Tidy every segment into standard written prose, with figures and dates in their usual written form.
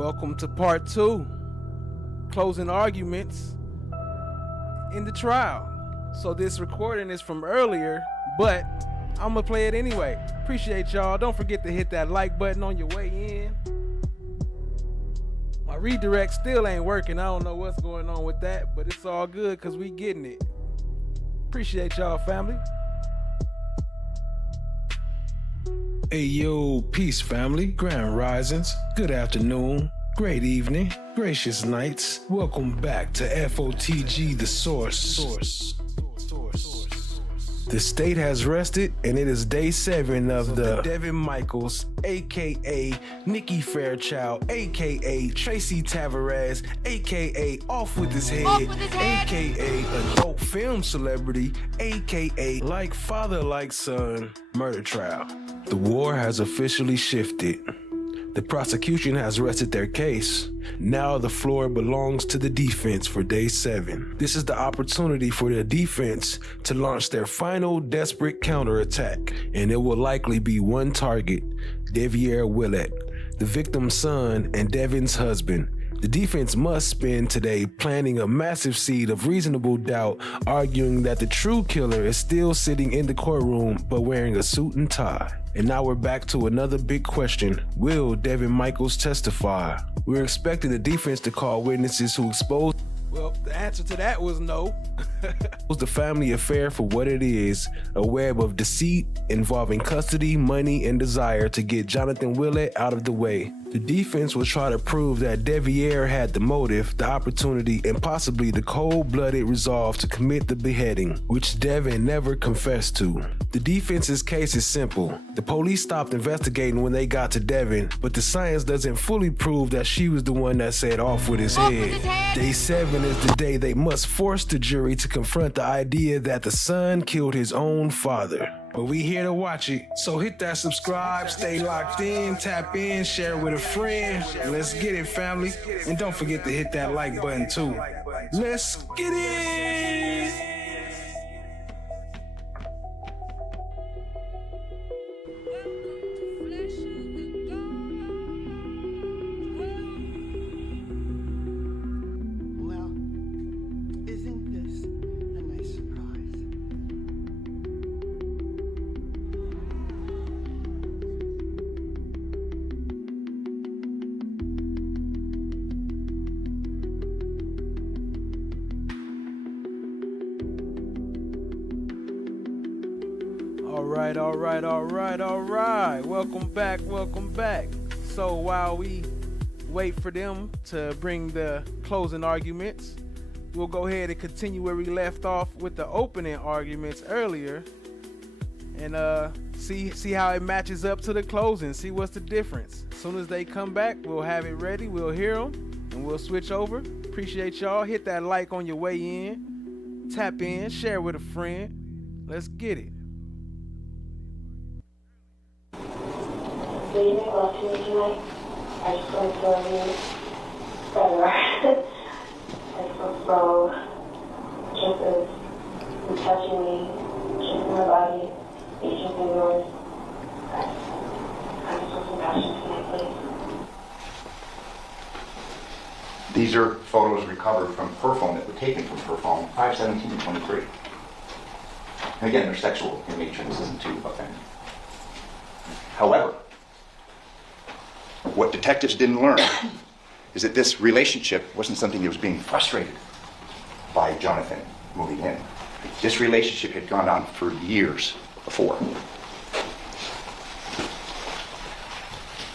Welcome to part 2, closing arguments in the trial. So this recording is from earlier, but I'm gonna play it anyway. Appreciate y'all. Don't forget to hit that like button on your way in. My redirect still ain't working. I don't know what's going on with that, but it's all good because we getting it. Appreciate y'all, family. Hey yo, peace family, grand risings, good afternoon, great evening, gracious nights. Welcome back to FOTG, the source. The state has rested, and it is day 7 of the Devyn Michaels, aka Nikki Fairchild, aka Tracy Tavares, aka Off With His Head, aka adult film celebrity, aka like father like son murder trial. The war has officially shifted. The prosecution has rested their case. Now the floor belongs to the defense for day 7. This is the opportunity for the defense to launch their final desperate counterattack, and it will likely be one target, Deviere Willette, the victim's son and Devyn's husband. The defense must spend today planting a massive seed of reasonable doubt, arguing that the true killer is still sitting in the courtroom but wearing a suit and tie. And now we're back to another big question. Will Devyn Michaels testify? We're expecting the defense to call witnesses who expose. Well, the answer to that was no. The family affair for what it is, a web of deceit involving custody, money, and desire to get Johnathan Willette out of the way. The defense will try to prove that Deviere had the motive, the opportunity, and possibly the cold-blooded resolve to commit the beheading, which Devyn never confessed to. The defense's case is simple. The police stopped investigating when they got to Devyn, but the science doesn't fully prove that she was the one that said off with his head. Day 7 is the day they must force the jury to confront the idea that the son killed his own father. But we here to watch it, so hit that subscribe, stay locked in, tap in, share with a friend. Let's get it, family. And don't forget to hit that like button too. Let's get it! All right. Welcome back. So while we wait for them to bring the closing arguments, we'll go ahead and continue where we left off with the opening arguments earlier and see how it matches up to the closing, see what's the difference. As soon as they come back, we'll have it ready, we'll hear them, and we'll switch over. Appreciate y'all. Hit that like on your way in, tap in, share with a friend. Let's get it. Good evening, welcome to me tonight. I just want to tell you better. I feel so just as you touching me, just in my body, each of yours. I just want some passion tonight, please. These are photos recovered from her phone that were taken from her phone, 5/17/23. And again, they're sexual in nature. This isn't too offending. However, what detectives didn't learn is that this relationship wasn't something that was being frustrated by Johnathan moving in. This relationship had gone on for years before.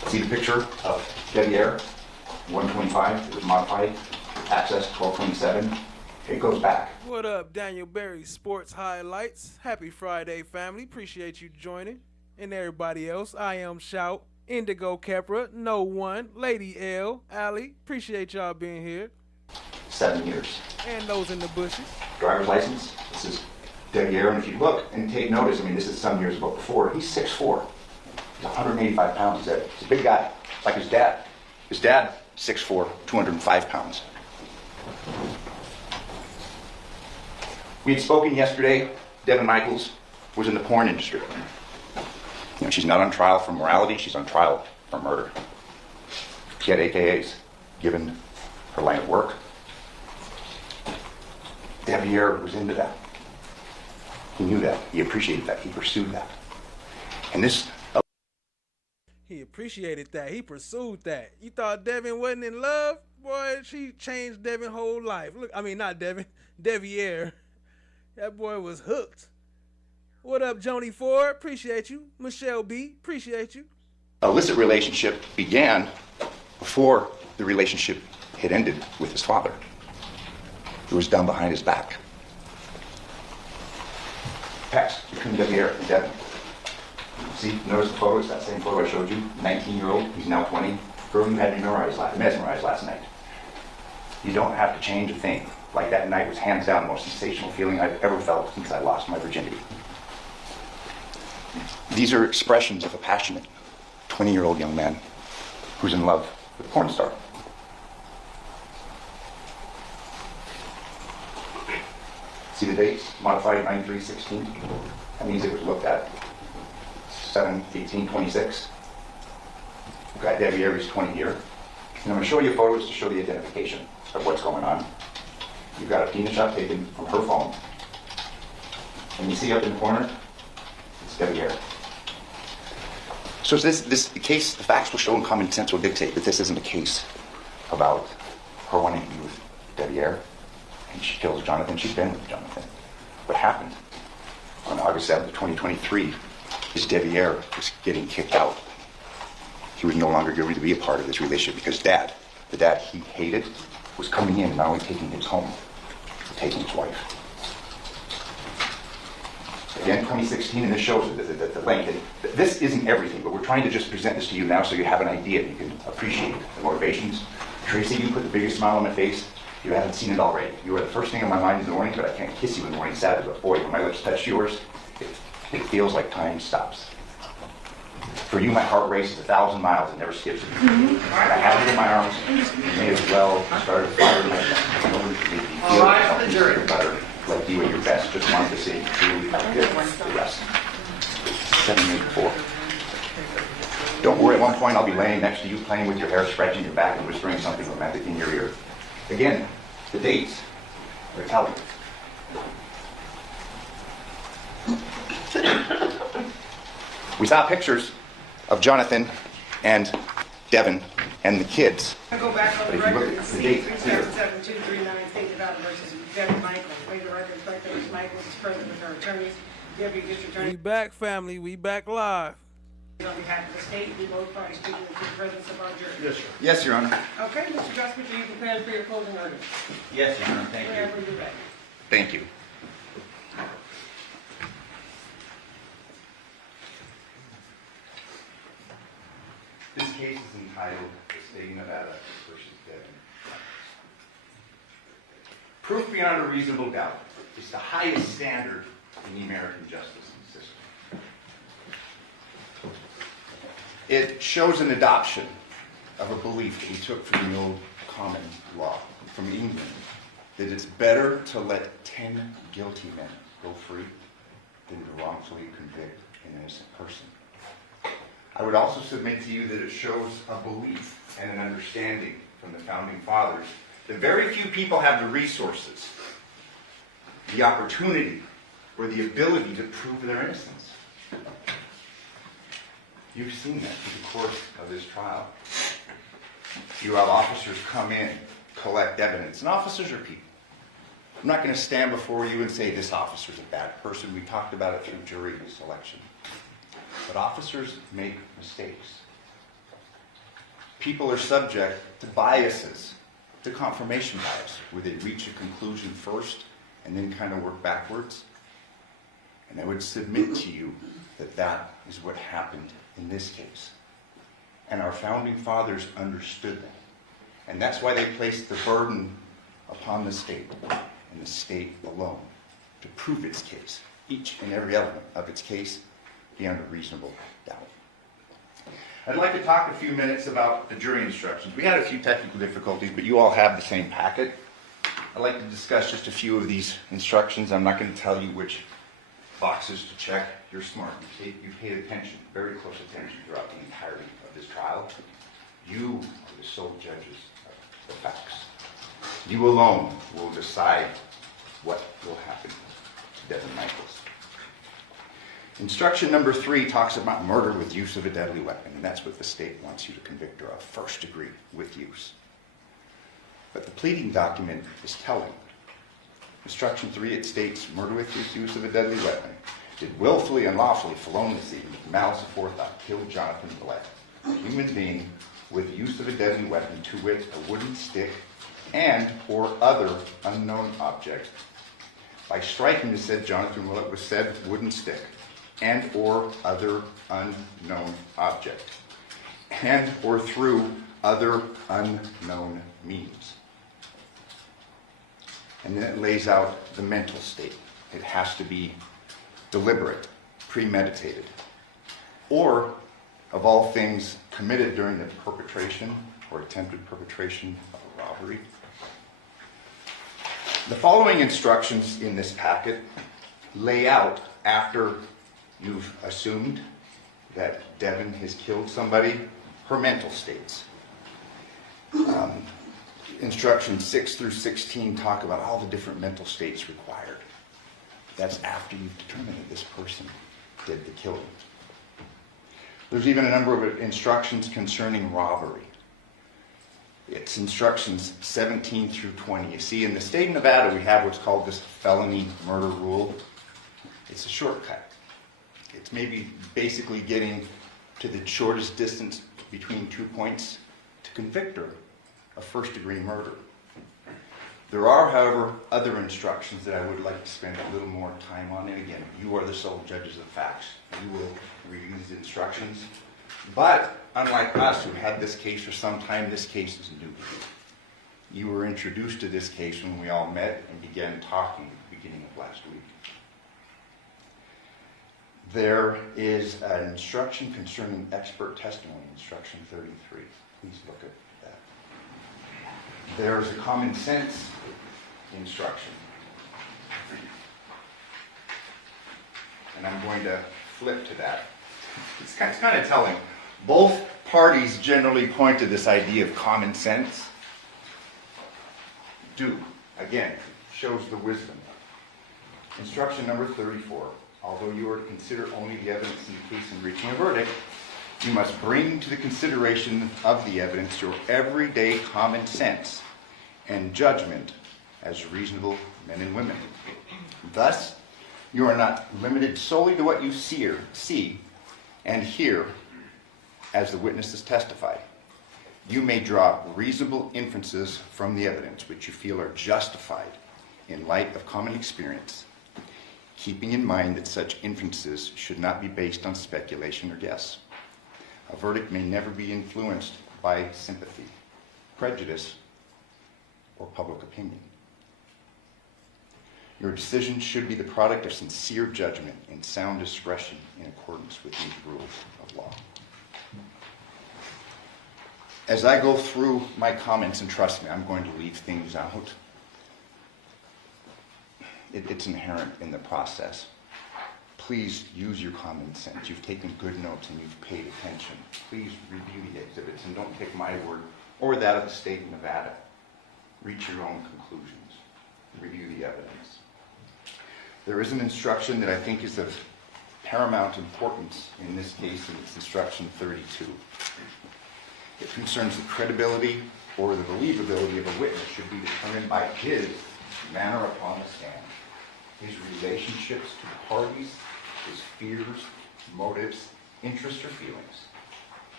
See the picture of Deviere, 125, it was modified, access 1227. It goes back. What up, Daniel Berry Sports Highlights? Happy Friday, family. Appreciate you joining. And everybody else, I am Shout, Indigo Kepra, No One, Lady L, Allie. Appreciate y'all being here. 7 years. And those in the bushes. Driver's license, this is Deviere, and if you look and take notice, I mean, this is some years ago before, he's 6'4". He's 185 pounds. He's a big guy, like his dad. His dad, 6'4", 205 pounds. We had spoken yesterday. Devyn Michaels was in the porn industry. You know, she's not on trial for morality, she's on trial for murder. She had AKAs, given her line of work. Deviere was into that. He knew that. He appreciated that. He pursued that. And this... He appreciated that. He pursued that. You thought Devyn wasn't in love? Boy, she changed Devyn's whole life. Look, I mean, not Devyn, Deviere. That boy was hooked. What up, Joni Ford? Appreciate you. Michelle B. Appreciate you. Illicit relationship began before the relationship had ended with his father. It was done behind his back. Pass between Deviere and Devyn. See, notice the photo? It's that same photo I showed you. 19-year-old, he's now 20. Girl, you had me mesmerized last night. You don't have to change a thing. Like that night was hands down the most sensational feeling I've ever felt since I lost my virginity. These are expressions of a passionate 20-year-old young man who's in love with a porn star. See the dates? Modified 93-16. That means it was looked at 7/18/26. We've got Deviere's 20 here. And I'm going to show you photos to show the identification of what's going on. You've got a penis shot taken from her phone. And you see up in the corner, it's Deviere. So this case, the facts will show and common sense will dictate that this isn't a case about her wanting to be with Deviere. And she kills Johnathan. She's been with Johnathan. What happened on August 7th, 2023 is Deviere was getting kicked out. He was no longer going to be a part of this relationship because the dad he hated, was coming in and not only taking his home, but taking his wife. Again, 2016, and this shows the length. This isn't everything, but we're trying to just present this to you now so you have an idea. You can appreciate the motivations. Tracy, you put the biggest smile on my face. You haven't seen it already. You were the first thing on my mind in the morning, but I can't kiss you in the morning sadly. But boy, when my lips touch yours, it feels like time stops. For you, my heart races 1,000 miles and never skips a beat. I have it in my arms. You may as well start firing my back. In order to make you feel healthy, better, like you at your best. Just wanted to say you truly felt good. The rest. 784. Don't worry, at one point I'll be laying next to you, playing with your hair, scratching your back, and whispering something romantic in your ear. Again, the dates are telling. We saw pictures of Johnathan and Devyn and the kids. I go back on the But if you record look and at the see date here, 377239, think about it versus Devyn Michaels. Make the record reflect that Ms. Michaels is present with her attorneys, Deputy District We Attorney. back, family. We back live. On behalf of the state, we both parties speaking to the presence of our jury. Yes, sir. Yes, Your Honor. Okay, Mr. Justman, are you prepared for your closing argument? Yes, Your Honor. Thank you. Wherever you're ready. Thank you. This case is entitled The State of Nevada versus Devyn. Proof beyond a reasonable doubt is the highest standard in the American justice system. It shows an adoption of a belief that we took from the old common law from England, that it's better to let 10 guilty men go free than to wrongfully convict an innocent person. I would also submit to you that it shows a belief and an understanding from the Founding Fathers that very few people have the resources, the opportunity, or the ability to prove their innocence. You've seen that through the course of this trial. You have officers come in, collect evidence, and officers are people. I'm not going to stand before you and say this officer's a bad person. We talked about it through jury selection. But officers make mistakes. People are subject to biases, to confirmation bias, where they reach a conclusion first and then kind of work backwards. And I would submit to you that that is what happened in this case. And our Founding Fathers understood that. And that's why they placed the burden upon the state, and the state alone, to prove its case, each and every element of its case, beyond a reasonable doubt. I'd like to talk a few minutes about the jury instructions. We had a few technical difficulties, but you all have the same packet. I'd like to discuss just a few of these instructions. I'm not going to tell you which boxes to check. You're smart. You paid attention, very close attention throughout the entirety of this trial. You are the sole judges of the facts. You alone will decide what will happen to Devyn Michaels. Instruction number 3 talks about murder with use of a deadly weapon, and that's what the state wants you to convict her of, first degree with use. But the pleading document is telling. Instruction 3, it states, murder with use of a deadly weapon. Did willfully and lawfully, feloniously, with malice aforethought, kill Johnathan Willette, a human being, with use of a deadly weapon, to wit, a wooden stick and or other unknown object. By striking the said Johnathan Willette with said wooden stick and or other unknown object, and or through other unknown means. And then it lays out the mental state. It has to be deliberate, premeditated, or, of all things, committed during the perpetration or attempted perpetration of a robbery. The following instructions in this packet lay out, after you've assumed that Devyn has killed somebody, her mental states. Instructions 6 through 16 talk about all the different mental states required. That's after you've determined that this person did the killing. There's even a number of instructions concerning robbery. It's instructions 17 through 20. You see, in the state of Nevada, we have what's called this felony murder rule. It's a shortcut. It's maybe basically getting to the shortest distance between 2 points to convict her of first-degree murder. There are, however, other instructions that I would like to spend a little more time on. And again, you are the sole judges of facts. You will review these instructions. But unlike us, who had this case for some time, this case is new to you. You were introduced to this case when we all met and began talking at the beginning of last week. There is an instruction concerning expert testimony, instruction 33. Please look at that. There's a common sense instruction. And I'm going to flip to that. It's kind of telling. Both parties generally point to this idea of common sense. Again, shows the wisdom. Instruction number 34. Although you are to consider only the evidence in the case in reaching a verdict, you must bring to the consideration of the evidence your everyday common sense and judgment as reasonable men and women. Thus, you are not limited solely to what you see and hear as the witnesses testify. You may draw reasonable inferences from the evidence which you feel are justified in light of common experience, keeping in mind that such inferences should not be based on speculation or guess. A verdict may never be influenced by sympathy, prejudice, or public opinion. Your decision should be the product of sincere judgment and sound discretion in accordance with these rules of law. As I go through my comments, and trust me, I'm going to leave things out. It's inherent in the process. Please use your common sense. You've taken good notes and you've paid attention. Please review the exhibits and don't take my word or that of the state of Nevada. Reach your own conclusions. Review the evidence. There is an instruction that I think is of paramount importance in this case, and it's instruction 32. It concerns the credibility or the believability of a witness should be determined by his manner upon the stand, his relationships to the parties, his fears, motives, interests, or feelings,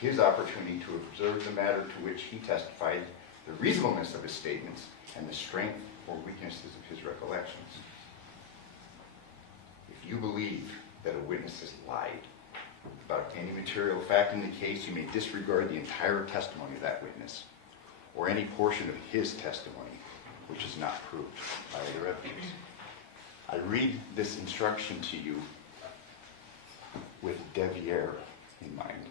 his opportunity to observe the matter to which he testified, the reasonableness of his statements, and the strength or weaknesses of his recollections. If you believe that a witness has lied about any material fact in the case, you may disregard the entire testimony of that witness or any portion of his testimony which is not proved by other evidence. I read this instruction to you with Deviere in mind.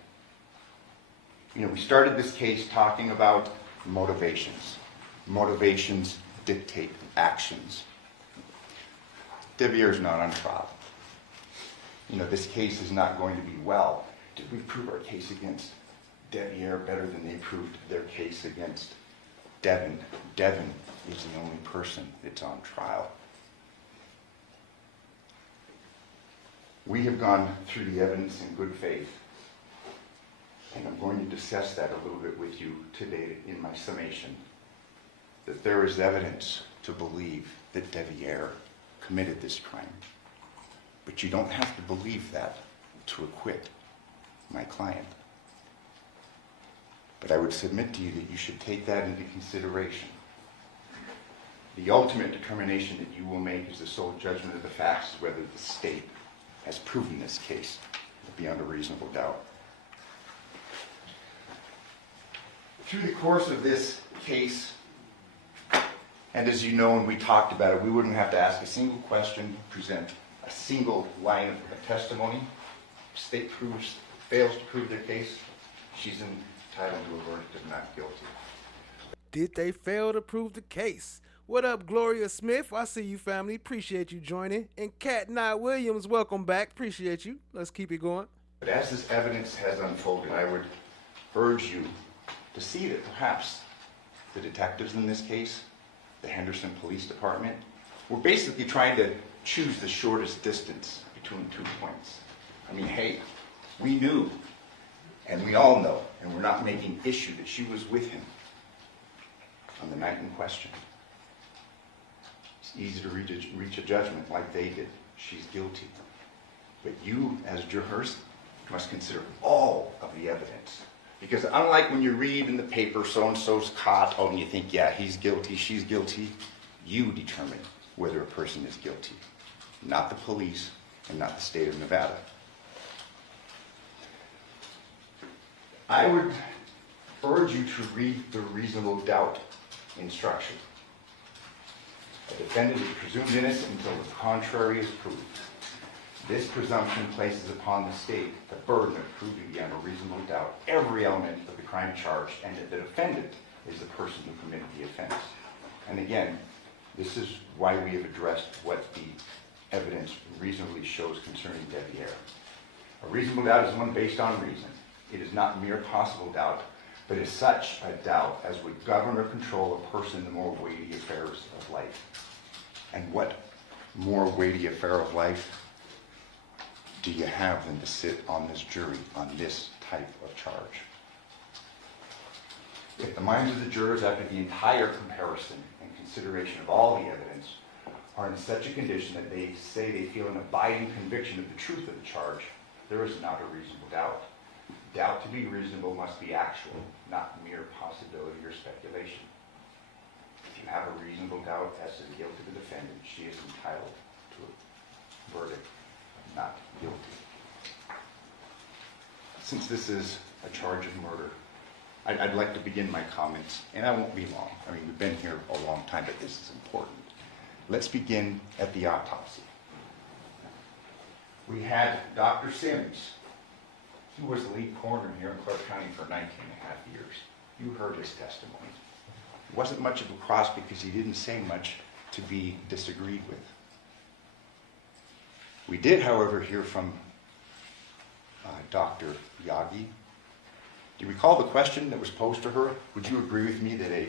We started this case talking about motivations. Motivations dictate actions. Deviere is not on trial. This case is not going to be, well, did we prove our case against Deviere better than they proved their case against Devyn. Devyn is the only person that's on trial. We have gone through the evidence in good faith, and I'm going to discuss that a little bit with you today in my summation, that there is evidence to believe that Deviere committed this crime. But you don't have to believe that to acquit my client. But I would submit to you that you should take that into consideration. The ultimate determination that you will make is the sole judgment of the facts, whether the state has proven this case beyond a reasonable doubt. Through the course of this case, and as you know, when we talked about it, we wouldn't have to ask a single question, present a single line of testimony. If the state fails to prove their case, she's entitled to a verdict of not guilty. Did they fail to prove the case? What up, Gloria Smith? I see you, family. Appreciate you joining. And Cat Knight Williams, welcome back. Appreciate you. Let's keep it going. But as this evidence has unfolded, I would urge you to see that perhaps the detectives in this case, the Henderson Police Department, were basically trying to choose the shortest distance between 2 points. I mean, hey, we knew, and we all know, and we're not making issue that she was with him on the night in question. It's easy to reach a judgment like they did. She's guilty. But you, as jurors, must consider all of the evidence. Because unlike when you read in the paper, so-and-so's caught, oh, and you think, yeah, he's guilty, she's guilty, you determine whether a person is guilty, not the police and not the state of Nevada. I would urge you to read the reasonable doubt instruction. A defendant is presumed innocent until the contrary is proved. This presumption places upon the state the burden of proving beyond a reasonable doubt every element of the crime charged, and that the defendant is the person who committed the offense. And again, this is why we have addressed what the evidence reasonably shows concerning Deviere. A reasonable doubt is one based on reason. It is not mere possible doubt, but is such a doubt as would govern or control a person in the more weighty affairs of life. And what more weighty affair of life do you have than to sit on this jury on this type of charge? If the minds of the jurors, after the entire comparison and consideration of all the evidence, are in such a condition that they say they feel an abiding conviction of the truth of the charge, there is not a reasonable doubt. Doubt to be reasonable must be actual, not mere possibility or speculation. If you have a reasonable doubt as to the guilt of the defendant, she is entitled to a verdict of not guilty. Since this is a charge of murder, I'd like to begin my comments, and I won't be long. I mean, we've been here a long time, but this is important. Let's begin at the autopsy. We had Dr. Sims. He was the lead coroner here in Clark County for 19 and a half years. You heard his testimony. It wasn't much of a cross because he didn't say much to be disagreed with. We did, however, hear from Dr. Yagi. Do you recall the question that was posed to her? Would you agree with me that a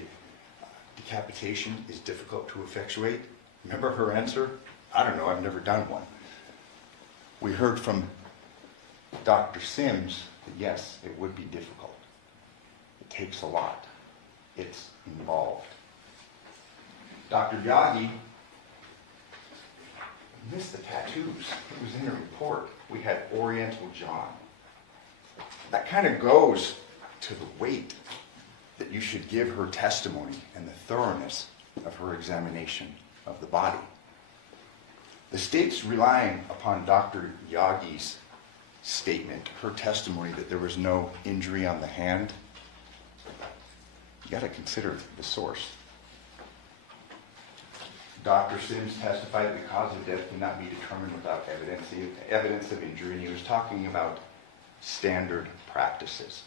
decapitation is difficult to effectuate? Remember her answer? I don't know, I've never done one. We heard from Dr. Sims that yes, it would be difficult. It takes a lot. It's involved. Dr. Yagi missed the tattoos. It was in the report. We had Oriental John. That kind of goes to the weight that you should give her testimony and the thoroughness of her examination of the body. The state's relying upon Dr. Yagi's statement, her testimony that there was no injury on the hand. You got to consider the source. Dr. Sims testified that the cause of death cannot be determined without evidence of injury, and he was talking about standard practices.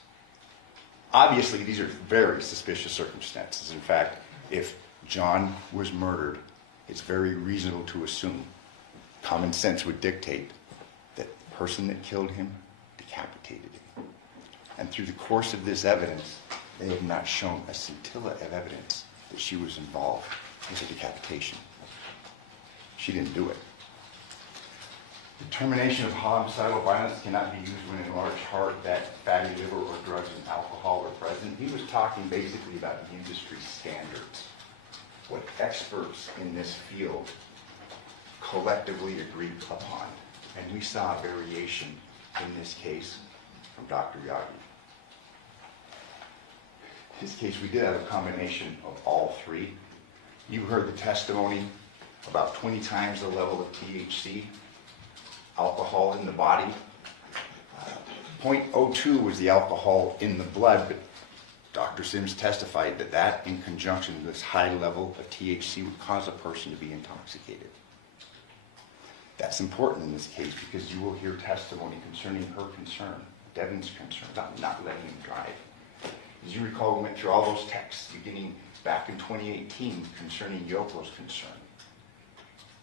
Obviously, these are very suspicious circumstances. In fact, if John was murdered, it's very reasonable to assume, common sense would dictate, that the person that killed him decapitated him. And through the course of this evidence, they have not shown a scintilla of evidence that she was involved with a decapitation. She didn't do it. Determination of homicidal violence cannot be used when in large part that fatty liver or drugs and alcohol are present. He was talking basically about the industry standards, what experts in this field collectively agreed upon. And we saw a variation in this case from Dr. Yagi. In this case, we did have a combination of all three. You heard the testimony about 20 times the level of THC, alcohol in the body. 0.02 was the alcohol in the blood, but Dr. Sims testified that that, in conjunction with this high level of THC, would cause a person to be intoxicated. That's important in this case because you will hear testimony concerning her concern, Devyn's concern about not letting him drive. As you recall, we went through all those texts beginning back in 2018 concerning Yoko's concern.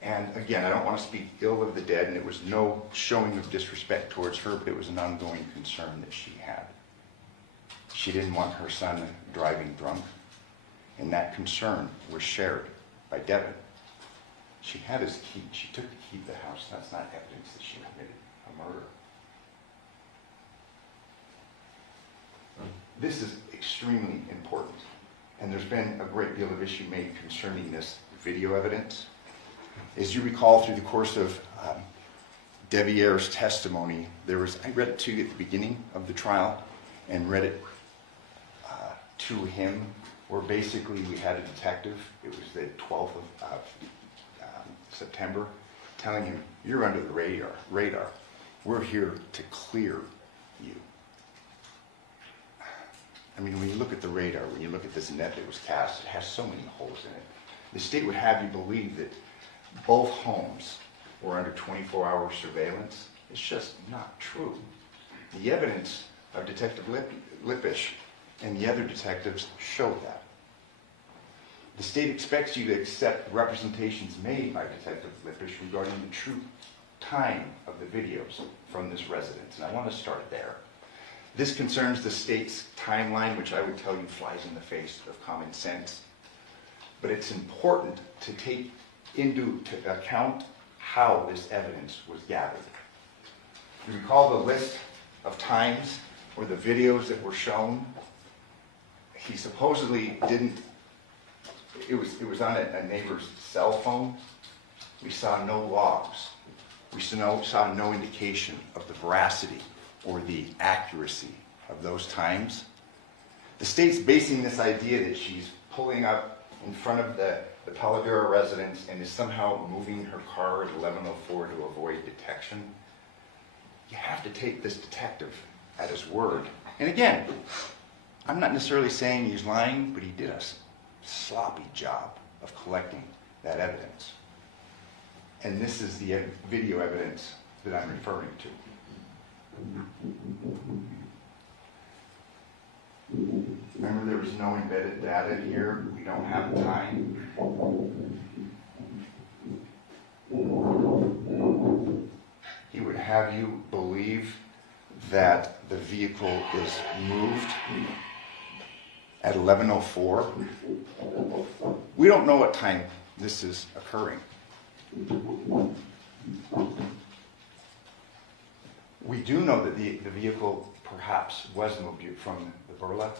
And again, I don't want to speak ill of the dead, and it was no showing of disrespect towards her, but it was an ongoing concern that she had. She didn't want her son driving drunk, and that concern was shared by Devyn. She had his key. She took the key to the house. That's not evidence that she committed a murder. This is extremely important, and there's been a great deal of issue made concerning this video evidence. As you recall, through the course of Deviere's testimony, I read it to you at the beginning of the trial and read it to him, where basically we had a detective, it was the 12th of September, telling him, you're under the radar. We're here to clear you. I mean, when you look at the radar, when you look at this net that was cast, it has so many holes in it. The state would have you believe that both homes were under 24-hour surveillance. It's just not true. The evidence of Detective Lippisch and the other detectives showed that. The state expects you to accept representations made by Detective Lippisch regarding the true time of the videos from this residence, and I want to start there. This concerns the state's timeline, which I would tell you flies in the face of common sense, but it's important to take into account how this evidence was gathered. You recall the list of times or the videos that were shown? He supposedly didn't, it was on a neighbor's cell phone. We saw no logs. We saw no indication of the veracity or the accuracy of those times. The state's basing this idea that she's pulling up in front of the Talavera residence and is somehow moving her car at 11:04 to avoid detection. You have to take this detective at his word. And again, I'm not necessarily saying he's lying, but he did a sloppy job of collecting that evidence. And this is the video evidence that I'm referring to. Remember, there was no embedded data here. We don't have time. He would have you believe that the vehicle is moved at 11:04. We don't know what time this is occurring. We do know that the vehicle perhaps was moved from the Burla,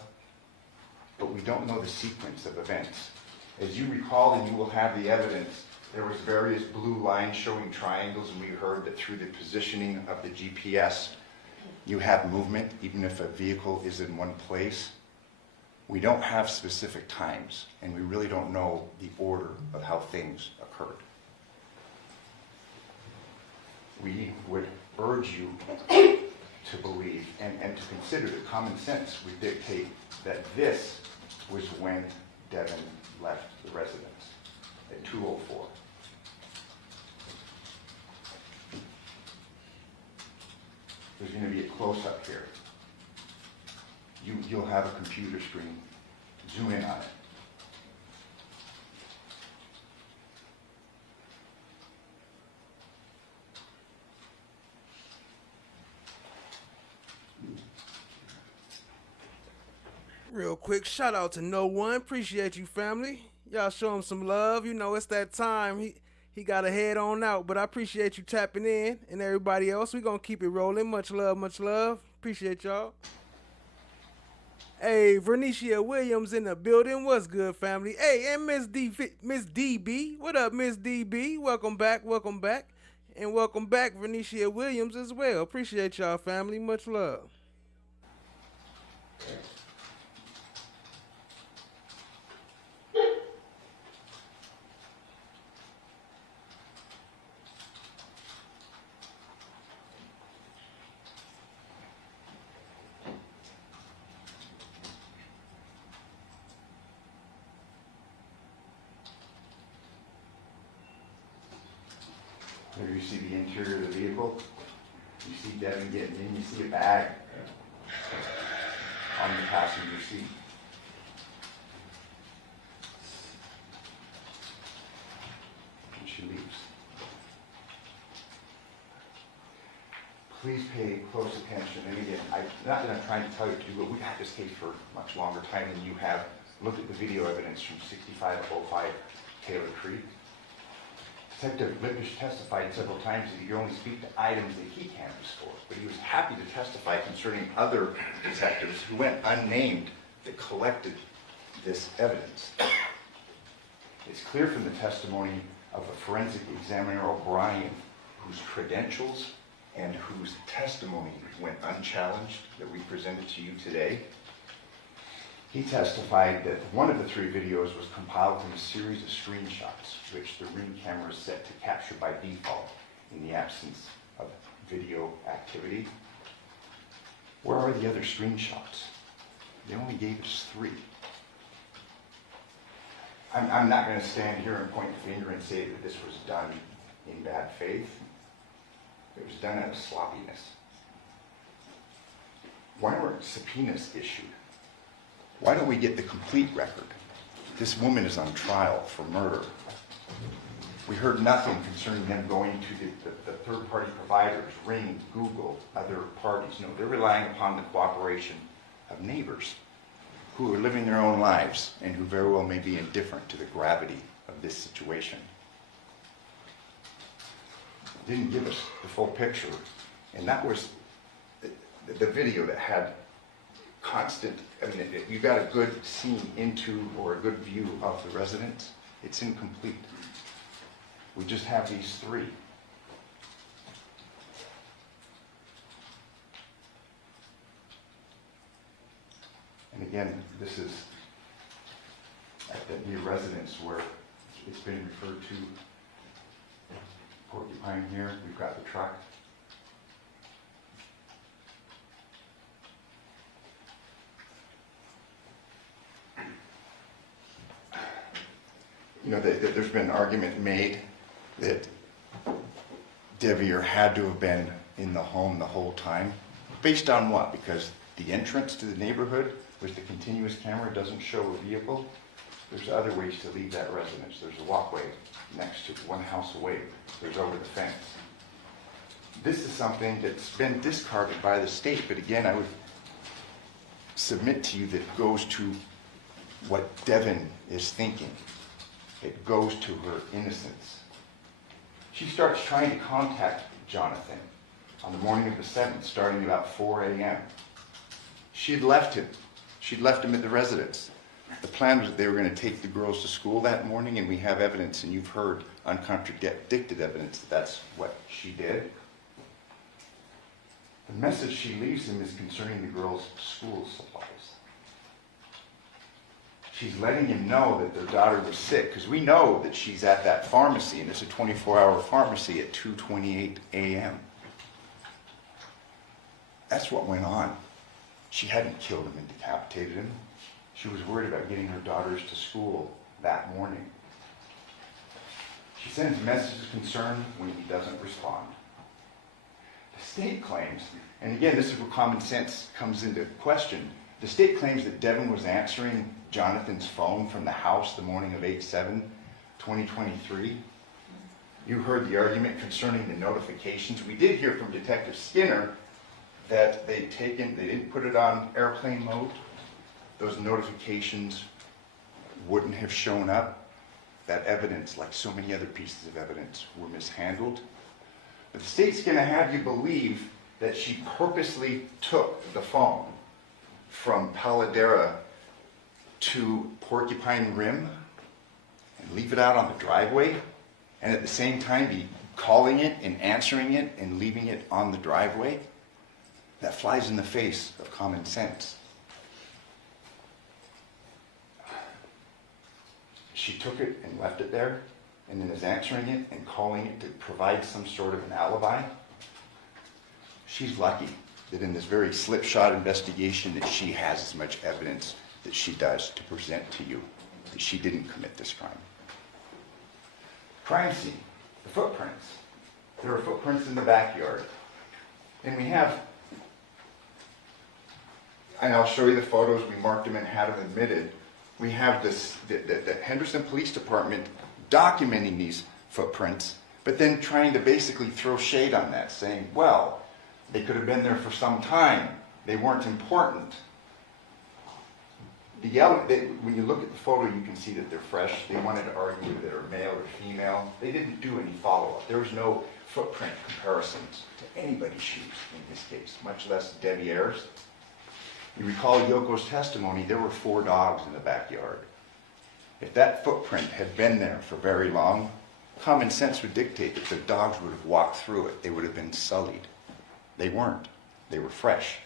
but we don't know the sequence of events. As you recall, and you will have the evidence, there was various blue lines showing triangles, and we heard that through the positioning of the GPS, you have movement, even if a vehicle is in one place. We don't have specific times, and we really don't know the order of how things occurred. We would urge you to believe and to consider that common sense would dictate that this was when Devyn left the residence at 2:04. There's going to be a close-up here. You'll have a computer screen. Zoom in on it. Real quick, shout out to No One. Appreciate you, family. Y'all show him some love. You know, it's that time. He got to head on out, but I appreciate you tapping in, and everybody else. We gonna keep it rolling. Much love, much love. Appreciate y'all. Hey, Vernicia Williams in the building. What's good, family? Hey, and Miss DB. What up, Miss DB? Welcome back, welcome back. And welcome back, Vernicia Williams as well. Appreciate y'all, family. Much love. Here you see the interior of the vehicle. You see Devyn getting in. You see a bag on the passenger seat. And she leaves. Please pay close attention. And again, not that I'm trying to tell you to do, but we've had this case for much longer time than you have. Look at the video evidence from 6505 Taylor Creek. Detective Lippish testified several times that he could only speak to items that he canvassed for, but he was happy to testify concerning other detectives who went unnamed that collected this evidence. It's clear from the testimony of a forensic examiner, O'Brien, whose credentials and whose testimony went unchallenged that we presented to you today. He testified that one of the 3 videos was compiled from a series of screenshots, which the Ring camera is set to capture by default in the absence of video activity. Where are the other screenshots? They only gave us 3. I'm not going to stand here and point the finger and say that this was done in bad faith. It was done out of sloppiness. Why weren't subpoenas issued? Why don't we get the complete record? This woman is on trial for murder. We heard nothing concerning them going to the third-party providers, Ring, Google, other parties. No, they're relying upon the cooperation of neighbors who are living their own lives and who very well may be indifferent to the gravity of this situation. Didn't give us the full picture, and that was the video that had constant, you got a good scene into or a good view of the residence. It's incomplete. We just have these 3. And again, this is at the new residence where it's been referred to. Porcupine here, we've got the truck. You know, there's been an argument made that Deviere had to have been in the home the whole time. Based on what? Because the entrance to the neighborhood with the continuous camera doesn't show a vehicle. There's other ways to leave that residence. There's a walkway next to one house away. There's over the fence. This is something that's been discarded by the state, but again, I would submit to you that goes to what Devyn is thinking. It goes to her innocence. She starts trying to contact Johnathan on the morning of the 7th, starting about 4 a.m. She'd left him. She'd left him at the residence. The plan was that they were going to take the girls to school that morning, and we have evidence, and you've heard uncontradicted evidence that that's what she did. The message she leaves him is concerning the girls' school supplies. She's letting him know that their daughter was sick, because we know that she's at that pharmacy, and it's a 24-hour pharmacy at 2:28 a.m. That's what went on. She hadn't killed him and decapitated him. She was worried about getting her daughters to school that morning. She sends messages of concern when he doesn't respond. The state claims, and again, this is where common sense comes into question, the state claims that Devyn was answering Johnathan's phone from the house the morning of 8/7/2023. You heard the argument concerning the notifications. We did hear from Detective Skinner that they didn't put it on airplane mode. those notifications wouldn't have shown up. That evidence, like so many other pieces of evidence, were mishandled. But the state's going to have you believe that she purposely took the phone from Paladera to Porcupine Rim and leave it out on the driveway, and at the same time be calling it and answering it and leaving it on the driveway. That flies in the face of common sense. She took it and left it there, and then is answering it and calling it to provide some sort of an alibi. She's lucky that in this very slipshod investigation that she has as much evidence that she does to present to you that she didn't commit this crime. Crime scene, the footprints. There are footprints in the backyard. And we have, and I'll show you the photos, we marked them and had them admitted. We have this, the Henderson Police Department documenting these footprints, but then trying to basically throw shade on that, saying, well, they could have been there for some time. They weren't important. When you look at the photo, you can see that they're fresh. They wanted to argue that they're male or female. They didn't do any follow-up. There was no footprint comparisons to anybody's shoes in this case, much less Deviere's. You recall Yoko's testimony, there were 4 dogs in the backyard. If that footprint had been there for very long, common sense would dictate that the dogs would have walked through it. They would have been sullied. They weren't. They were fresh.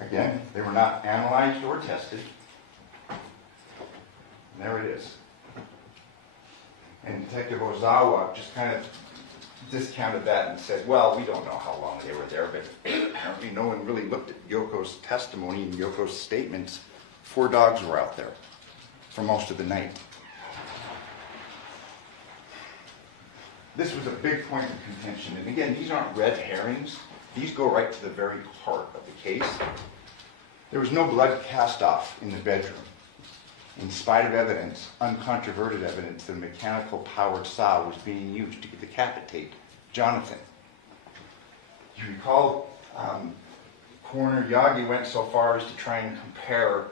Again, they were not analyzed or tested. And there it is. And Detective Ozawa just kind of discounted that and said, well, we don't know how long they were there, but apparently no one really looked at Yoko's testimony and Yoko's statements. 4 dogs were out there for most of the night. This was a big point of contention. And again, these aren't red herrings. These go right to the very heart of the case. There was no blood cast off in the bedroom. In spite of evidence, uncontroverted evidence, that a mechanical powered saw was being used to decapitate Johnathan. You recall, Coroner Yagi went so far as to try and compare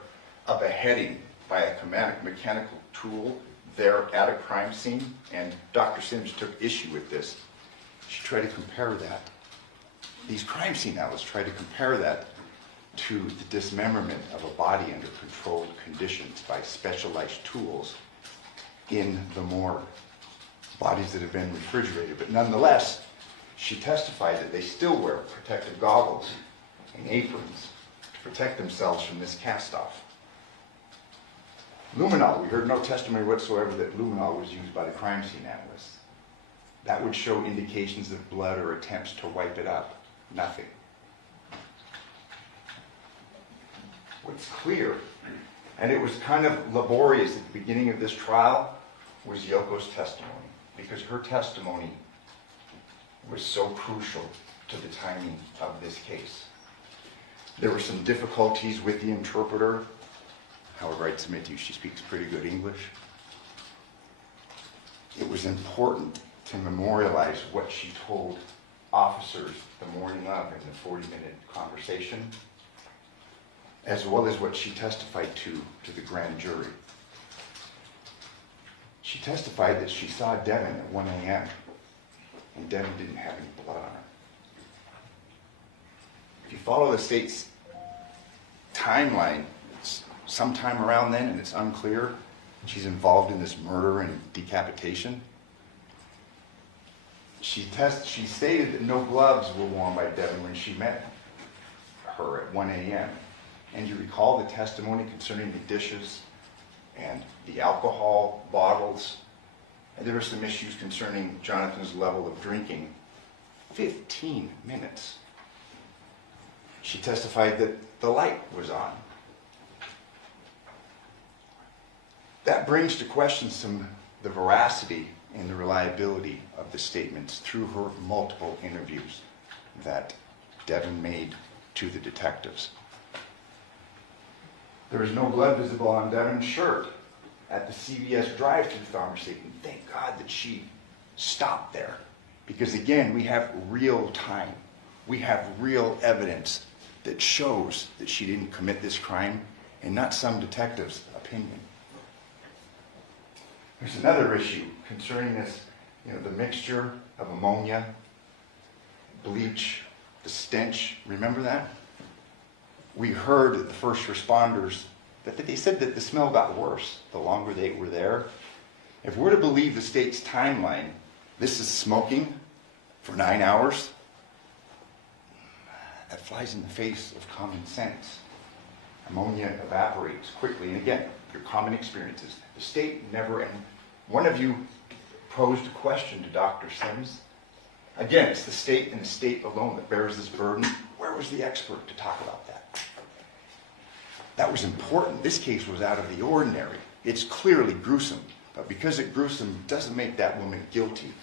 a beheading by a mechanical tool there at a crime scene, and Dr. Sims took issue with this. She tried to compare that. These crime scene analysts tried to compare that to the dismemberment of a body under controlled conditions by specialized tools in the morgue. Bodies that have been refrigerated, but nonetheless, she testified that they still wear protective goggles and aprons to protect themselves from this cast-off. Luminol, we heard no testimony whatsoever that luminol was used by the crime scene analysts. That would show indications of blood or attempts to wipe it up. Nothing. What's clear, and it was kind of laborious at the beginning of this trial, was Yoko's testimony, because her testimony was so crucial to the timing of this case. There were some difficulties with the interpreter. However, I'd submit to you she speaks pretty good English. It was important to memorialize what she told officers the morning of in the 40-minute conversation, as well as what she testified to the grand jury. She testified that she saw Devyn at 1 a.m. and Devyn didn't have any blood on her. If you follow the state's timeline, it's sometime around then, and it's unclear. She's involved in this murder and decapitation. She stated that no gloves were worn by Devyn when she met her at 1 a.m. And you recall the testimony concerning the dishes and the alcohol bottles. And there were some issues concerning Jonathan's level of drinking. 15 minutes. She testified that the light was on. That brings to question the veracity and the reliability of the statements through her multiple interviews that Devyn made to the detectives. There was no blood visible on Devyn's shirt at the CVS drive-thru pharmacy. And thank God that she stopped there. Because again, we have real time. We have real evidence that shows that she didn't commit this crime and not some detective's opinion. There's another issue concerning this, the mixture of ammonia, bleach, the stench. Remember that? We heard that the first responders, that they said that the smell got worse the longer they were there. If we're to believe the state's timeline, this is smoking for 9 hours. That flies in the face of common sense. Ammonia evaporates quickly. And again, your common experiences. The state never, and one of you posed a question to Dr. Sims. Again, it's the state and the state alone that bears this burden. Where was the expert to talk about that? That was important. This case was out of the ordinary. It's clearly gruesome, but because it's gruesome doesn't make that woman guilty.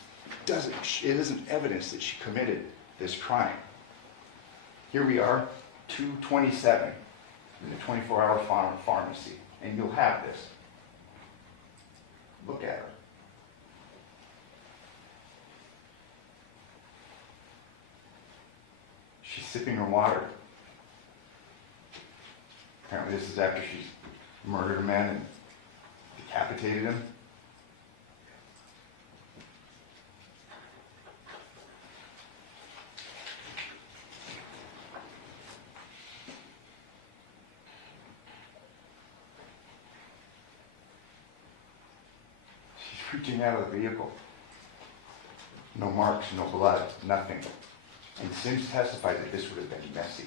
It isn't evidence that she committed this crime. Here we are, 2:27 in the 24-hour pharmacy, and you'll have this. Look at her. She's sipping her water. Apparently this is after she's murdered a man and decapitated him. She's reaching out of the vehicle. No marks, no blood, nothing. And Sims testified that this would have been messy.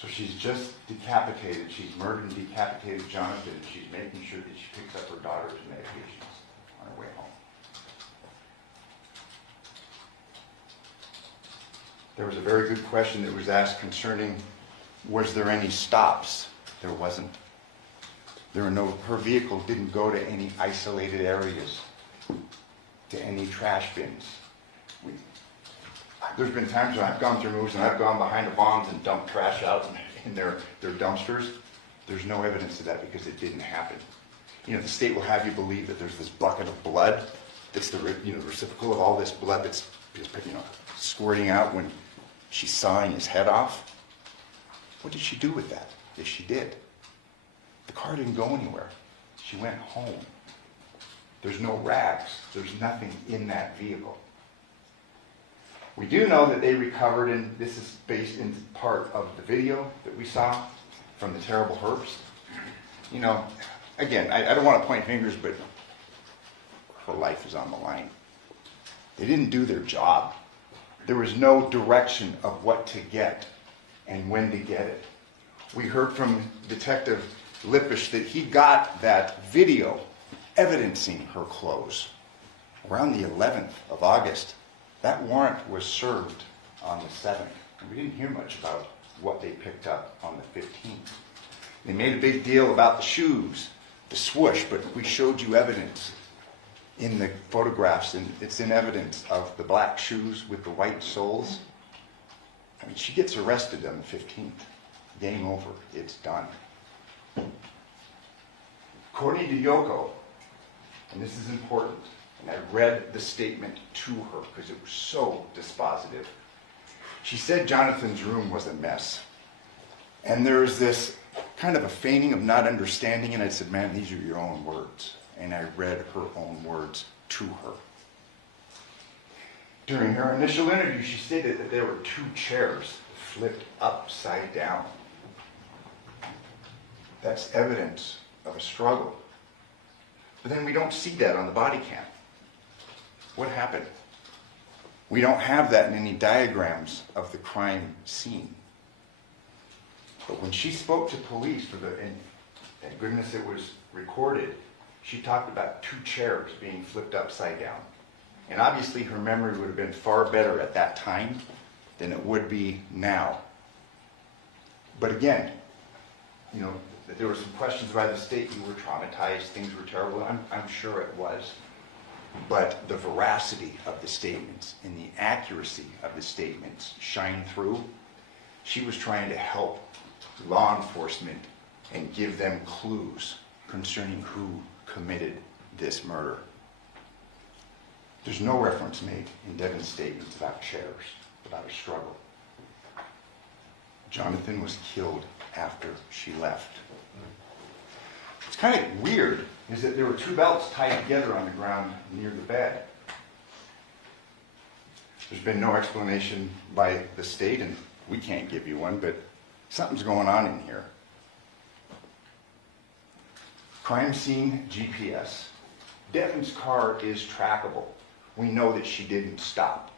So she's just decapitated. She's murdered and decapitated Johnathan, and she's making sure that she picks up her daughter's medications on her way home. There was a very good question that was asked concerning, was there any stops? There wasn't. Her vehicle didn't go to any isolated areas, to any trash bins. There's been times when I've gone through moves and I've gone behind the bonds and dumped trash out in their dumpsters. There's no evidence of that because it didn't happen. The state will have you believe that there's this bucket of blood that's the reciprocal of all this blood that's squirting out when she's sawing his head off. What did she do with that? Yes, she did. The car didn't go anywhere. She went home. There's no rags. There's nothing in that vehicle. We do know that they recovered, and this is based in part of the video that we saw from the terrible herbs. Again, I don't want to point fingers, but her life is on the line. They didn't do their job. There was no direction of what to get and when to get it. We heard from Detective Lippisch that he got that video evidencing her clothes around the 11th of August. That warrant was served on the 7th. And we didn't hear much about what they picked up on the 15th. They made a big deal about the shoes, the swoosh, but we showed you evidence in the photographs, and it's in evidence of the black shoes with the white soles. She gets arrested on the 15th. Game over. It's done. According to LOKO, and this is important, and I read the statement to her because it was so dispositive. She said Johnathan's room was a mess. And there's this kind of a feigning of not understanding, and I said, man, these are your own words. And I read her own words to her. During her initial interview, she stated that there were 2 chairs flipped upside down. That's evidence of a struggle. But then we don't see that on the body cam. What happened? We don't have that in any diagrams of the crime scene. But when she spoke to police and thank goodness it was recorded, she talked about 2 chairs being flipped upside down. And obviously her memory would have been far better at that time than it would be now. But again, that there were some questions by the state. You were traumatized, things were terrible. I'm sure it was. But the veracity of the statements and the accuracy of the statements shine through. She was trying to help law enforcement and give them clues concerning who committed this murder. There's no reference made in Devyn's statements about chairs, about a struggle. Johnathan was killed after she left. What's kind of weird is that there were two belts tied together on the ground near the bed. There's been no explanation by the state, and we can't give you one, but something's going on in here. Crime scene GPS. Devyn's car is trackable. We know that she didn't stop.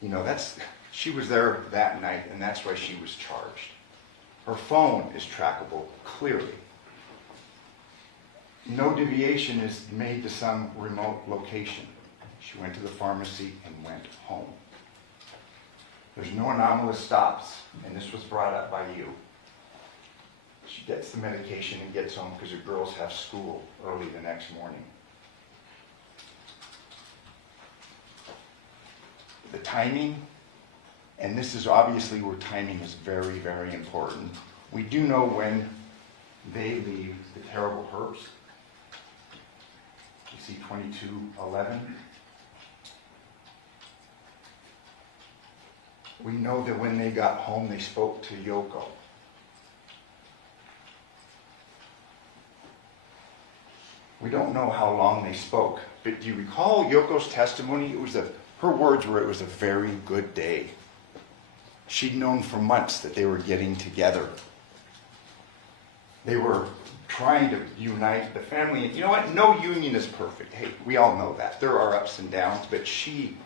You know, she was there that night, and that's why she was charged. Her phone is trackable, clearly. No deviation is made to some remote location. She went to the pharmacy and went home. There's no anomalous stops, and this was brought up by you. She gets the medication and gets home because her girls have school early the next morning. The timing, and this is obviously where timing is very, very important. We do know when they leave the terrible herbs. You see 22:11. We know that when they got home, they spoke to LOKO. We don't know how long they spoke, but do you recall LOKO's testimony? Her words were, it was a very good day. She'd known for months that they were getting together. They were trying to unite the family. And you know what? No union is perfect. Hey, we all know that. There are ups and downs, but she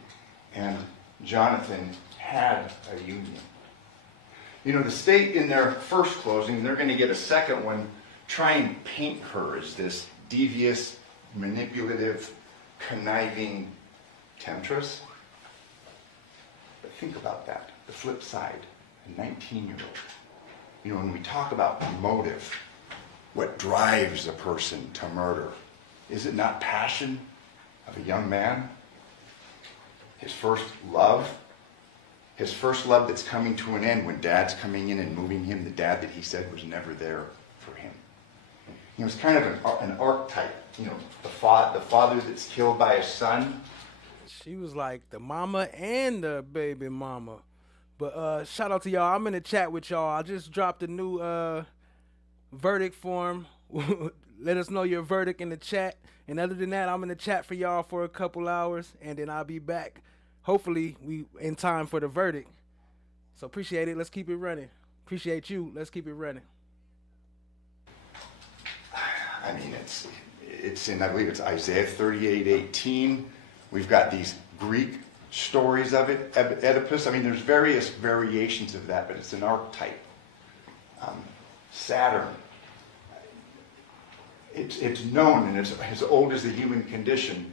and Johnathan had a union. You know, the state in their first closing, they're going to get a second one, try and paint her as this devious, manipulative, conniving temptress. But think about that. The flip side, a 19-year-old. You know, when we talk about motive, what drives a person to murder, is it not passion of a young man? His first love? His first love that's coming to an end when dad's coming in and moving him, the dad that he said was never there for him. He was kind of an archetype, you know, the father that's killed by his son. She was like the mama and the baby mama. But shout out to y'all. I'm in the chat with y'all. I just dropped a new verdict form. Let us know your verdict in the chat. And other than that, I'm in the chat for y'all for a couple hours, and then I'll be back. Hopefully, we in time for the verdict. So appreciate it. Let's keep it running. Appreciate you. Let's keep it running. I mean, it's in, I believe it's Isaiah 38:18. We've got these Greek stories of it, Oedipus. I mean, there's various variations of that, but it's an archetype. Saturn. It's known, and it's as old as the human condition.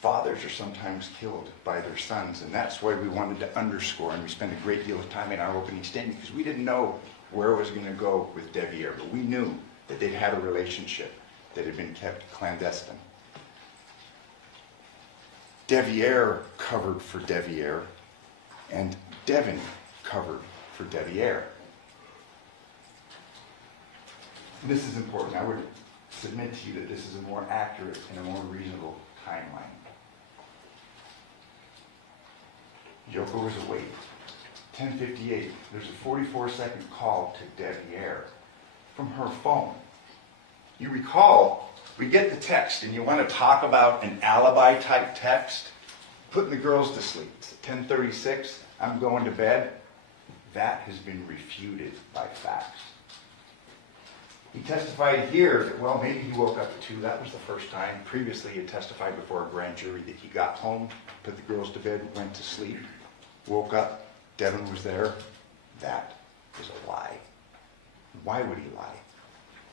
Fathers are sometimes killed by their sons, and that's why we wanted to underscore, and we spent a great deal of time in our opening statement, because we didn't know where it was going to go with Deviere, but we knew that they'd had a relationship that had been kept clandestine. Deviere covered for Deviere, and Devyn covered for Deviere. And this is important. I would submit to you that this is a more accurate and a more reasonable timeline. LOKO was awake. 10:58. There's a 44-second call to Deviere from her phone. You recall, we get the text, and you want to talk about an alibi-type text, putting the girls to sleep. It's 10:36. I'm going to bed. That has been refuted by facts. He testified here that, well, maybe he woke up at 2. That was the first time. Previously, he had testified before a grand jury that he got home, put the girls to bed, went to sleep, woke up, Devyn was there. That is a lie. Why would he lie?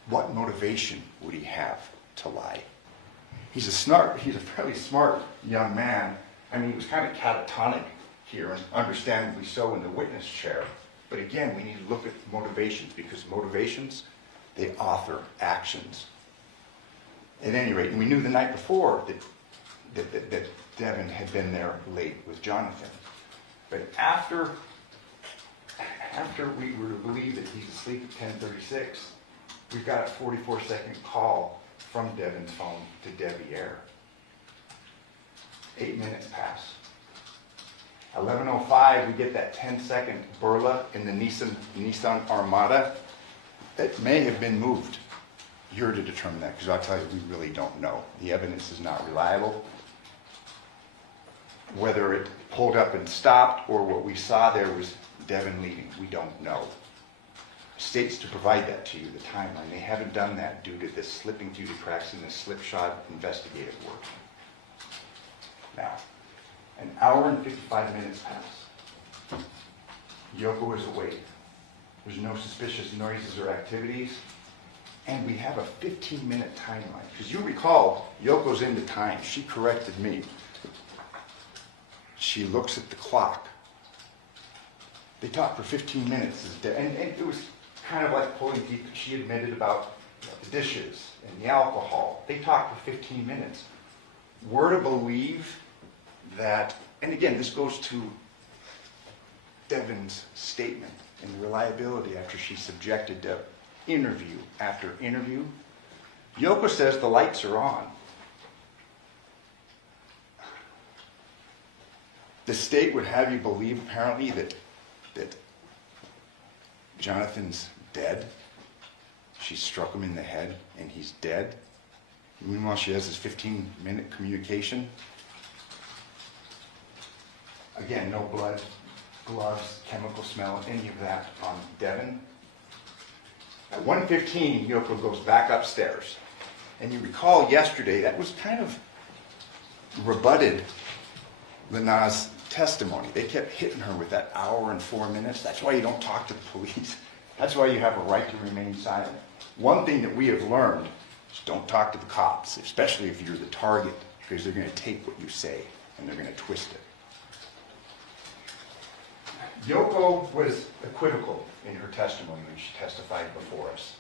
What motivation would he have to lie? He's a fairly smart young man. I mean, he was kind of catatonic here, and understandably so in the witness chair. But again, we need to look at motivations, because motivations, they author actions. At any rate, and we knew the night before that Devyn had been there late with Johnathan. But after we were to believe that he's asleep at 10:36, we got a 44-second call from Devyn's phone to Deviere. 8 minutes pass. 11:05, we get that 10-second burla in the Nissan Armada. It may have been moved. You're to determine that, because I'll tell you, we really don't know. The evidence is not reliable. Whether it pulled up and stopped, or what we saw there was Devyn leaving, we don't know. States to provide that to you, the timeline. They haven't done that due to this slipping through the cracks in the slipshod investigative work. Now, an hour and 55 minutes pass. Yoko is awake. There's no suspicious noises or activities. And we have a 15-minute timeline. Because you recall, Yoko's into time. She corrected me. She looks at the clock. They talked for 15 minutes. And it was kind of like pulling teeth. She admitted about the dishes and the alcohol. They talked for 15 minutes. We're to believe that, and again, this goes to Devyn's statement and the reliability after she's subjected to interview after interview. Yoko says the lights are on. The state would have you believe, apparently, that Johnathan's dead. She struck him in the head, and he's dead. Meanwhile, she has this 15-minute communication. Again, no blood, gloves, chemical smell, any of that on Devyn. At 1:15, Yoko goes back upstairs. And you recall yesterday, that was kind of rebutted Lena's testimony. They kept hitting her with that hour and 4 minutes. That's why you don't talk to the police. That's why you have a right to remain silent. One thing that we have learned is don't talk to the cops, especially if you're the target, because they're going to take what you say and they're going to twist it. Yoko was equivocal in her testimony when she testified before us.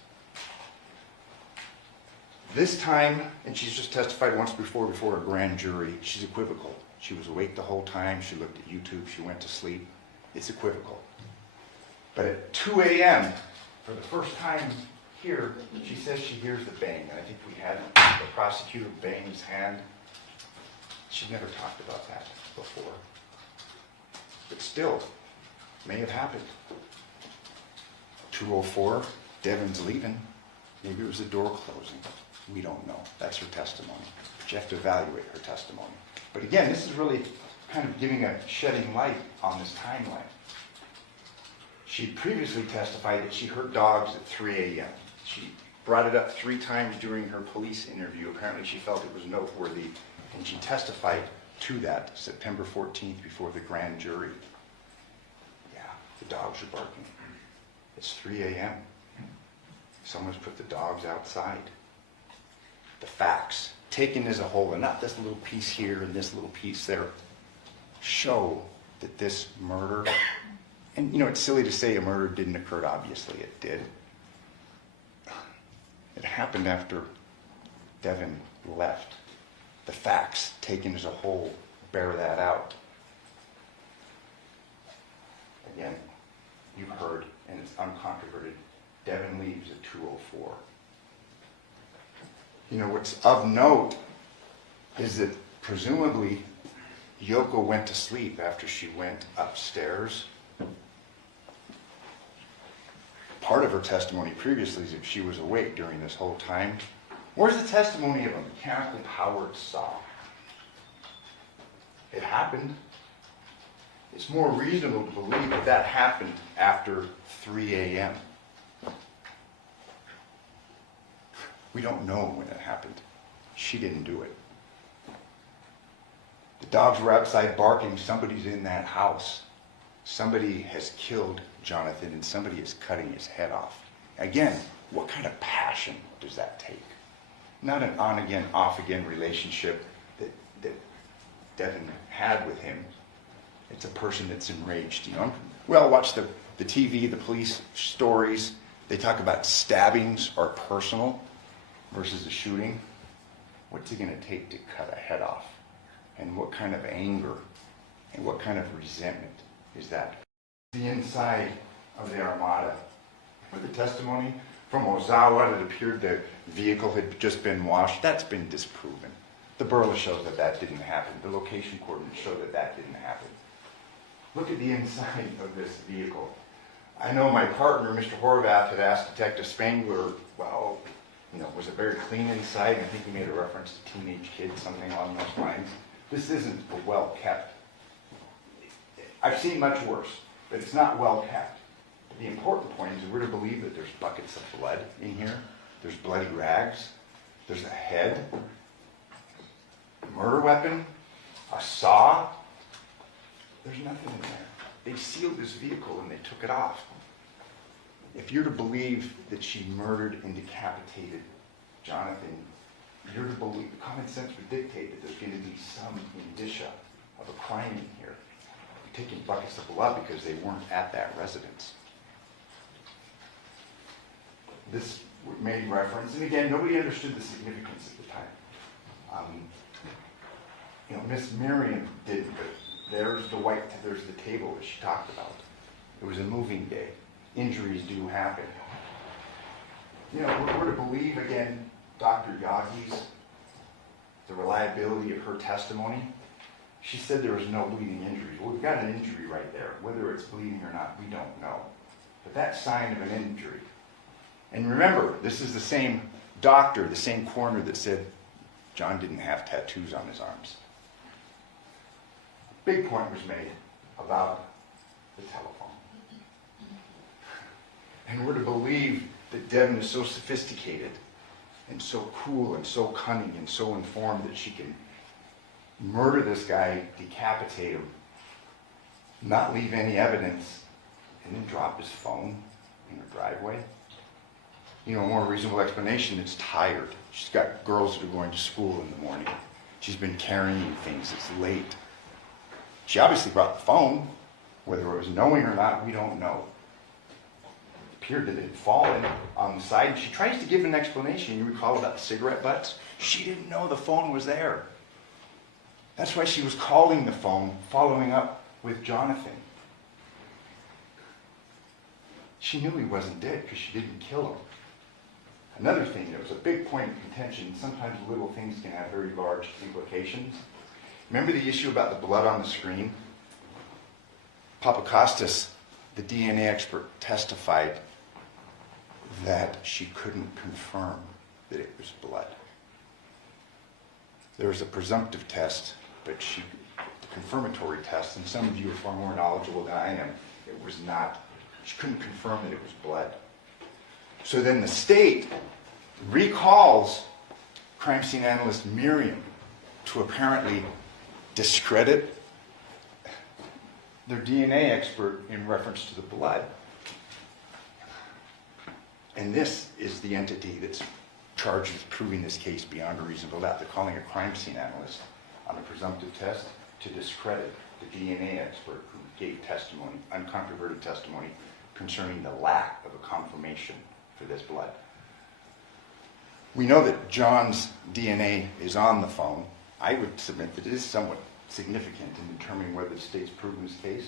This time, and she's just testified once before a grand jury, she's equivocal. She was awake the whole time. She looked at YouTube. She went to sleep. It's equivocal. But at 2 a.m., for the first time here, she says she hears the bang. And I think we had the prosecutor bang his hand. She'd never talked about that before. But still, may have happened. 2:04, Devyn's leaving. Maybe it was the door closing. We don't know. That's her testimony. But you have to evaluate her testimony. But again, this is really kind of shedding light on this timeline. She previously testified that she heard dogs at 3 a.m. She brought it up 3 times during her police interview. Apparently she felt it was noteworthy, and she testified to that September 14th before the grand jury. Yeah, the dogs are barking. It's 3 a.m. Someone's put the dogs outside. The facts, taken as a whole, and not this little piece here and this little piece there, show that this murder, and you know, it's silly to say a murder didn't occur. Obviously it did. It happened after Devyn left. The facts, taken as a whole, bear that out. Again, you've heard, and it's uncontroverted, Devyn leaves at 2:04. You know, what's of note is that presumably Yoko went to sleep after she went upstairs. Part of her testimony previously is that she was awake during this whole time. Where's the testimony of a mechanically powered saw? It happened. It's more reasonable to believe that that happened after 3 a.m. We don't know when it happened. She didn't do it. The dogs were outside barking. Somebody's in that house. Somebody has killed Johnathan, and somebody is cutting his head off. Again, what kind of passion does that take? Not an on-again, off-again relationship that Devyn had with him. It's a person that's enraged. You know, We all watch the TV, the police stories. They talk about stabbings are personal versus a shooting. What's it going to take to cut a head off? And what kind of anger and what kind of resentment is that? The inside of the Armada. With the testimony from Ozawa that appeared the vehicle had just been washed, that's been disproven. The burla shows that that didn't happen. The location coordinates show that that didn't happen. Look at the inside of this vehicle. I know my partner, Mr. Horvath, had asked Detective Spangler, well, was it very clean inside? I think he made a reference to teenage kids, something along those lines. This isn't well kept. I've seen much worse, but it's not well kept. The important point is we're to believe that there's buckets of blood in here. There's bloody rags. There's a head, a murder weapon, a saw. There's nothing in there. They sealed this vehicle and they took it off. If you're to believe that she murdered and decapitated Johnathan, you're to believe, common sense would dictate that there's going to be some indicia of a crime in here. You're taking buckets of blood because they weren't at that residence. This made reference, and again, nobody understood the significance at the time. Miss Miriam didn't, but there's the table that she talked about. It was a moving day. Injuries do happen. We're to believe, again, Dr. Yagi's, the reliability of her testimony. She said there was no bleeding injuries. Well, we've got an injury right there. Whether it's bleeding or not, we don't know. But that's sign of an injury. And remember, this is the same doctor, the same coroner that said John didn't have tattoos on his arms. Big point was made about the telephone. And we're to believe that Devyn is so sophisticated and so cool and so cunning and so informed that she can murder this guy, decapitate him, not leave any evidence, and then drop his phone in her driveway. A more reasonable explanation, it's tired. She's got girls that are going to school in the morning. She's been carrying things, it's late. She obviously brought the phone. Whether it was knowing or not, we don't know. It appeared that it had fallen on the side. She tries to give an explanation. You recall about the cigarette butts? She didn't know the phone was there. That's why she was calling the phone, following up with Johnathan. She knew he wasn't dead because she didn't kill him. Another thing that was a big point of contention, sometimes little things can have very large implications. Remember the issue about the blood on the screen? Papakostas, the DNA expert, testified that she couldn't confirm that it was blood. There was a presumptive test, but the confirmatory test, and some of you are far more knowledgeable than I am, it was not. She couldn't confirm that it was blood. So then the state recalls crime scene analyst Miriam to apparently discredit their DNA expert in reference to the blood. And this is the entity that's charged with proving this case beyond a reasonable doubt. They're calling a crime scene analyst on a presumptive test to discredit the DNA expert who gave testimony, uncontroverted testimony, concerning the lack of a confirmation for this blood. We know that John's DNA is on the phone. I would submit that it is somewhat significant in determining whether the state's proven his case.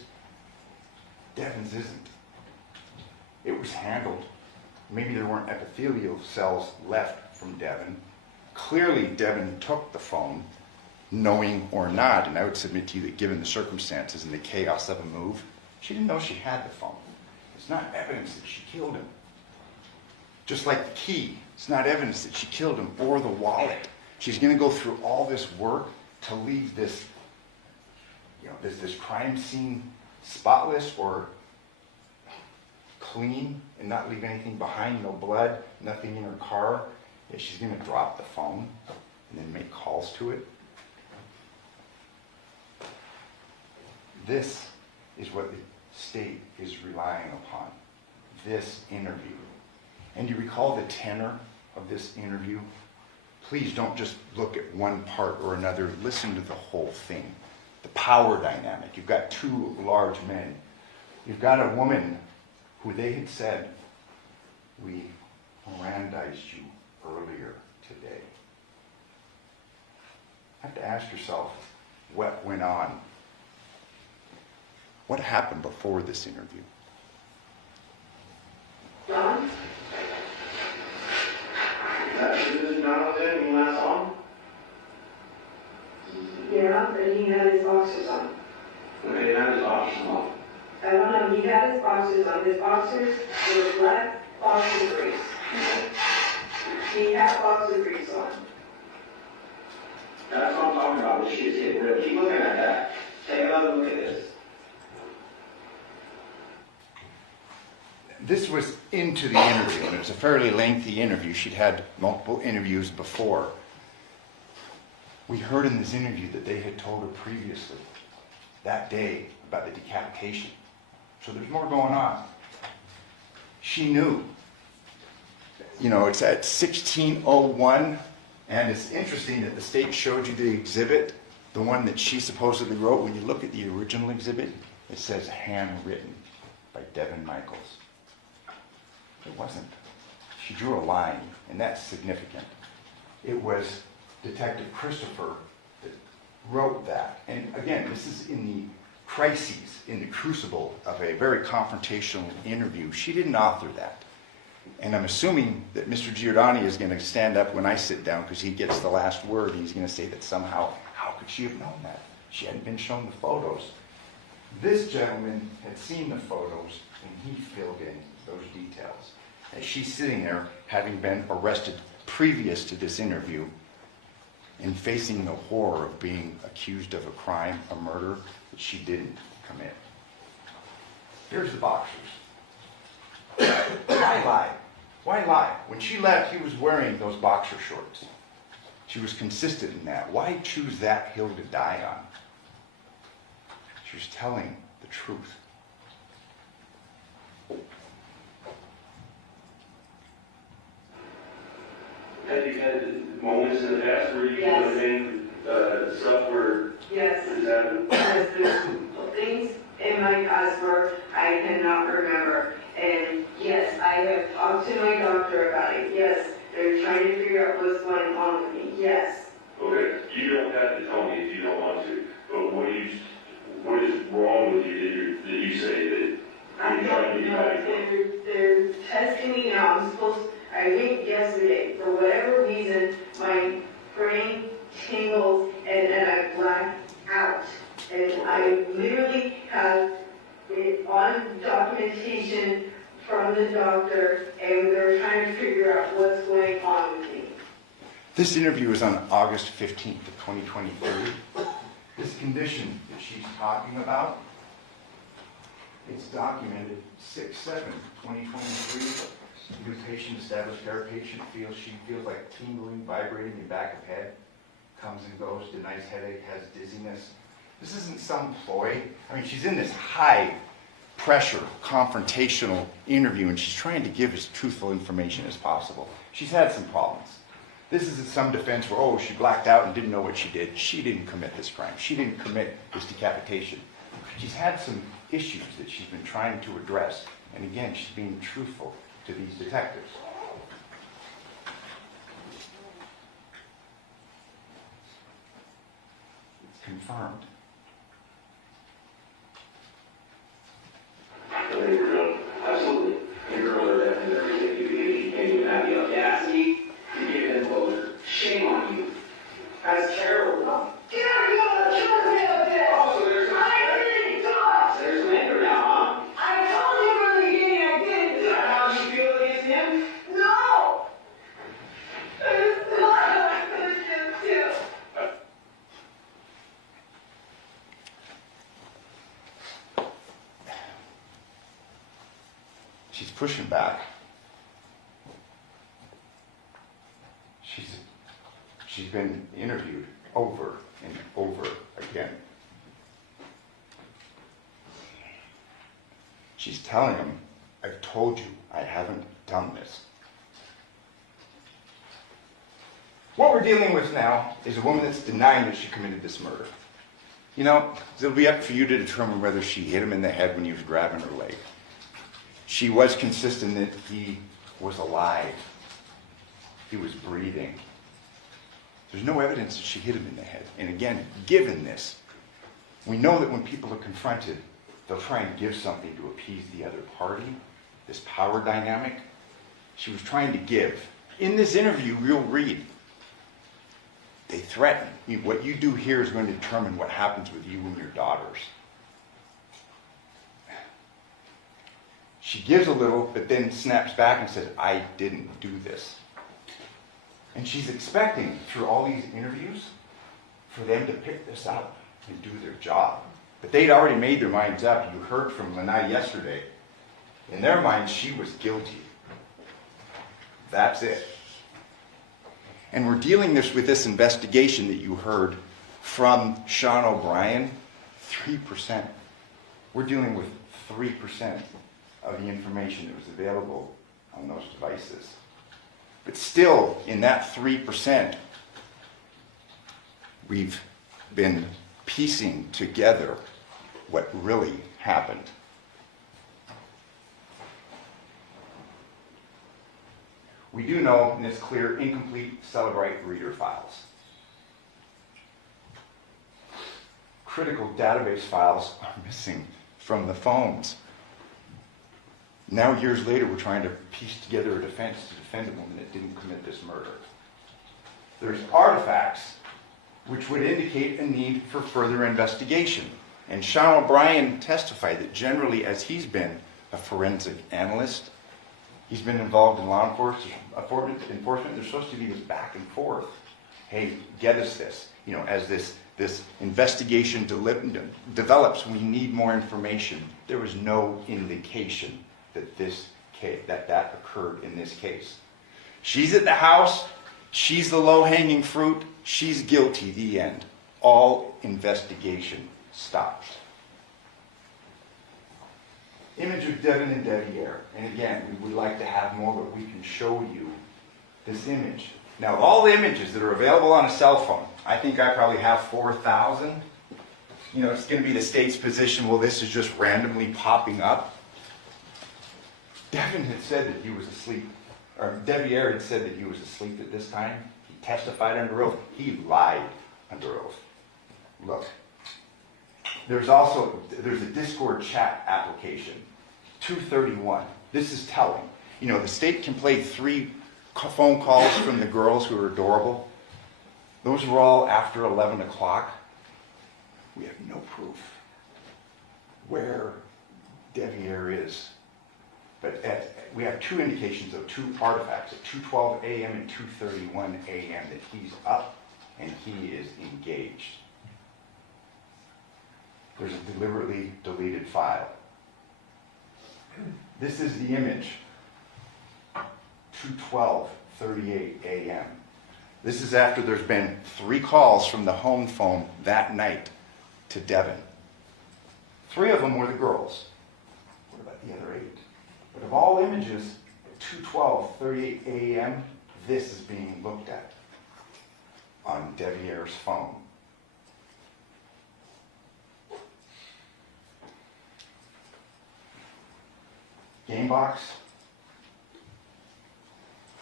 Devyn's isn't. It was handled. Maybe there weren't epithelial cells left from Devyn. Clearly, Devyn took the phone, knowing or not, and I would submit to you that given the circumstances and the chaos of a move, she didn't know she had the phone. It's not evidence that she killed him. Just like the key, it's not evidence that she killed him, or the wallet. She's going to go through all this work to leave this, this crime scene spotless or clean and not leave anything behind, no blood, nothing in her car. Yeah, she's going to drop the phone and then make calls to it. This is what the state is relying upon, this interview. And you recall the tenor of this interview? Please don't just look at one part or another. Listen to the whole thing. The power dynamic. You've got two large men You've got a woman who they had said, we Mirandized you earlier today. You have to ask yourself what went on. What happened before this interview? John? That should have been Johnathan when you last saw him? Yeah, but he had his boxers on. Okay, he had his boxers on. I don't know, he had his boxers on. His boxers were black boxer briefs. He had boxer briefs on. That's what I'm talking about, when she gets hit real. Keep looking at that. Take another look at this. This was into the interview, and it was a fairly lengthy interview. She'd had multiple interviews before. We heard in this interview that they had told her previously, that day, about the decapitation. So there's more going on. She knew. You know, it's at 16:01, and it's interesting that the state showed you the exhibit, the one that she supposedly wrote. When you look at the original exhibit, it says handwritten by Devyn Michaels. It wasn't. She drew a line, and that's significant. It was Detective Christopher that wrote that. And again, this is in the crises, in the crucible of a very confrontational interview. She didn't author that. And I'm assuming that Mr. Giordani is going to stand up when I sit down, because he gets the last word, and he's going to say that somehow, how could she have known that? She hadn't been shown the photos. This gentleman had seen the photos, and he filled in those details. As she's sitting there, having been arrested previous to this interview, and facing the horror of being accused of a crime, a murder, that she didn't commit. Here's the boxers. Why lie? Why lie? When she left, he was wearing those boxer shorts. She was consistent in that. Why choose that hill to die on? She was telling the truth. Have you had moments in the past where you Yes. have been stuff where Yes. this happened? Yes, there's things in my past where I cannot remember. And yes, I have talked to my doctor about it. Yes, they're trying to figure out what's going on with me. Yes. Okay, you don't have to tell me if you don't want to, but what is wrong with you that you say that I you're trying to don't be know. back? They're testing me now. I think yesterday, for whatever reason, my brain tingles and then I black out. And I literally have it on documentation from the doctor, and they're trying to figure out what's going on with me. This interview is on August 15th of 2023. This condition that she's talking about, it's documented 6/7/2023. New patient established her patient she feels like tingling, vibrating in back of head, comes and goes, denies headache, has dizziness. This isn't some ploy. I mean, she's in this high pressure, confrontational interview, and she's trying to give as truthful information as possible. She's had some problems. This isn't some defense where, oh, she blacked out and didn't know what she did. She didn't commit this crime. She didn't commit this decapitation. She's had some issues that she's been trying to address. And again, she's being truthful to these detectives. It's confirmed. Absolutely. You're going to have to everything you can. You have the audacity to give them closure. Shame on you. That's terrible. Get out of here! Oh, so there's there's some anger now, huh? I told you from the beginning I didn't do it. How do you feel against him? No! It's not what I'm going to do. She's pushing back. She's been interviewed over and over again. She's telling him, I've told you I haven't done this. What we're dealing with now is a woman that's denying that she committed this murder. You know, it'll be up for you to determine whether she hit him in the head when he was grabbing her leg. She was consistent that he was alive. He was breathing. There's no evidence that she hit him in the head. And again, given this, we know that when people are confronted, they'll try and give something to appease the other party, this power dynamic. She was trying to give. In this interview, you'll read, they threaten. What you do here is going to determine what happens with you and your daughters. She gives a little, but then snaps back and says, I didn't do this. And she's expecting, through all these interviews, for them to pick this up and do their job. But they'd already made their minds up. You heard from Lanai yesterday. In their minds, she was guilty. That's it. And we're dealing with this investigation that you heard from Sean O'Brien, 3%. We're dealing with 3% of the information that was available on those devices. But still, in that 3%, we've been piecing together what really happened. We do know, and it's clear, incomplete Celebrite reader files. Critical database files are missing from the phones. Now, years later, we're trying to piece together a defense to defend a woman that didn't commit this murder. There's artifacts which would indicate a need for further investigation. And Sean O'Brien testified that generally, as he's been a forensic analyst, he's been involved in law enforcement. There's supposed to be this back and forth. Hey, get us this. You know, as this investigation develops, we need more information. There was no indication that that occurred in this case. She's at the house. She's the low-hanging fruit. She's guilty. The end. All investigation stops. Image of Devyn and Deviere. And again, we would like to have more, but we can show you this image. Now, all the images that are available on a cell phone, I think I probably have 4,000. You know, it's going to be the state's position, well, this is just randomly popping up. Devyn had said that he was asleep, or Deviere had said that he was asleep at this time. He testified under oath. He lied under oath. Look. There's a Discord chat application, 231. This is telling. You know, the state can play 3 phone calls from the girls who are adorable. Those were all after 11 o'clock. We have no proof where Deviere is. But we have 2 indications of 2 artifacts at 2:12 a.m. and 2:31 a.m. that he's up and he is engaged. There's a deliberately deleted file. This is the image, 2:12:38 a.m. This is after there's been 3 calls from the home phone that night to Devyn. 3 of them were the girls. What about the other 8? But of all images, at 2:12:38 a.m., this is being looked at on Deviere's phone. Game box.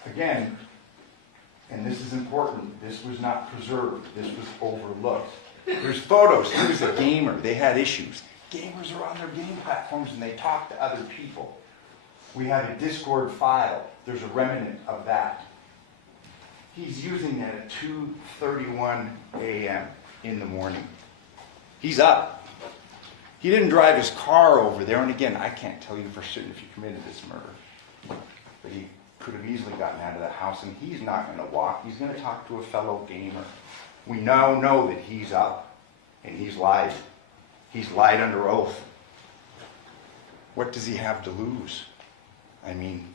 Again, and this is important, this was not preserved, this was overlooked. There's photos. He was a gamer. They had issues. Gamers are on their game platforms and they talk to other people. We have a Discord file. There's a remnant of that. He's using that at 2:31 a.m. in the morning. He's up. He didn't drive his car over there, and again, I can't tell you for certain if he committed this murder. But he could have easily gotten out of the house, and he's not going to walk. He's going to talk to a fellow gamer. We now know that he's up, and he's lied. He's lied under oath. What does he have to lose? I mean,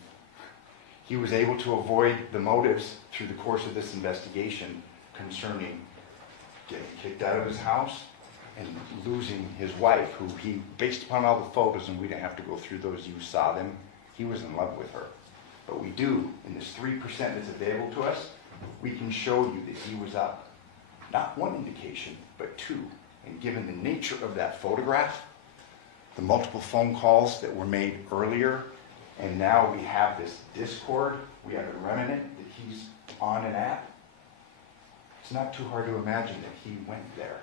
he was able to avoid the motives through the course of this investigation concerning getting kicked out of his house and losing his wife, who he, based upon all the photos, and we didn't have to go through those, you saw them, he was in love with her. But we do, in this 3% that's available to us, we can show you that he was up. Not 1 indication, but 2. And given the nature of that photograph, the multiple phone calls that were made earlier, and now we have this discord, we have a remnant that he's on and at, it's not too hard to imagine that he went there.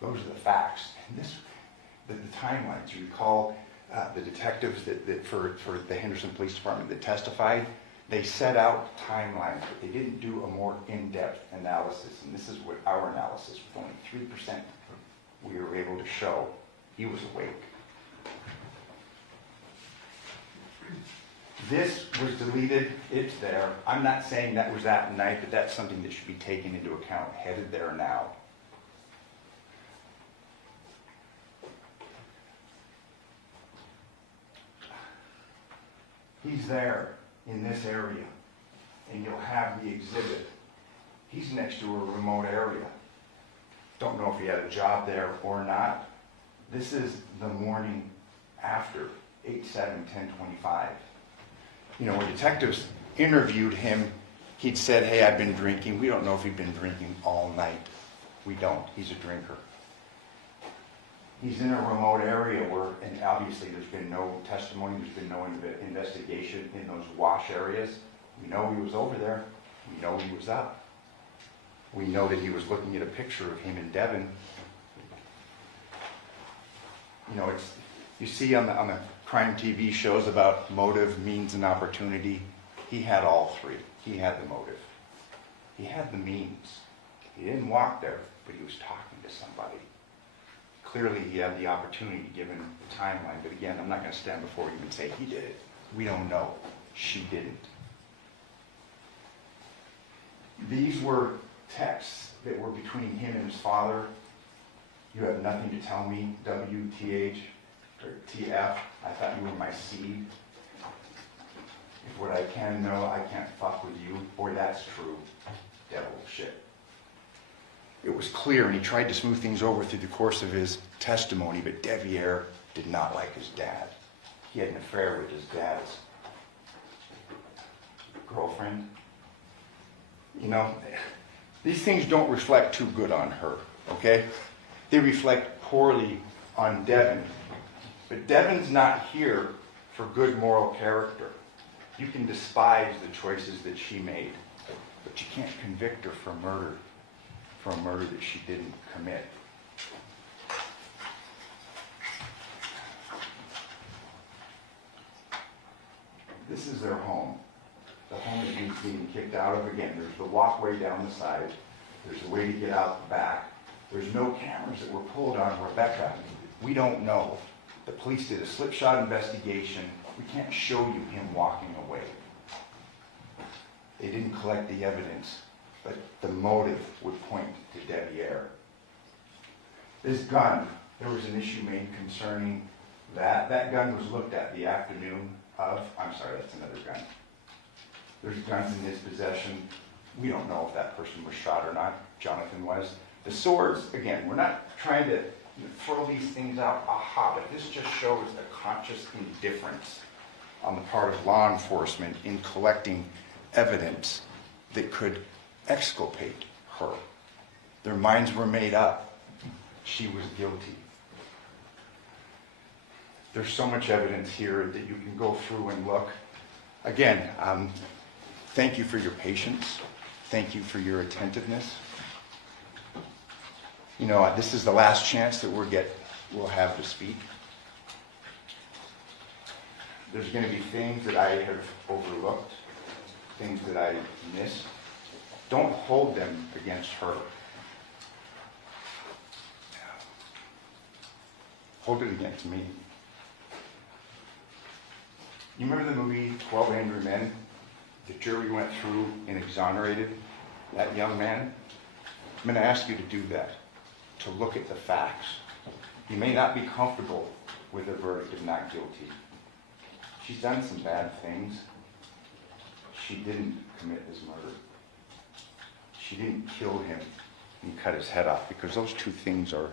Those are the facts. And the timelines, you recall the detectives that for the Henderson Police Department that testified, they set out timelines, but they didn't do a more in-depth analysis. And this is what our analysis, with only 3%, we were able to show he was awake. This was deleted, it's there. I'm not saying that was that night, but that's something that should be taken into account, headed there now. He's there in this area, and you'll have the exhibit. He's next to a remote area. Don't know if he had a job there or not. This is the morning after 8/7/10/25. You know, when detectives interviewed him, he'd said, hey, I've been drinking. We don't know if he'd been drinking all night. We don't. He's a drinker. He's in a remote area where, and obviously there's been no testimony, there's been no investigation in those wash areas. We know he was over there. We know he was up. We know that he was looking at a picture of him and Devyn. You know, it's, you see on the crime TV shows about motive, means, and opportunity. He had all three. He had the motive. He had the means. He didn't walk there, but he was talking to somebody. Clearly, he had the opportunity given the timeline. But again, I'm not going to stand before you and say he did it. We don't know. She didn't. These were texts that were between him and his father. You have nothing to tell me, WTH or TF. I thought you were my seed. If what I can know, I can't fuck with you. Boy, that's true. Devil shit. It was clear, and he tried to smooth things over through the course of his testimony, but Deviere did not like his dad. He had an affair with his dad's girlfriend. You know, these things don't reflect too good on her, okay? They reflect poorly on Devyn. But Devyn's not here for good moral character. You can despise the choices that she made, but you can't convict her for murder. For a murder that she didn't commit. This is their home. The home that he's being kicked out of. Again, there's the walkway down the side. There's a way to get out the back. There's no cameras that were pulled on Rebecca. We don't know. The police did a slipshod investigation. We can't show you him walking away. They didn't collect the evidence. But the motive would point to Deviere. This gun, there was an issue made concerning that. That gun was looked at the afternoon of, I'm sorry, that's another gun. There's guns in his possession. We don't know if that person was shot or not. Johnathan was. The swords, again, we're not trying to throw these things out, aha, but this just shows a conscious indifference on the part of law enforcement in collecting evidence that could exculpate her. Their minds were made up. She was guilty. There's so much evidence here that you can go through and look. Again, thank you for your patience. Thank you for your attentiveness. You know, this is the last chance that we'll have to speak. There's going to be things that I have overlooked, things that I missed. Don't hold them against her. Hold it against me. You remember the movie 12 Angry Men? The jury went through and exonerated that young man. I'm going to ask you to do that, to look at the facts. You may not be comfortable with a verdict of not guilty. She's done some bad things. She didn't commit this murder. She didn't kill him and cut his head off, because those two things are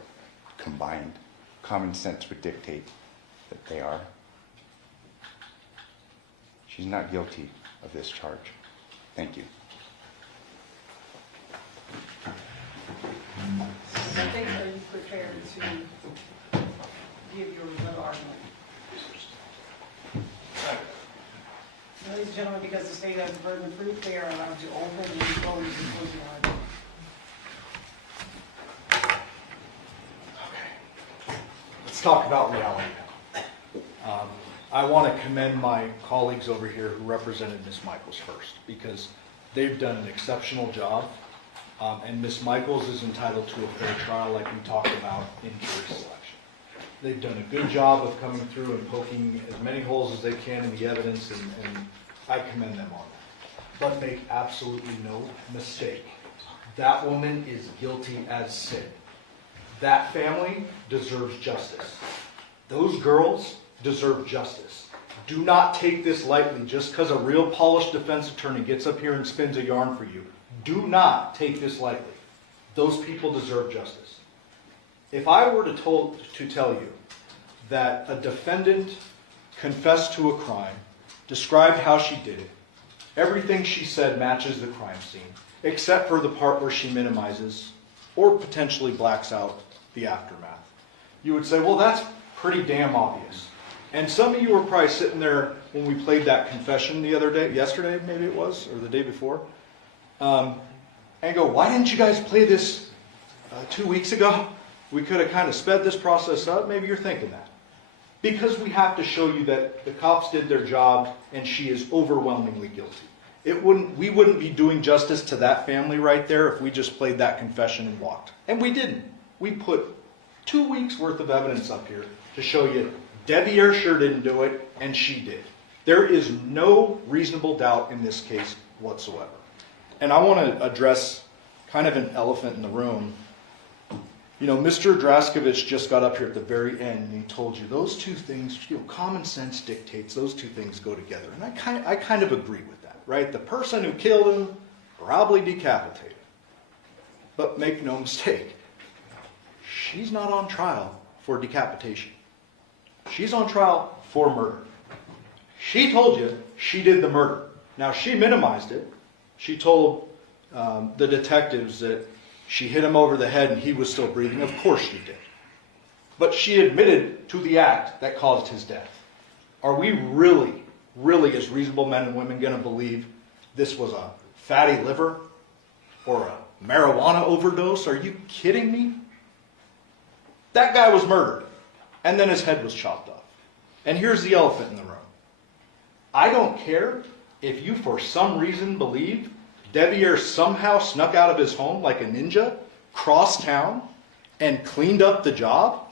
combined. Common sense would dictate that they are. She's not guilty of this charge. Thank you. I think, are you prepared to give your rebuttal argument? Ladies and gentlemen, because the state has the burden of proof, they are allowed to open and close the closing argument. Let's talk about reality now. I want to commend my colleagues over here who represented Ms. Michaels first, because they've done an exceptional job, and Ms. Michaels is entitled to a fair trial like we talked about in jury selection. They've done a good job of coming through and poking as many holes as they can in the evidence, and I commend them on that. But make absolutely no mistake, that woman is guilty as sin. That family deserves justice. Those girls deserve justice. Do not take this lightly just because a real polished defense attorney gets up here and spins a yarn for you. Do not take this lightly. Those people deserve justice. If I were to tell you that a defendant confessed to a crime, described how she did it, everything she said matches the crime scene, except for the part where she minimizes or potentially blacks out the aftermath, you would say, well, that's pretty damn obvious. And some of you were probably sitting there when we played that confession the other day, yesterday maybe it was, or the day before, and go, why didn't you guys play this 2 weeks ago? We could have kind of sped this process up. Maybe you're thinking that. Because we have to show you that the cops did their job and she is overwhelmingly guilty. We wouldn't be doing justice to that family right there if we just played that confession and walked. And we didn't. We put 2 weeks worth of evidence up here to show you Deviere sure didn't do it and she did. There is no reasonable doubt in this case whatsoever. And I want to address kind of an elephant in the room. You know, Mr. Draskevich just got up here at the very end and he told you those two things, common sense dictates those two things go together. And I kind of agree with that, right? The person who killed him, probably decapitated. But make no mistake, she's not on trial for decapitation. She's on trial for murder. She told you she did the murder. Now, she minimized it. She told the detectives that she hit him over the head and he was still breathing. Of course she did. But she admitted to the act that caused his death. Are we really, as reasonable men and women, going to believe this was a fatty liver or a marijuana overdose? Are you kidding me? That guy was murdered. And then his head was chopped off. And here's the elephant in the room. I don't care if you for some reason believe Deviere somehow snuck out of his home like a ninja, crossed town, and cleaned up the job.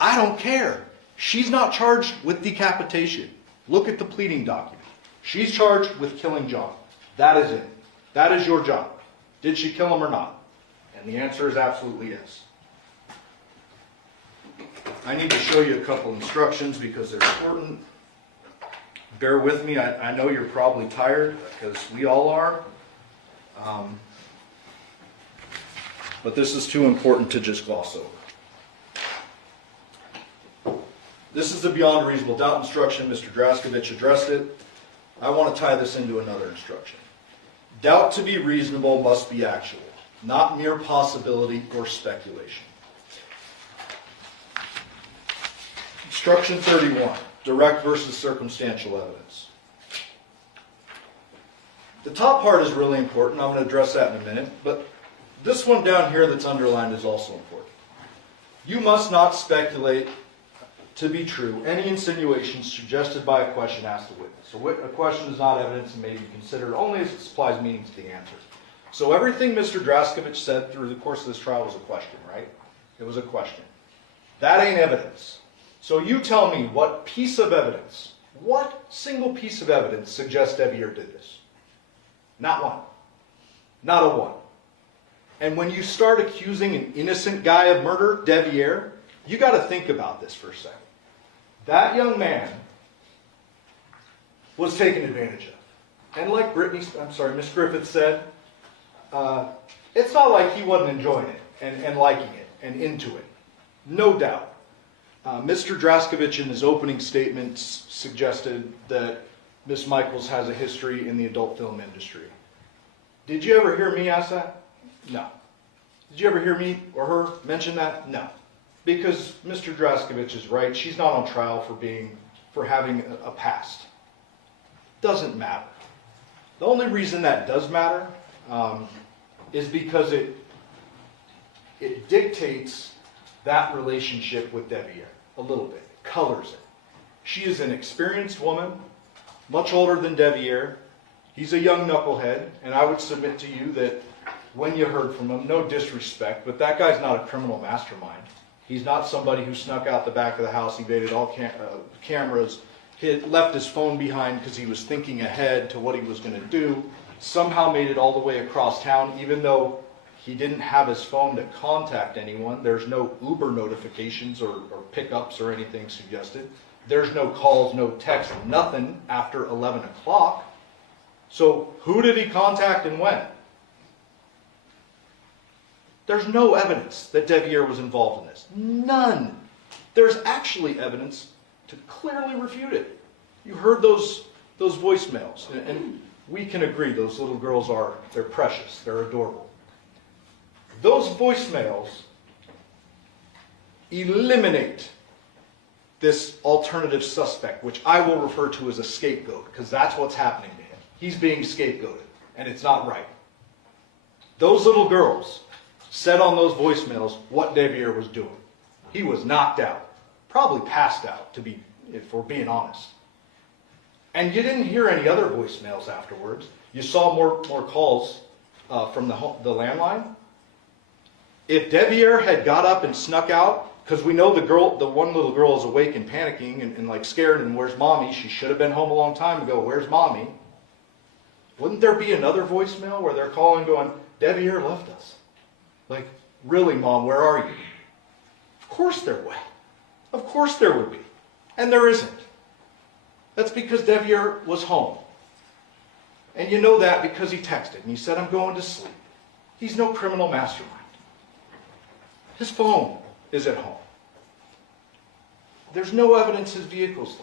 I don't care. She's not charged with decapitation. Look at the pleading document. She's charged with killing John. That is it. That is your job. Did she kill him or not? And the answer is absolutely yes. I need to show you a couple instructions because they're important. Bear with me. I know you're probably tired because we all are. But this is too important to just gloss over. This is the beyond reasonable doubt instruction. Mr. Draskevich addressed it. I want to tie this into another instruction. Doubt to be reasonable must be actual, not mere possibility or speculation. Instruction 31, direct versus circumstantial evidence. The top part is really important. I'm going to address that in a minute, but this one down here that's underlined is also important. You must not speculate to be true any insinuations suggested by a question asked the witness. A question is not evidence and may be considered only as it supplies meaning to the answer. So everything Mr. Draskevich said through the course of this trial was a question, right? It was a question. That ain't evidence. So you tell me what single piece of evidence suggests Deviere did this? Not one. Not a one. And when you start accusing an innocent guy of murder, Deviere, you got to think about this for a second. That young man was taken advantage of. And like Miss Griffith said, it's not like he wasn't enjoying it and liking it and into it. No doubt. Mr. Draskevich in his opening statements suggested that Ms. Michaels has a history in the adult film industry. Did you ever hear me ask that? No. Did you ever hear me or her mention that? No. Because Mr. Draskovich is right. She's not on trial for having a past. Doesn't matter. The only reason that does matter is because it dictates that relationship with Deviere a little bit. It colors it. She is an experienced woman, much older than Deviere. He's a young knucklehead, and I would submit to you that when you heard from him, no disrespect, but that guy's not a criminal mastermind. He's not somebody who snuck out the back of the house, evaded all cameras, left his phone behind because he was thinking ahead to what he was going to do, somehow made it all the way across town, even though he didn't have his phone to contact anyone. There's no Uber notifications or pickups or anything suggested. There's no calls, no text, nothing after 11 o'clock. So who did he contact and when? There's no evidence that Deviere was involved in this. None. There's actually evidence to clearly refute it. You heard those voicemails, and we can agree those little girls they're precious, they're adorable. Those voicemails eliminate this alternative suspect, which I will refer to as a scapegoat, because that's what's happening to him. He's being scapegoated, and it's not right. Those little girls said on those voicemails what Deviere was doing. He was knocked out, probably passed out, if we're being honest. And you didn't hear any other voicemails afterwards. You saw more calls from the landline. If Deviere had got up and snuck out, because we know the one little girl is awake and panicking and like scared, and where's mommy? She should have been home a long time ago. Where's mommy? Wouldn't there be another voicemail where they're calling going, Deviere left us? Like, really, Mom, where are you? Of course there would. Of course there would be. And there isn't. That's because Deviere was home. And you know that because he texted and he said, I'm going to sleep. He's no criminal mastermind. His phone is at home. There's no evidence his vehicle's left.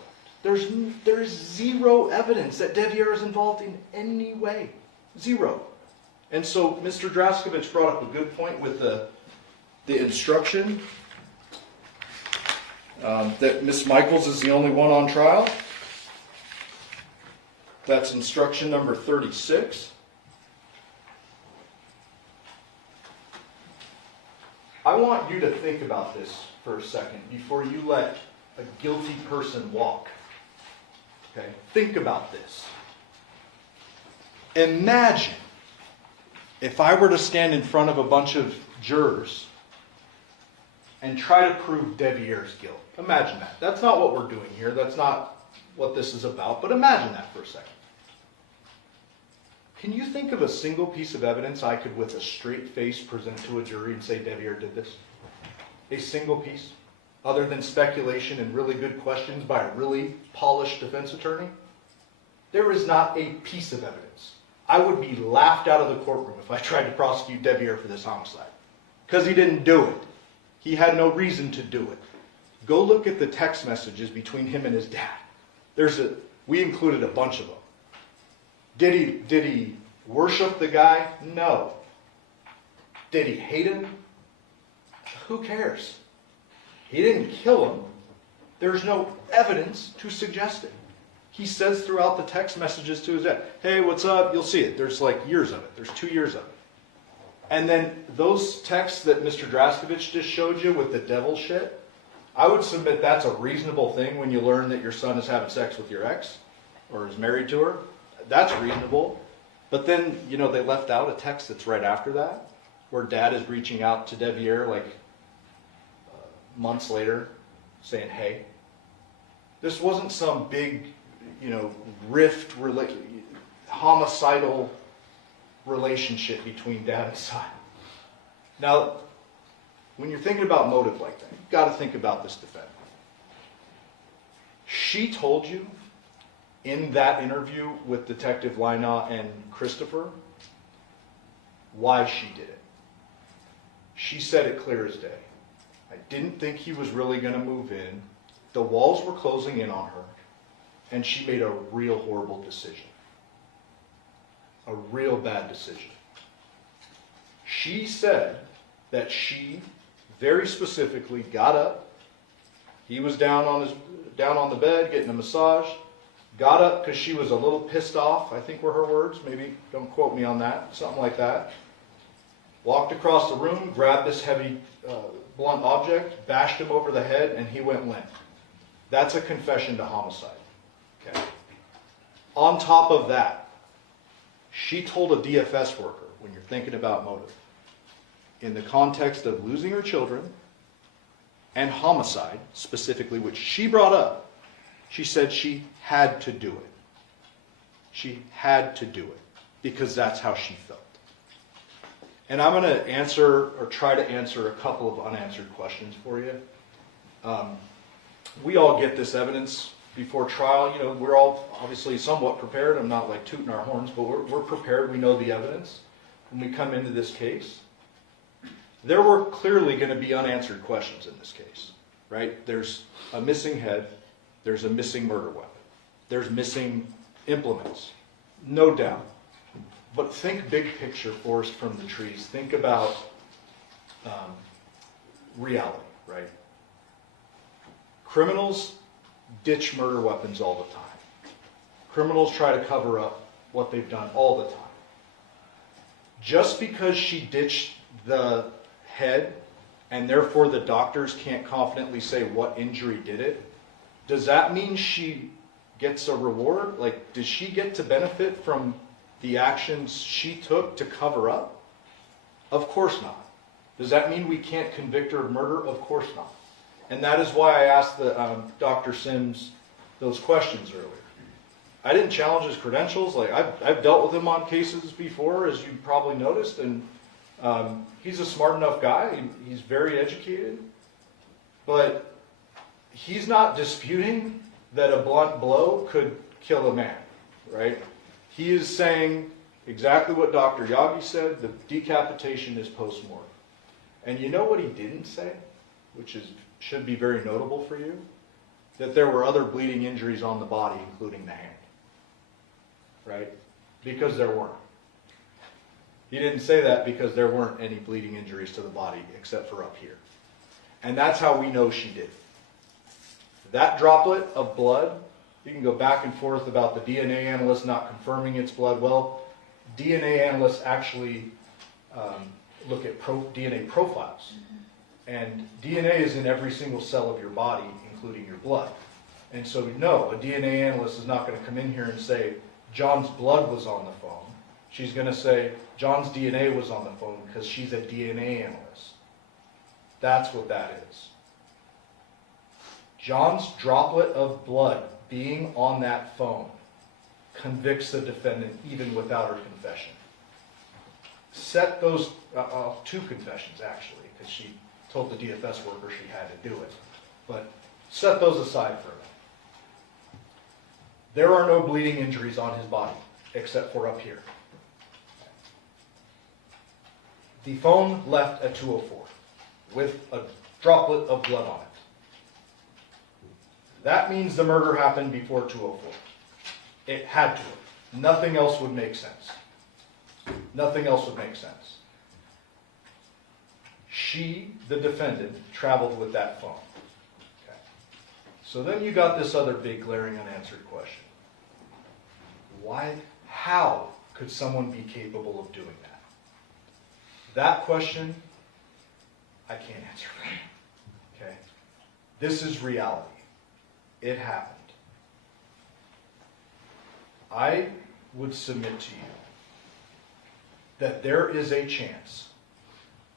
There is zero evidence that Deviere is involved in any way. Zero. And so Mr. Draskovich brought up a good point with the instruction that Miss Michaels is the only one on trial. That's instruction number 36. I want you to think about this for a second before you let a guilty person walk. Okay? Think about this. Imagine if I were to stand in front of a bunch of jurors and try to prove Deviere's guilt. Imagine that. That's not what we're doing here. That's not what this is about. But imagine that for a second. Can you think of a single piece of evidence I could, with a straight face, present to a jury and say Deviere did this? A single piece? Other than speculation and really good questions by a really polished defense attorney? There is not a piece of evidence. I would be laughed out of the courtroom if I tried to prosecute Deviere for this homicide. Because he didn't do it. He had no reason to do it. Go look at the text messages between him and his dad. We included a bunch of them. Did he worship the guy? No. Did he hate him? Who cares? He didn't kill him. There's no evidence to suggest it. He says throughout the text messages to his dad, hey, what's up? You'll see it. There's like years of it. There's 2 years of it. And then those texts that Mr. Draskovich just showed you with the devil shit, I would submit that's a reasonable thing when you learn that your son is having sex with your ex or is married to her. That's reasonable. But then, they left out a text that's right after that where dad is reaching out to Deviere like months later saying, hey. This wasn't some big, rift, homicidal relationship between dad and son. Now, when you're thinking about motive like that, you've got to think about this defendant. She told you in that interview with Detective Lina and Christopher why she did it. She said it clear as day. I didn't think he was really going to move in. The walls were closing in on her, and she made a real horrible decision. A real bad decision. She said that she very specifically got up. He was down on the bed getting a massage. Got up because she was a little pissed off, I think were her words. Maybe don't quote me on that. Something like that. Walked across the room, grabbed this heavy blunt object, bashed him over the head, and he went limp. That's a confession to homicide. Okay. On top of that, she told a DFS worker, when you're thinking about motive, in the context of losing her children and homicide, specifically, which she brought up, she said she had to do it. She had to do it because that's how she felt. And I'm going to answer or try to answer a couple of unanswered questions for you. We all get this evidence before trial. You know, we're all obviously somewhat prepared. I'm not like tooting our horns, but we're prepared. We know the evidence when we come into this case. There were clearly going to be unanswered questions in this case, right? There's a missing head. There's a missing murder weapon. There's missing implements. No doubt. But think big picture, forest from the trees. Think about reality, right? Criminals ditch murder weapons all the time. Criminals try to cover up what they've done all the time. Just because she ditched the head and therefore the doctors can't confidently say what injury did it, does that mean she gets a reward? Like, does she get to benefit from the actions she took to cover up? Of course not. Does that mean we can't convict her of murder? Of course not. And that is why I asked Dr. Sims those questions earlier. I didn't challenge his credentials. Like I've dealt with him on cases before, as you probably noticed, and he's a smart enough guy. He's very educated, but he's not disputing that a blunt blow could kill a man, right? He is saying exactly what Dr. Yagi said, the decapitation is post-mortem. And you know what he didn't say, which should be very notable for you? That there were other bleeding injuries on the body, including the hand, right? Because there weren't. He didn't say that because there weren't any bleeding injuries to the body except for up here. And that's how we know she did it. That droplet of blood, you can go back and forth about the DNA analyst not confirming it's blood. Well, DNA analysts actually look at DNA profiles. And DNA is in every single cell of your body, including your blood. And so no, a DNA analyst is not going to come in here and say, John's blood was on the phone. She's going to say, John's DNA was on the phone because she's a DNA analyst. That's what that is. John's droplet of blood being on that phone convicts the defendant even without her confession. Set those, two confessions actually, because she told the DFS worker she had to do it. But set those aside for a minute. There are no bleeding injuries on his body, except for up here. The phone left at 2:04 with a droplet of blood on it. That means the murder happened before 2:04. It had to. Nothing else would make sense. Nothing else would make sense. She, the defendant, traveled with that phone. Okay. So then you got this other big glaring unanswered question. How could someone be capable of doing that? That question, I can't answer for you. Okay? This is reality. It happened. I would submit to you that there is a chance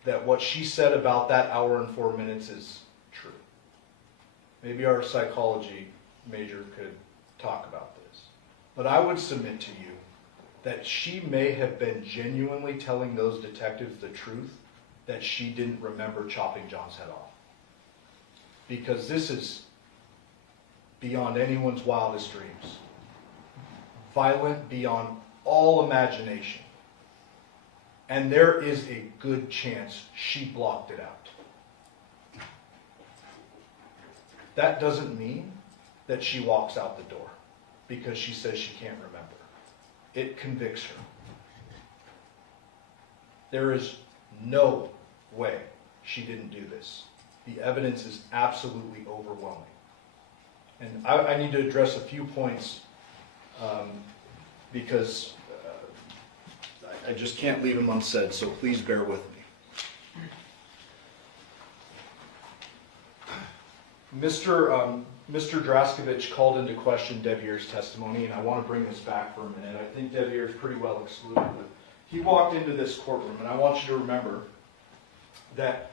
that what she said about that hour and 4 minutes is true. Maybe our psychology major could talk about this. But I would submit to you that she may have been genuinely telling those detectives the truth that she didn't remember chopping John's head off. Because this is beyond anyone's wildest dreams. Violent beyond all imagination. And there is a good chance she blocked it out. That doesn't mean that she walks out the door because she says she can't remember. It convicts her. There is no way she didn't do this. The evidence is absolutely overwhelming. And I need to address a few points because I just can't leave them unsaid, so please bear with me. Mr. Draskovich called into question Deviere's testimony, and I want to bring this back for a minute. I think Deviere is pretty well excluded. But he walked into this courtroom, and I want you to remember that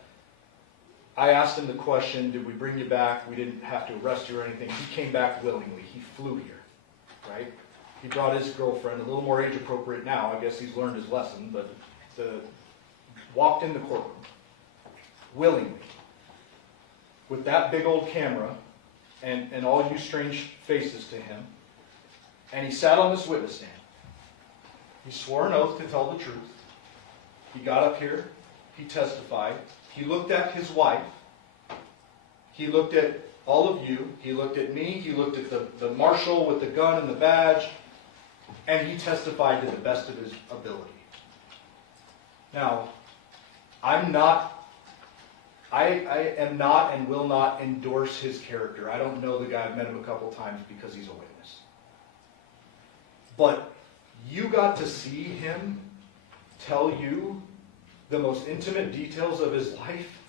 I asked him the question, did we bring you back? We didn't have to arrest you or anything. He came back willingly. He flew here, right? He brought his girlfriend, a little more age appropriate now. I guess he's learned his lesson, but walked in the courtroom willingly with that big old camera and all you strange faces to him. And he sat on this witness stand. He swore an oath to tell the truth. He got up here. He testified. He looked at his wife. He looked at all of you. He looked at me. He looked at the marshal with the gun and the badge. And he testified to the best of his ability. Now, I am not and will not endorse his character. I don't know the guy. I've met him a couple times because he's a witness. But you got to see him tell you the most intimate details of his life.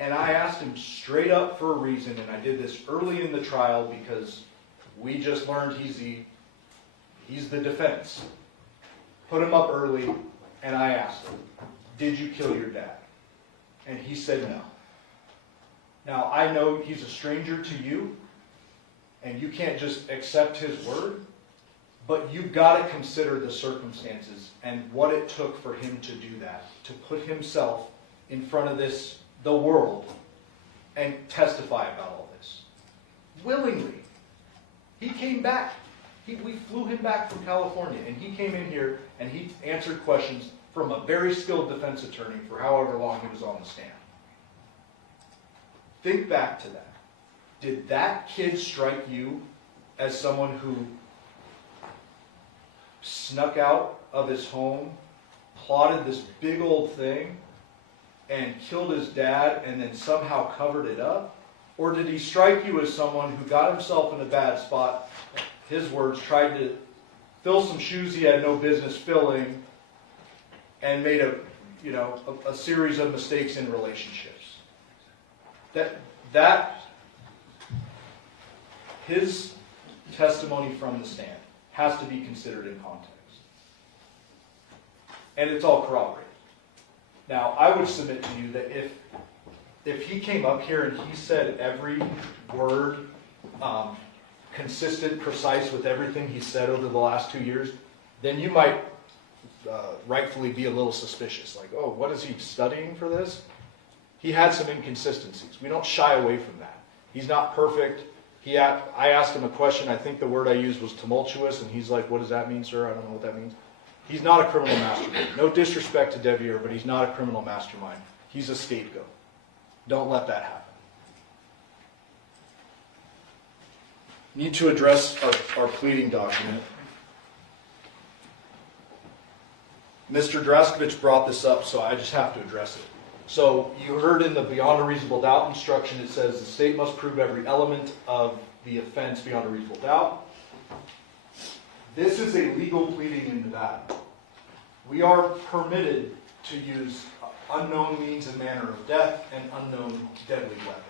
And I asked him straight up for a reason, and I did this early in the trial because we just learned he's the defense. Put him up early, and I asked him, did you kill your dad? And he said no. Now, I know he's a stranger to you, and you can't just accept his word, but you've got to consider the circumstances and what it took for him to do that, to put himself in front of the world, and testify about all this. Willingly. He came back. We flew him back from California, and he came in here and he answered questions from a very skilled defense attorney for however long he was on the stand. Think back to that. Did that kid strike you as someone who snuck out of his home, plotted this big old thing, and killed his dad and then somehow covered it up? Or did he strike you as someone who got himself in a bad spot, his words, tried to fill some shoes he had no business filling, and made a series of mistakes in relationships? His testimony from the stand has to be considered in context. And it's all corroborated. Now, I would submit to you that if he came up here and he said every word consistent, precise with everything he said over the last 2 years, then you might rightfully be a little suspicious. Like, oh, what is he studying for this? He had some inconsistencies. We don't shy away from that. He's not perfect. I asked him a question. I think the word I used was tumultuous, and he's like, what does that mean, sir? I don't know what that means. He's not a criminal mastermind. No disrespect to Deviere, but he's not a criminal mastermind. He's a scapegoat. Don't let that happen. Need to address our pleading document. Mr. Draskovich brought this up, so I just have to address it. So you heard in the beyond a reasonable doubt instruction, it says the state must prove every element of the offense beyond a reasonable doubt. This is a legal pleading in Nevada. We are permitted to use unknown means and manner of death and unknown deadly weapon.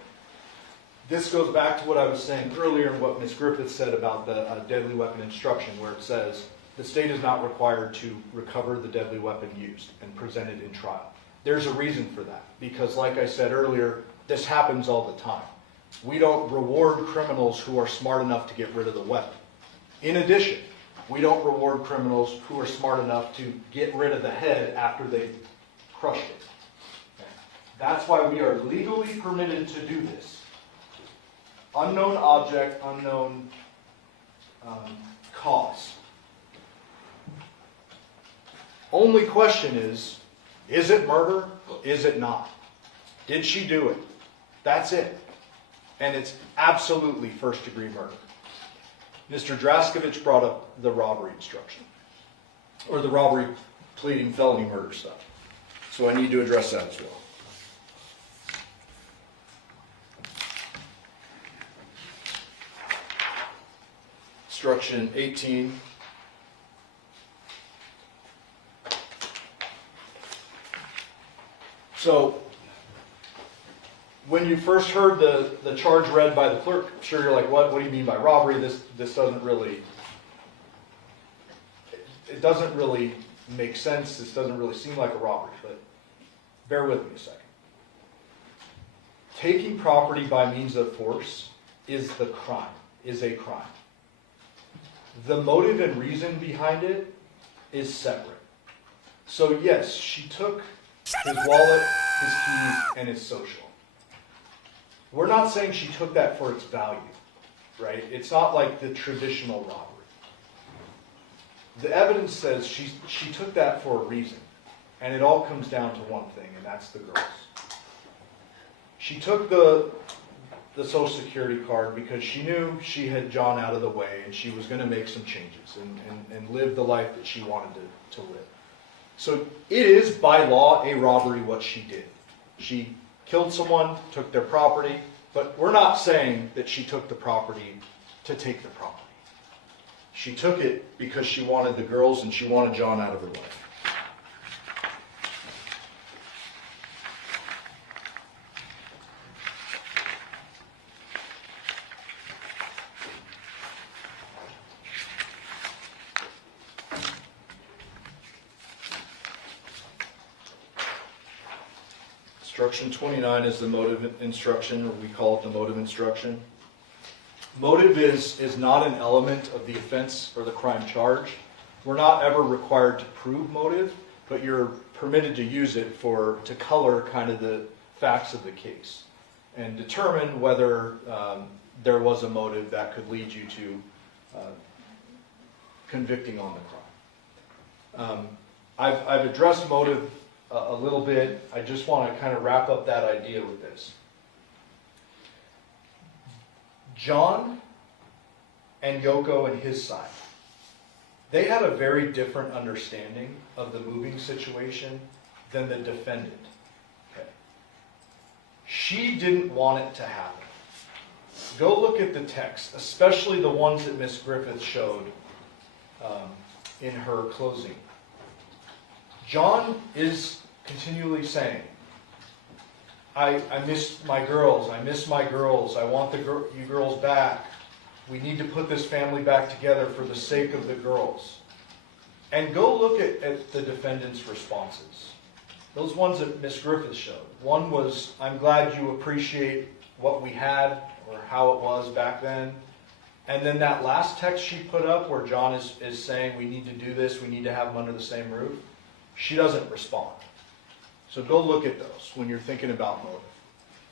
This goes back to what I was saying earlier and what Ms. Griffith said about the deadly weapon instruction, where it says the state is not required to recover the deadly weapon used and presented in trial. There's a reason for that, because like I said earlier, this happens all the time. We don't reward criminals who are smart enough to get rid of the weapon. In addition, we don't reward criminals who are smart enough to get rid of the head after they've crushed it. Okay. That's why we are legally permitted to do this. Unknown object, unknown cause. Only question is it murder? Is it not? Did she do it? That's it. And it's absolutely first-degree murder. Mr. Draskovich brought up the robbery instruction, or the robbery pleading felony murder stuff. So I need to address that as well. Instruction 18. So, when you first heard the charge read by the clerk, I'm sure you're like, what do you mean by robbery? This doesn't really, it doesn't really make sense. This doesn't really seem like a robbery, but bear with me a second. Taking property by means of force is a crime. The motive and reason behind it is separate. So yes, she took his wallet, his keys, and his social. We're not saying she took that for its value, right? It's not like the traditional robbery. The evidence says she took that for a reason, and it all comes down to one thing, and that's the girls. She took the Social Security card because she knew she had John out of the way, and she was going to make some changes and live the life that she wanted to live. So it is, by law, a robbery what she did. She killed someone, took their property, but we're not saying that she took the property to take the property. She took it because she wanted the girls and she wanted John out of her life. Instruction 29 is the motive instruction, or we call it the motive instruction. Motive is not an element of the offense or the crime charge. We're not ever required to prove motive, but you're permitted to use it to color kind of the facts of the case and determine whether there was a motive that could lead you to convicting on the crime. I've addressed motive a little bit. I just want to kind of wrap up that idea with this. John and Yoko and his side, they had a very different understanding of the moving situation than the defendant. Okay. She didn't want it to happen. Go look at the text, especially the ones that Miss Griffith showed in her closing. John is continually saying, I miss my girls, I want you girls back. We need to put this family back together for the sake of the girls. And go look at the defendant's responses. Those ones that Miss Griffith showed. One was, I'm glad you appreciate what we had or how it was back then. And then that last text she put up where John is saying we need to do this, we need to have them under the same roof. She doesn't respond. So go look at those when you're thinking about motive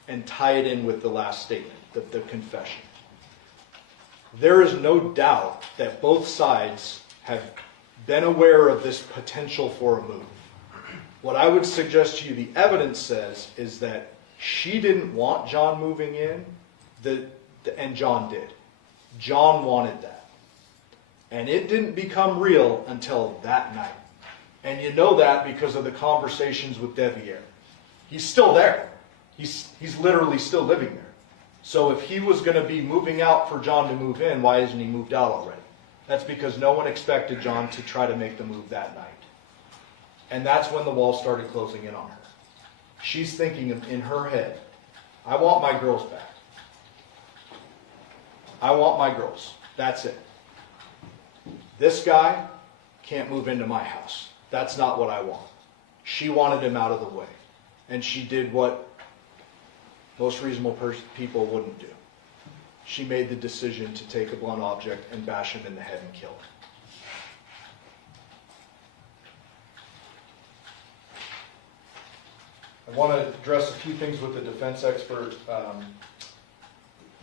and tie it in with the last statement, the confession. There is no doubt that both sides have been aware of this potential for a move. What I would suggest to you the evidence says is that she didn't want John moving in, and John did. John wanted that. And it didn't become real until that night. And you know that because of the conversations with Deviere. He's still there. He's literally still living there. So if he was going to be moving out for John to move in, why isn't he moved out already? That's because no one expected John to try to make the move that night. And that's when the wall started closing in on her. She's thinking in her head, I want my girls back. I want my girls. That's it. This guy can't move into my house. That's not what I want. She wanted him out of the way. And she did what most reasonable people wouldn't do. She made the decision to take a blunt object and bash him in the head and kill him. I want to address a few things with the defense expert.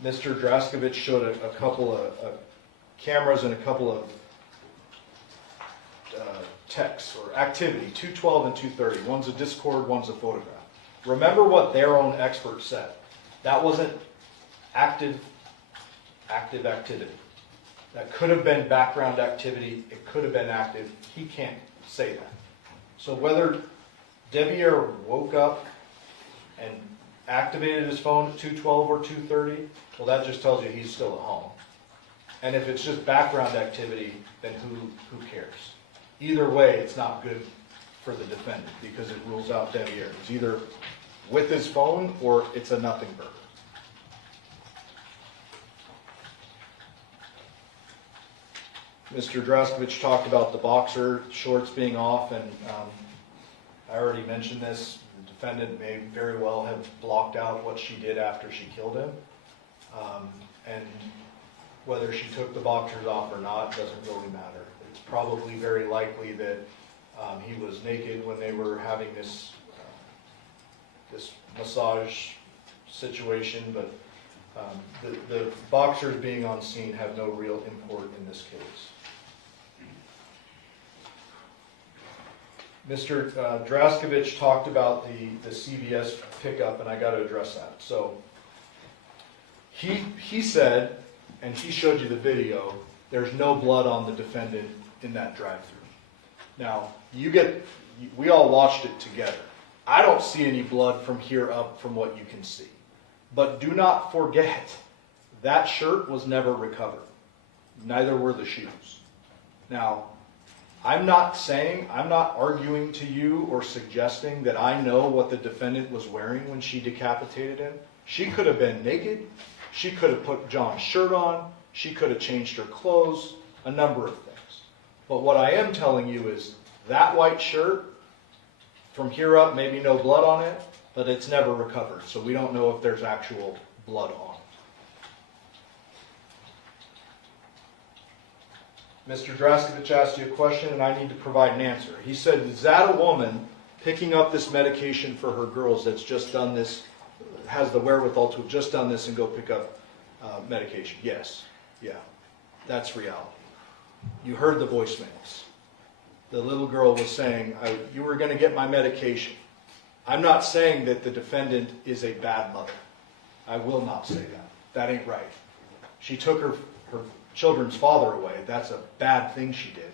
Mr. Draskovich showed a couple of cameras and a couple of texts or activity, 212 and 230. One's a Discord, one's a photograph. Remember what their own expert said. That wasn't active activity. That could have been background activity. It could have been active. He can't say that. So whether Deviere woke up and activated his phone at 2:12 or 2:30, well, that just tells you he's still at home. And if it's just background activity, then who cares? Either way, it's not good for the defendant because it rules out Deviere. It's either with his phone or it's a nothing burger. Mr. Draskovic talked about the boxer shorts being off, and I already mentioned this. The defendant may very well have blocked out what she did after she killed him. And whether she took the boxers off or not doesn't really matter. It's probably very likely that he was naked when they were having this massage situation, but the boxers being on scene have no real import in this case. Mr. Draskovic talked about the CVS pickup, and I got to address that. So he said, and he showed you the video, there's no blood on the defendant in that drive-thru. Now, we all watched it together. I don't see any blood from here up from what you can see. But do not forget, that shirt was never recovered. Neither were the shoes. Now, I'm not arguing to you or suggesting that I know what the defendant was wearing when she decapitated him. She could have been naked. She could have put John's shirt on. She could have changed her clothes, a number of things. But what I am telling you is that white shirt, from here up, maybe no blood on it, but it's never recovered. So we don't know if there's actual blood on it. Mr. Draskovic asked you a question, and I need to provide an answer. He said, is that a woman picking up this medication for her girls that's just done this, has the wherewithal to have just done this and go pick up medication? Yes. Yeah. That's reality. You heard the voicemails. The little girl was saying, you were going to get my medication. I'm not saying that the defendant is a bad mother. I will not say that. That ain't right. She took her children's father away. That's a bad thing she did.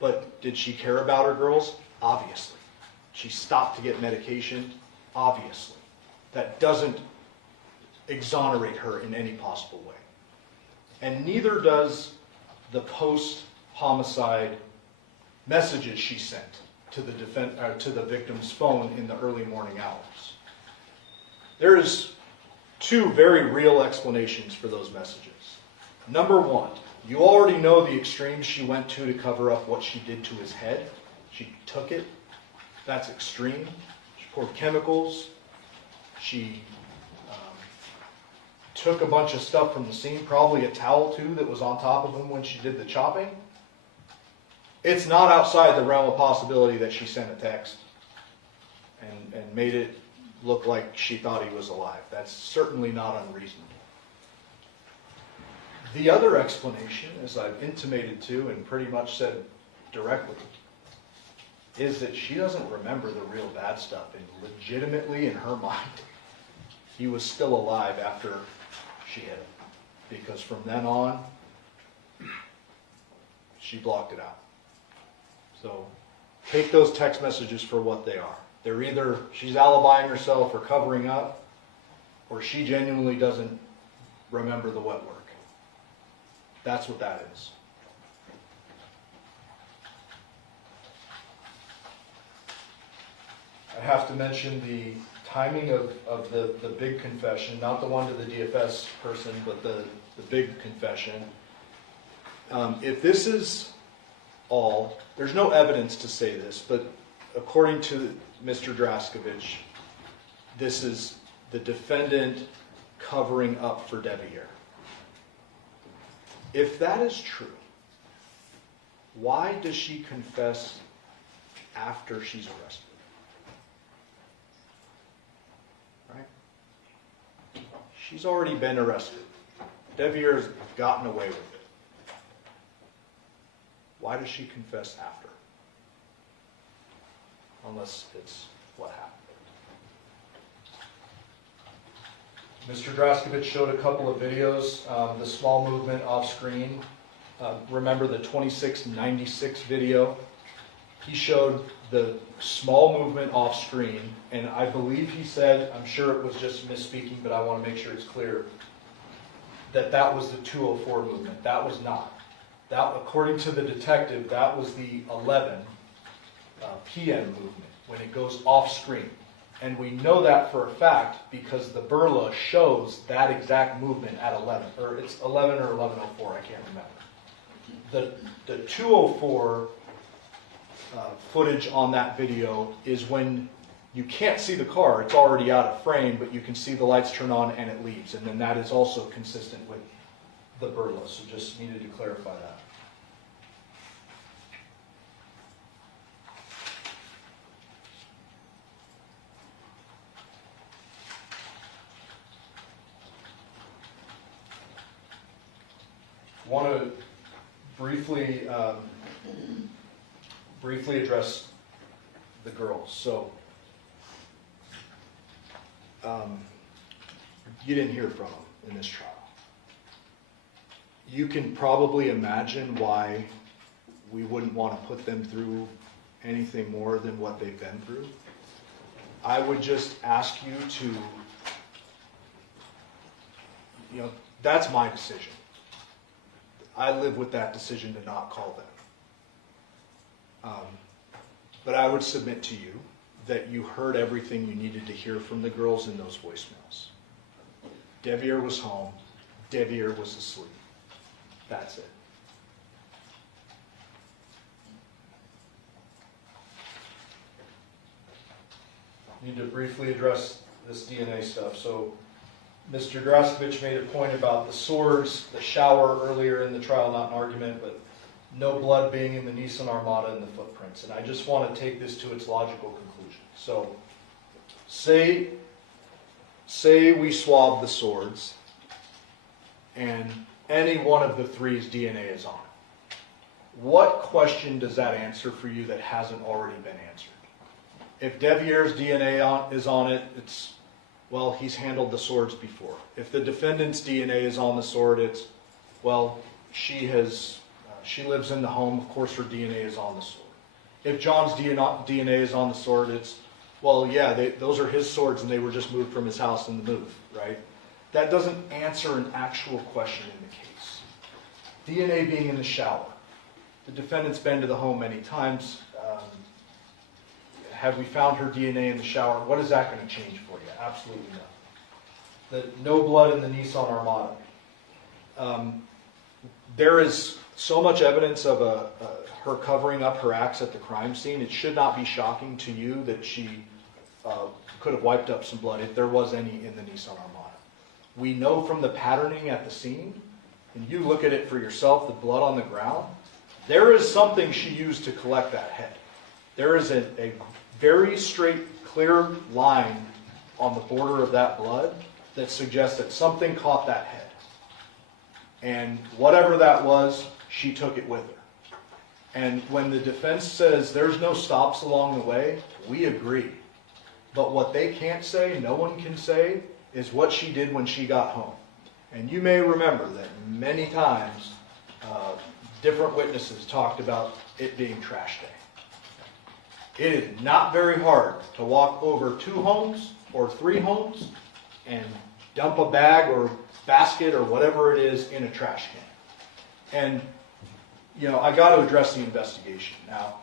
But did she care about her girls? Obviously. She stopped to get medication? Obviously. That doesn't exonerate her in any possible way. And neither does the post-homicide messages she sent to the victim's phone in the early morning hours. There is two very real explanations for those messages. Number one, you already know the extremes she went to cover up what she did to his head. She took it. That's extreme. She poured chemicals. She took a bunch of stuff from the scene, probably a towel too that was on top of him when she did the chopping. It's not outside the realm of possibility that she sent a text and made it look like she thought he was alive. That's certainly not unreasonable. The other explanation, as I've intimated to and pretty much said directly, is that she doesn't remember the real bad stuff, and legitimately in her mind, he was still alive after she hit him. Because from then on, she blocked it out. So take those text messages for what they are. They're either she's alibying herself or covering up, or she genuinely doesn't remember the wet work. That's what that is. I have to mention the timing of the big confession, not the one to the DFS person, but the big confession. If this is all, there's no evidence to say this, but according to Mr. Draskovic, this is the defendant covering up for Deviere. If that is true, why does she confess after she's arrested? Right? She's already been arrested. Deviere's gotten away with it. Why does she confess after? Unless it's what happened. Mr. Draskovic showed a couple of videos. The small movement off screen. Remember the 2696 video? He showed the small movement off screen, and I believe he said, I'm sure it was just misspeaking, but I want to make sure it's clear, that that was the 204 movement. That was not. That, according to the detective, that was the 11 p.m. movement when it goes off screen. And we know that for a fact because the burla shows that exact movement at 11, or it's 11 or 11:04, I can't remember. The 204 footage on that video is when you can't see the car, it's already out of frame, but you can see the lights turn on and it leaves. And then that is also consistent with the burla, so just needed to clarify that. I want to briefly address the girls. So you didn't hear from them in this trial. You can probably imagine why we wouldn't want to put them through anything more than what they've been through. I would just ask you to, that's my decision. I live with that decision to not call them. But I would submit to you that you heard everything you needed to hear from the girls in those voicemails. Deviere was home. Deviere was asleep. That's it. Need to briefly address this DNA stuff. So Mr. Draskovic made a point about the swords, the shower earlier in the trial, not an argument, but no blood being in the Nissan Armada and the footprints. And I just want to take this to its logical conclusion. So say we swab the swords and any one of the three's DNA is on it. What question does that answer for you that hasn't already been answered? If Deviere's DNA is on it, it's, well, he's handled the swords before. If the defendant's DNA is on the sword, it's, well, she lives in the home, of course her DNA is on the sword. If John's DNA is on the sword, it's, well, yeah, those are his swords and they were just moved from his house in the move, right? That doesn't answer an actual question in the case. DNA being in the shower. The defendant's been to the home many times. Have we found her DNA in the shower? What is that going to change for you? Absolutely nothing. No blood in the Nissan Armada. There is so much evidence of her covering up her acts at the crime scene. It should not be shocking to you that she could have wiped up some blood if there was any in the Nissan Armada. We know from the patterning at the scene, and you look at it for yourself, the blood on the ground, there is something she used to collect that head. There is a very straight, clear line on the border of that blood that suggests that something caught that head. And whatever that was, she took it with her. And when the defense says there's no stops along the way, we agree. But what they can't say, no one can say, is what she did when she got home. And you may remember that many times different witnesses talked about it being trash day. It is not very hard to walk over 2 homes or 3 homes and dump a bag or basket or whatever it is in a trash can. And, I got to address the investigation. Now,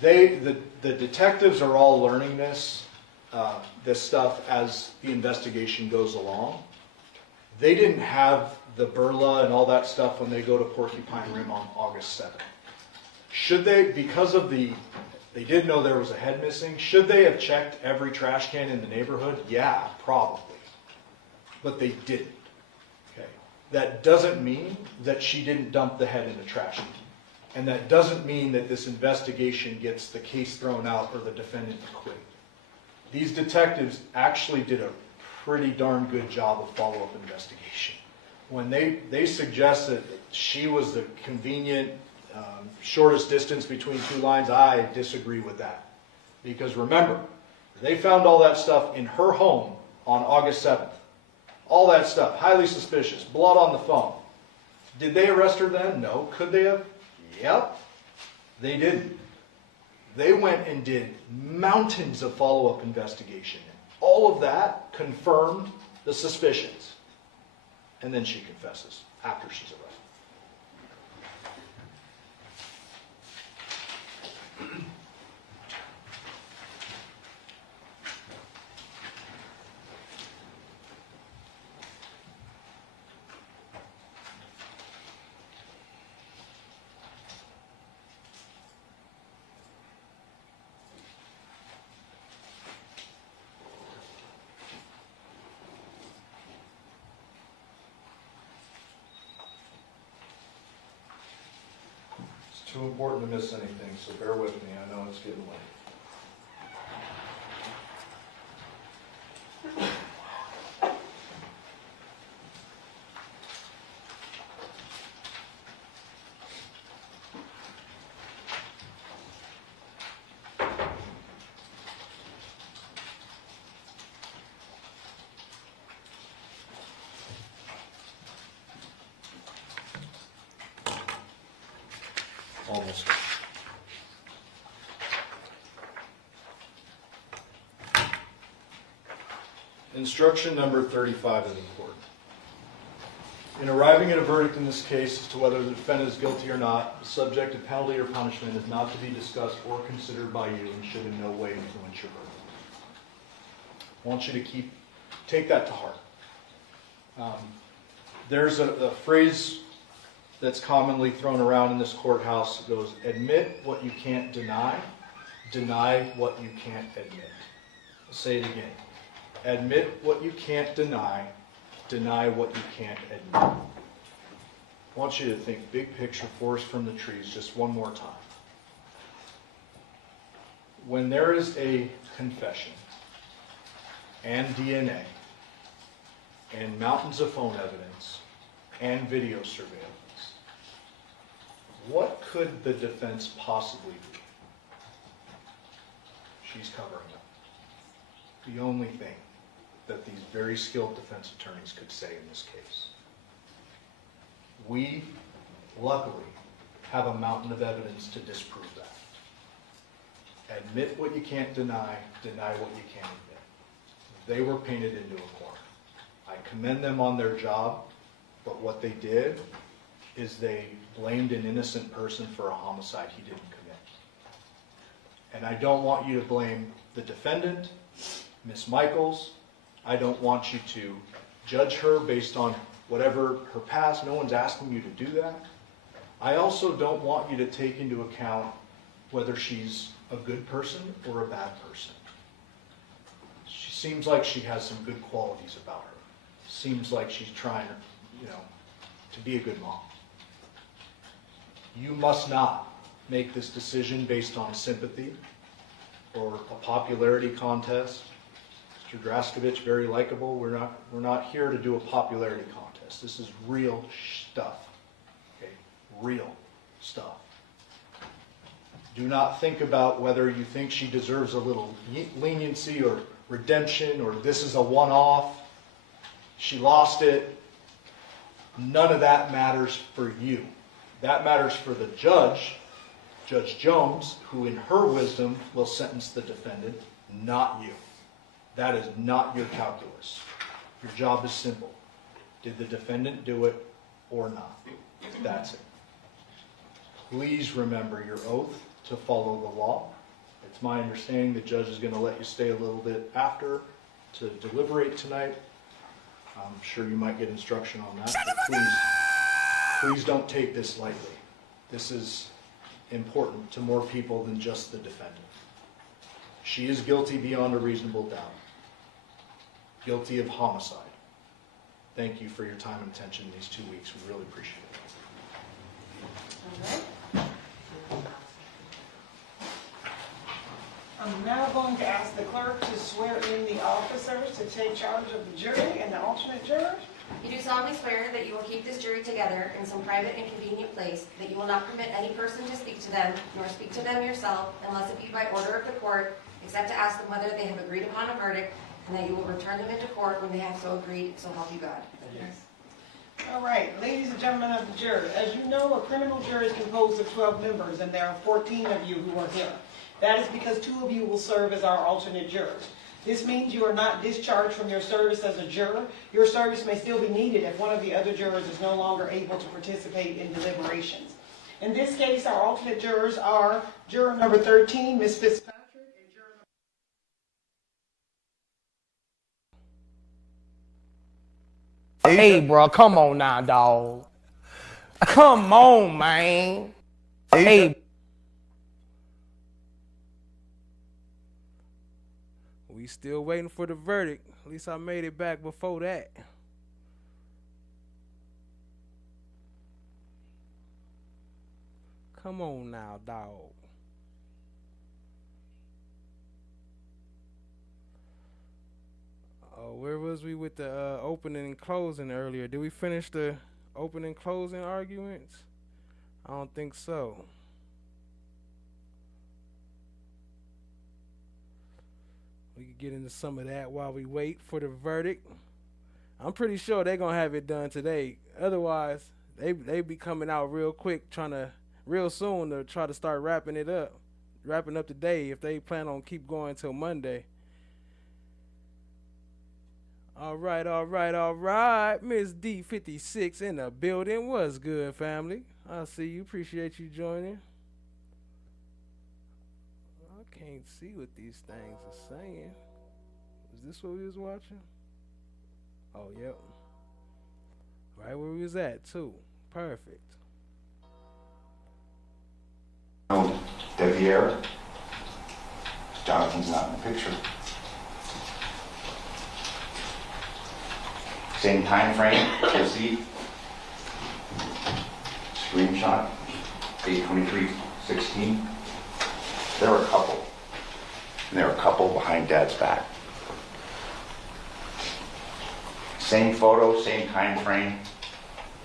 the detectives are all learning this stuff as the investigation goes along. They didn't have the burla and all that stuff when they go to Porcupine Rim on August 7th. Should they, because of they did know there was a head missing. Should they have checked every trash can in the neighborhood? Yeah, probably. But they didn't. Okay. That doesn't mean that she didn't dump the head in the trash can. And that doesn't mean that this investigation gets the case thrown out or the defendant acquitted. These detectives actually did a pretty darn good job of follow-up investigation. When they suggested that she was the convenient shortest distance between 2 lines, I disagree with that. Because remember, they found all that stuff in her home on August 7th. All that stuff, highly suspicious, blood on the phone. Did they arrest her then? No. Could they have? Yep. They didn't. They went and did mountains of follow-up investigation. All of that confirmed the suspicions. And then she confesses after she's arrested. It's too important to miss anything, so bear with me. I know it's getting late. Almost. Instruction number 35 is important. In arriving at a verdict in this case as to whether the defendant is guilty or not, the subject of penalty or punishment is not to be discussed or considered by you and should in no way influence your verdict. I want you to take that to heart. There's a phrase that's commonly thrown around in this courthouse. It goes, admit what you can't deny, deny what you can't admit. I'll say it again. Admit what you can't deny, deny what you can't admit. I want you to think big picture, forest from the trees, just one more time. When there is a confession and DNA and mountains of phone evidence and video surveillance, what could the defense possibly do? She's covering up. The only thing that these very skilled defense attorneys could say in this case. We, luckily, have a mountain of evidence to disprove that. Admit what you can't deny, deny what you can't admit. They were painted into a corner. I commend them on their job, but what they did is they blamed an innocent person for a homicide he didn't commit. And I don't want you to blame the defendant, Ms. Michaels. I don't want you to judge her based on whatever her past. No one's asking you to do that. I also don't want you to take into account whether she's a good person or a bad person. She seems like she has some good qualities about her. Seems like she's trying, to be a good mom. You must not make this decision based on sympathy or a popularity contest. Mr. Draskovich, very likable. We're not here to do a popularity contest. This is real stuff. Okay? Real stuff. Do not think about whether you think she deserves a little leniency or redemption or this is a one-off. She lost it. None of that matters for you. That matters for the judge, Judge Jones, who in her wisdom will sentence the defendant, not you. That is not your calculus. Your job is simple. Did the defendant do it or not? That's it. Please remember your oath to follow the law. It's my understanding the judge is going to let you stay a little bit after to deliberate tonight. I'm sure you might get instruction on that. But please don't take this lightly. This is important to more people than just the defendant. She is guilty beyond a reasonable doubt. Guilty of homicide. Thank you for your time and attention these 2 weeks. We really appreciate it. All right. I'm now going to ask the clerk to swear in the officers to take charge of the jury and the alternate jurors. You do solemnly swear that you will keep this jury together in some private and convenient place, that you will not permit any person to speak to them, nor speak to them yourself, unless it be by order of the court, except to ask them whether they have agreed upon a verdict, and that you will return them into court when they have so agreed, so help you God. Yes. All right, ladies and gentlemen of the jury, as you know, a criminal jury is composed of 12 members, and there are 14 of you who are here. That is because 2 of you will serve as our alternate jurors. This means you are not discharged from your service as a juror. Your service may still be needed if one of the other jurors is no longer able to participate in deliberations. In this case, our alternate jurors are juror number 13, Ms. Fitzpatrick, and juror number... Hey, bro, come on now, dog. Come on, man. Hey. We still waiting for the verdict. At least I made it back before that. Come on now, dog. Oh, where was we with the opening and closing earlier? Did we finish the opening and closing arguments? I don't think so. We could get into some of that while we wait for the verdict. I'm pretty sure they're gonna have it done today. Otherwise, they be coming out real quick, real soon to try to start wrapping up today if they plan on keep going till Monday. All right. Miss D56 in the building. What's good, family? I see you. Appreciate you joining. I can't see what these things are saying. Is this what we was watching? Oh, yep. Right where we was at, too. Perfect. Deviere. Johnathan's not in the picture. Same time frame, you'll see. Screenshot, 8/23/16. There were a couple. And there were a couple behind Dad's back. Same photo, same time frame,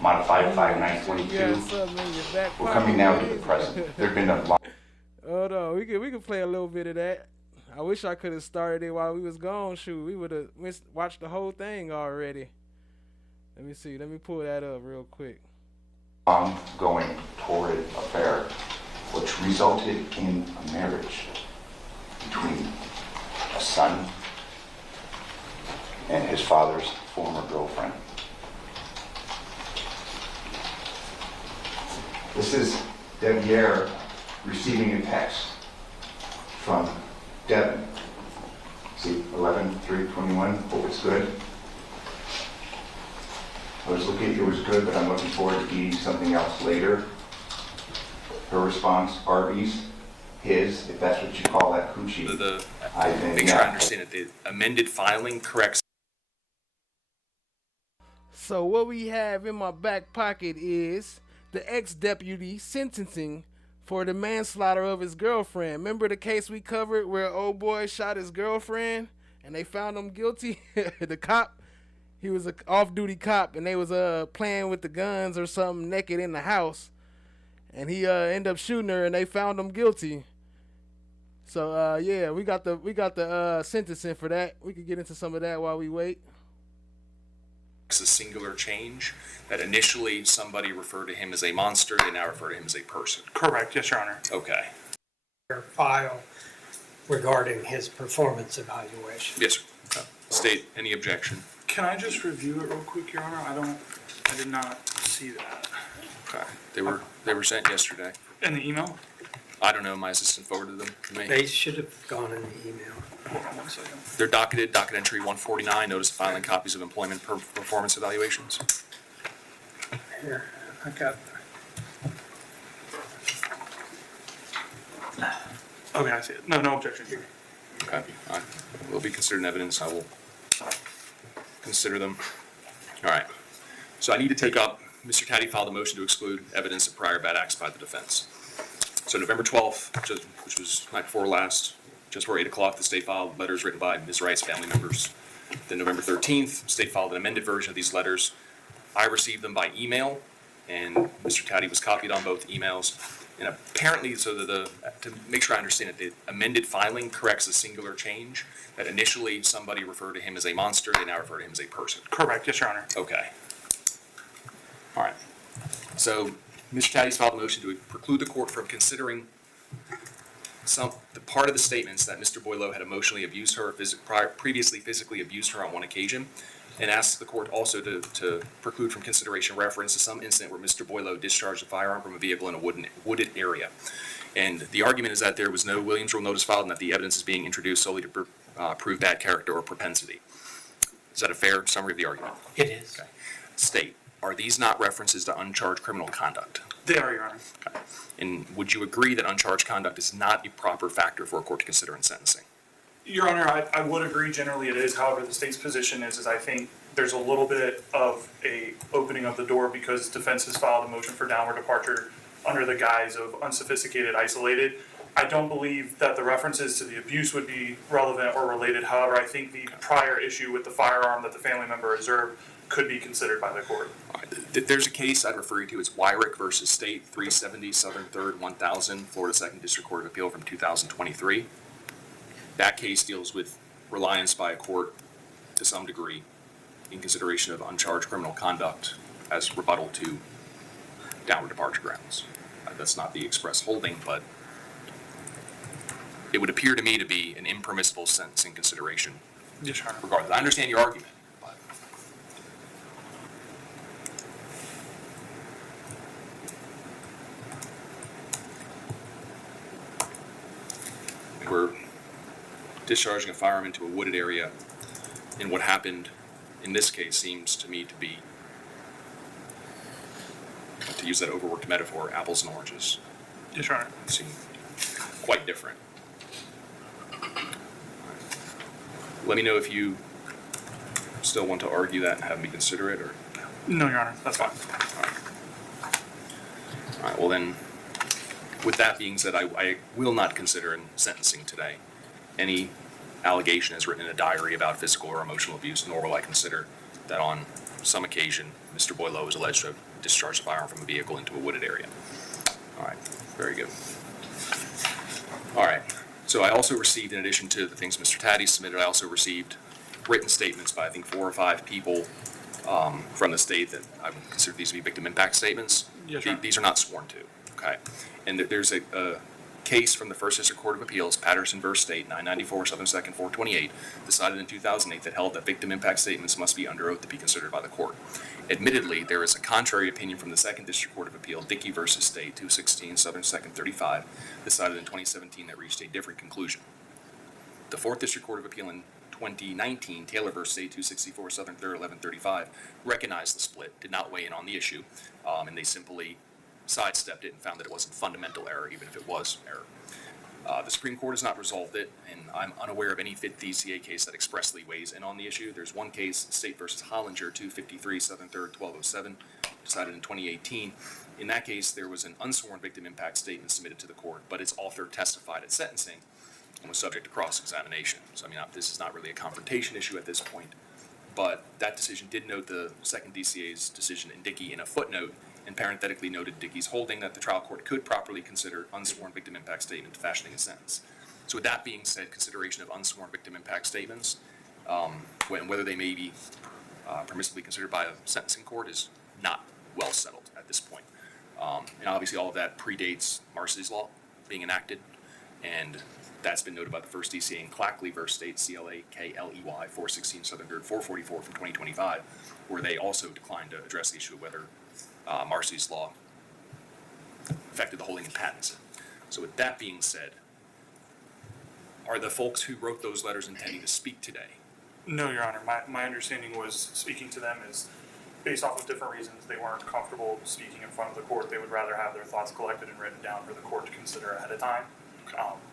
modified 5/9/22. We're coming now to the present. There'd been a long... Hold on, we could play a little bit of that. I wish I could have started it while we was gone. Shoot, we would have watched the whole thing already. Let me see. Let me pull that up real quick. Ongoing torrid affair, which resulted in a marriage between a son and his father's former girlfriend. This is Deviere receiving a text from Devyn. See, 11/3/21. Hope it's good. I was looking, it was good, but I'm looking forward to eating something else later. Her response, Arby's, his, if that's what you call that coochie. Make sure I understand it. The amended filing corrects. So what we have in my back pocket is the ex-deputy sentencing for the manslaughter of his girlfriend. Remember the case we covered where old boy shot his girlfriend and they found him guilty? The cop, he was an off-duty cop, and they was playing with the guns or something naked in the house, and he ended up shooting her, and they found him guilty. So yeah, we got the sentencing for that. We could get into some of that while we wait. It's a singular change that initially somebody referred to him as a monster, they now refer to him as a person. Correct, yes, Your Honor. Okay. File regarding his performance evaluation. Yes, sir. State, any objection? Can I just review it real quick, Your Honor? I did not see that. Okay. They were sent yesterday. In the email? I don't know. My assistant forwarded them to me. They should have gone in the email. Hold on 1 second. They're docketed, docket entry 149, notice of filing copies of employment performance evaluations. Here, I got. Okay, I see it. No objection here. Okay. Will be considered in evidence. I will consider them. All right. So I need to take up, Mr. Caddy filed a motion to exclude evidence of prior bad acts by the defense. So November 12th, which was night before last, just before 8 o'clock, the state filed letters written by Ms. Wright's family members. Then November 13th, state filed an amended version of these letters. I received them by email, and Mr. Caddy was copied on both emails. And apparently, so that to make sure I understand it, the amended filing corrects a singular change that initially somebody referred to him as a monster, they now refer to him as a person. Correct, yes, Your Honor. Okay. All right. So Mr. Caddy's filed a motion to preclude the court from considering the part of the statements that Mr. Boileau had emotionally abused her, or previously physically abused her on one occasion, and asked the court also to preclude from consideration reference to some incident where Mr. Boileau discharged a firearm from a vehicle in a wooded area. And the argument is that there was no Williams rule notice filed and that the evidence is being introduced solely to prove bad character or propensity. Is that a fair summary of the argument? It is. Okay. State, are these not references to uncharged criminal conduct? They are, Your Honor. Okay. And would you agree that uncharged conduct is not a proper factor for a court to consider in sentencing? Your Honor, I would agree generally it is. However, the state's position is I think there's a little bit of a opening of the door because defense has filed a motion for downward departure under the guise of unsophisticated, isolated. I don't believe that the references to the abuse would be relevant or related. However, I think the prior issue with the firearm that the family member observed could be considered by the court. There's a case I'd refer you to. It's Wyrick versus State, 370 Southern 3rd, 1000, Florida 2nd District Court of Appeal from 2023. That case deals with reliance by a court to some degree in consideration of uncharged criminal conduct as rebuttal to downward departure grounds. That's not the express holding, but it would appear to me to be an impermissible sentencing consideration. Yes, Your Honor. Regardless, I understand your argument, but we're discharging a firearm into a wooded area, and what happened in this case seems to me to be, to use that overworked metaphor, apples and oranges. Yes, Your Honor. Seem quite different. Let me know if you still want to argue that and have me consider it, or. No, Your Honor, that's fine. All right, well then, with that being said, I will not consider in sentencing today any allegation as written in a diary about physical or emotional abuse, nor will I consider that on some occasion Mr. Boileau is alleged to have discharged a firearm from a vehicle into a wooded area. All right, very good. All right, so I also received, in addition to the things Mr. Taddy submitted, I also received written statements by I think 4 or 5 people from the state that I would consider these to be victim impact statements. Yes, sir. These are not sworn to, okay? And there's a case from the First District Court of Appeals, Patterson v. State, 994 Southern 2nd 428, decided in 2008 that held that victim impact statements must be under oath to be considered by the court. Admittedly, there is a contrary opinion from the Second District Court of Appeal, Dickey v. State, 216 Southern 2nd 35, decided in 2017 that reached a different conclusion. The Fourth District Court of Appeal in 2019, Taylor v. State, 264 Southern 3rd 1135, recognized the split, did not weigh in on the issue, and they simply sidestepped it and found that it wasn't fundamental error, even if it was error. The Supreme Court has not resolved it, and I'm unaware of any Fifth DCA case that expressly weighs in on the issue. There's one case, State v. Hollinger, 253 Southern 3rd 1207, decided in 2018. In that case, there was an unsworn victim impact statement submitted to the court, but its author testified at sentencing and was subject to cross-examination. So, I mean, this is not really a confrontation issue at this point, but that decision did note the Second DCA's decision in Dickey in a footnote, and parenthetically noted Dickey's holding that the trial court could properly consider unsworn victim impact statement fashioning a sentence. So with that being said, consideration of unsworn victim impact statements, whether they may be permissibly considered by a sentencing court, is not well settled at this point. And obviously all of that predates Marcy's law being enacted, and that's been noted by the First DCA in Clackley v. State, CLAKLEY 416 Southern 3rd 444 from 2025, where they also declined to address the issue of whether Marcy's law affected the holding in Pattinson. So with that being said, are the folks who wrote those letters intending to speak today? No, Your Honor. My understanding was speaking to them is based off of different reasons. They weren't comfortable speaking in front of the court. They would rather have their thoughts collected and written down for the court to consider ahead of time.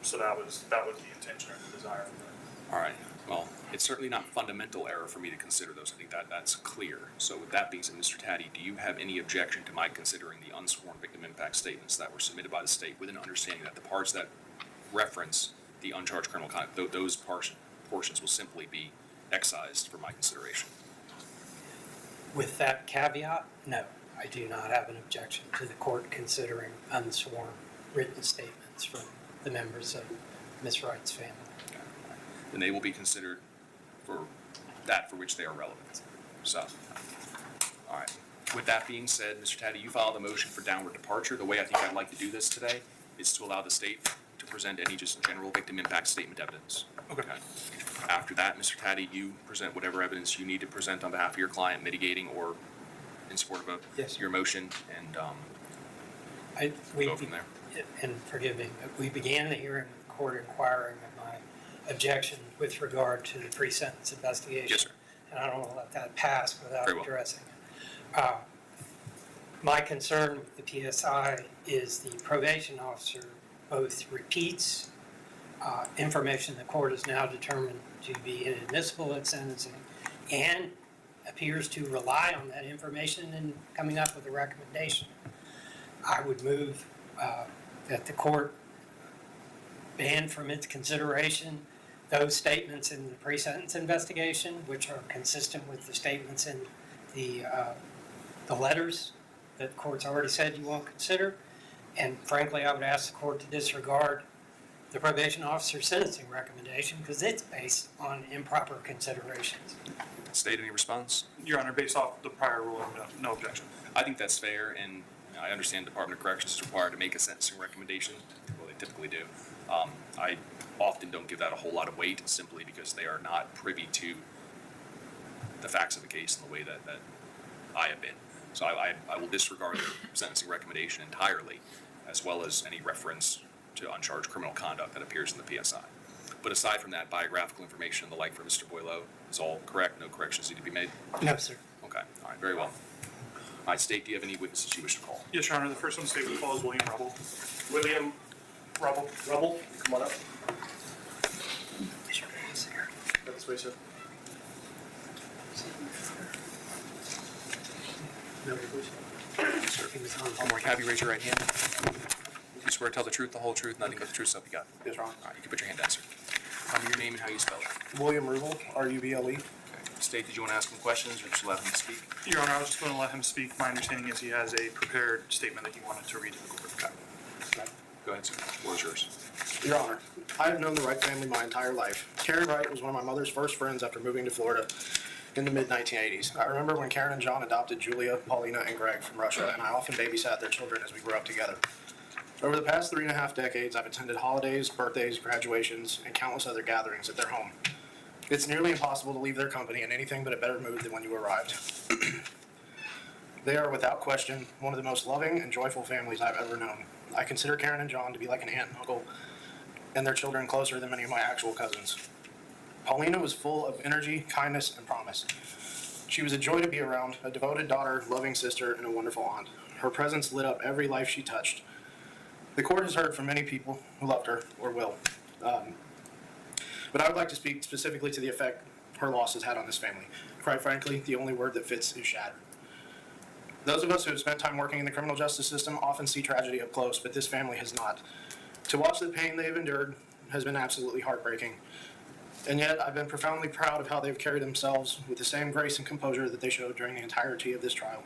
So that was the intention or the desire from them. All right. Well, it's certainly not fundamental error for me to consider those. I think that's clear. So with that being said, Mr. Taddy, do you have any objection to my considering the unsworn victim impact statements that were submitted by the state with an understanding that the parts that reference the uncharged criminal conduct, those portions will simply be excised for my consideration? With that caveat, no, I do not have an objection to the court considering unsworn written statements from the members of Ms. Wright's family. Then they will be considered for that for which they are relevant. So, all right. With that being said, Mr. Taddy, you filed a motion for downward departure. The way I think I'd like to do this today is to allow the state to present any just general victim impact statement evidence. Okay. After that, Mr. Taddy, you present whatever evidence you need to present on behalf of your client, mitigating or in support of Yes, sir. your motion, and go from there. And forgive me, but we began the hearing with the court inquiring of my objection with regard to the pre-sentence investigation. Yes, sir. And I don't want to let that pass without Very well. addressing it. My concern with the PSI is the probation officer both repeats information the court has now determined to be inadmissible at sentencing and appears to rely on that information in coming up with a recommendation. I would move that the court ban from its consideration those statements in the pre-sentence investigation, which are consistent with the statements in the letters that the court's already said you won't consider. And frankly, I would ask the court to disregard the probation officer's sentencing recommendation because it's based on improper considerations. State, any response? Your Honor, based off the prior ruling, no objection. I think that's fair, and I understand Department of Corrections is required to make a sentencing recommendation. Well, they typically do. I often don't give that a whole lot of weight simply because they are not privy to the facts of the case in the way that I have been. So I will disregard the sentencing recommendation entirely, as well as any reference to uncharged criminal conduct that appears in the PSI. But aside from that, biographical information and the like for Mr. Boileau is all correct? No corrections need to be made? No, sir. Okay, all right, very well. All right, State, do you have any witnesses you wish to call? Yes, Your Honor, the first one statement call is William Rubble. William Rubble. Rubble, come on up. Right this way, sir. One more. Have you raise your right hand? You swear to tell the truth, the whole truth, nothing but the truth, so help you God. Yes, Ron. All right, you can put your hand down, sir. Tell me your name and how you spell it. William Rubble, R-U-B-L-E. Okay. State, did you want to ask him questions or just let him speak? Your Honor, I was just going to let him speak. My understanding is he has a prepared statement that he wanted to read to the court. Okay. Go ahead, sir. The floor is yours. Your Honor, I have known the Wright family my entire life. Karen Wright was one of my mother's first friends after moving to Florida in the mid-1980s. I remember when Karen and John adopted Julia, Paulina, and Greg from Russia, and I often babysat their children as we grew up together. Over the past 3.5 decades, I've attended holidays, birthdays, graduations, and countless other gatherings at their home. It's nearly impossible to leave their company in anything but a better mood than when you arrived. They are, without question, one of the most loving and joyful families I've ever known. I consider Karen and John to be like an aunt and uncle, and their children closer than many of my actual cousins. Paulina was full of energy, kindness, and promise. She was a joy to be around, a devoted daughter, loving sister, and a wonderful aunt. Her presence lit up every life she touched. The court has heard from many people who loved her, or will. But I would like to speak specifically to the effect her loss has had on this family. Quite frankly, the only word that fits is shattered. Those of us who have spent time working in the criminal justice system often see tragedy up close, but this family has not. To watch the pain they have endured has been absolutely heartbreaking. And yet, I've been profoundly proud of how they've carried themselves with the same grace and composure that they showed during the entirety of this trial.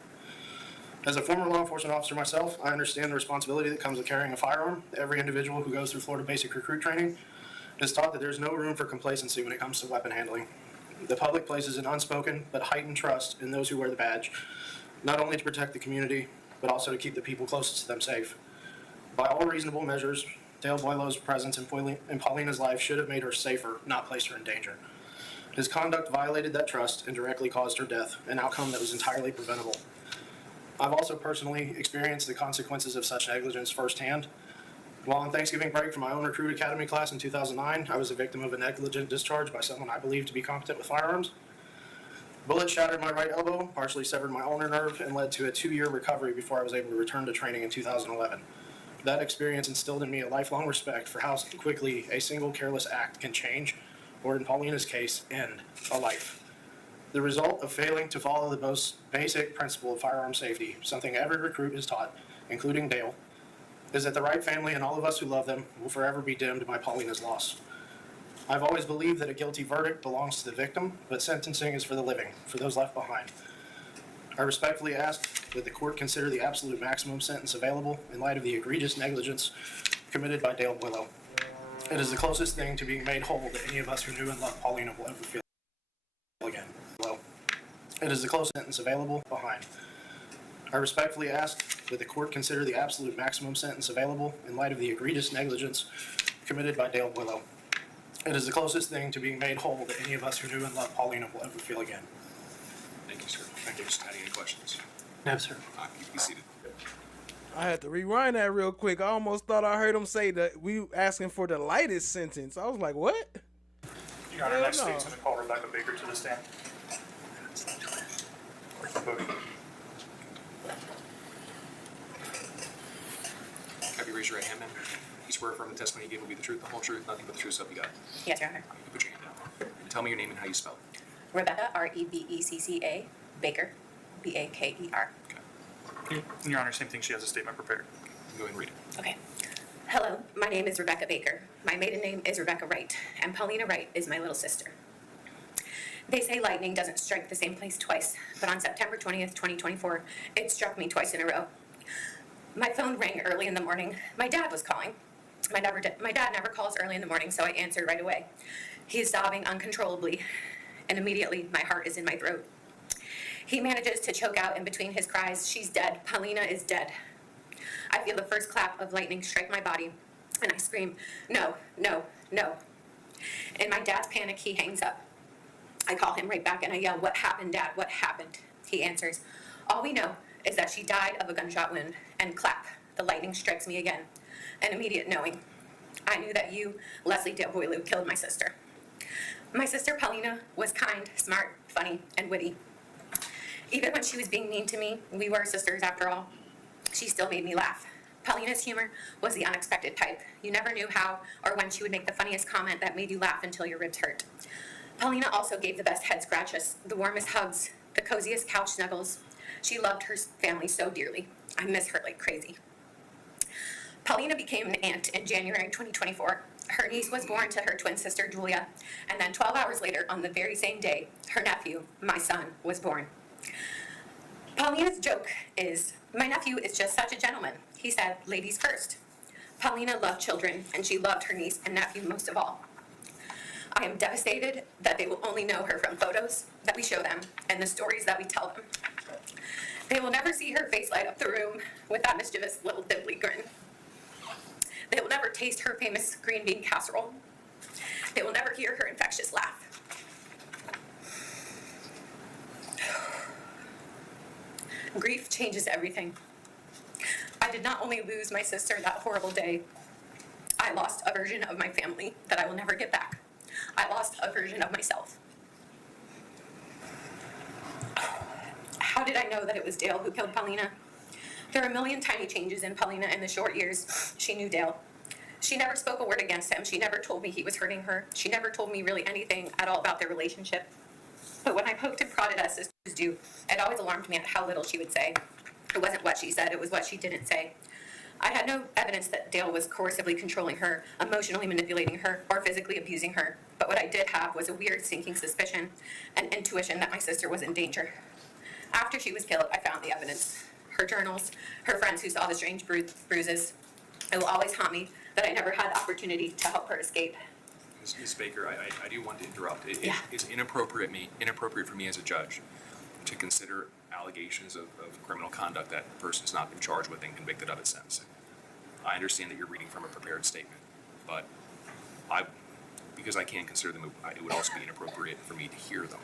As a former law enforcement officer myself, I understand the responsibility that comes with carrying a firearm. Every individual who goes through Florida Basic Recruit Training is taught that there's no room for complacency when it comes to weapon handling. The public places an unspoken but heightened trust in those who wear the badge, not only to protect the community, but also to keep the people closest to them safe. By all reasonable measures, Dale Boileau's presence in Paulina's life should have made her safer, not placed her in danger. His conduct violated that trust and directly caused her death, an outcome that was entirely preventable. I've also personally experienced the consequences of such negligence firsthand. While on Thanksgiving break from my own recruit academy class in 2009, I was a victim of a negligent discharge by someone I believed to be competent with firearms. Bullet shattered my right elbow, partially severed my ulnar nerve, and led to a 2-year recovery before I was able to return to training in 2011. That experience instilled in me a lifelong respect for how quickly a single careless act can change, or in Paulina's case, end a life. The result of failing to follow the most basic principle of firearm safety, something every recruit is taught, including Dale, is that the Wright family and all of us who love them will forever be dimmed by Paulina's loss. I've always believed that a guilty verdict belongs to the victim, but sentencing is for the living, for those left behind. I respectfully ask that the court consider the absolute maximum sentence available in light of the egregious negligence committed by Dale Boileau. It is the closest thing to being made whole that any of us who knew and loved Paulina will ever feel again. It is the closest sentence available behind. I respectfully ask that the court consider the absolute maximum sentence available in light of the egregious negligence committed by Dale Willow. It is the closest thing to being made whole that any of us who knew and loved Paulina will ever feel again. Thank you, sir. Thank you. Mr. Taddy, any questions? No, sir. You can be seated. I had to rewind that real quick. I almost thought I heard him say that we asking for the lightest sentence. I was like, what? Your Honor, Hell next no. state's going to call Rebecca Baker to the stand. Have you raised your right hand, man? You swear affirm the testimony you gave will be the truth, the whole truth, nothing but the truth, so help you God. Yes, Your Honor. You can put your hand down. And tell me your name and how you spell it. Rebecca, Rebecca, Baker, Baker. Okay. Your Honor, same thing. She has a statement prepared. You can go ahead and read it. Okay. Hello, my name is Rebecca Baker. My maiden name is Rebecca Wright, and Paulina Wright is my little sister. They say lightning doesn't strike the same place twice, but on September 20th, 2024, it struck me twice in a row. My phone rang early in the morning. My dad was calling. My dad never calls early in the morning, so I answered right away. He is sobbing uncontrollably, and immediately my heart is in my throat. He manages to choke out in between his cries, "She's dead. Paulina is dead." I feel the first clap of lightning strike my body, and I scream, "No, no, no." In my dad's panic, he hangs up. I call him right back and I yell, "What happened, Dad? What happened?" He answers, "All we know is that she died of a gunshot wound," and clap, the lightning strikes me again. An immediate knowing. I knew that you, Leslie Boileau, killed my sister. My sister Paulina was kind, smart, funny, and witty. Even when she was being mean to me, we were sisters after all, she still made me laugh. Paulina's humor was the unexpected type. You never knew how or when she would make the funniest comment that made you laugh until your ribs hurt. Paulina also gave the best head scratches, the warmest hugs, the coziest couch snuggles. She loved her family so dearly. I miss her like crazy. Paulina became an aunt in January 2024. Her niece was born to her twin sister, Julia, and then 12 hours later, on the very same day, her nephew, my son, was born. Paulina's joke is, "My nephew is just such a gentleman." He said, "Ladies first." Paulina loved children, and she loved her niece and nephew most of all. I am devastated that they will only know her from photos that we show them and the stories that we tell them. They will never see her face light up the room with that mischievous little dimply grin. They will never taste her famous green bean casserole. They will never hear her infectious laugh. Grief changes everything. I did not only lose my sister that horrible day, I lost a version of my family that I will never get back. I lost a version of myself. How did I know that it was Dale who killed Paulina? There are a million tiny changes in Paulina in the short years she knew Dale. She never spoke a word against him. She never told me he was hurting her. She never told me really anything at all about their relationship. But when I poked and prodded as sisters do, it always alarmed me at how little she would say. It wasn't what she said, it was what she didn't say. I had no evidence that Dale was coercively controlling her, emotionally manipulating her, or physically abusing her. But what I did have was a weird sinking suspicion and intuition that my sister was in danger. After she was killed, I found the evidence. Her journals, her friends who saw the strange bruises. It will always haunt me that I never had the opportunity to help her escape. Ms. Baker, I do want to interrupt. It's inappropriate for me as a judge to consider allegations of criminal conduct that the person's not been charged with and convicted of at sentencing. I understand that you're reading from a prepared statement, but because I can't consider them, it would also be inappropriate for me to hear them.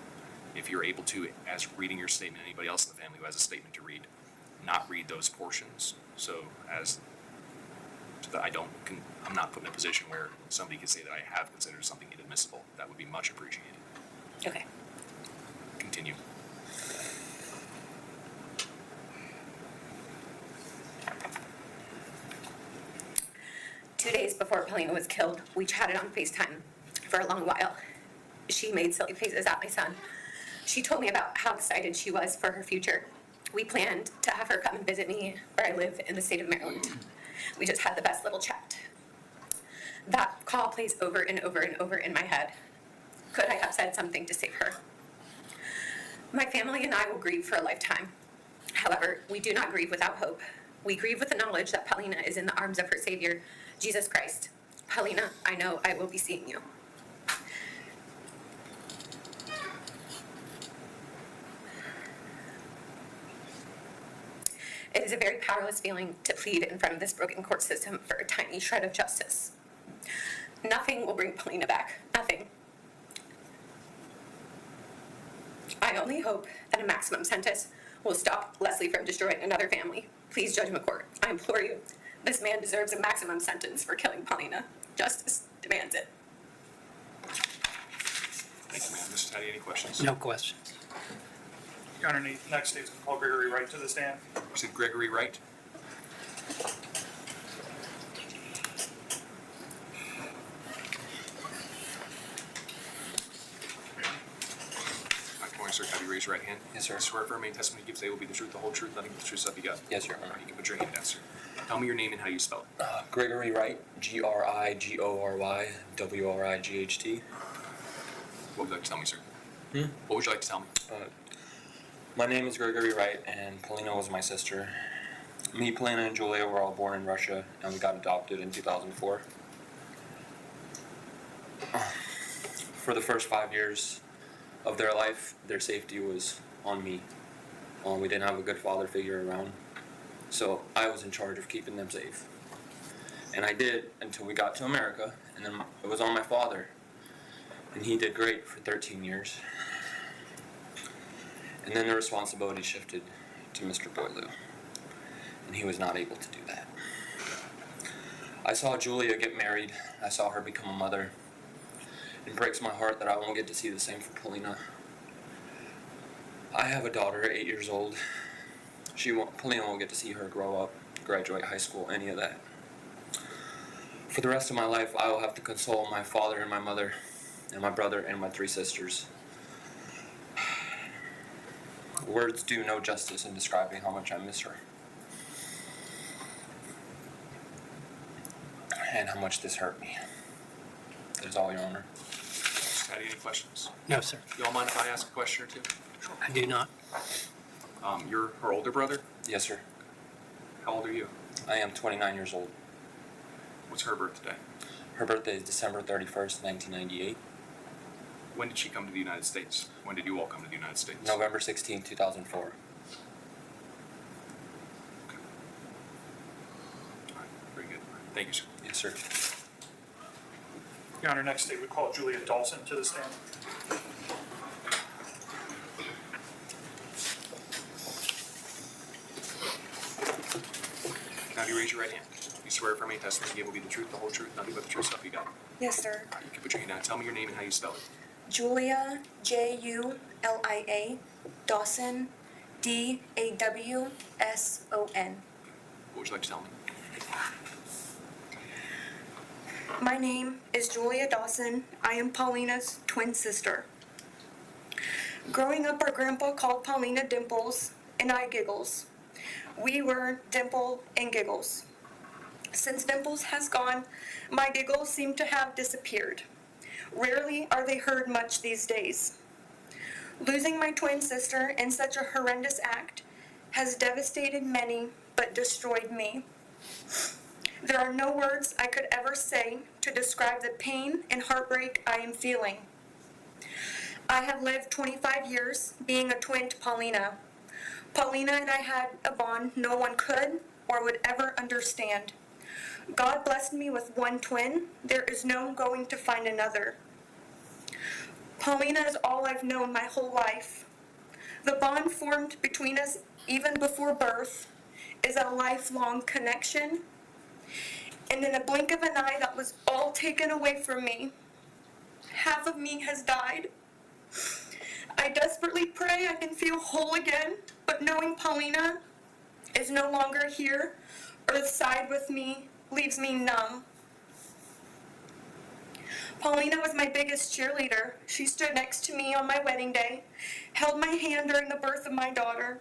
If you're able to, as reading your statement, anybody else in the family who has a statement to read, not read those portions, so that I'm not put in a position where somebody could say that I have considered something inadmissible. That would be much appreciated. Okay. Continue. Two days before Paulina was killed, we chatted on FaceTime for a long while. She made silly faces at my son. She told me about how excited she was for her future. We planned to have her come and visit me where I live in the state of Maryland. We just had the best little chat. That call plays over and over and over in my head. Could I have said something to save her? My family and I will grieve for a lifetime. However, we do not grieve without hope. We grieve with the knowledge that Paulina is in the arms of her Savior, Jesus Christ. Paulina, I know I will be seeing you. It is a very powerless feeling to plead in front of this broken court system for a tiny shred of justice. Nothing will bring Paulina back. Nothing. I only hope that a maximum sentence will stop Leslie from destroying another family. Please, Judge McCourt, I implore you. This man deserves a maximum sentence for killing Paulina. Justice demands it. Thank you, ma'am. Mr. Taddy, any questions? No questions. Your Honor, next state's going to call Gregory Wright to the stand. You said Gregory Wright? Sir, have you raised your right hand? Yes, sir. Swear affirm any testimony you give today will be the truth, the whole truth, nothing but the truth, so help you God. Yes, Your Honor. You can put your hand down, sir. Tell me your name and how you spell it. Gregory Wright, Grigory, Wright. What would you like to tell me, sir? What would you like to tell me? My name is Gregory Wright, and Paulina was my sister. Me, Paulina, and Julia were all born in Russia, and we got adopted in 2004. For the first 5 years of their life, their safety was on me. We didn't have a good father figure around, so I was in charge of keeping them safe. And I did until we got to America, and then it was on my father. And he did great for 13 years. And then the responsibility shifted to Mr. Boylou, and he was not able to do that. I saw Julia get married. I saw her become a mother. It breaks my heart that I won't get to see the same for Paulina. I have a daughter, 8 years old. Paulina won't get to see her grow up, graduate high school, any of that. For the rest of my life, I will have to console my father and my mother, and my brother and my 3 sisters. Words do no justice in describing how much I miss her. And how much this hurt me. That is all, Your Honor. Mr. Taddy, any questions? No, sir. You all mind if I ask a question or two? I do not. You're her older brother? Yes, sir. How old are you? I am 29 years old. What's her birthday? Her birthday is December 31st, 1998. When did she come to the United States? When did you all come to the United States? November 16, 2004. Okay. All right, very good. Thank you, sir. Yes, sir. Your Honor, next state we call Julia Dawson to the stand. Now do you raise your right hand? You swear affirm any testimony you give will be the truth, the whole truth, nothing but the truth, so help you God. Yes, sir. All right, you can put your hand down. Tell me your name and how you spell it. Julia, Julia, Dawson, Dawson. What would you like to tell me? My name is Julia Dawson. I am Paulina's twin sister. Growing up, our grandpa called Paulina Dimples and I Giggles. We were Dimple and Giggles. Since Dimples has gone, my Giggles seem to have disappeared. Rarely are they heard much these days. Losing my twin sister in such a horrendous act has devastated many, but destroyed me. There are no words I could ever say to describe the pain and heartbreak I am feeling. I have lived 25 years being a twin to Paulina. Paulina and I had a bond no one could or would ever understand. God blessed me with one twin. There is no going to find another. Paulina is all I've known my whole life. The bond formed between us even before birth is a lifelong connection. And in a blink of an eye, that was all taken away from me. Half of me has died. I desperately pray I can feel whole again, but knowing Paulina is no longer here or side with me leaves me numb. Paulina was my biggest cheerleader. She stood next to me on my wedding day, held my hand during the birth of my daughter,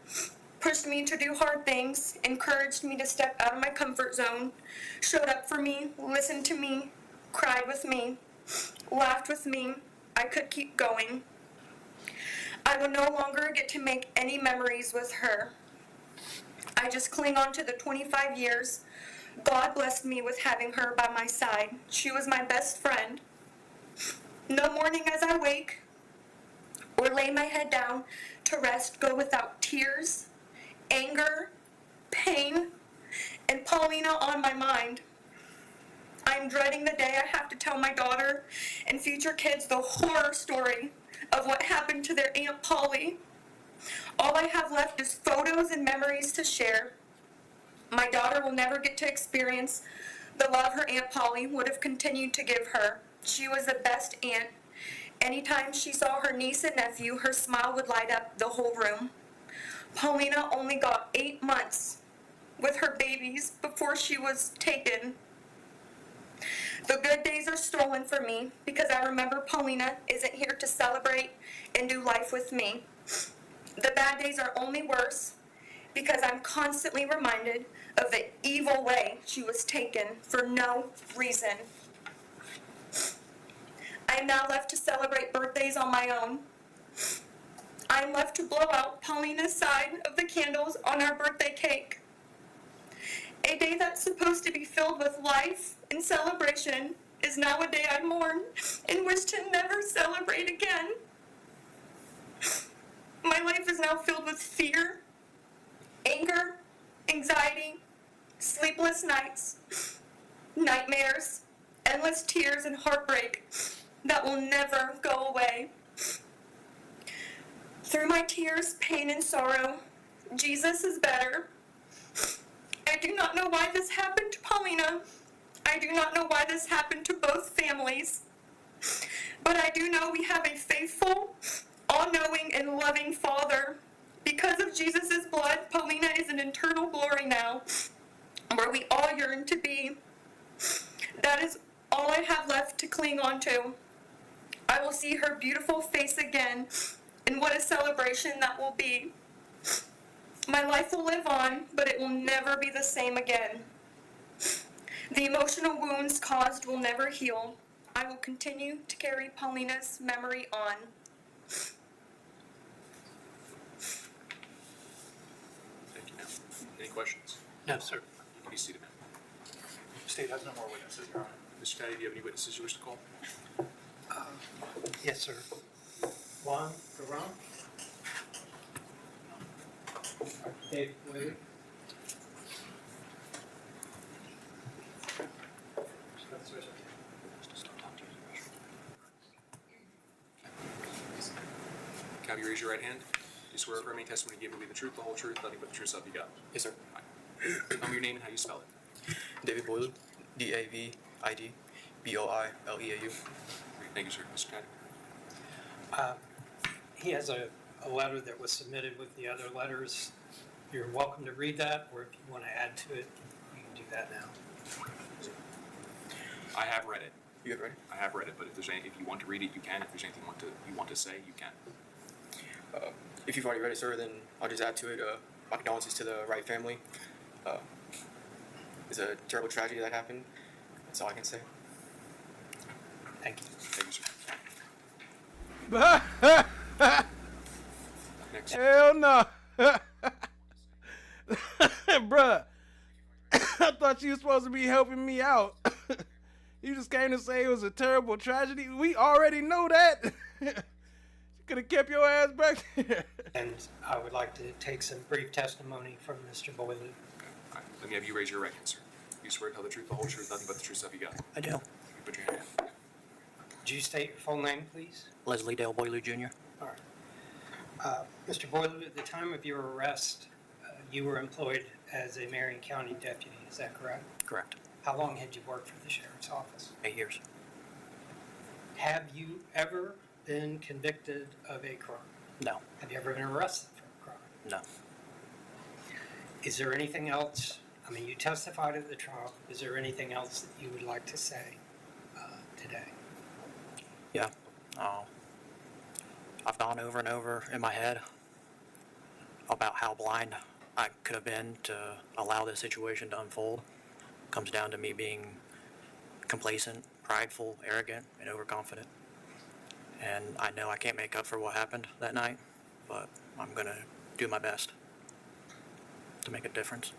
pushed me to do hard things, encouraged me to step out of my comfort zone, showed up for me, listened to me, cried with me, laughed with me. I could keep going. I will no longer get to make any memories with her. I just cling on to the 25 years. God blessed me with having her by my side. She was my best friend. No morning as I wake or lay my head down to rest go without tears, anger, pain, and Paulina on my mind. I'm dreading the day I have to tell my daughter and future kids the horror story of what happened to their Aunt Polly. All I have left is photos and memories to share. My daughter will never get to experience the love her Aunt Polly would have continued to give her. She was the best aunt. Anytime she saw her niece and nephew, her smile would light up the whole room. Paulina only got 8 months with her babies before she was taken. The good days are stolen from me because I remember Paulina isn't here to celebrate and do life with me. The bad days are only worse because I'm constantly reminded of the evil way she was taken for no reason. I am now left to celebrate birthdays on my own. I am left to blow out Paulina's side of the candles on our birthday cake. A day that's supposed to be filled with life and celebration is now a day I mourn and wish to never celebrate again. My life is now filled with fear, anger, anxiety, sleepless nights, nightmares, endless tears and heartbreak that will never go away. Through my tears, pain, and sorrow, Jesus is better. I do not know why this happened to Paulina. I do not know why this happened to both families. But I do know we have a faithful, all-knowing, and loving Father. Because of Jesus' blood, Paulina is in eternal glory now, where we all yearn to be. That is all I have left to cling on to. I will see her beautiful face again, and what a celebration that will be. My life will live on, but it will never be the same again. The emotional wounds caused will never heal. I will continue to carry Paulina's memory on. Thank you, ma'am. Any questions? No, sir. You can be seated, ma'am. State has no more witnesses, Your Honor. Mr. Caddy, do you have any witnesses you wish to call? Yes, sir. Juan Ferran. Dave Willette. Caddy, raise your right hand. Do you swear affirm any testimony you give will be the truth, the whole truth, nothing but the truth, so help you God? Yes, sir. Tell me your name and how you spell it. David Boyle, DAVID BOILEAU. Thank you, sir. Mr. Caddy. He has a letter that was submitted with the other letters. You're welcome to read that, or if you want to add to it, you can do that now. I have read it. You have read it? I have read it, but if you want to read it, you can. If there's anything you want to say, you can. If you've already read it, sir, then I'll just add to it. My condolences to the Wright family. It's a terrible tragedy that happened. That's all I can say. Thank you. Thank you, sir. Next. Hell no. Bruh. I thought you were supposed to be helping me out. You just came to say it was a terrible tragedy. We already know that. You could have kept your ass back there. And I would like to take some brief testimony from Mr. Boyle. All right. Let me have you raise your right hand, sir. You swear to tell the truth, the whole truth, nothing but the truth, so help you God? I do. You put your hand down. Would you state your full name, please? Leslie Dale Boyle Jr. All right. Mr. Boyle, at the time of your arrest, you were employed as a Marion County deputy, is that correct? Correct. How long had you worked for the sheriff's office? 8 years. Have you ever been convicted of a crime? No. Have you ever been arrested for a crime? No. Is there anything else, I mean, you testified at the trial, is there anything else that you would like to say today? Yeah. I've gone over and over in my head about how blind I could have been to allow this situation to unfold. It comes down to me being complacent, prideful, arrogant, and overconfident. And I know I can't make up for what happened that night, but I'm going to do my best to make a difference.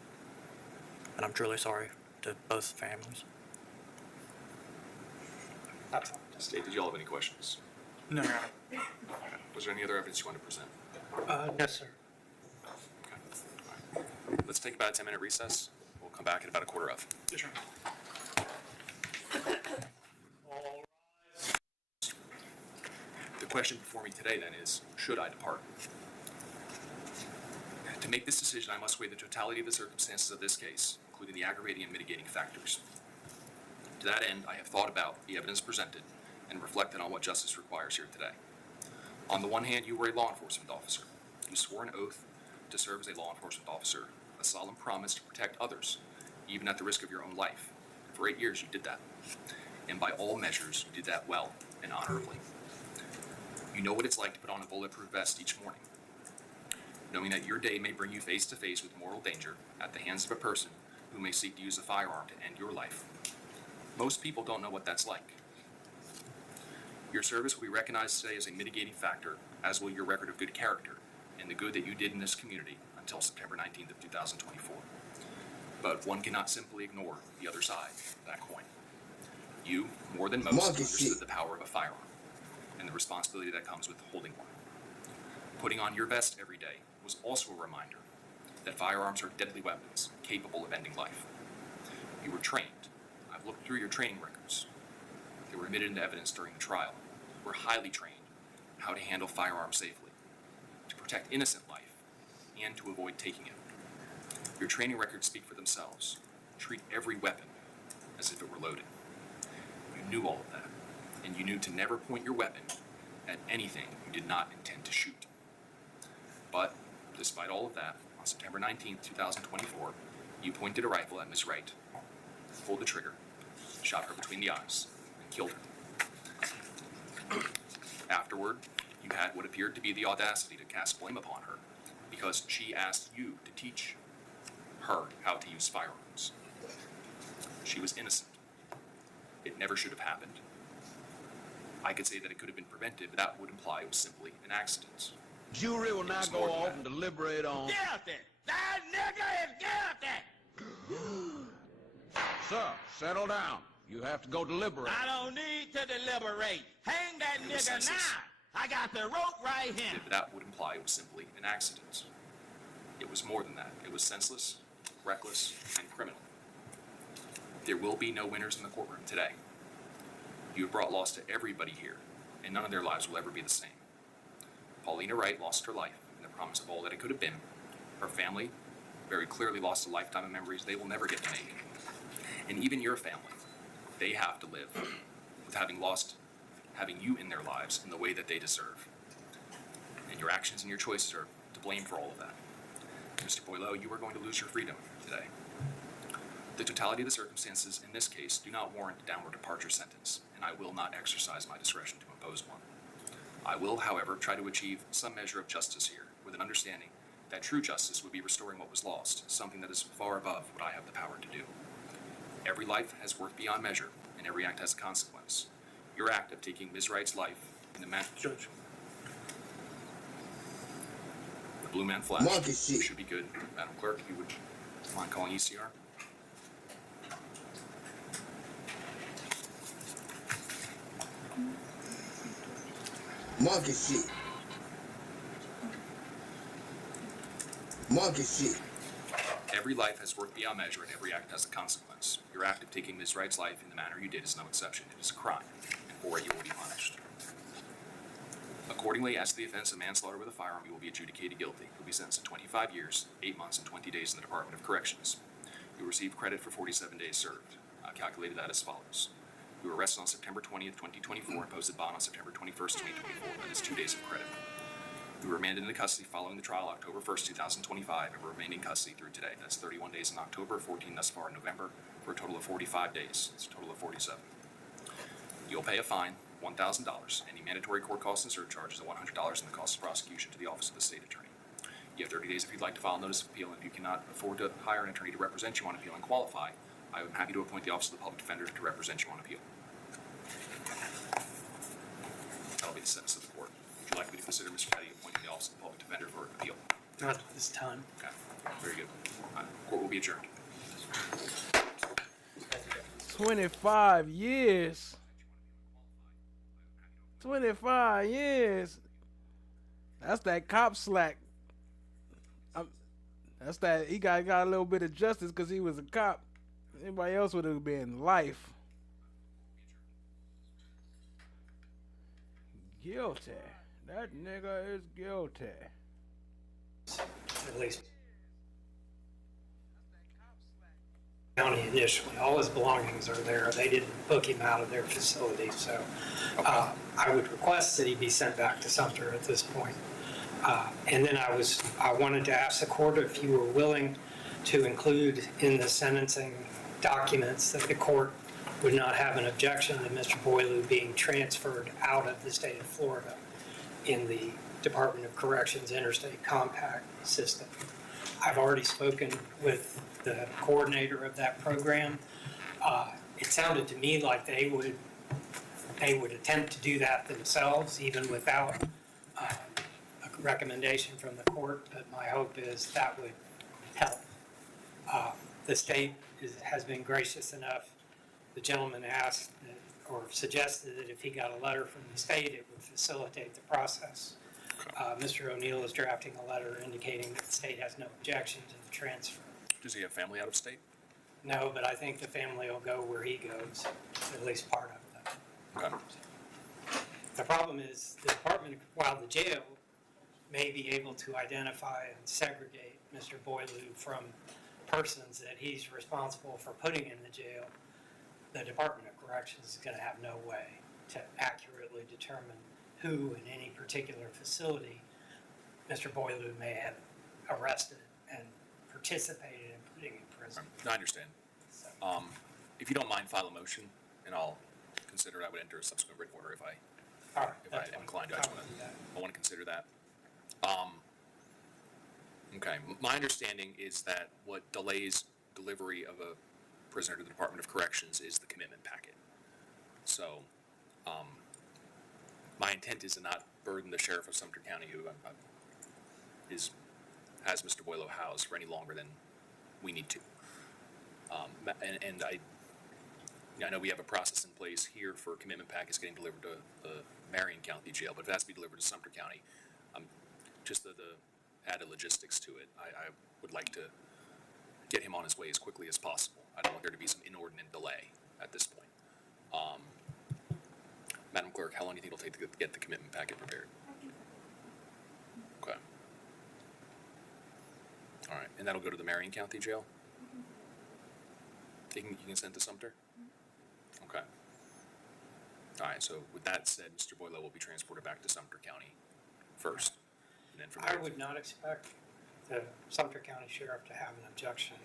And I'm truly sorry to both families. That's all. State, did you all have any questions? No, Your Honor. Was there any other evidence you wanted to present? No, sir. Okay. All right. Let's take about a 10-minute recess. We'll come back at about 1:15. Yes, Your Honor. question before me today then is, should I depart? To make this decision, I must weigh the totality of the circumstances of this case, including the aggravating and mitigating factors. To that end, I have thought about the evidence presented and reflected on what justice requires here today. On the one hand, you were a law enforcement officer. You swore an oath to serve as a law enforcement officer, a solemn promise to protect others, even at the risk of your own life. For 8 years, you did that. And by all measures, you did that well and honorably. You know what it's like to put on a bulletproof vest each morning, knowing that your day may bring you face to face with mortal danger at the hands of a person who may seek to use a firearm to end your life. Most people don't know what that's like. Your service will be recognized today as a mitigating factor, as will your record of good character and the good that you did in this community until September 19th of 2024. But one cannot simply ignore the other side of that coin. You, more than most, understood the power of a firearm and the responsibility that comes with holding one. Putting on your vest every day was also a reminder that firearms are deadly weapons capable of ending life. You were trained. I've looked through your training records. They were admitted into evidence during the trial. You were highly trained in how to handle firearms safely, to protect innocent life, and to avoid taking it. Your training records speak for themselves. Treat every weapon as if it were loaded. You knew all of that, and you knew to never point your weapon at anything you did not intend to shoot. But, despite all of that, on September 19th, 2024, you pointed a rifle at Ms. Wright, pulled the trigger, shot her between the eyes, and killed her. Afterward, you had what appeared to be the audacity to cast blame upon her because she asked you to teach her how to use firearms. She was innocent. It never should have happened. I could say that it could have been prevented, but that would imply it was simply an accident. Jury will now go off and deliberate on... Guilty! That nigga is guilty! Sir, settle down. You have to go deliberate. I don't need to deliberate. Hang that nigga now! I got the rope right here! But that would imply it was simply an accident. It was more than that. It was senseless, reckless, and criminal. There will be no winners in the courtroom today. You have brought loss to everybody here, and none of their lives will ever be the same. Paulina Wright lost her life in the promise of all that it could have been. Her family very clearly lost a lifetime of memories they will never get to make. And even your family, they have to live with having you in their lives in the way that they deserve. And your actions and your choices are to blame for all of that. Mr. Boileau, you are going to lose your freedom today. The totality of the circumstances in this case do not warrant a downward departure sentence, and I will not exercise my discretion to impose one. I will, however, try to achieve some measure of justice here, with an understanding that true justice would be restoring what was lost, something that is far above what I have the power to do. Every life has worth beyond measure, and every act has a consequence. Your act of taking Ms. Wright's life in the manner... Judge. The blue man flash should be good. Madam Clerk, if you would mind calling ECR. Monkey shit. Monkey shit. Every life has worth beyond measure, and every act has a consequence. Your act of taking Ms. Wright's life in the manner you did is no exception. It is a crime, and for it you will be punished. Accordingly, as to the offense of manslaughter with a firearm, you will be adjudicated guilty. You will be sentenced to 25 years, 8 months, and 20 days in the Department of Corrections. You will receive credit for 47 days served. I calculated that as follows. You were arrested on September 20th, 2024, and posted bond on September 21st, 2024. That is 2 days of credit. You were remanded into custody following the trial October 1st, 2025, and will remain in custody through today. That's 31 days in October, 14 thus far in November, for a total of 45 days. That's a total of 47. You'll pay a fine, $1,000. Any mandatory court costs and surcharges of $100, and the cost of prosecution to the Office of the State Attorney. You have 30 days if you'd like to file a notice of appeal, and if you cannot afford to hire an attorney to represent you on appeal and qualify, I am happy to appoint the Office of the Public Defender to represent you on appeal. That'll be the sentence of the court. Would you like me to consider Mr. Petty appointing the Office of the Public Defender for appeal? Not at this time. Okay, very good. Court will be adjourned. 25 years. 25 years. That's that cop slack. That's that he got a little bit of justice because he was a cop. Anybody else would have been life. Guilty. That nigga is guilty. At least county initially. All his belongings are there. They didn't book him out of their facility, so I would request that he be sent back to Sumter at this point. And then I wanted to ask the court if you were willing to include in the sentencing documents that the court would not have an objection to Mr. Boileau being transferred out of the state of Florida in the Department of Corrections Interstate Compact system. I've already spoken with the coordinator of that program. It sounded to me like they would attempt to do that themselves, even without a recommendation from the court, but my hope is that would help. The state has been gracious enough. The gentleman asked or suggested that if he got a letter from the state, it would facilitate the process. Mr. O'Neill is drafting a letter indicating that the state has no objection to the transfer. Does he have family out of state? No, but I think the family will go where he goes, at least part of them. Okay. The problem is the department, while the jail may be able to identify and segregate Mr. Boileau from persons that he's responsible for putting in the jail, the Department of Corrections is going to have no way to accurately determine who in any particular facility Mr. Boileau may have arrested and participated in putting in prison. I understand. If you don't mind, file a motion, and I'll consider it. I would enter a subsequent written order if I am inclined to. I want to consider that. Okay. My understanding is that what delays delivery of a prisoner to the Department of Corrections is the commitment packet. So, my intent is to not burden the sheriff of Sumter County, who has Mr. Boileau housed for any longer than we need to. And I know we have a process in place here for commitment packets getting delivered to the Marion County Jail, but if it has to be delivered to Sumter County, just the added logistics to it, I would like to get him on his way as quickly as possible. I don't want there to be some inordinate delay at this point. Madam Clerk, how long do you think it'll take to get the commitment packet prepared? Okay. All right, and that'll go to the Marion County Jail? You can send to Sumter? Okay. All right, so with that said, Mr. Boileau will be transported back to Sumter County first. And then from I there, would not expect the Sumter County Sheriff to have an objection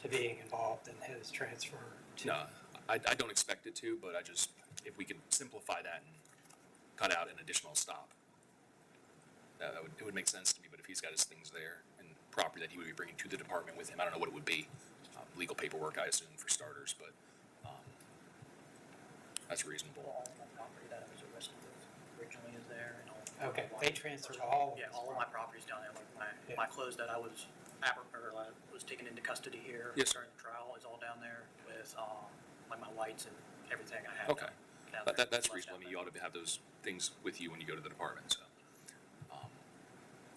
to being involved in his transfer to. No, I don't expect it to, but if we can simplify that and cut out an additional stop, it would make sense to me. But if he's got his things there and property that he would be bringing to the department with him, I don't know what it would be. Legal paperwork, I assume, for starters, but that's reasonable. All of my property that I was arrested with originally is there. And all Okay, they transferred all. Yeah, all of my property's down there. Like my clothes that I was taken into custody here Yes, during the trial is all down there with like my lights and everything I have. Okay, that's reasonable. I mean, you ought to have those things with you when you go to the department. So, all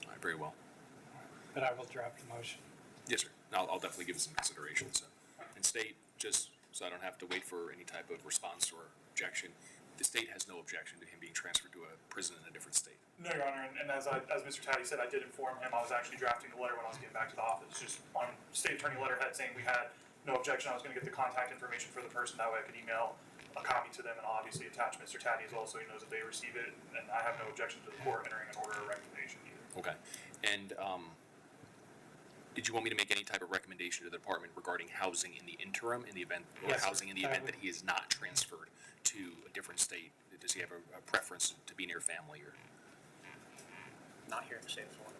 right, very well. But I will draft a motion. Yes, sir. I'll definitely give it some consideration. So, and state, just so I don't have to wait for any type of response or objection, the state has no objection to him being transferred to a prison in a different state. No, Your Honor, and as Mr. Taddy said, I did inform him. I was actually drafting the letter when I was getting back to the office, just on state attorney letterhead saying we had no objection. I was going to get the contact information for the person, that way I could email a copy to them and I'll obviously attach Mr. Taddy as well so he knows that they receive it, and I have no objection to the court entering an order or recommendation either. Okay. And did you want me to make any type of recommendation to the department regarding housing in the interim, in the event, or Yes, housing in the event that he is not transferred to a different state? Does he have a preference to be near family, or? Not here in the state of Florida.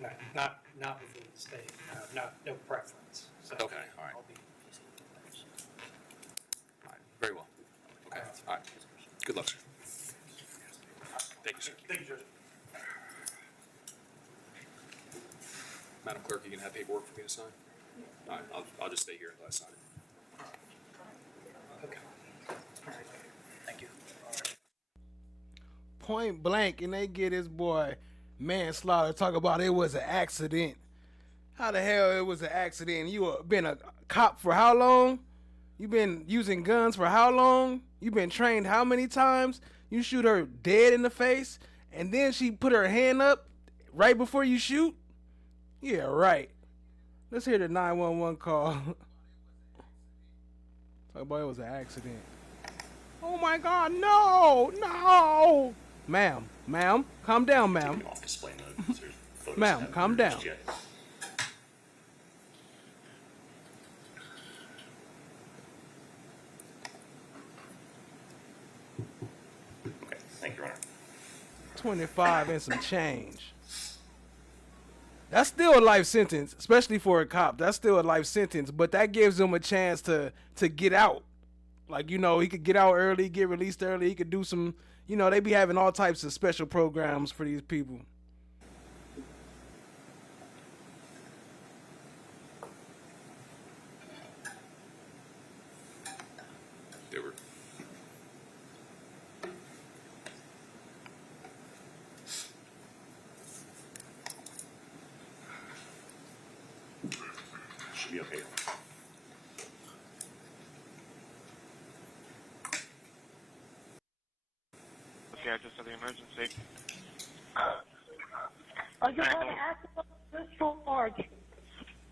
Yeah, not within the state. No preference. So Okay, all right. I'll be visiting those. All right, very well. Okay, all right. Good luck, sir. Thank you, sir. Thank you, Judge. Madam Clerk, you can have paperwork for me to sign? All right, I'll just stay here until I sign it. Okay. Thank you. Point blank, and they get his boy manslaughter. Talk about it was an accident. How the hell it was an accident? You been a cop for how long? You been using guns for how long? You been trained how many times? You shoot her dead in the face, and then she put her hand up right before you shoot? Yeah, right. Let's hear the 911 call. Talk about it was an accident. Oh my God, no, no. Ma'am, calm down, ma'am. Ma'am, calm down. Okay, thank you, Your Honor. 25 and some change. That's still a life sentence, especially for a cop. That's still a life sentence, but that gives him a chance to get out. Like, you know, he could get out early, get released early. He could do some, you know, they be having all types of special programs for these people. They were. Should be okay. Okay, I just saw the emergency. I just had an accidental discharge.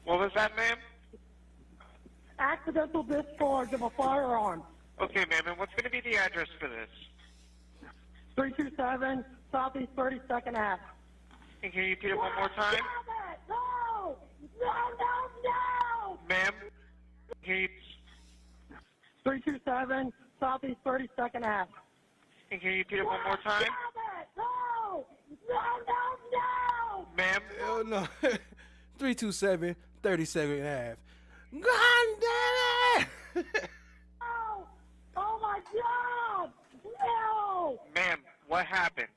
What was that, ma'am? Accidental discharge of a firearm. Okay, ma'am, and what's going to be the address for this? 327 Southeast 32nd Ave. And can you repeat it one more time? No! No, no, no! Ma'am, can you... 327 Southeast 32nd Ave. And can you repeat it one more time? No! No, no, no! Ma'am? Hell no. 327 32nd Ave. God damn it! Oh! Oh my God! No! Ma'am, what happened?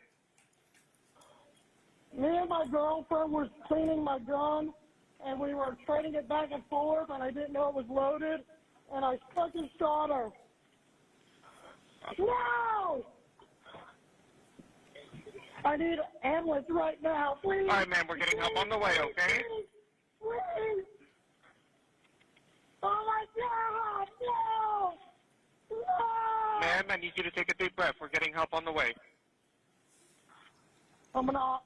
Me and my girlfriend were cleaning my gun, and we were trading it back and forth, and I didn't know it was loaded, and I fucking shot her. No! I need an ambulance right now, please. All right, ma'am, we're getting help on the way, okay? Please. Oh my God, no! No! Ma'am, I need you to take a deep breath. We're getting help on the way. I'm gonna...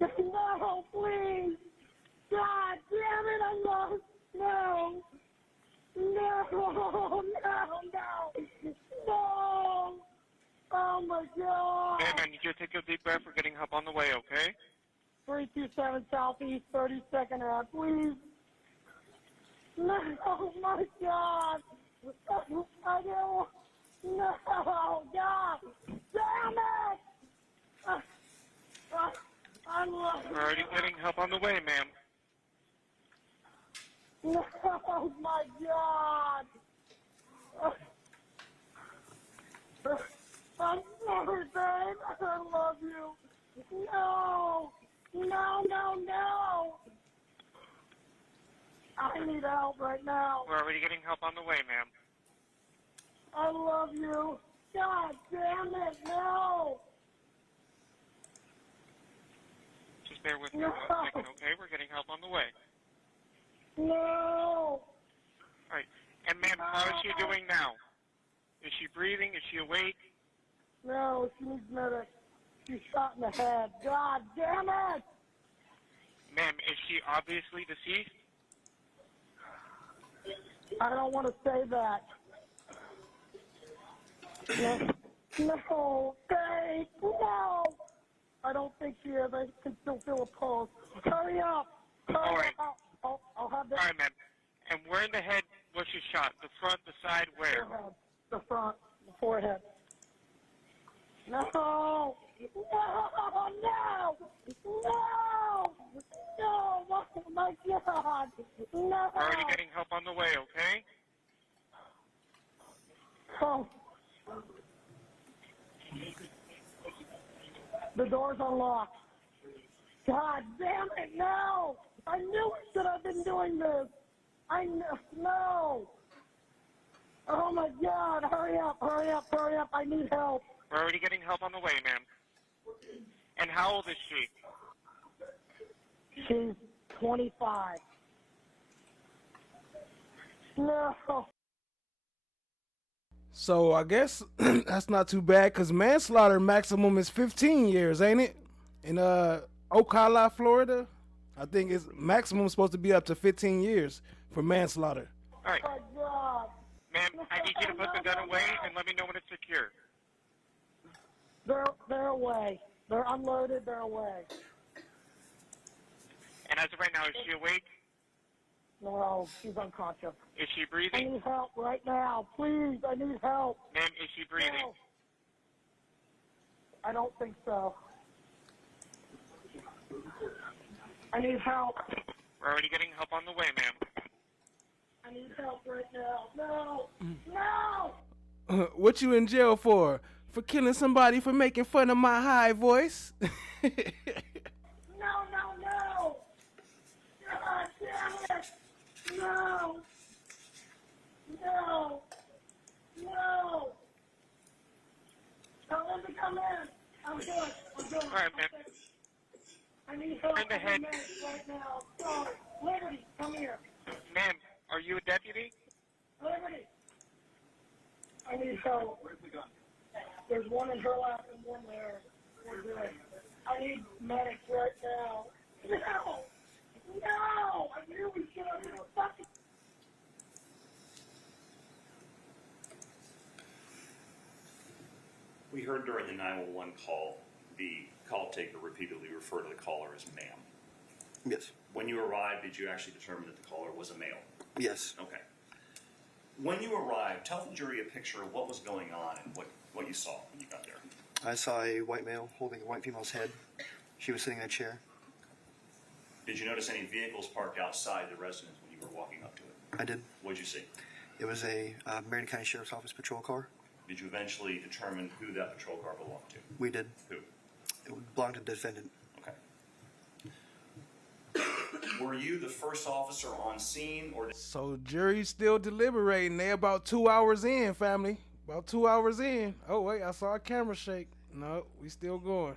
No, please! God damn it, I lost! No! No! No! No! No! Oh my God! Ma'am, I need you to take a deep breath. We're getting help on the way, okay? 327 Southeast 32nd Ave, please. No, oh my God! I don't... No, God! Damn it! I'm We're already getting help on the way, ma'am. No, my God! I'm sorry, babe. I love you. No! No, no, no! I need help right now. We're already getting help on the way, ma'am. I love you. God damn it, no! Just bear with me 1 second, okay? We're getting help on the way. No! All right. And, ma'am, how is she doing now? Is she breathing? Is she awake? No, she needs medic. She's shot in the head. God damn it! Ma'am, is she obviously deceased? I don't want to say that. No, babe, no! I don't think she is. I can still feel a pulse. Hurry up! Hurry up! I'll have that. All right, ma'am. And where in the head was she shot? The front, the side, where? Forehead. The front, the forehead. No! No! No! No! No! Oh my God! No! We're already getting help on the way, okay? Oh. The door's unlocked. God damn it, no! I knew I should have been doing this. No! Oh my God, hurry up, hurry up, hurry up, I need help. We're already getting help on the way, ma'am. And how old is she? She's 25. No. So I guess that's not too bad, because manslaughter maximum is 15 years, ain't it? In Ocala, Florida, I think it's maximum supposed to be up to 15 years for manslaughter. All right. Ma'am, I need you to put the gun away and let me know when it's secure. They're away. They're unloaded. They're away. And as of right now, is she awake? No, she's unconscious. Is she I breathing? need help right now. Please, I need help. Ma'am, is she breathing? No. I don't think so. I need help. We're already getting help on the way, ma'am. I need help right now. No! No! What you in jail for? For killing somebody for making fun of my high voice? No, no, no! God damn it! No! No! No! Tell them to come in. I'm good. I'm good. All right, ma'am. I need help Turn the head. right now. Sorry. Liberty, come here. Ma'am, are you a deputy? Liberty. I need help. There's one in her lap and one there. We're good. I need medics right now. No! No! I knew we should have been fucking... We heard during the 911 call, the call taker repeatedly refer to the caller as ma'am. Yes. When you arrived, did you actually determine that the caller was a male? Yes. Okay. When you arrived, tell the jury a picture of what was going on and what you saw when you got there. I saw a white male holding a white female's head. She was sitting in a chair. Did you notice any vehicles parked outside the residence when you were walking up to it? I did. What did you see? It was a Marion County Sheriff's Office patrol car. Did you eventually determine who that patrol car belonged to? We did. Who? It belonged to the defendant. Okay. Were you the first officer on scene, or So jury's still deliberating. They about 2 hours in, family. About 2 hours in. Oh wait, I saw a camera shake. No, we still going.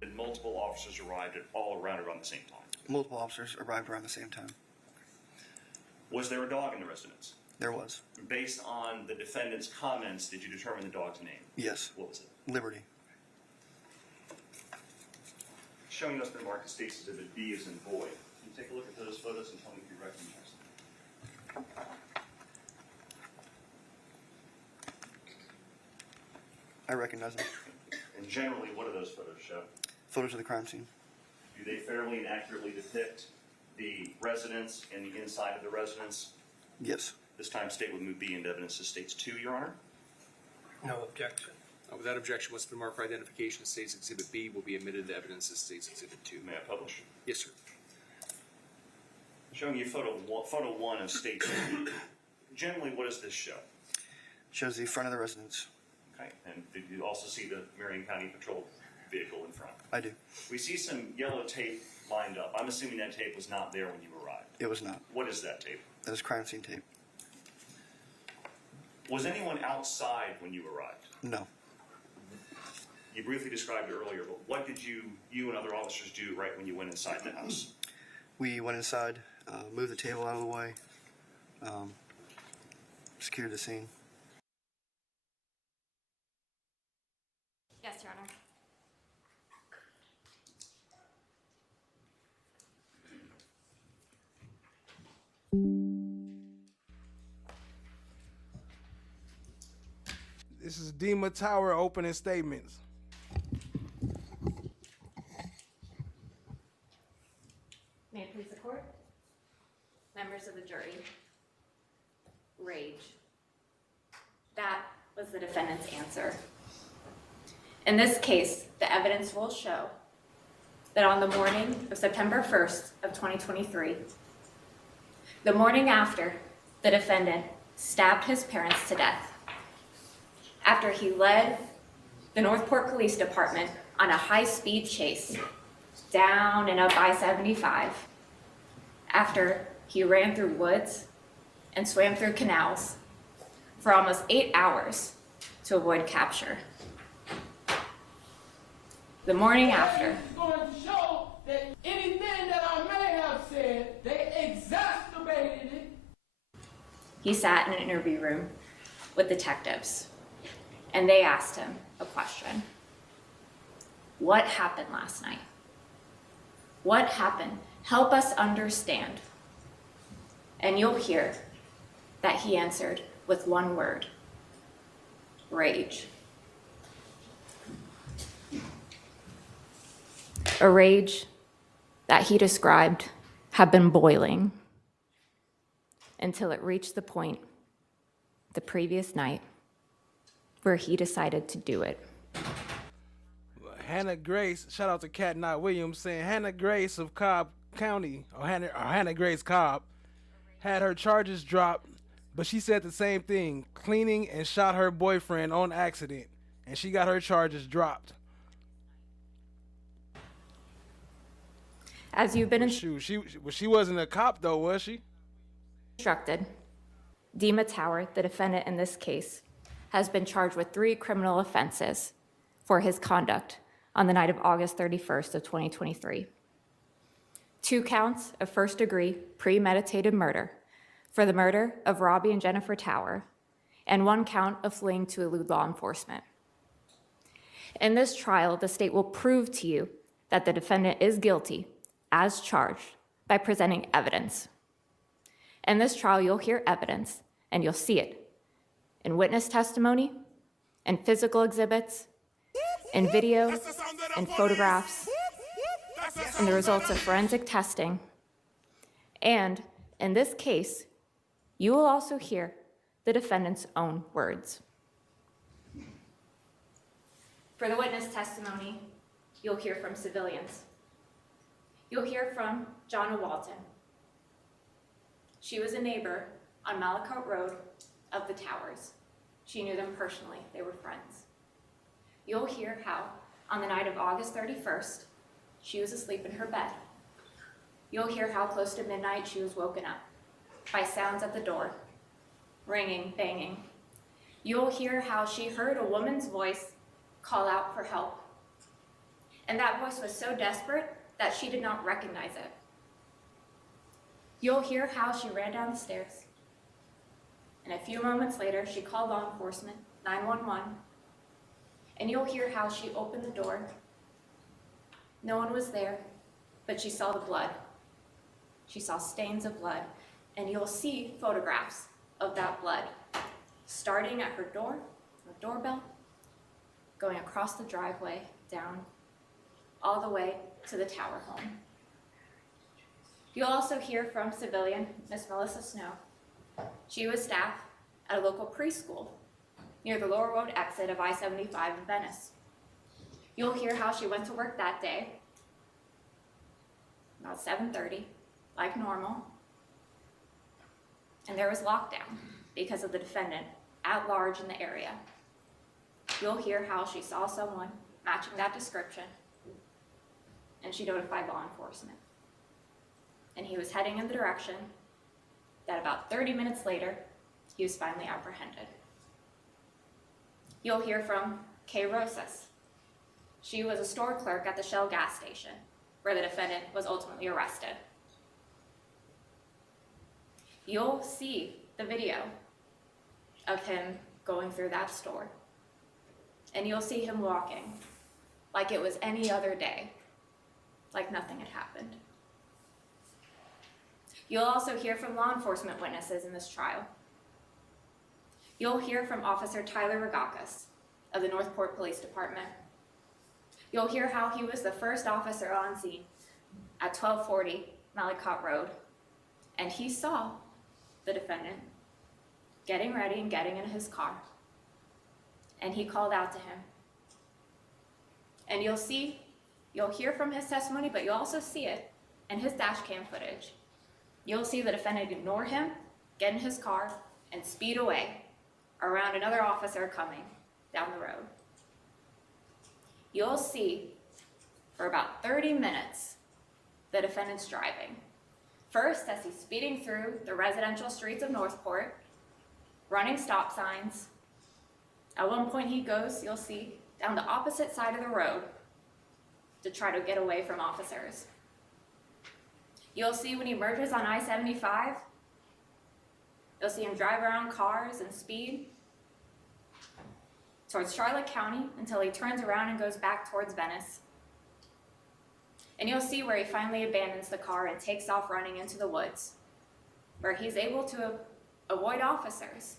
did multiple officers arrive at all around the same time? Multiple officers arrived around the same time. Was there a dog in the residence? There was. Based on the defendant's comments, did you determine the dog's name? Yes. What was it? Liberty. Showing us the marked states exhibit B as in boy. Can you take a look at those photos and tell me if you recognize them? I recognize them. And generally, what do those photos show? Photos of the crime scene. Do they fairly and accurately depict the residence and the inside of the residence? Yes. This time, state would move B into evidence as states 2, Your Honor. No objection. Without objection, what's been marked for identification as State's Exhibit B will be admitted to evidence as State's Exhibit 2. May I publish? Yes, sir. Showing you photo 1 of state 2. Generally, what does this show? Shows the front of the residence. Okay, and did you also see the Marion County Patrol vehicle in front? I do. We see some yellow tape lined up. I'm assuming that tape was not there when you arrived. It was not. What is that tape? That is crime scene tape. Was anyone outside when you arrived? No. You briefly described it earlier, but what did you and other officers do right when you went inside the house? We went inside, moved the table out of the way, secured the scene. Yes, Your Honor. This is Dima Tower opening statements. May it please the court? Members of the jury. Rage. That was the defendant's answer. In this case, the evidence will show that on the morning of September 1st of 2023, the morning after the defendant stabbed his parents to death, after he led the Northport Police Department on a high-speed chase down and up I-75, after he ran through woods and swam through canals for almost 8 hours to avoid capture. The morning after, It's going to show that anything that I may have said, they exacerbated it. he sat in an interview room with detectives, and they asked him a question. What happened last night? What happened? Help us understand. And you'll hear that he answered with one word: rage. A rage that he described had been boiling until it reached the point the previous night where he decided to do it. Hannah Grace, shout out to Cat Knott Williams, saying Hannah Grace of Cobb County, or Hannah Grace Cobb, had her charges dropped, but she said the same thing, cleaning and shot her boyfriend on accident, and she got her charges dropped. As you've been she wasn't a cop though, was she? Instructed, Dima Tower, the defendant in this case, has been charged with 3 criminal offenses for his conduct on the night of August 31st of 2023. 2 counts of first-degree premeditated murder for the murder of Robbie and Jennifer Tower, and 1 count of fleeing to elude law enforcement. In this trial, the state will prove to you that the defendant is guilty as charged by presenting evidence. In this trial, you'll hear evidence, and you'll see it in witness testimony, in physical exhibits, in video, in photographs, in the results of forensic testing. And in this case, you will also hear the defendant's own words. For the witness testimony, you'll hear from civilians. You'll hear from Jonna Walton. She was a neighbor on Malacott Road of the Towers. She knew them personally, they were friends. You'll hear how, on the night of August 31st, she was asleep in her bed. You'll hear how close to midnight she was woken up by sounds at the door, ringing, banging. You'll hear how she heard a woman's voice call out for help. And that voice was so desperate that she did not recognize it. You'll hear how she ran down the stairs. And a few moments later, she called law enforcement, 911, and you'll hear how she opened the door. No one was there, but she saw the blood. She saw stains of blood, and you'll see photographs of that blood, starting at her door, the doorbell, going across the driveway, down, all the way to the Tower home. You'll also hear from civilian Miss Melissa Snow. She was staff at a local preschool near the Lower Road exit of I-75 in Venice. You'll hear how she went to work that day, about 7:30, like normal, and there was lockdown because of the defendant at large in the area. You'll hear how she saw someone matching that description, and she notified law enforcement. And he was heading in the direction that about 30 minutes later, he was finally apprehended. You'll hear from Kay Rosas. She was a store clerk at the Shell gas station, where the defendant was ultimately arrested. You'll see the video of him going through that store, and you'll see him walking like it was any other day, like nothing had happened. You'll also hear from law enforcement witnesses in this trial. You'll hear from Officer Tyler Ragakis of the Northport Police Department. You'll hear how he was the first officer on scene at 1240 Malacott Road, and he saw the defendant getting ready and getting in his car, and he called out to him. And you'll hear from his testimony, but you'll also see it in his dash cam footage. You'll see the defendant ignore him, get in his car, and speed away around another officer coming down the road. You'll see for about 30 minutes the defendant's driving. First, as he's speeding through the residential streets of Northport, running stop signs. At one point he goes, you'll see, down the opposite side of the road to try to get away from officers. You'll see when he merges on I-75, you'll see him drive around cars and speed. towards Charlotte County until he turns around and goes back towards Venice. And you'll see where he finally abandons the car and takes off running into the woods, where he's able to avoid officers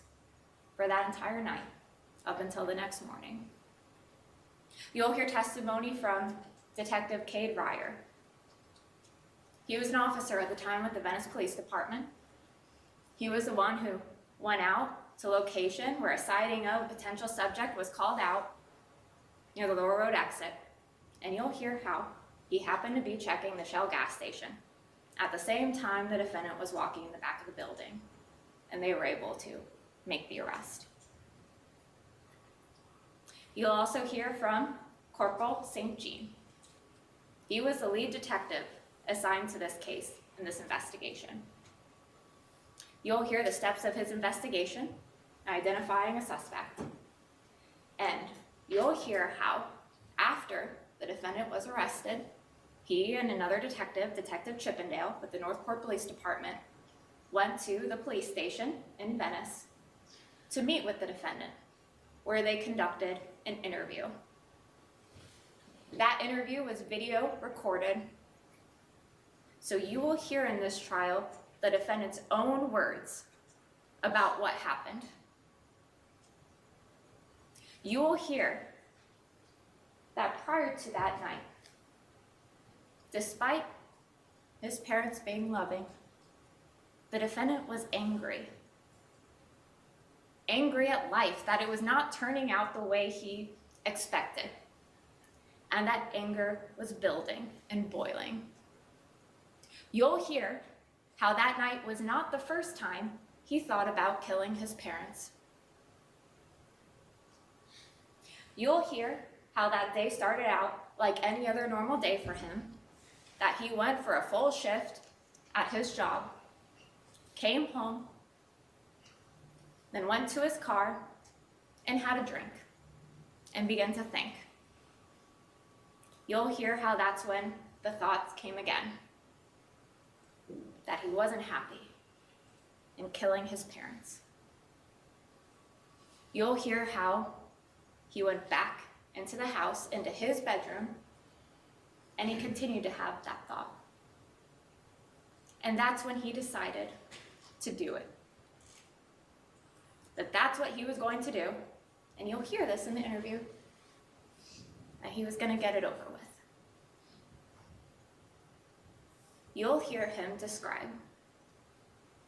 for that entire night up until the next morning. You'll hear testimony from Detective Cade Ryer. He was an officer at the time with the Venice Police Department. He was the one who went out to location where a sighting of a potential subject was called out near the Lower Road exit. And you'll hear how he happened to be checking the Shell gas station at the same time the defendant was walking in the back of the building, and they were able to make the arrest. You'll also hear from Corporal St. Jean. He was the lead detective assigned to this case in this investigation. You'll hear the steps of his investigation, identifying a suspect. And you'll hear how, after the defendant was arrested, he and another detective, Detective Chippendale, with the Northport Police Department, went to the police station in Venice to meet with the defendant, where they conducted an interview. That interview was video recorded, so you will hear in this trial the defendant's own words about what happened. You will hear that prior to that night, despite his parents being loving, the defendant was angry. Angry at life, that it was not turning out the way he expected. And that anger was building and boiling. You'll hear how that night was not the first time he thought about killing his parents. You'll hear how that day started out like any other normal day for him, that he went for a full shift at his job, came home, then went to his car and had a drink and began to think. You'll hear how that's when the thoughts came again, that he wasn't happy in killing his parents. You'll hear how he went back into the house, into his bedroom, and he continued to have that thought. And that's when he decided to do it. That's what he was going to do, and you'll hear this in the interview, that he was going to get it over with. You'll hear him describe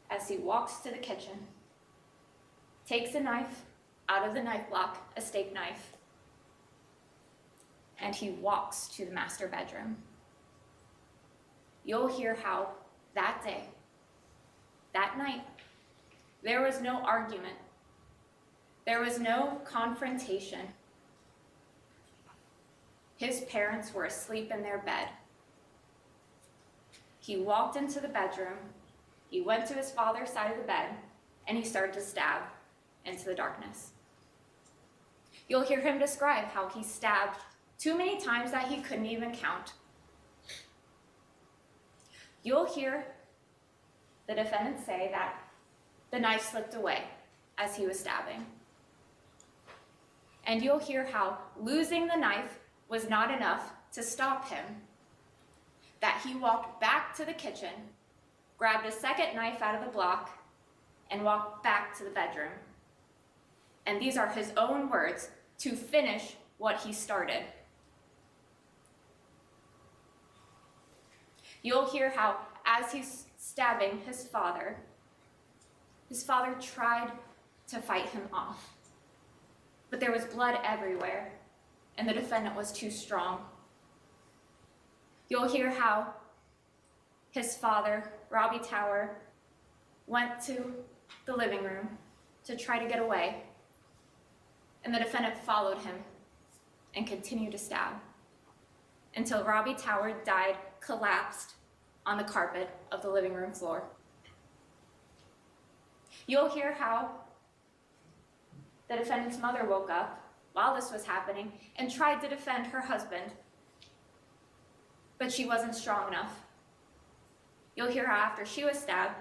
as he walks to the kitchen, takes a knife out of the knife block, a steak knife, and he walks to the master bedroom. You'll hear how that day, that night, there was no argument. There was no confrontation. His parents were asleep in their bed. He walked into the bedroom, he went to his father's side of the bed, and he started to stab into the darkness. You'll hear him describe how he stabbed too many times that he couldn't even count. You'll hear the defendant say that the knife slipped away as he was stabbing. And you'll hear how losing the knife was not enough to stop him, that he walked back to the kitchen, grabbed a second knife out of the block, and walked back to the bedroom. And these are his own words, to finish what he started. You'll hear how, as he's stabbing his father tried to fight him off. But there was blood everywhere, and the defendant was too strong. You'll hear how his father, Robbie Tower, went to the living room to try to get away, and the defendant followed him and continued to stab until Robbie Tower died, collapsed on the carpet of the living room floor. You'll hear how the defendant's mother woke up while this was happening and tried to defend her husband, but she wasn't strong enough. You'll hear how after she was stabbed,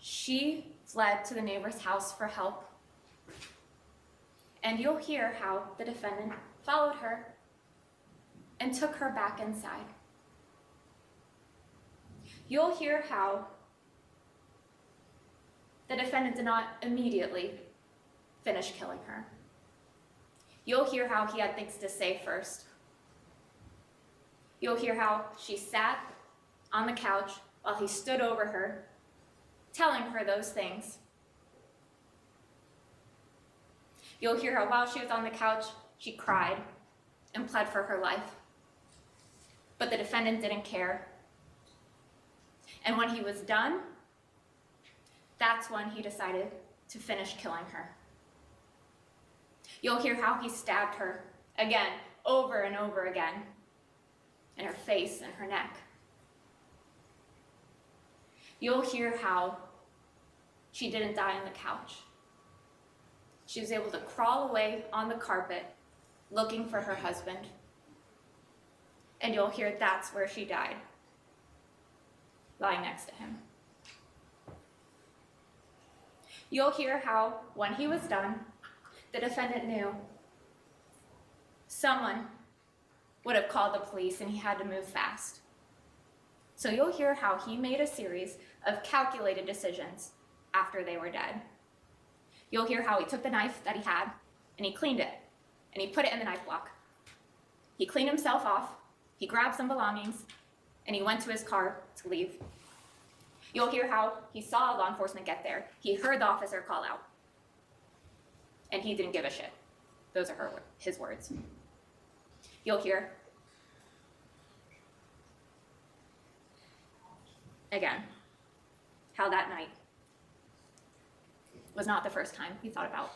she fled to the neighbor's house for help. And you'll hear how the defendant followed her and took her back inside. You'll hear how the defendant did not immediately finish killing her. You'll hear how he had things to say first. You'll hear how she sat on the couch while he stood over her, telling her those things. You'll hear how while she was on the couch, she cried and pled for her life. But the defendant didn't care. And when he was done, that's when he decided to finish killing her. You'll hear how he stabbed her again, over and over again, in her face and her neck. You'll hear how she didn't die on the couch. She was able to crawl away on the carpet looking for her husband. And you'll hear that's where she died, lying next to him. You'll hear how, when he was done, the defendant knew someone would have called the police and he had to move fast. So you'll hear how he made a series of calculated decisions after they were dead. You'll hear how he took the knife that he had and he cleaned it and he put it in the knife block. He cleaned himself off, he grabbed some belongings, and he went to his car to leave. You'll hear how he saw law enforcement get there. He heard the officer call out, and he didn't give a shit. Those are his words. You'll hear, again, how that night was not the first time he thought about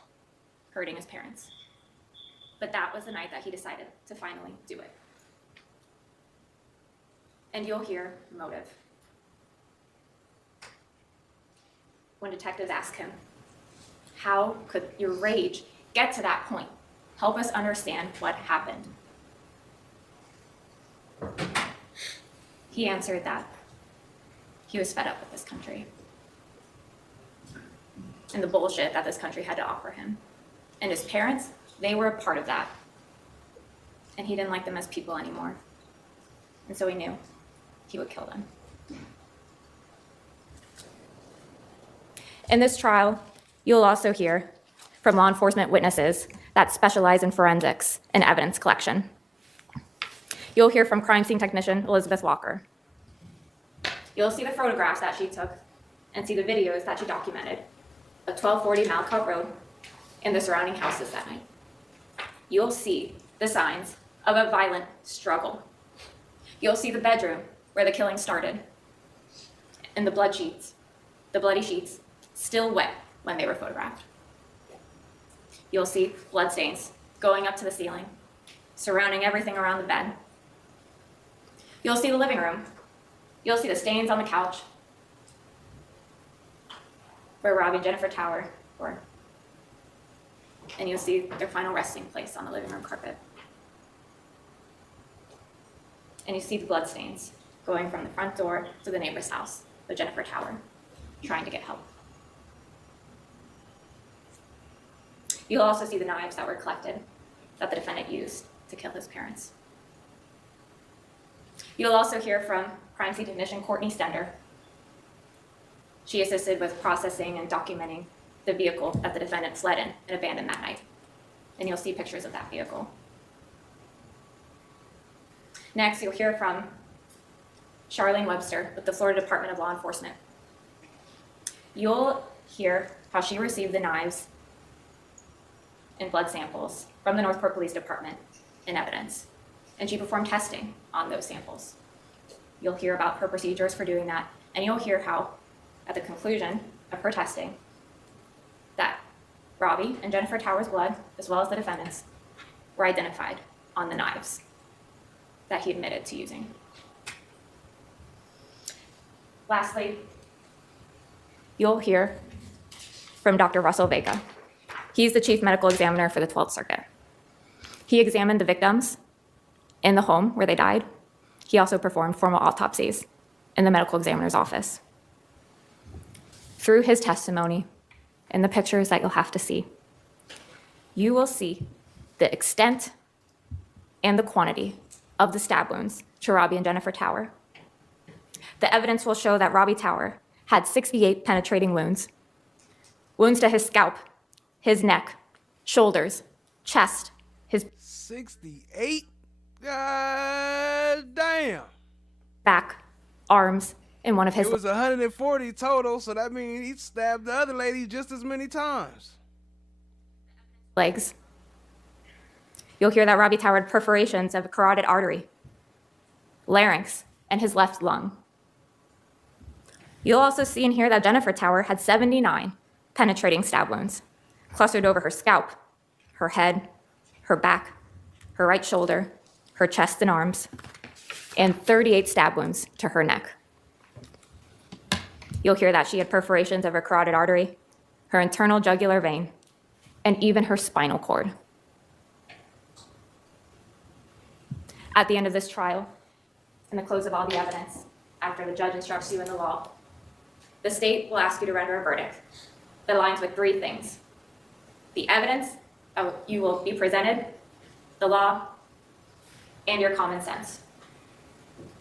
hurting his parents, but that was the night that he decided to finally do it. And you'll hear motive. When detectives ask him, how could your rage get to that point? Help us understand what happened. He answered that he was fed up with this country and the bullshit that this country had to offer him. And his parents, they were a part of that. And he didn't like them as people anymore. And so he knew he would kill them. In this trial, you'll also hear from law enforcement witnesses that specialize in forensics and evidence collection. You'll hear from crime scene technician Elizabeth Walker. You'll see the photographs that she took and see the videos that she documented of 1240 Malcott Road and the surrounding houses that night. You'll see the signs of a violent struggle. You'll see the bedroom where the killing started and the bloody sheets, still wet when they were photographed. You'll see bloodstains going up to the ceiling, surrounding everything around the bed. You'll see the living room. You'll see the stains on the couch where Robbie and Jennifer Tower were. And you'll see their final resting place on the living room carpet. And you see the bloodstains going from the front door to the neighbor's house, the Jennifer Tower, trying to get help. You'll also see the knives that were collected that the defendant used to kill his parents. You'll also hear from crime scene technician Courtney Stender. She assisted with processing and documenting the vehicle that the defendant fled in and abandoned that night. And you'll see pictures of that vehicle. Next, you'll hear from Charlene Webster with the Florida Department of Law Enforcement. You'll hear how she received the knives and blood samples from the Northport Police Department in evidence, and she performed testing on those samples. You'll hear about her procedures for doing that, and you'll hear how, at the conclusion of her testing, that Robbie and Jennifer Tower's blood, as well as the defendant's, were identified on the knives that he admitted to using. Lastly, you'll hear from Dr. Russell Vega. He's the chief medical examiner for the 12th Circuit. He examined the victims in the home where they died. He also performed formal autopsies in the medical examiner's office. Through his testimony and the pictures that you'll have to see, you will see the extent and the quantity of the stab wounds to Robbie and Jennifer Tower. The evidence will show that Robbie Tower had 68 penetrating wounds, wounds to his scalp, his neck, shoulders, chest, his 68? God damn. back, arms, and one of his It was 140 total, so that means he stabbed the other lady just as many times. legs. You'll hear that Robbie Tower had perforations of a carotid artery, larynx, and his left lung. You'll also see and hear that Jennifer Tower had 79 penetrating stab wounds, clustered over her scalp, her head, her back, her right shoulder, her chest and arms, and 38 stab wounds to her neck. You'll hear that she had perforations of her carotid artery, her internal jugular vein, and even her spinal cord. At the end of this trial, in the close of all the evidence, after the judge instructs you in the law, the state will ask you to render a verdict that aligns with three things: the evidence you will be presented, the law, and your common sense.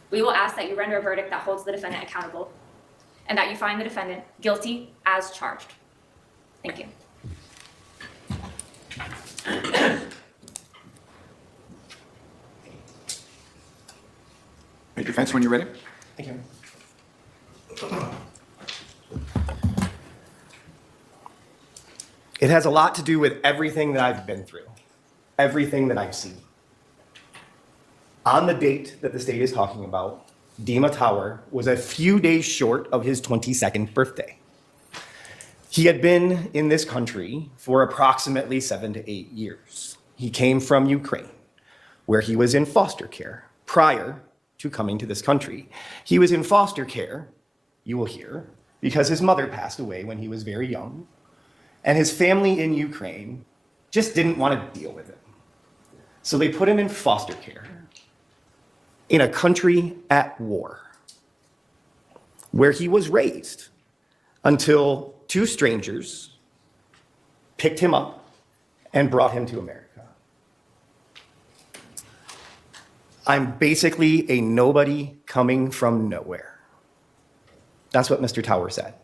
We will ask that you render a verdict that holds the defendant accountable and that you find the defendant guilty as charged. Thank you. Make your defense when you're ready. Thank you. It has a lot to do with everything that I've been through, everything that I've seen. On the date that the state is talking about, Dima Tower was a few days short of his 22nd birthday. He had been in this country for approximately 7 to 8 years. He came from Ukraine, where he was in foster care prior to coming to this country. He was in foster care, you will hear, because his mother passed away when he was very young, and his family in Ukraine just didn't want to deal with him. So they put him in foster care in a country at war, where he was raised until two strangers picked him up and brought him to America. I'm basically a nobody coming from nowhere. That's what Mr. Tower said.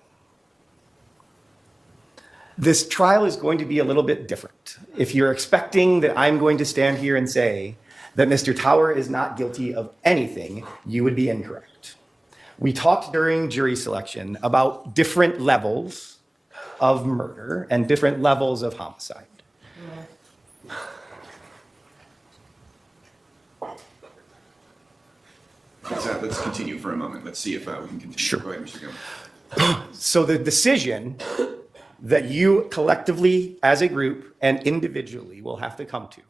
This trial is going to be a little bit different. If you're expecting that I'm going to stand here and say that Mr. Tower is not guilty of anything, you would be incorrect. We talked during jury selection about different levels of murder and different levels of homicide. Let's continue for a moment. Let's see if we can continue. Sure. Go ahead, Mr. Gilman. So the decision that you collectively, as a group and individually, will have to come to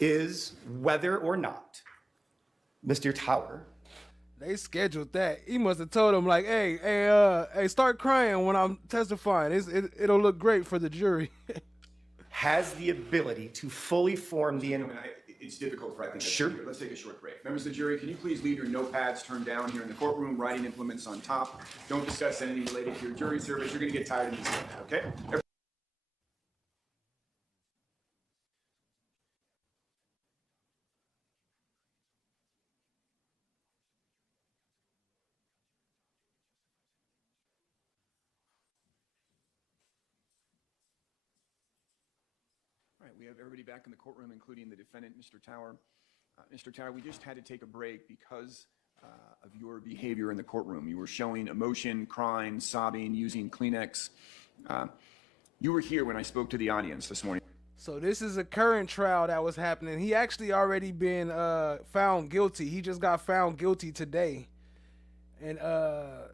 is whether or not Mr. Tower. They scheduled that. He must have told him like, hey, start crying when I'm testifying. It'll look great for the jury. Has the ability to fully form the. It's difficult for, I think. Sure. Let's take a short break. Members of the jury, can you please leave your notepads turned down here in the courtroom, writing implements on top. Don't discuss anything related to your jury service. You're going to get tired of these things, okay? All right, we have everybody back in the courtroom, including the defendant, Mr. Tower. Mr. Tower, we just had to take a break because of your behavior in the courtroom. You were showing emotion, crying, sobbing, using Kleenex. You were here when I spoke to the audience this morning. So this is a current trial that was happening. He actually already been found guilty. He just got found guilty today. And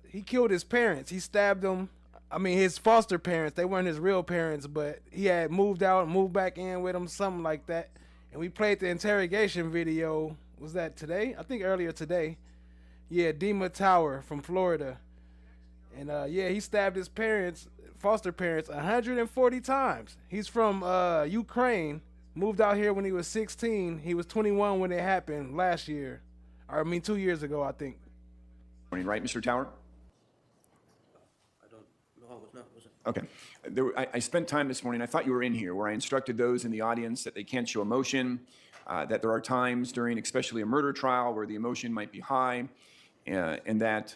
he killed his parents. He stabbed them. I mean, his foster parents. They weren't his real parents, but he had moved out and moved back in with them, something like that. And we played the interrogation video. Was that today? I think earlier today. Yeah, Dima Tower from Florida. And yeah, he stabbed his parents, foster parents, 140 times. He's from Ukraine. Moved out here when he was 16. He was 21 when it happened last year. Or I mean 2 years ago, I think. Morning, right, Mr. Tower? I don't know. Was it? Okay. I spent time this morning, I thought you were in here, where I instructed those in the audience that they can't show emotion, that there are times during especially a murder trial where the emotion might be high, and that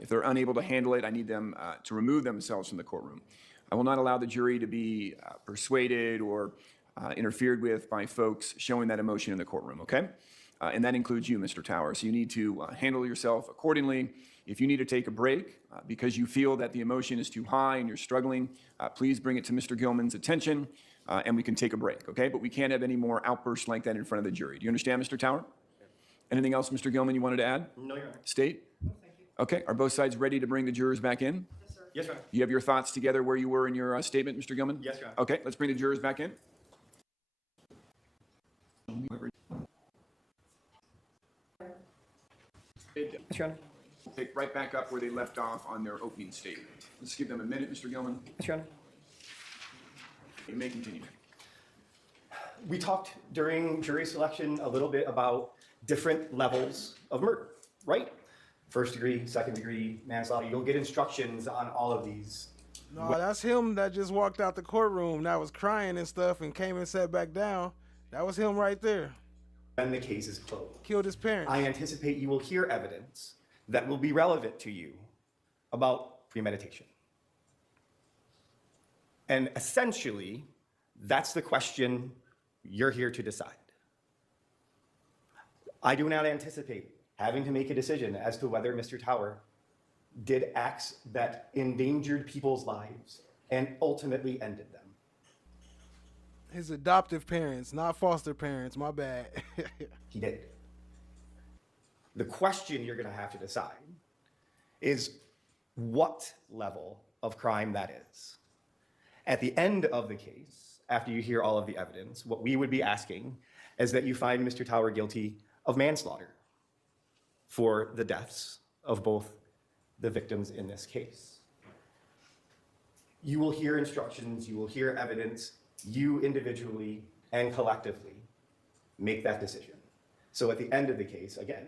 if they're unable to handle it, I need them to remove themselves from the courtroom. I will not allow the jury to be persuaded or interfered with by folks showing that emotion in the courtroom, okay? And that includes you, Mr. Tower. So you need to handle yourself accordingly. If you need to take a break because you feel that the emotion is too high and you're struggling, please bring it to Mr. Gilman's attention and we can take a break, okay? But we can't have any more outbursts like that in front of the jury. Do you understand, Mr. Tower? Anything else, Mr. Gilman, you wanted to add? No, Your Honor. State? No, thank you. Okay, are both sides ready to bring the jurors back in? Yes, sir. Yes, Your Honor. You have your thoughts together where you were in your statement, Mr. Gilman? Yes, Your Honor. Okay, let's bring the jurors back in. Yes, Your Honor. Pick right back up where they left off on their opening statement. Let's give them a minute, Mr. Gilman. Yes, Your Honor. You may continue. We talked during jury selection a little bit about different levels of murder, right? First degree, second degree, manslaughter. You'll get instructions on all of these. No, that's him that just walked out the courtroom that was crying and stuff and came and sat back down. That was him right there. And the case is closed. Killed his parents. I anticipate you will hear evidence that will be relevant to you about premeditation. And essentially, that's the question you're here to decide. I do not anticipate having to make a decision as to whether Mr. Tower did acts that endangered people's lives and ultimately ended them. His adoptive parents, not foster parents, my bad. He did. The question you're going to have to decide is what level of crime that is. At the end of the case, after you hear all of the evidence, what we would be asking is that you find Mr. Tower guilty of manslaughter for the deaths of both the victims in this case. You will hear instructions, you will hear evidence, you individually and collectively make that decision. So at the end of the case, again,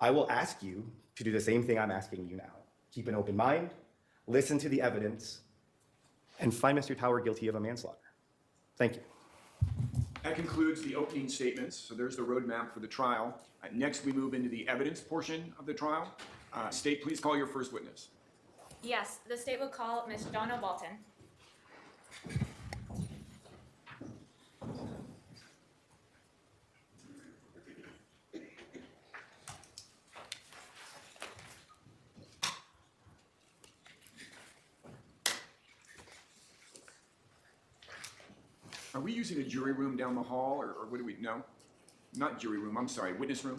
I will ask you to do the same thing I'm asking you now. Keep an open mind, listen to the evidence, and find Mr. Tower guilty of a manslaughter. Thank you. That concludes the opening statements. So there's the roadmap for the trial. Next, we move into the evidence portion of the trial. State, please call your first witness. Yes, the state will call Ms. Donna Walton. Are we using a jury room down the hall, or what do we, no? Not jury room, I'm sorry, witness room?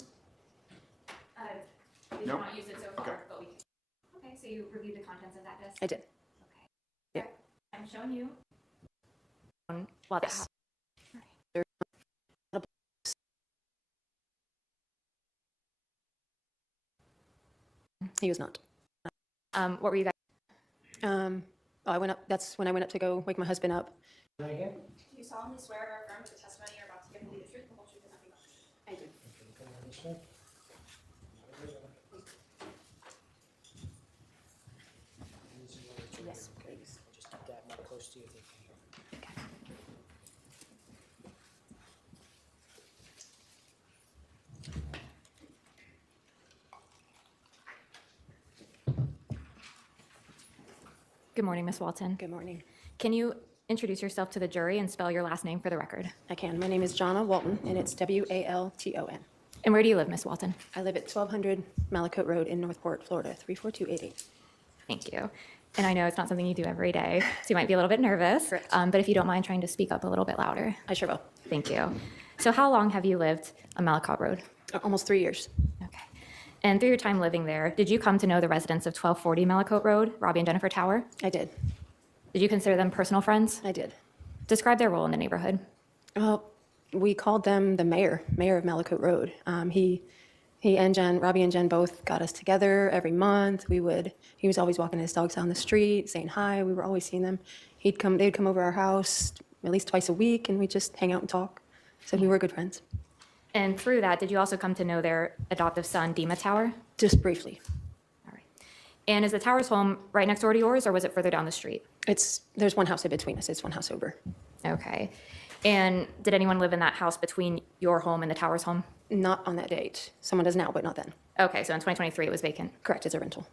We No? did not use it so far, Okay. but we can. Okay, so you reviewed the contents of that disc? I did. Okay. Yeah. I'm showing you. While that He was not. What were you guys? I went up. That's when I went up to go wake my husband up. Do you solemnly swear or affirm that the testimony you're about to give will be the truth, the whole truth, and nothing but the truth? I do. Yes, please. Just keep that more close to you. Good morning, Ms. Walton. Good morning. Can you introduce yourself to the jury and spell your last name for the record? I can. My name is Jonna Walton, and it's Walton. And where do you live, Ms. Walton? I live at 1200 Malakote Road in Northport, Florida, 34288. Thank you. And I know it's not something you do every day, so you might be a little bit nervous. But if you don't mind trying to speak up a little bit louder. I sure will. Thank you. So how long have you lived on Malakote Road? Almost 3 years. Okay. And through your time living there, did you come to know the residents of 1240 Malakote Road, Robbie and Jennifer Tower? I did. Did you consider them personal friends? I did. Describe their role in the neighborhood. We called them the mayor of Malakote Road. He and Jen, Robbie and Jen both got us together every month. He was always walking his dogs down the street, saying hi. We were always seeing them. They'd come over our house at least twice a week, and we'd just hang out and talk. So we were good friends. And through that, did you also come to know their adoptive son, Dima Tower? Just briefly. All right. And is the Tower's home right next door to yours, or was it further down the street? There's one house in between us. It's one house over. Okay. And did anyone live in that house between your home and the tower's home? Not on that date. Someone does now, but not then. Okay, so in 2023 it was vacant. Correct, it's a rental.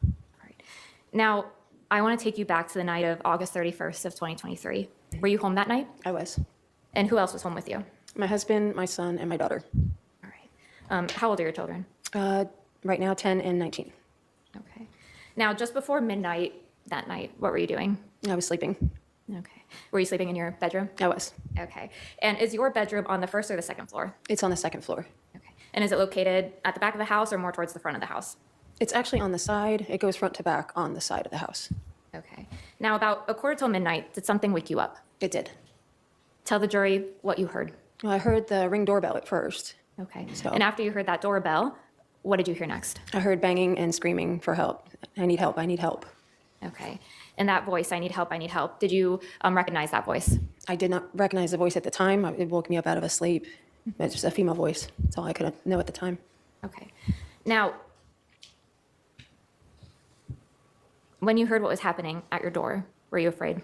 Now, I want to take you back to the night of August 31st of 2023. Were you home that night? I was. And who else was home with you? My husband, my son, and my daughter. How old are your children? Right now, 10 and 19. Okay. Now, just before midnight that night, what were you doing? I was sleeping. Okay. Were you sleeping in your bedroom? I was. Okay. And is your bedroom on the first or the second floor? It's on the second floor. And is it located at the back of the house or more towards the front of the house? It's actually on the side. It goes front to back on the side of the house. Okay. Now, about a quarter till midnight, did something wake you up? It did. Tell the jury what you heard. Well, I heard the Ring doorbell at first. Okay. So And after you heard that doorbell, what did you hear next? I heard banging and screaming for help. I need help. I need help. Okay. And that voice, I need help, I need help. Did you recognize that voice? I did not recognize the voice at the time. It woke me up out of a sleep. It's just a female voice. That's all I could know at the time. Okay. Now, when you heard what was happening at your door, were you afraid?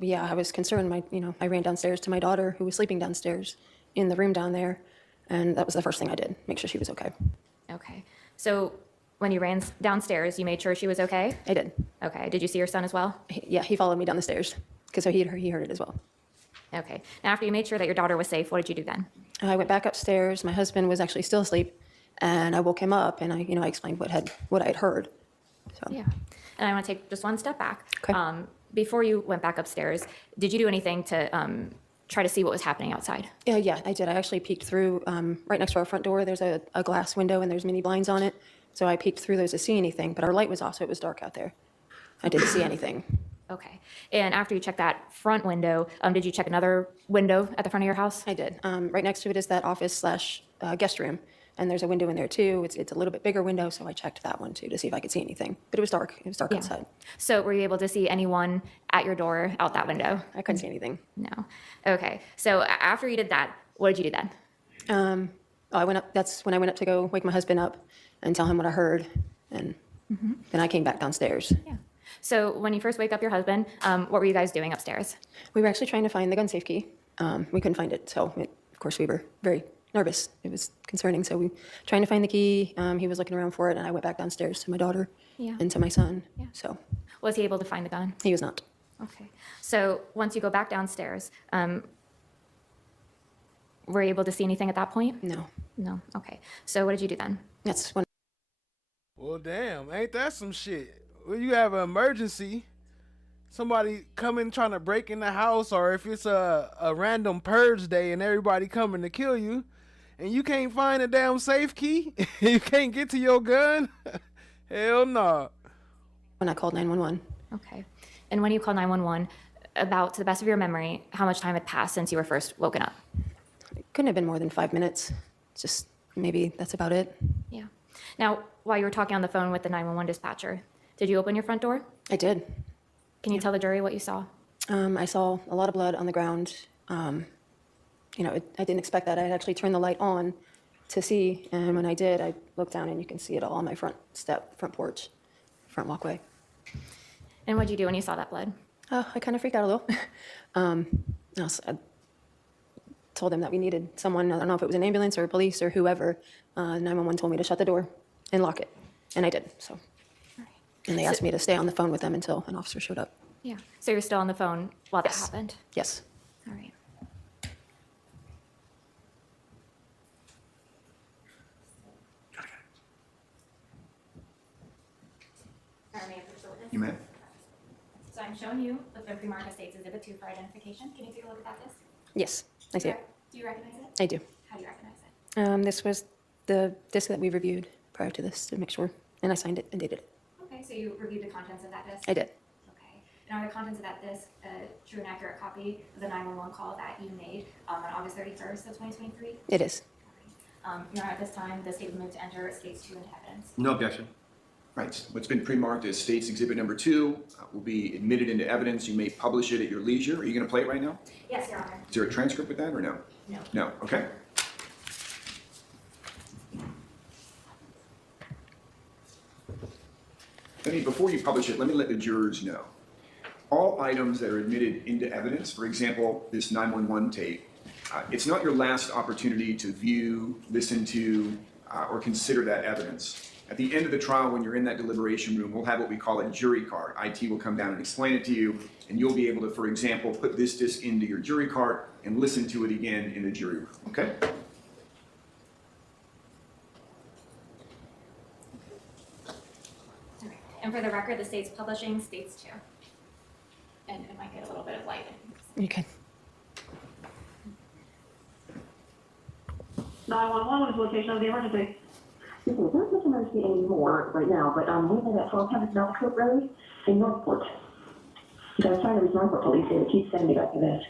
Yeah, I was concerned. I ran downstairs to my daughter, who was sleeping downstairs in the room down there, and that was the first thing I did, make sure she was okay. Okay. So when you ran downstairs, you made sure she was okay? I did. Okay. Did you see your son as well? Yeah, he followed me down the stairs because he heard it as well. Okay. Now, after you made sure that your daughter was safe, what did you do then? I went back upstairs. My husband was actually still asleep, and I woke him up, and I explained what I had heard. So. Yeah. And I want to take just one step back. Okay. Before you went back upstairs, did you do anything to try to see what was happening outside? Yeah, I did. I actually peeked through, right next to our front door, there's a glass window, and there's mini blinds on it. So I peeked through those to see anything, but our light was off, so it was dark out there. I didn't see anything. Okay. And after you checked that front window, did you check another window at the front of your house? I did. Right next to it is that office/guest room, and there's a window in there too. It's a little bit bigger window, so I checked that one too to see if I could see anything. But it was dark. It was dark outside. So were you able to see anyone at your door out that window? I couldn't see anything. No. Okay. So after you did that, what did you do then? I went up. That's when I went up to go wake my husband up and tell him what I heard, and then I came back downstairs. Yeah. So when you first wake up your husband, what were you guys doing upstairs? We were actually trying to find the gun safe key. We couldn't find it, so of course we were very nervous. It was concerning, so we trying to find the key. He was looking around for it, and I went back downstairs to my daughter and to my son. Yeah. So was he able to find the gun? he was not. Okay. So once you go back downstairs, were you able to see anything at that point? No. No. Okay. So what did you do then? That's when. Well, damn, ain't that some shit? When you have an emergency, somebody coming trying to break in the house, or if it's a random purge day and everybody coming to kill you, and you can't find a damn safe key, you can't get to your gun, hell no. When I called 911. Okay. And when you called 911, about, to the best of your memory, how much time had passed since you were first woken up? It couldn't have been more than 5 minutes. Just maybe that's about it. Yeah. Now, while you were talking on the phone with the 911 dispatcher, did you open your front door? I did. Can you tell the jury what you saw? I saw a lot of blood on the ground. I didn't expect that. I had actually turned the light on to see, and when I did, I looked down and you can see it all on my front porch, front walkway. And what did you do when you saw that blood? I kind of freaked out a little. I told them that we needed someone. I don't know if it was an ambulance or police or whoever. 911 told me to shut the door and lock it, and I did. So, and they asked me to stay on the phone with them until an officer showed up. Yeah. So you're still on the phone while that happened? Yes. All right. You may. So I'm showing you the Pre-Mark Estates Exhibit 2 for identification. Can you take a look at that disc? Yes, I see it. Do you recognize it? I do. How do you recognize it? This was the disc that we reviewed prior to this to make sure, and I signed it and dated it. Okay, so you reviewed the contents of that disc? I did. Okay. And are the contents of that disc a true and accurate copy of the 911 call that you made on August 31st of 2023? It is. Your Honor, at this time, the state will move to enter States 2 into evidence. No objection. Right. What's been pre-marked as State's Exhibit Number 2 will be admitted into evidence. You may publish it at your leisure. Are you going to play it right now? Yes, Your Honor. Is there a transcript with that or no? No. No. Okay. Before you publish it, let me let the jurors know. all items that are admitted into evidence, for example, this 911 tape, it's not your last opportunity to view, listen to, or consider that evidence. At the end of the trial, when you're in that deliberation room, we'll have what we call a jury card. IT will come down and explain it to you, and you'll be able to, for example, put this disc into your jury card and listen to it again in the jury room, okay? And for the record, the state's publishing states 2. And it might get a little bit of light. You can. 911, what is the location of the emergency? There's not much emergency anymore right now, but we live at 1200 Melcote Road in Northport. So I was trying to reach Northport police and it keeps sending me back to this.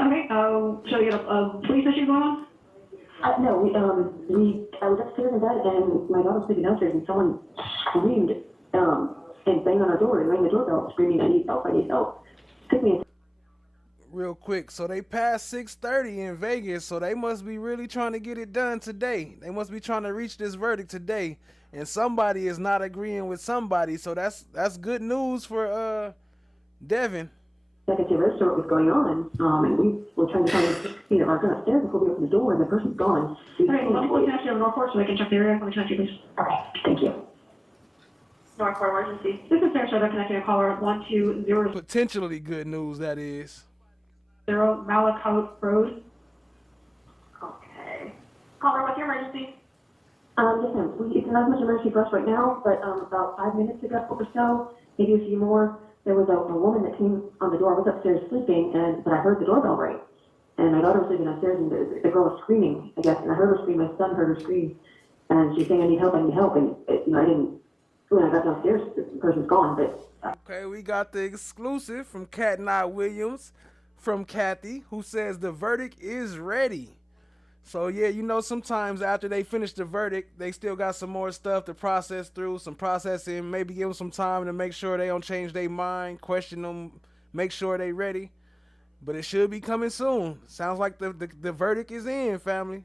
Okay, so you got a police issue going on? No, I was upstairs in bed and my daughter was sleeping downstairs and someone screamed and banged on our door and rang the doorbell screaming, I need help, I need help. Took me Real quick, so they passed 6:30 in Vegas, so they must be really trying to get it done today. They must be trying to reach this verdict today, and somebody is not agreeing with somebody, so that's good news for Devyn. Second to register what was going on, and we were trying to find, our gun upstairs before we opened the door, and the person's gone. All right, well, let me connect you on Northport so I can check the area. Let me connect you, please. Okay, thank you. Northport emergency. This is Sarasota connecting a caller 120. Potentially good news, that is. 0 Malakote Road. Okay. Caller, what's your emergency? Yes, ma'am. It's not much emergency for us right now, but about 5 minutes ago or so, maybe a few more, there was a woman that came on the door. I was upstairs sleeping, but I heard the doorbell ring. And my daughter was sleeping upstairs, and the girl was screaming, I guess. And I heard her scream. My son heard her scream. And she's saying, I need help, I need help. And, when I got downstairs, the person's gone. But Okay, we got the exclusive from Cat Williams, from Kathy, who says the verdict is ready. So yeah, sometimes after they finish the verdict, they still got some more stuff to process through, some processing, maybe give them some time to make sure they don't change their mind, question them, make sure they ready. But it should be coming soon. Sounds like the verdict is in, family.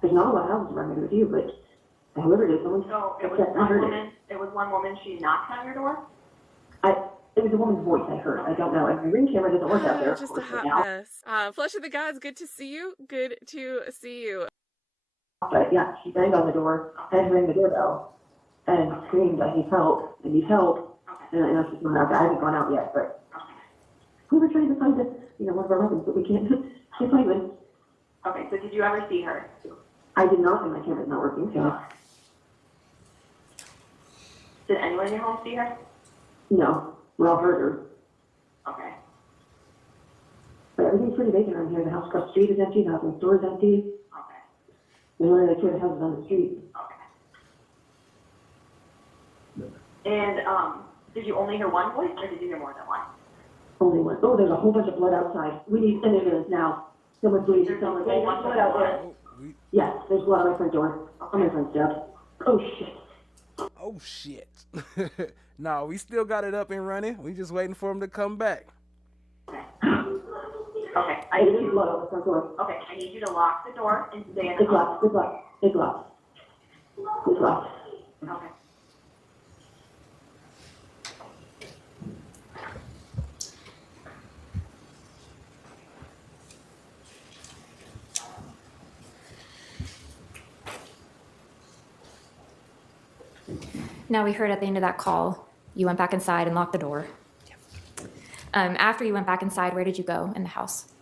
there's not a lot of houses around here with you, but whoever it is, someone. So it was one woman. It was one woman. She knocked on your door. It was a woman's voice I heard. I don't know. And my ring camera doesn't work out there. Just a hot mess. Flush of the Gods, good to see you. Good to see you. But yeah, she banged on the door and rang the doorbell and screamed, I need help, I need help. And I was just going out. I haven't gone out yet, but we were trying to find one of our weapons, but we can't find one. Okay, so did you ever see her? I did not, and my camera's not working, so. Did anyone in your home see her? No, we all heard her. Okay. But everything's pretty vacant around here. The house across the street is empty, the house next door is empty. Okay. There's only like 2 other houses on the street. And did you only hear one voice, or did you hear more than one? Only one. Oh, there's a whole bunch of blood outside. We need an ambulance now. Someone's bleeding. There's Someone's a whole bunch of blood out there. Yes, there's blood on my front door. On my front step. Oh, shit. Oh, shit. No, we still got it up and running. We just waiting for him to come back. Okay. I need blood on the front door. Okay, I need you to lock the door and stay in the It's locked. It's locked. It's locked. It's locked. Okay. Now, we heard at the end of that call, you went back inside and locked the door. After you went back inside, where did you go in the house?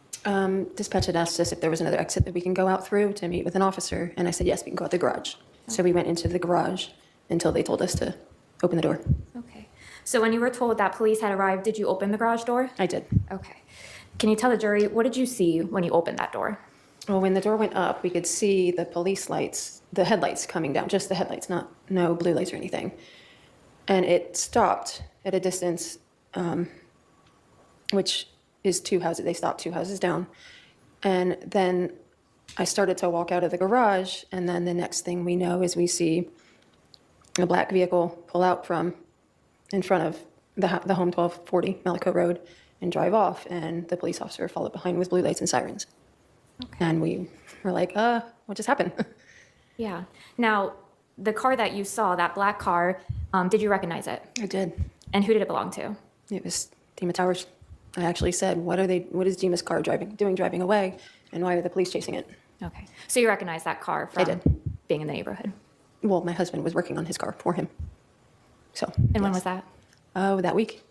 Dispatch had asked us if there was another exit that we can go out through to meet with an officer, and I said, yes, we can go out the garage. So we went into the garage until they told us to open the door. Okay. So when you were told that police had arrived, did you open the garage door? I did. Okay. Can you tell the jury, what did you see when you opened that door? Well, when the door went up, we could see the police lights, the headlights coming down, just the headlights, no blue lights or anything. And it stopped at a distance, which is 2 houses. They stopped 2 houses down. And then I started to walk out of the garage, and then the next thing we know is we see a black vehicle pull out from in front of the home 1240 Malakote Road and drive off, and the police officer followed behind with blue lights and sirens. Okay. And we were like, what just happened? Yeah. Now, the car that you saw, that black car, did you recognize it? I did. And who did it belong to? It was Dima Towers. I actually said, what is Dima's car driving away, and why are the police chasing it? Okay. So you recognize that car from I did. being in the neighborhood? Well, my husband was working on his car for him. So. And when was that? Oh, that week.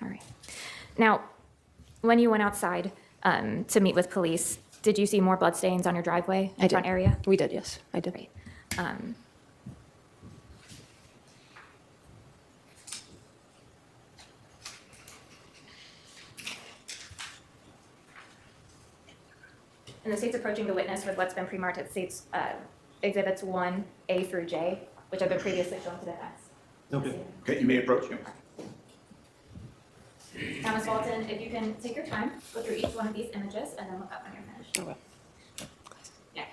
All right. Now, when you went outside to meet with police, did you see more bloodstains on your driveway and front area? We did, yes. I did. Great. And the state's approaching the witness with what's been pre-marked at state's exhibits 1A through J, which have been previously shown to defense. Okay, you may approach him. Now, Ms. Walton, if you can take your time, go through each one of these images and then look up when you're finished. Okay. Yeah.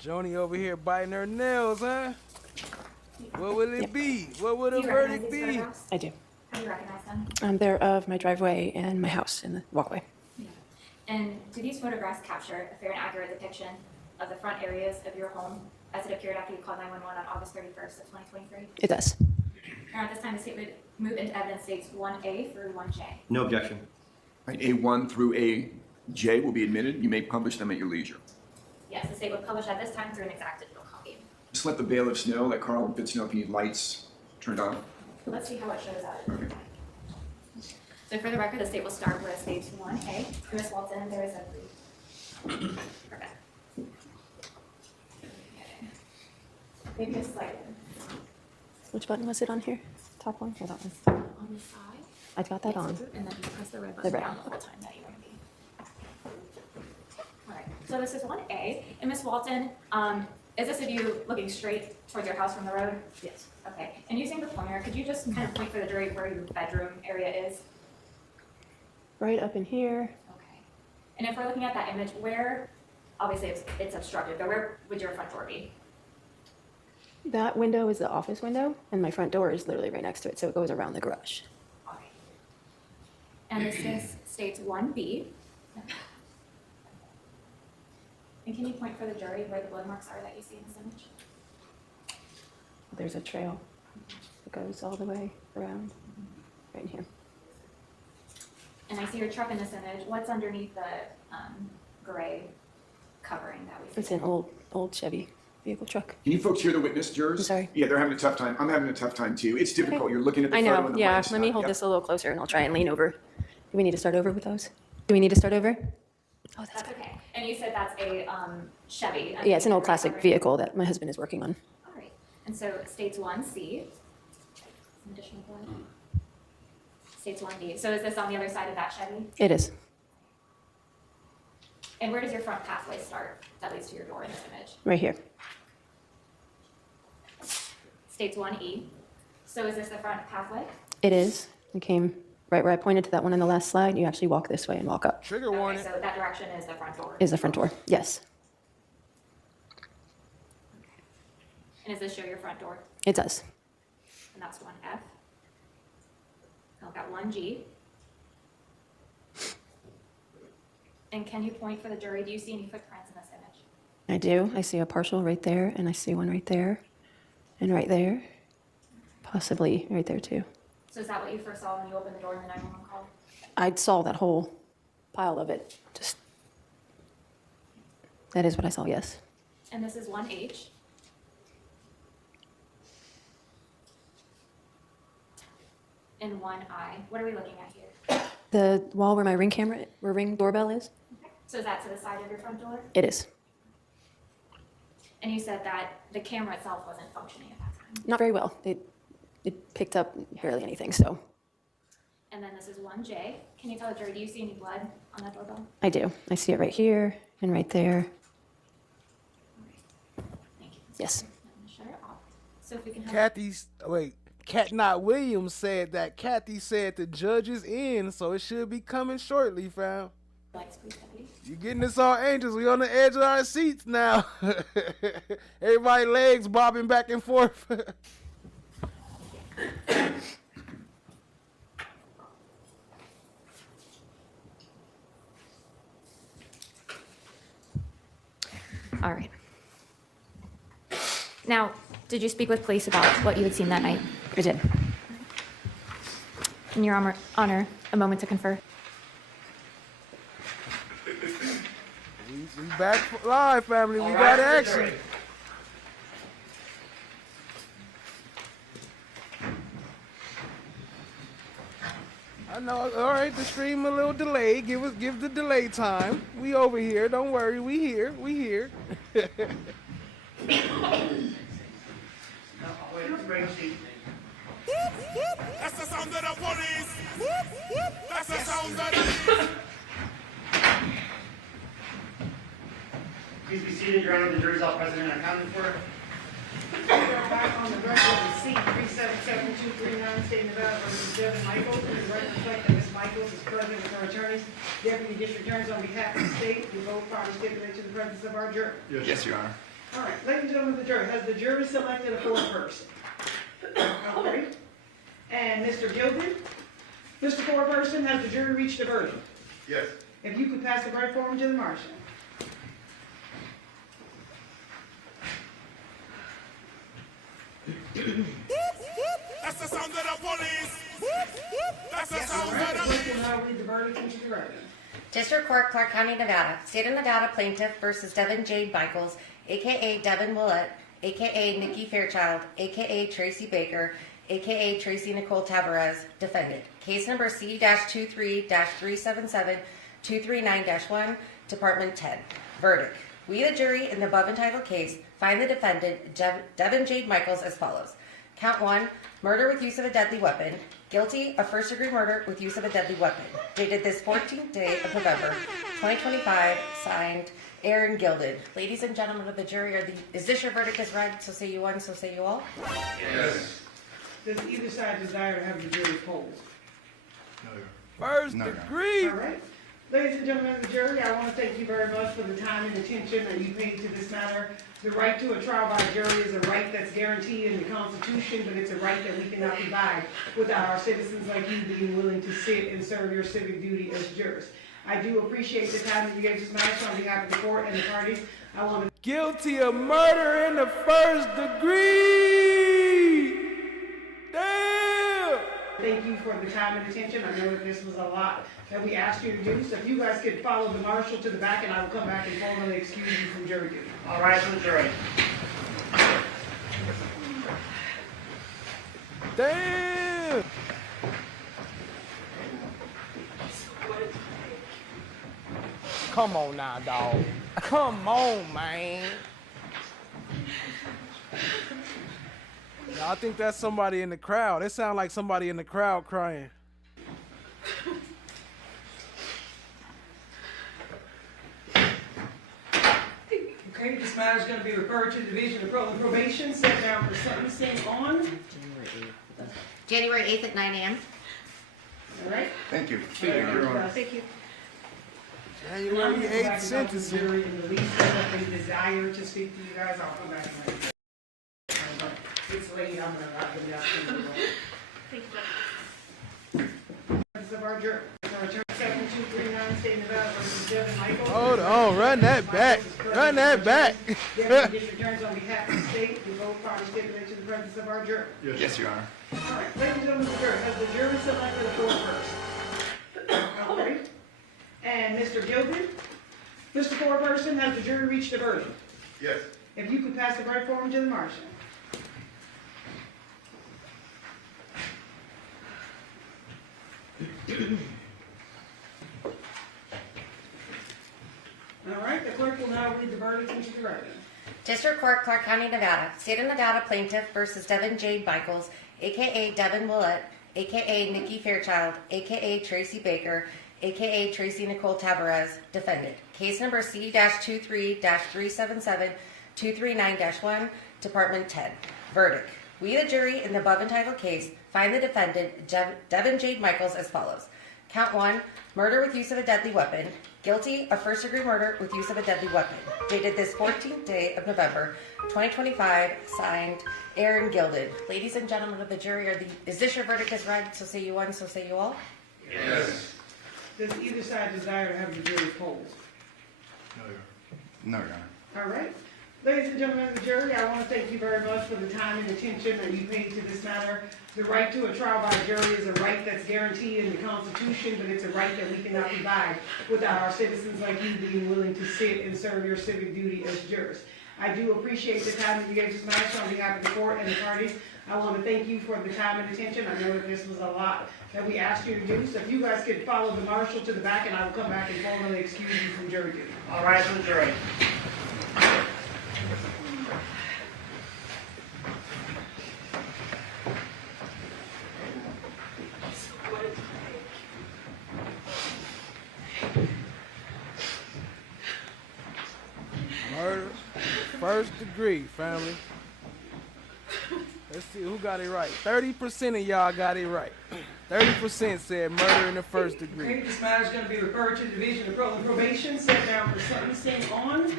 Joni over here biting her nails, huh? What will it be? What would a Do you recognize verdict these be? photographs? I do. How do you recognize them? They're of my driveway and my house in the walkway. And do these photographs capture a fair and accurate depiction of the front areas of your home as it appeared after you called 911 on August 31st of 2023? It does. Now, at this time, the state would move into evidence states 1A through 1J. No objection. Right, A1 through AJ will be admitted. You may publish them at your leisure. Yes, the state would publish at this time through an exact digital copy. Just let the bailiffs know, let Carl and Fitz know if you need lights turned on. Let's see how it shows out. So for the record, the state will start with stage 1A. For Ms. Walton, there is a brief. Perfect. Maybe a slide. Which button was it on here? Top one or that one? On the side. I got that on. And then you press the red button red. down the whole time that you want to be. All right, so this is 1A. And Ms. Walton, is this of you looking straight towards your house from the road? Yes. Okay, and using the pointer, could you just kind of point for the jury where your bedroom area is? Right up in here. Okay. And if we're looking at that image, where, obviously it's obstructed, but where would your front door be? That window is the office window, and my front door is literally right next to it, so it goes around the garage. All right. And this is states 1B. And can you point for the jury where the blood marks are that you see in this image? There's a trail that goes all the way around right in here. And I see your truck in this image. What's underneath the gray covering that we see? It's an old Chevy vehicle truck. Can you folks hear the witness, jurors? I'm sorry. Yeah, they're having a tough time. I'm having a tough time too. It's difficult. Okay. You're looking at the I photo know, and the yeah. mic's Let me not- hold yep. this a little closer and I'll try and lean over. Do we need to start over with those? Do we need to start over? Oh, That's okay. And you said that's a Chevy. Yeah, it's an old classic vehicle that my husband is working on. All right. And so states 1C. Some additional blood. States 1D. So is this on the other side of that Chevy? It is. And where does your front pathway start that leads to your door in this image? Right here. States 1E. So is this the front pathway? It is. It came right where I pointed to that one on the last slide. You actually walk this way and walk up. Trigger warning. So that direction is the front door. Is the front door. Yes, And does this show your front door? it does. And that's 1F. I've got 1G. And can you point for the jury? Do you see any footprints in this image? I do. I see a partial right there, and I see one right there, and right there. Possibly right there too. So is that what you first saw when you opened the door in the 911 call? I saw that whole pile of it. That is what I saw, yes. And this is 1H. And 1I. What are we looking at here? The wall where my ring doorbell is? So is that to the side of your front door? It is. And you said that the camera itself wasn't functioning at that time. Not very well. It picked up barely anything, so And then this is 1J. Can you tell the jury, do you see any blood on that doorbell? I do. I see it right here and right there Yes. So if we can have Cat Not Williams said that Kathy said the judge is in, so it should be coming shortly, fam. lights, please, deputy. You getting this all angels. We on the edge of our seats now. Everybody legs bobbing back and forth. All right. Now, did you speak with police about what you had seen that night? I did. In your honor, a moment to confer. We back live, family. We got action. I know. All right, the stream a little delayed. Give the delay time. We over here. Don't worry. We here. We here. That's the sound of the police. That's the sound of the... Please be seated, Your Honor. The jury's all present and accounted for. Back on the record, receipt 377239, State of Nevada versus Devyn Michaels. The record reflects that Ms. Michaels is present with her attorneys. Deputy District Attorneys, on behalf of the state, we both parties stipulate to the presence of our jury. Yes, Your Honor. All right, ladies and gentlemen of the jury, has the jury selected a fourth person? All right. And Mr. Gilden? Mr. Foreperson, has the jury reached a verdict? Yes. If you could pass the right form to the marshal. That's the sound of the police. That's the sound of the... Clerk will now read the verdict into the record. District Court, Clark County, Nevada. State of Nevada plaintiff versus Devyn Jade Michaels, a.k.a. Deviere Willette, a.k.a. Nikki Fairchild, a.k.a. Tracy Baker, a.k.a. Tracy Nicole Tavares, defendant. Case number C-23-377-239-1, Department 10. Verdict. We, the jury, in the above entitled case, find the defendant, Devyn Jade Michaels, as follows. Count 1, murder with use of a deadly weapon. Guilty of first-degree murder with use of a deadly weapon. Dated this 14th day of November, 2025, signed Aaron Gilded. Ladies and gentlemen of the jury, is this your verdict as read? So say you one, so say you all? Yes. Does either side desire to have the jury polled? First degree. All right. Ladies and gentlemen of the jury, I want to thank you very much for the time and attention that you paid to this matter. The right to a trial by jury is a right that's guaranteed in the Constitution, but it's a right that we cannot provide without our citizens like you being willing to sit and serve your civic duty as jurors. I do appreciate the time that you gave this matter, so on behalf of the court and the parties, I want to... Guilty of murder in the first degree. Damn. Thank you for the time and attention. I know that this was a lot that we asked you to do, so if you guys could follow the marshal to the back, and I will come back and formally excuse you from jury duty. All right, to the jury. Damn. Come on now, dog. Come on, man. No, I think that's somebody in the crowd. It sounds like somebody in the crowd crying. Okay, this matter is going to be referred to the Division of Probation, set down for sentencing on January 8th at 9 a.m. All right? Thank you. Thank you. January 8th sentencing. Jury in the least if they desire to speak to you guys, I'll come back and let you. It's late, I'm going to wrap them down. Thank you. Of our jury. Attorney 7239, State of Nevada versus Devyn Michaels. Hold on, run that back. Run that back. Deputy District Attorneys, on behalf of the state, we both parties stipulate to the presence of our jury. Yes, Your Honor. All right, ladies and gentlemen of the jury, has the jury selected a fourth person? All right. And Mr. Gilden? Mr. Foreperson, has the jury reached a verdict? Yes. If you could pass the right form to the marshal. All right, the clerk will now read the verdict into the record. District Court, Clark County, Nevada. State of Nevada plaintiff versus Devyn Jade Michaels, a.k.a. Deviere Willette, a.k.a. Nikki Fairchild, a.k.a. Tracy Baker, a.k.a. Tracy Nicole Tavares, defendant. Case number C-23-377-239-1, pt.239-1, Department 10. Verdict. We, the jury, in the above entitled case, find the defendant, Devyn Michaels, as follows. Count 1, murder with use of a deadly weapon. Guilty of first-degree murder with use of a deadly weapon. Dated this 14th day of November, 2025, signed Aaron Gilded. Ladies and gentlemen of the jury, is this your verdict as read? So say you one, so say you all? Yes. Does either side desire to have the jury polled? No, Your Honor. All right. Ladies and gentlemen of the jury, I want to thank you very much for the time and attention that you paid to this matter. The right to a trial by jury is a right that's guaranteed in the Constitution, but it's a right that we cannot provide without our citizens like you being willing to sit and serve your civic duty as jurors. I do appreciate the time that you gave this matter on behalf of the court and the parties. I want to thank you for the time and attention. I know that this was a lot that we asked you to do, so if you guys could follow the marshal to the back, and I will come back and formally excuse you from jury duty. All right, to the jury. Murder, first degree, family. Let's see who got it right. 30% of y'all got it right. 30% said murder in the first degree. Okay, this matter is going to be referred to the Division of Parole and Probation, set down for sentencing on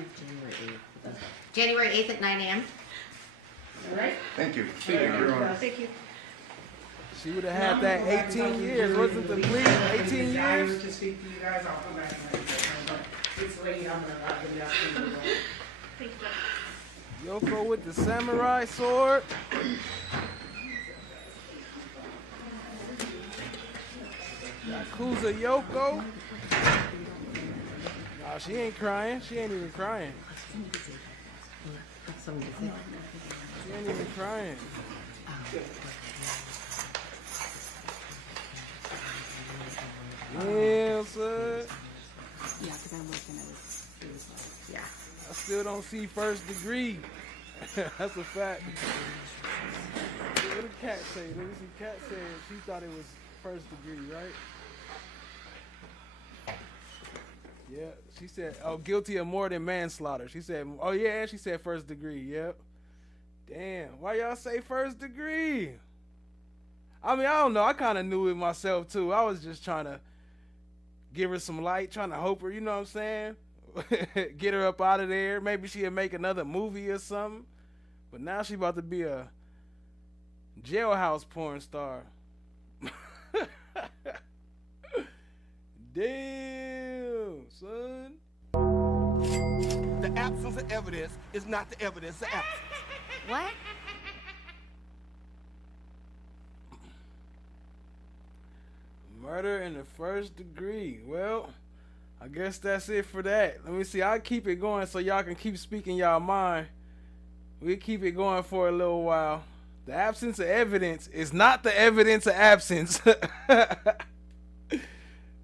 January 8th at 9 a.m. All right. Thank you. Thank you. She would have had that 18 years, wasn't the plea? 18 years? To speak to you guys, I'll come back and let you know. It's late, I'm going to Thank you. Yoko with the samurai sword. Yakuza Yoko. Nah, she ain't crying. She ain't even crying. She ain't even crying. Yeah, son. Yeah, because I'm working at Yeah. I still don't see first degree. That's a fact. What did Kat say? Let me see. Kat said she thought it was first degree, right? Yeah, she said, oh, guilty of more than manslaughter. She said, oh yeah, she said first degree, yep. Damn, why y'all say first degree? I mean, I don't know, I kind of knew it myself too. I was just trying to give her some light, trying to hope her, you know what I'm saying? Get her up out of there. Maybe she'll make another movie or something. But now she about to be a jailhouse porn star. Damn, son. The absence of evidence is not the evidence of absence. What? Murder in the first degree. Well, I guess that's it for that. Let me see. I'll keep it going so y'all can keep speaking y'all mind. We'll keep it going for a little while. The absence of evidence is not the evidence of absence.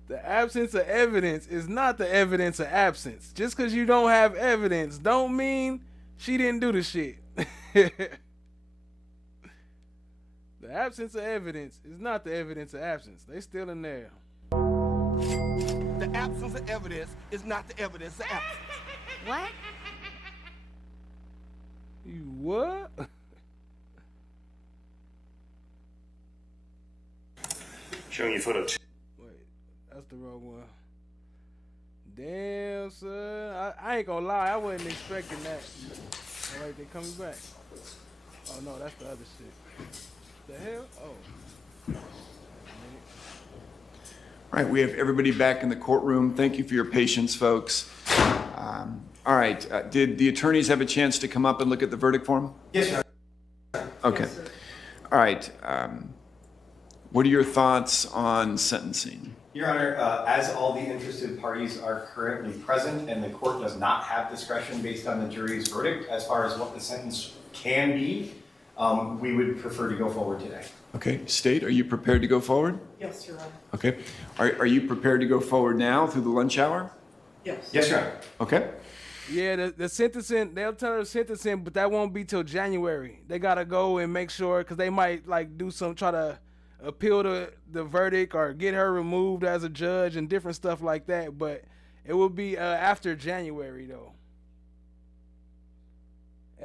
The absence of evidence is not the evidence of absence. Just because you don't have evidence don't mean she didn't do the shit. The absence of evidence is not the evidence of absence. They still in there. The absence of evidence is not the evidence of absence. What? You what? Showing you footage. That's the wrong one. Damn, son. I ain't gonna lie. I wasn't expecting that. All right, they coming back. Oh, no, that's the other shit. The hell? Oh. All right, we have everybody back in the courtroom. Thank you for your patience, folks. All right, did the attorneys have a chance to come up and look at the verdict form? Yes, sir. Okay. Yes, sir. All right. What are your thoughts on sentencing? Your Honor, as all the interested parties are currently present and the court does not have discretion based on the jury's verdict as far as what the sentence can be, we would prefer to go forward today. Okay, State, are you prepared to go forward? Yes, Your Honor. Okay. Are you prepared to go forward now through the lunch hour? Yes. Yes, Your Honor. Okay. Yeah, the sentencing, they'll tell her sentencing, but that won't be till January. They got to go and make sure, because they might like do some, try to appeal the verdict or get her removed as a judge and different stuff like that. But it will be after January, though.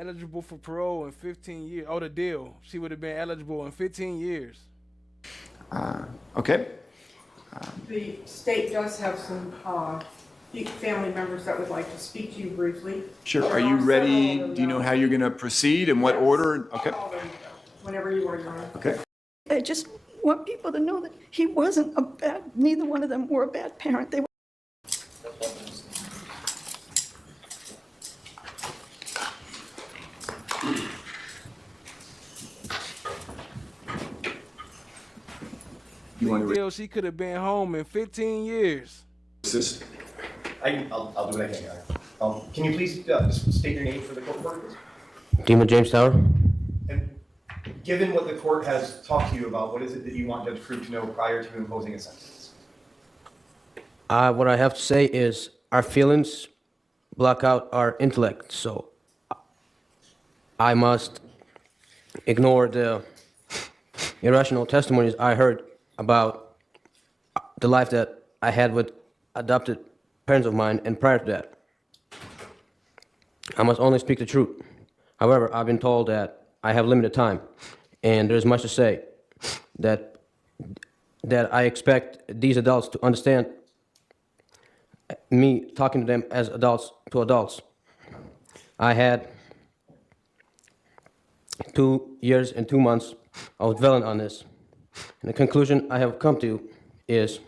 Eligible for parole in 15 years. Oh, the deal. She would have been eligible in 15 years. Okay. The state does have some family members that would like to speak to you briefly. Sure. Are you ready? Do you know how you're going to proceed? In what order? Okay. Whenever you are, Your Honor. Okay. I just want people to know that he wasn't a bad, neither one of them were a bad parent. They were. Deal, she could have been home in 15 years. I'll do what I can, Your Honor. Can you please just state your name for the court reporter, please? Dima James Tower. And given what the court has talked to you about, what is it that you want Judge Crew to know prior to imposing a sentence? What I have to say is our feelings block out our intellect, so I must ignore the irrational testimonies I heard about the life that I had with adopted parents of mine, and prior to that, I must only speak the truth. However, I've been told that I have limited time, and there's much to say that I expect these adults to understand me talking to them as adults to adults. I had 2 years and 2 months of dwelling on this, and the conclusion I have come to is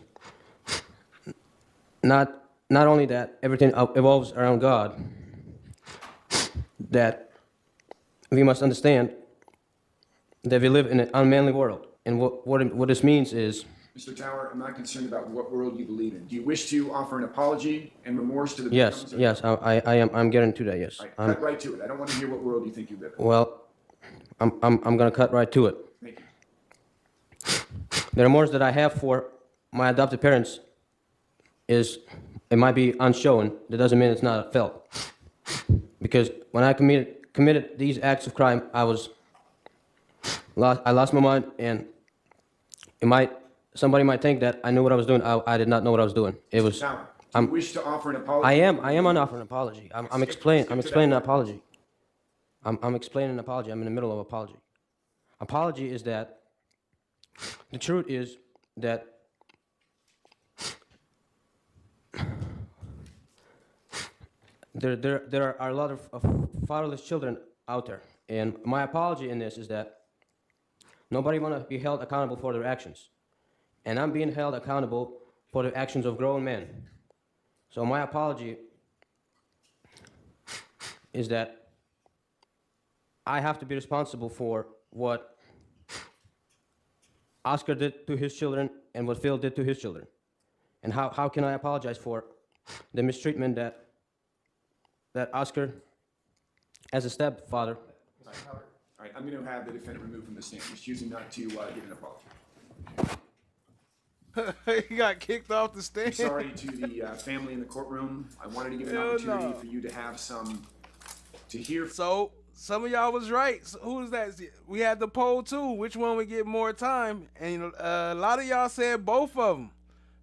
not only that everything evolves around God, that we must understand that we live in an unmanly world. And what this means is... Mr. Tower, I'm not concerned about what world you believe in. Do you wish to offer an apology and remorse to the victims? Yes, I am. I'm getting to that, yes. All right, cut right to it. I don't want to hear what world you think you live in. Well, I'm going to cut right to it. Thank you. The remorse that I have for my adopted parents is, it might be unshown. That doesn't mean it's not felt. Because when I committed these acts of crime, I lost my mind, and somebody might think that I knew what I was doing. I did not know what I was doing. It was. Tower, do you wish to offer an apology? I am on offer an apology. I'm explaining an apology. I'm explaining an apology. I'm in the middle of an apology. Apology is that the truth is that there are a lot of fatherless children out there, and my apology in this is that nobody want to be held accountable for their actions, and I'm being held accountable for the actions of grown men. So my apology is that I have to be responsible for what Oscar did to his children and what Phil did to his children. And how can I apologize for the mistreatment that Oscar, as a stepfather... All right, I'm going to have the defendant removed from the stand. He's choosing not to give an apology. He got kicked off the stand. I'm sorry to the family in the courtroom. I wanted to give an opportunity for you to have to hear. So, some of y'all was right. So who is that? We had the poll too. Which one would get more time? And a lot of y'all said both of them.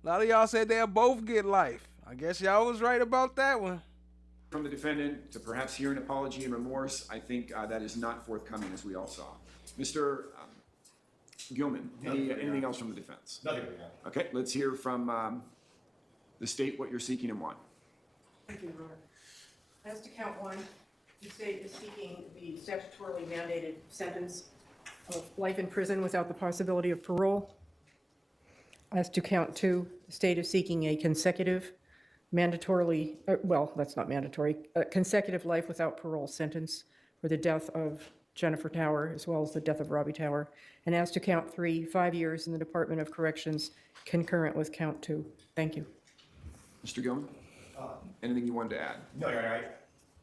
A lot of y'all said they'll both get life. I guess y'all was right about that one. From the defendant to perhaps hear an apology and remorse, I think that is not forthcoming, as we all saw. Mr. Gilman, anything else from the defense? Nothing. Okay, let's hear from the state what you're seeking and why. Thank you, Your Honor. As to count one, the state is seeking the statutorily mandated sentence of life in prison without the possibility of parole. As to count two, the state is seeking a consecutive mandatorily, well, that's not mandatory, a consecutive life without parole sentence for the death of Jennifer Tower, as well as the death of Robbie Tower. And as to count three, 5 years in the Department of Corrections, concurrent with count two. Thank you. Mr. Gilman, anything you wanted to add? No, Your Honor,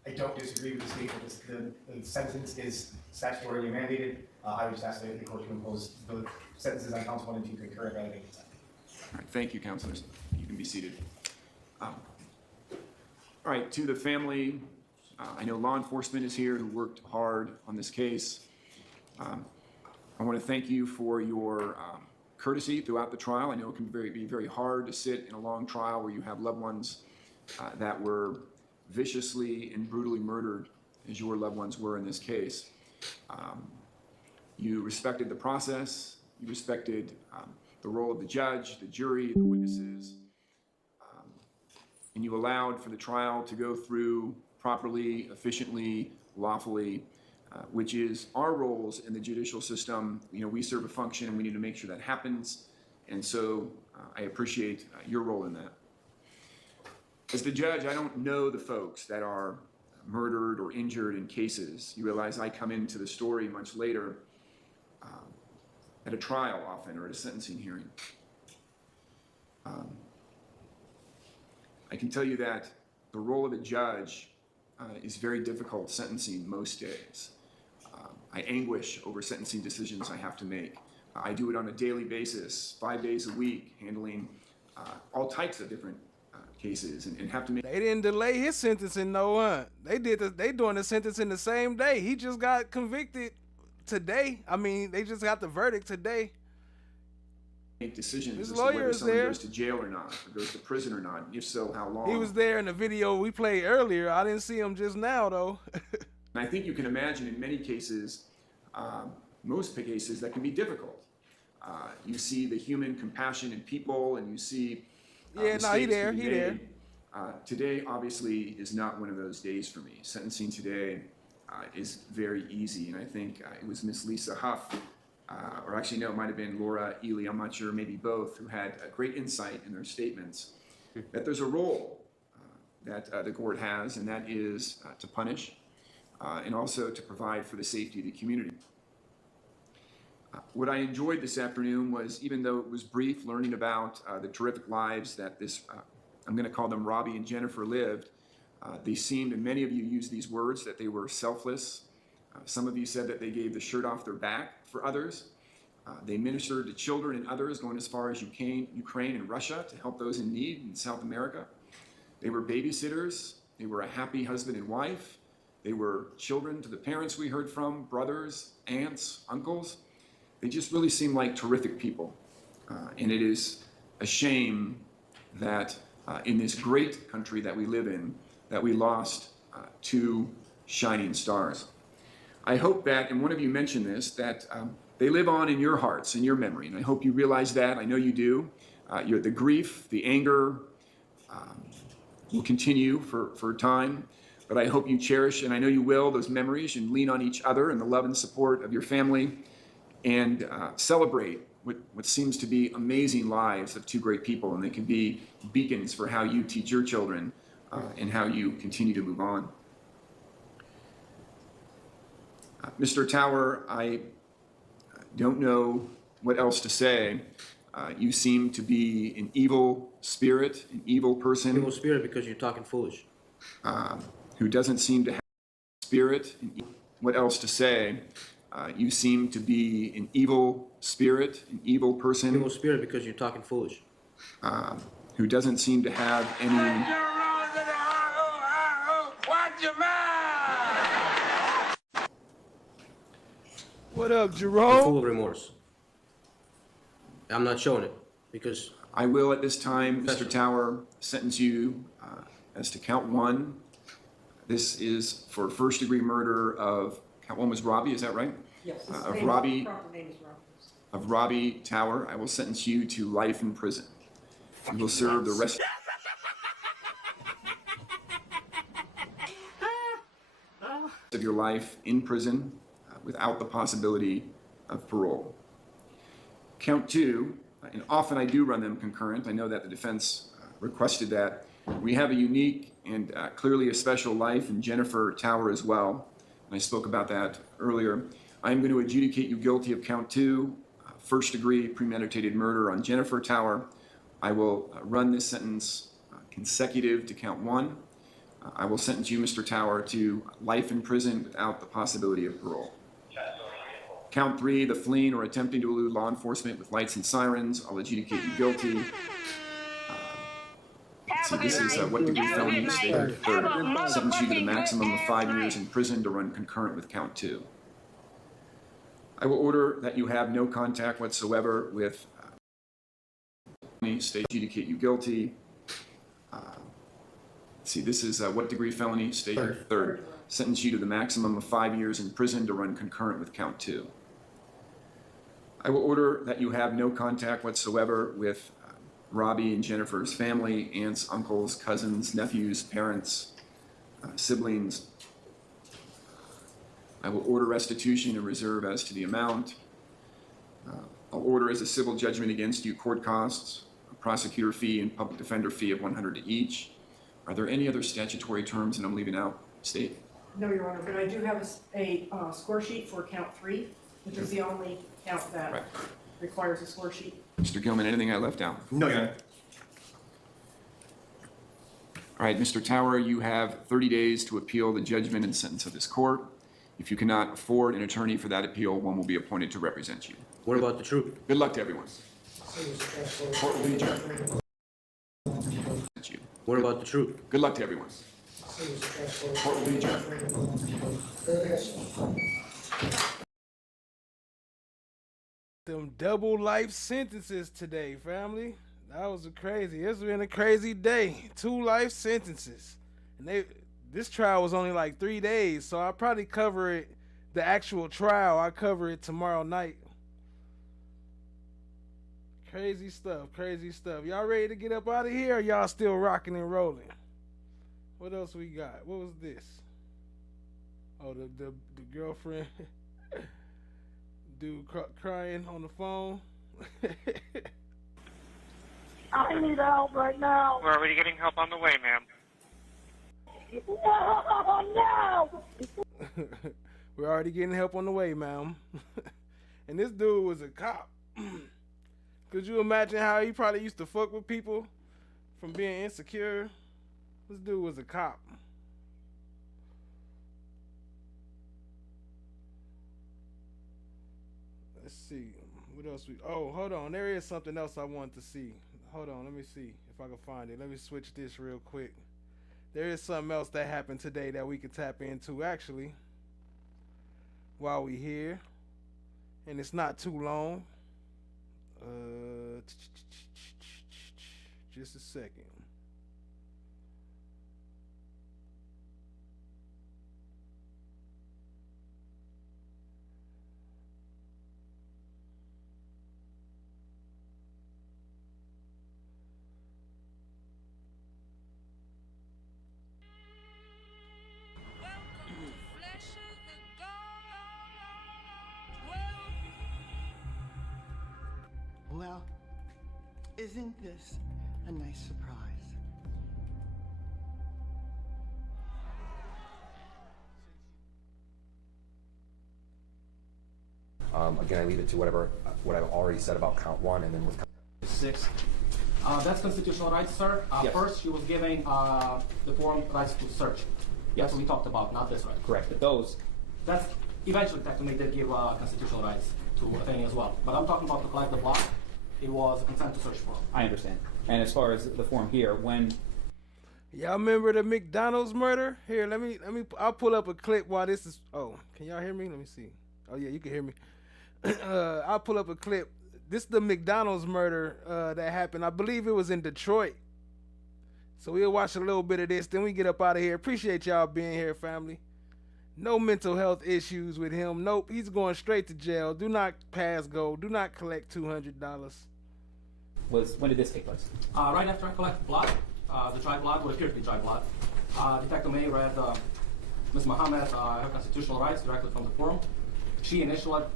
I don't disagree with the statement. The sentence is statutorily mandated. I would just ask that the court to impose the sentences on counts 1 and 2 concurrent rather than consecutive. All right, thank you, counselors. You can be seated. All right, to the family, I know law enforcement is here who worked hard on this case. I want to thank you for your courtesy throughout the trial. I know it can be very hard to sit in a long trial where you have loved ones that were viciously and brutally murdered as your loved ones were in this case. You respected the process, you respected the role of the judge, the jury, the witnesses, and you allowed for the trial to go through properly, efficiently, lawfully, which is our roles in the judicial system. You know, we serve a function and we need to make sure that happens. And so I appreciate your role in that. As the judge, I don't know the folks that are murdered or injured in cases. You realize I come into the story much later at a trial often or at a sentencing hearing. I can tell you that the role of a judge is very difficult sentencing most days. I anguish over sentencing decisions I have to make. I do it on a daily basis, 5 days a week, handling all types of different cases and have to make. They didn't delay his sentencing, no, huh? They doing the sentencing the same day. He just got convicted today. I mean, they just got the verdict today. Make decisions His as to whether lawyer is someone there. goes to jail or not, or goes to prison or not. If so, how long? He was there in the video we played earlier. I didn't see him just now, though. And I think you can imagine in many cases, most cases, that can be difficult. You see the human compassion in people, and you see Yeah, no, he mistakes there, to be he there. made. Today, obviously, is not one of those days for me. Sentencing today is very easy, and I think it was Miss Lisa Huff, or actually, no, it might have been Laura Ely, I'm not sure, maybe both, who had a great insight in their statements, that there's a role that the court has, and that is to punish, and also to provide for the safety of the community. What I enjoyed this afternoon was, even though it was brief, learning about the terrific lives that this, I'm going to call them Robbie and Jennifer, lived. They seemed, and many of you used these words, that they were selfless. Some of you said that they gave the shirt off their back for others. They ministered to children and others, going as far as Ukraine and Russia to help those in need in South America. They were babysitters. They were a happy husband and wife. They were children to the parents we heard from, brothers, aunts, uncles. They just really seem like terrific people. And it is a shame that in this great country that we live in, that we lost two shining stars. I hope that, and one of you mentioned this, that they live on in your hearts, in your memory. And I hope you realize that. I know you do. The grief, the anger will continue for time. But I hope you cherish, and I know you will, those memories, and lean on each other and the love and support of your family, and celebrate what seems to be amazing lives of two great people, and they can be beacons for how you teach your children and how you continue to move on. Mr. Tower, I don't know what else to say. You seem to be an evil spirit, an evil person. Evil spirit because you're talking foolish. Who doesn't seem to have spirit. What else to say? You seem to be an evil spirit, an evil person. Evil spirit because you're talking foolish. Who doesn't seem to have any. Watch your mouth! What up, You're Jerome? full of remorse. I'm not showing it because I will at this time, Mr. Tower, sentence you as to count one. This is for first-degree murder of, count one was Robbie, is that right? Yes. Of Proper name is Robbie. Of Robbie Tower. I will sentence you to life in prison. You will serve the rest of your life in prison without the possibility of parole. Count two, and often I do run them concurrent. I know that the defense requested that. We have a unique and clearly a special life in Jennifer Tower as well. And I spoke about that earlier. I'm going to adjudicate you guilty of count two, first-degree premeditated murder on Jennifer Tower. I will run this sentence consecutive to count one. I will sentence you, Mr. Tower, to life in prison without the possibility of parole. Count three, the fleeing or attempting to elude law enforcement with lights and sirens. I'll adjudicate you guilty. See, this is what degree felony stated third. Sentence you to the maximum of 5 years in prison to run concurrent with count two. I will order that you have no contact whatsoever with state adjudicate you guilty. See, this is what degree felony stated third. sentence you to the maximum of 5 years in prison to run concurrent with count 2. I will order that you have no contact whatsoever with Robbie and Jennifer's family, aunts, uncles, cousins, nephews, parents, siblings. I will order restitution and reserve as to the amount. I'll order as a civil judgment against you court costs, a prosecutor fee, and public defender fee of $100 to each. Are there any other statutory terms that I'm leaving out? State. No, Your Honor, but I do have a score sheet for count 3, which is the only count that requires a score sheet. Mr. Gilman, anything I left out? No, Your Honor. All right, Mr. Tower, you have 30 days to appeal the judgment and sentence of this court. If you cannot afford an attorney for that appeal, one will be appointed to represent you. What about the truth? Good luck to everyone. Court will be adjourned. What about the truth? Good luck to everyone. Court will be adjourned. Them double life sentences today, family. That was crazy. It's been a crazy day. 2 life sentences. And this trial was only like 3 days, so I'll probably cover it, the actual trial, I'll cover it tomorrow night. Crazy stuff, crazy stuff. Y'all ready to get up out of here, or y'all still rocking and rolling? What else we got? What was this? Oh, the girlfriend. Dude crying on the phone. I need help right now. We're already getting help on the way, ma'am. No! We're already getting help on the way, ma'am. And this dude was a cop. Could you imagine how he probably used to fuck with people from being insecure? This dude was a cop. Let's see. What else oh, hold on. There is something else I wanted to see. Hold on. Let me see if I can find it. Let me switch this real quick. There is something else that happened today that we can tap into, actually, while we here. And it's not too long. Just a second. Well, isn't this a nice surprise? Again, I leave it to what I've already said about count 1, and then with count 6. That's constitutional rights, sir. Yes. First, she was giving the forum rights to search. That's what we talked about, not this right. Correct. But those. That's eventually technically did give constitutional rights to a thing as well. But I'm talking about to collect the block. It was a consent to search form. I understand. And as far as the form here, when y'all remember the McDonald's murder? Here, I'll pull up a clip while this is. Oh, can y'all hear me? Let me see. Oh yeah, you can hear me. I'll pull up a clip. This is the McDonald's murder that happened. I believe it was in Detroit. So we'll watch a little bit of this, then we get up out of here. Appreciate y'all being here, family. No mental health issues with him. Nope, he's going straight to jail. Do not pass go. Do not collect $200. When did this take place? Right after I collected blood, the dry blood, what appeared to be dry blood, Detective May read Ms. Muhammad her constitutional rights directly from the form. She initialed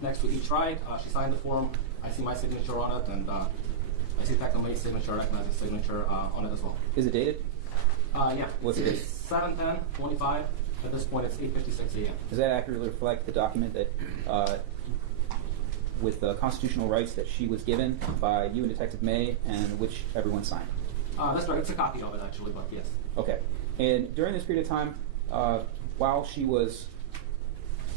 next to each right. She signed the form. I see my signature on it, and I see Detective May's signature, recognize his signature on it as well. Is it dated? Yeah. What's the date? 7/10/25. At this point, it's 8:56 a.m. Does that accurately reflect the document that, with the constitutional rights that she was given by you and Detective May, and which everyone signed? That's right. It's a copy of it, actually, but yes. Okay. And during this period of time, while she was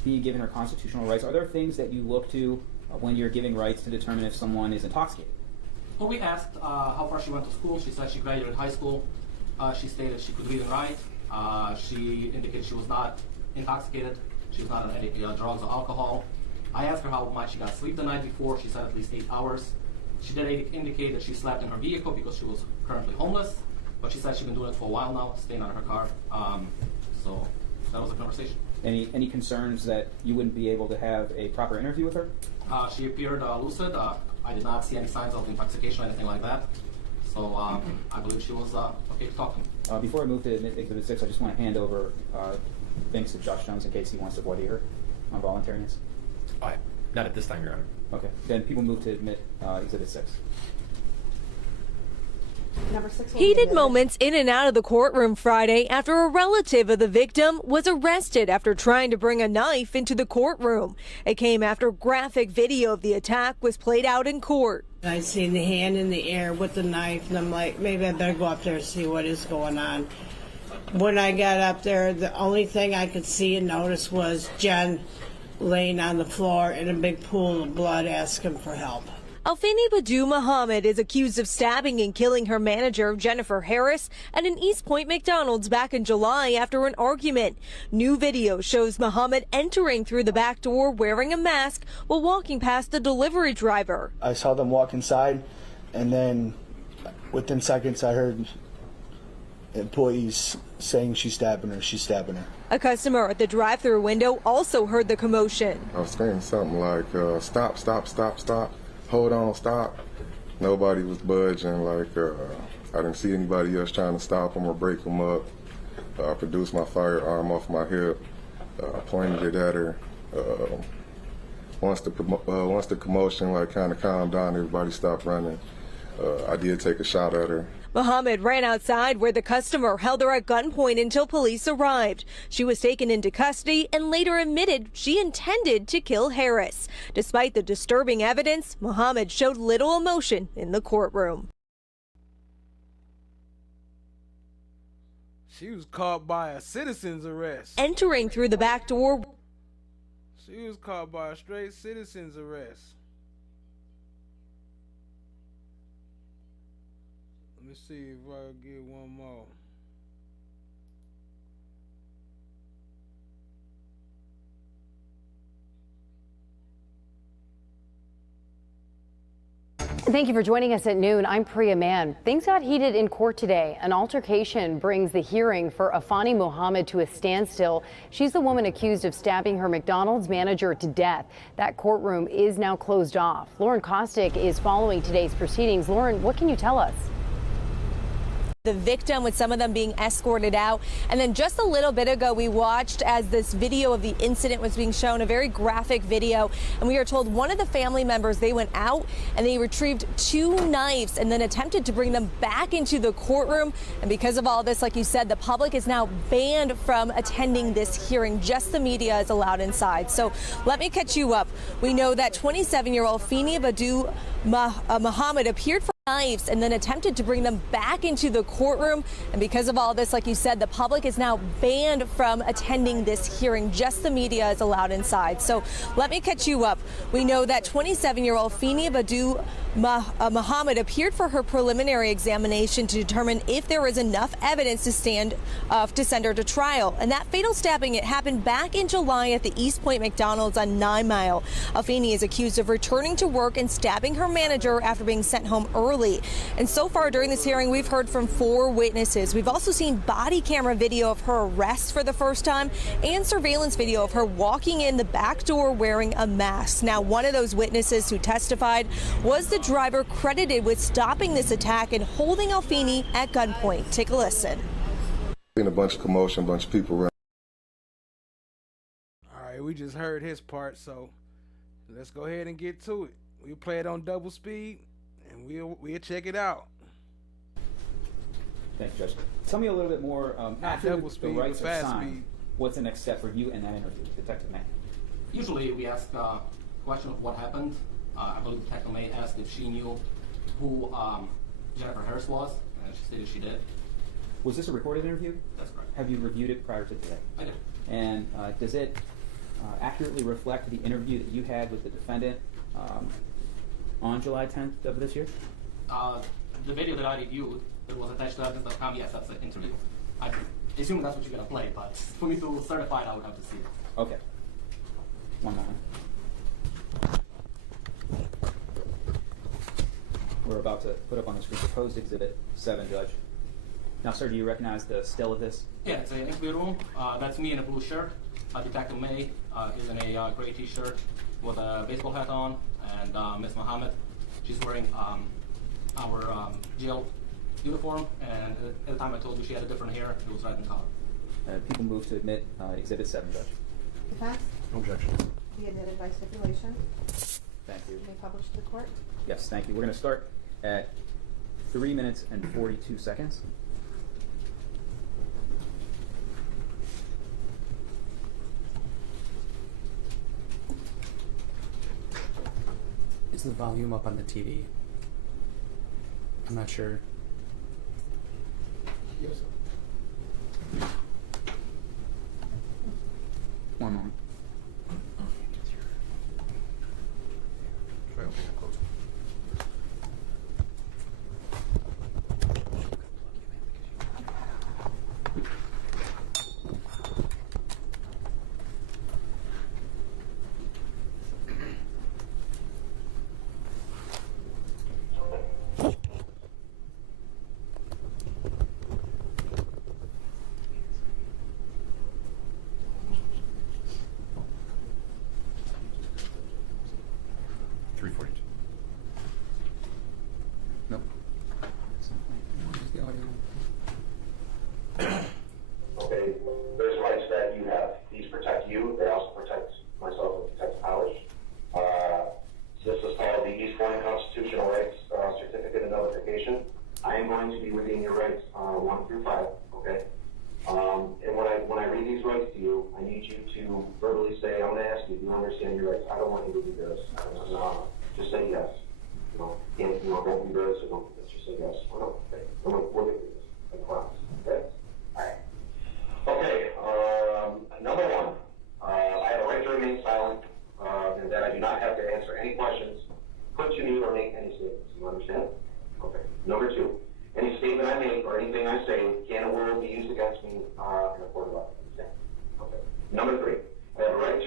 being given her constitutional rights, are there things that you look to when you're giving rights to determine if someone is intoxicated? Well, we asked how far she went to school. She said she graduated high school. She stated she could read and write. She indicated she was not intoxicated. She was not on any drugs or alcohol. I asked her how much she got sleep the night before. She said at least 8 hours. She did indicate that she slept in her vehicle because she was currently homeless, but she said she's been doing it for a while now, staying out of her car. So That was a conversation. Any concerns that you wouldn't be able to have a proper interview with her? She appeared lucid. I did not see any signs of intoxication or anything like that. So I believe she was okay to talk to me. Before I move to Exhibit 6, I just want to hand over things to Josh Jones in case he wants to voir dire on voluntariness. Not at this time, Your Honor. Okay. Then people move to admit Exhibit 6. Heated moments in and out of the courtroom Friday after a relative of the victim was arrested after trying to bring a knife into the courtroom. It came after graphic video of the attack was played out in court. I seen the hand in the air with the knife, and I'm like, maybe I better go up there and see what is going on. When I got up there, the only thing I could see and notice was Jen laying on the floor in a big pool of blood asking for help. Alfini Badu Muhammad is accused of stabbing and killing her manager, Jennifer Harris, at an East Point McDonald's back in July after an argument. New video shows Muhammad entering through the back door wearing a mask while walking past the delivery driver. I saw them walk inside, and then within seconds I heard employees saying she's stabbing her. A customer at the drive-thru window also heard the commotion. I was screaming something like, stop, stop, stop, stop. Hold on, stop. Nobody was budging. I didn't see anybody else trying to stop them or break them up. I produced my firearm off my hip, pointed it at her. Once the commotion kind of calmed down, everybody stopped running. I did take a shot at her. Muhammad ran outside where the customer held her at gunpoint until police arrived. She was taken into custody and later admitted she intended to kill Harris. Despite the disturbing evidence, Muhammad showed little emotion in the courtroom. She was caught by a citizen's arrest. Entering through the back door. She was caught by a straight citizen's arrest. Let me see if I can get one more. Thank you for joining us at noon. I'm Priya Mann. Things got heated in court today. An altercation brings the hearing for Afani Muhammad to a standstill. She's the woman accused of stabbing her McDonald's manager to death. That courtroom is now closed off. Lauren Kostick is following today's proceedings. Lauren, what can you tell us? The victim, with some of them being escorted out. And then just a little bit ago, we watched as this video of the incident was being shown, a very graphic video. And we are told one of the family members, they went out and they retrieved 2 knives and then attempted to bring them back into the courtroom. And because of all this, like you said, the public is now banned from attending this hearing. Just the media is allowed inside. So let me catch you up. We know that 27-year-old Fini Badu Muhammad appeared for knives and then attempted to bring them back into the courtroom. And because of all this, like you said, the public is now banned from attending this hearing. Just the media is allowed inside. So let me catch you up. We know that 27-year-old Fini Badu Muhammad appeared for her preliminary examination to determine if there is enough evidence to send her to trial. And that fatal stabbing, it happened back in July at the East Point McDonald's on 9 Mile. Afeni is accused of returning to work and stabbing her manager after being sent home early. And so far during this hearing, we've heard from 4 witnesses. We've also seen body camera video of her arrest for the first time and surveillance video of her walking in the back door wearing a mask. Now, one of those witnesses who testified was the driver credited with stopping this attack and holding Alfini at gunpoint. Take a listen. Seen a bunch of commotion, a bunch of people around. All right, we just heard his part, so let's go ahead and get to it. We'll play it on double speed, and we'll check it out. Thanks, Judge. Tell me a little bit more. After double the speed, rights but are fast signed, speed. what's the next step for you in that interview, Detective May? Usually we ask a question of what happened. I believe Detective May asked if she knew who Jennifer Harris was, and she stated she did. Was this a recorded interview? That's correct. Have you reviewed it prior to today? I did. And does it accurately reflect the interview that you had with the defendant on July 10th of this year? The video that I reviewed that was attached to evidence.com, yes, that's the interview. I assume that's what you're going to play, but for me to certify it, I would have to see it. Okay. One moment. We're about to put up on the screen proposed Exhibit 7, Judge. Now, sir, do you recognize the still of this? Yeah, it's an interview room. That's me in a blue shirt. Detective May is in a gray t-shirt with a baseball hat on, and Miss Muhammad, she's wearing our jail uniform, and at the time I told you she had a different hair, it was red in color. People move to admit Exhibit 7, Judge. Defense? No objection. Be admitted by stipulation. Thank you. May publish to the court. Yes, thank you. We're going to start at 3 minutes and 42 seconds. Is the volume up on the TV? I'm not sure. Yes. One moment. Nope. Okay, there's rights that you have. These protect you. They also protect myself and protect college. This is called the East Point Constitutional Rights Certificate of Notification. I am going to be reading your rights 1 through 5. Okay. And when I read these rights to you, I need you to verbally say, I'm going to ask you, do you understand your rights? I don't want you to do this. Just say yes. Don't be this or don't be this. Just say yes or no. Okay. We're going to do this. I promise. Okay? All right. Okay. Number 1, I have a right to remain silent, and that I do not have to answer any questions put to me or make any statements. You understand? Okay. Number 2, any statement I make or anything I say can or will be used against me in a court of law. Understand? Okay. Number 3, I have a right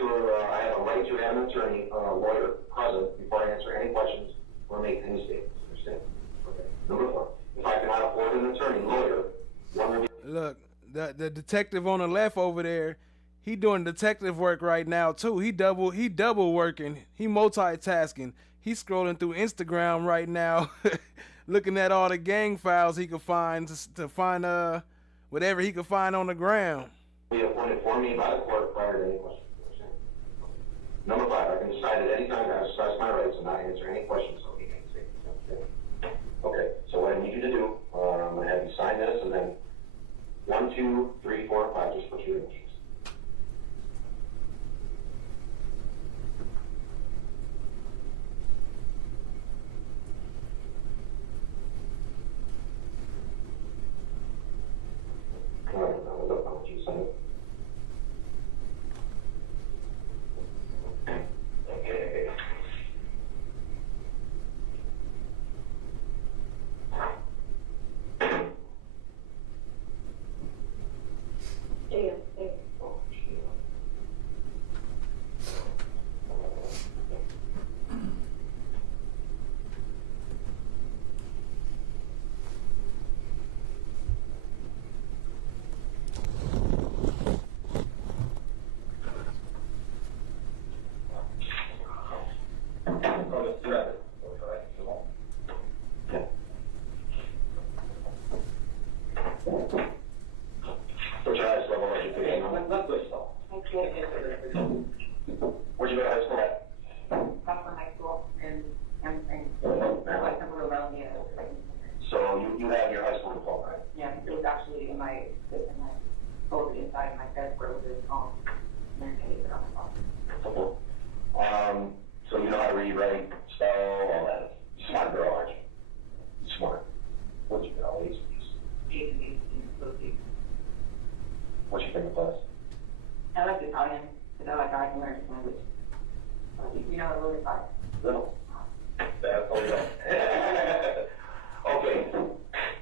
to have an attorney, lawyer present before I answer any questions or make any statements. Understand? Okay. Number 4, if I cannot afford an attorney, lawyer, one will be. Look, the detective on the left over there, he doing detective work right now too. He double working. He multitasking. He's scrolling through Instagram right now, looking at all the gang files he could find to find whatever he could find on the ground. Be appointed for me by the court prior to any questions. Number 5, I can decide at any time to exercise my rights and not answer any questions or make any statements. Okay, so what I need you to do, I'm going to have you sign this, and then 1, 2, 3, 4, 5, just put your initials. All right, now I'll let you sign it. Okay. What's your highest level of education? Where'd you go to high school at? High school and So you have your high school diploma, right? yeah, it was actually in my folded inside my desk where it was on. And then I put it on the phone. Okay. So you know how to read, write, spell, all that. Smart girl, aren't you? Smart. What'd you get all these? What's your favorite class? I like Italian because I like art and learning language. You know, a little bit about it. Little. That's all you know. Okay.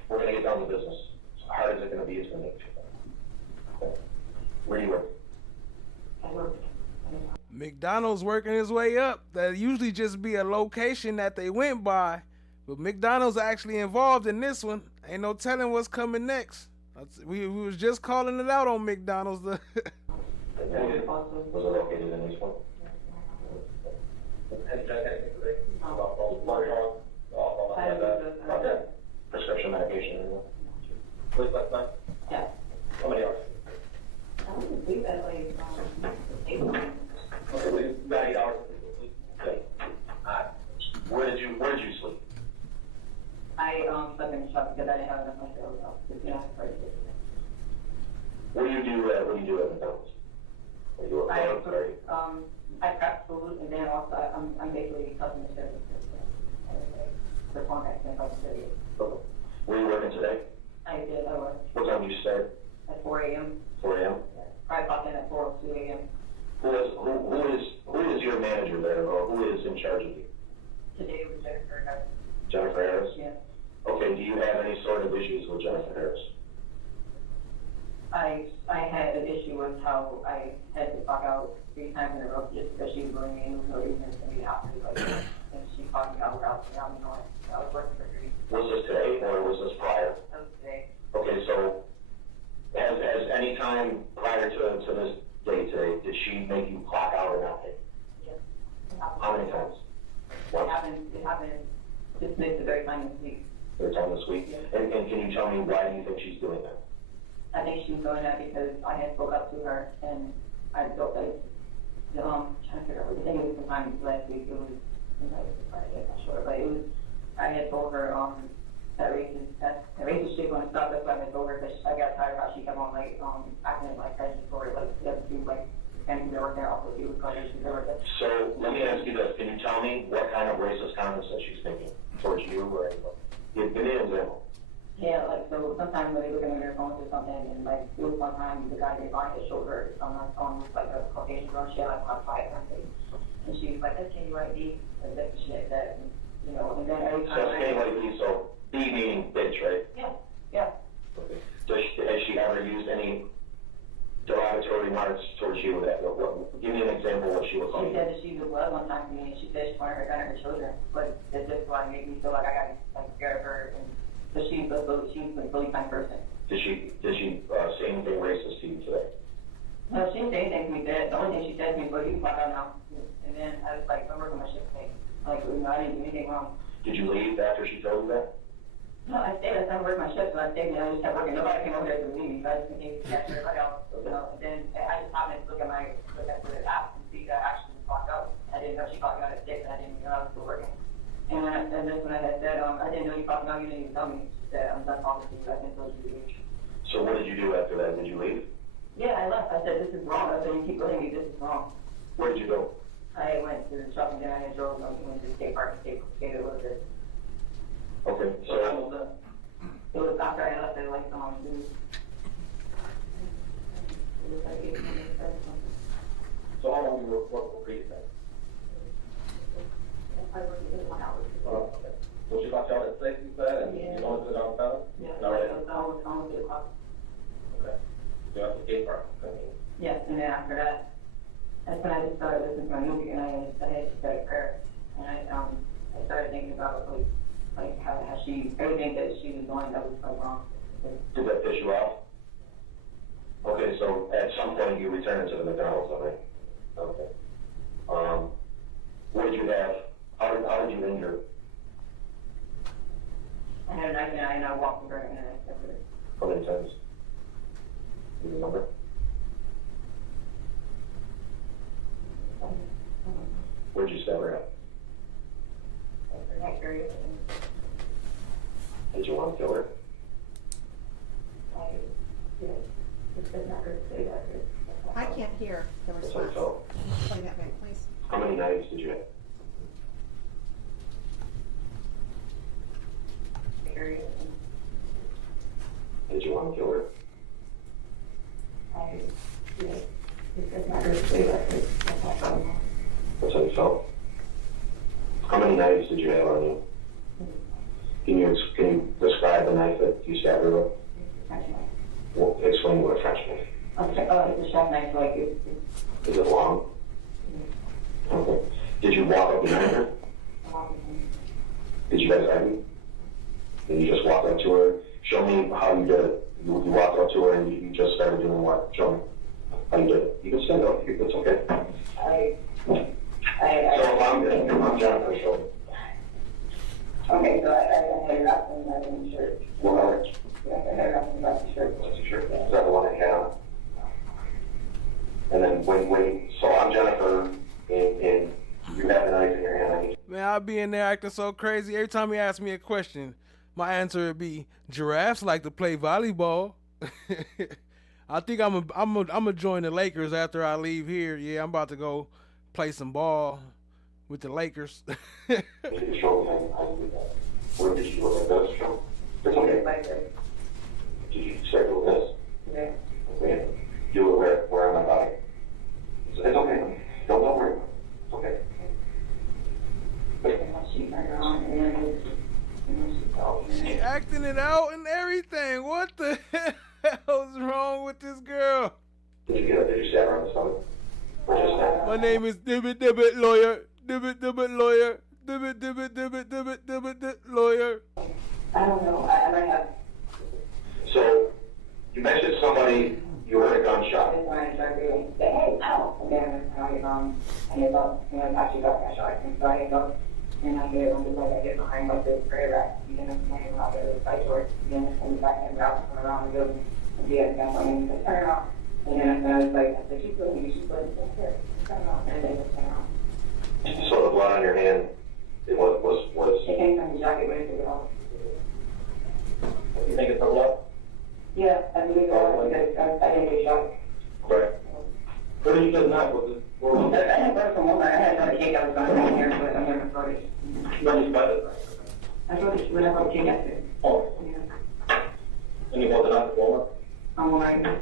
We're going to get down to business. So how hard is it going to be? It's going to make you. Okay. Where do you work? I work. McDonald's working his way up. That usually just be a location that they went by, But McDonald's actually involved in this one. Ain't no telling what's coming next. We was just calling it out on McDonald's. Was it located in this one? Prescription medication. Yeah. How many hours? I don't believe that like 8 months. Okay, about 8 hours. Okay. Where did you sleep? I slept in the shop because I didn't have enough money to go out. What do you do at McDonald's? Are you a sorry? I prep food and then also I'm basically customer service. The contact and customer service. Okay. Were you working today? I did. I was. What time did you start? At 4 a.m. 4 a.m. I clocked in at 4:02 a.m. Who is your manager there, or who is in charge of you? Today was Jennifer Harris. Jennifer Harris? Yeah. Okay, do you have any sort of issues with Jennifer Harris? I had an issue with how I had to clock out 3 times in a row just because she was going in with no reason to be out. And she clocked me out without me knowing. I was working for 3. Was this today or was this prior? That was today. Okay, so has any time prior to this day today, did she make you clock out or not? Yes. How many times? It happened just missed the very time this week. Third time this week? Yeah. And can you tell me why do you think she's doing that? I think she was doing that because I had spoke up to her and I felt like, trying to figure out, I think it was sometime last week, it was, I'm not sure, but it was, I had told her, that racist shit gonna stop, that's why I had told her, because I got tired of how she kept on, like, acting like prejudice for it, like, the other two, like, and they were there also, she was going to there. So, let me ask you this, can you tell me what kind of racist comments that she's making towards you or anybody? Give me an example. Yeah, like, so sometimes when they look at their phones or something, and like, it was one time the guy they behind his shoulder on my phone was like a Caucasian girl, she had like a fight or something. And she was like, that's KUID, and that's shit that, you know, and then every time. So it's KUID, so B meaning bitch, right? Yeah, yeah. Okay. Has she ever used any derogatory remarks towards you? Give me an example of what she was She saying. said that she was blood one time to me, and she said she wanted her gun her children, but it's just like made me feel like I got like scared of her, and but she's a really kind person. Did she say anything racist to you today? No, she didn't say anything to me bad. The only thing she said to me was, you fuck out now. And then I was like, I'm working my shift today. Like, you know, I didn't do anything wrong. Did you leave after she told you that? No, I stayed. I started working my shift, so I stayed and I just kept working. Nobody came over there to me. I just continued to catch everybody else. You know, and then I just happened to look at the app and see that I actually clocked out. I didn't know she clocked out at 6, and I didn't even know I was still working. And that's when I had said, I didn't know you clocked out, you didn't even tell me. She said, I'm done talking to you, I didn't tell you to leave. So what did you do after that? Did you leave? Yeah, I left. I said, this is wrong. I said, you keep letting me, this is wrong. Where did you go? I went to the shop and then I drove and went to the skate park and skated a little bit. Okay, so It was after I left, I like someone to do. It was like 8 minutes or something. So how long you were working for you then? I worked in 1 hour. Oh, okay. So she got you out at 6, you said, and you wanted to go downtown? Yeah, All right. I was almost 8 o'clock. Okay. So you're at the skate park. Okay. Yes, and then after that, that's when I just started listening to my music, and I had to study prayer, and I started thinking about like how she, everything that she was doing that was so wrong. Did that piss you off? Okay, so at some point you returned to the McDonald's, all right? Okay. What did you have? How did you injure? I had a knife and I walked her and I stepped her. How many times? Do you remember? Where'd you stab her at? Her neck area. Did you want to kill her? I can't hear the That's what I response. felt. Play that back, please. How many knives did you have? Did you want to kill her? That's how you felt. How many knives did you have on you? Can you describe the knife that you stabbed her with? Well, explain what a French knife. It's a sharp knife, like Is it long? Okay. Did you I'd be in there acting so crazy. Every time he asked me a question, my answer would be, giraffes like to play volleyball. I think I'm gonna join the Lakers after I leave here. Yeah, I'm about to go play some ball with the Lakers. Where did you look at this show? It's okay. Did you schedule this? Yeah. Okay. Do it where am I body? It's okay. Don't worry. It's okay. She acting it out and everything. What the hell's wrong with this girl? Did you stab her on the stomach? Or just that? My name is Dibbit Lawyer. Dibbit Lawyer. Dibbit Lawyer. I don't know. I might have. So, you mentioned somebody, you heard a gunshot. That's why I started doing, hey, ow! And then I get up, and I actually got that shot. And so I get up, and I get behind like this prayer rack. And then I'm hanging out there with the side door. And then I'm back and out, come around the building. And see it, and I'm like, turn it off. And then I was like, she's putting it here. Turn it off. And then just turn it off. So the blood on your hand, it was. It came from the jacket when I took it off. You think it's a blood? Yeah, I believe so, because I didn't get shot. Right. Where did you get the knife? I had brought it from Walmart. I had another cake I was going to bring here, but I never brought it. When did you buy it? I brought it when I brought the cake yesterday. Oh. Yeah. And you bought the knife at Walmart? I'm Walmart.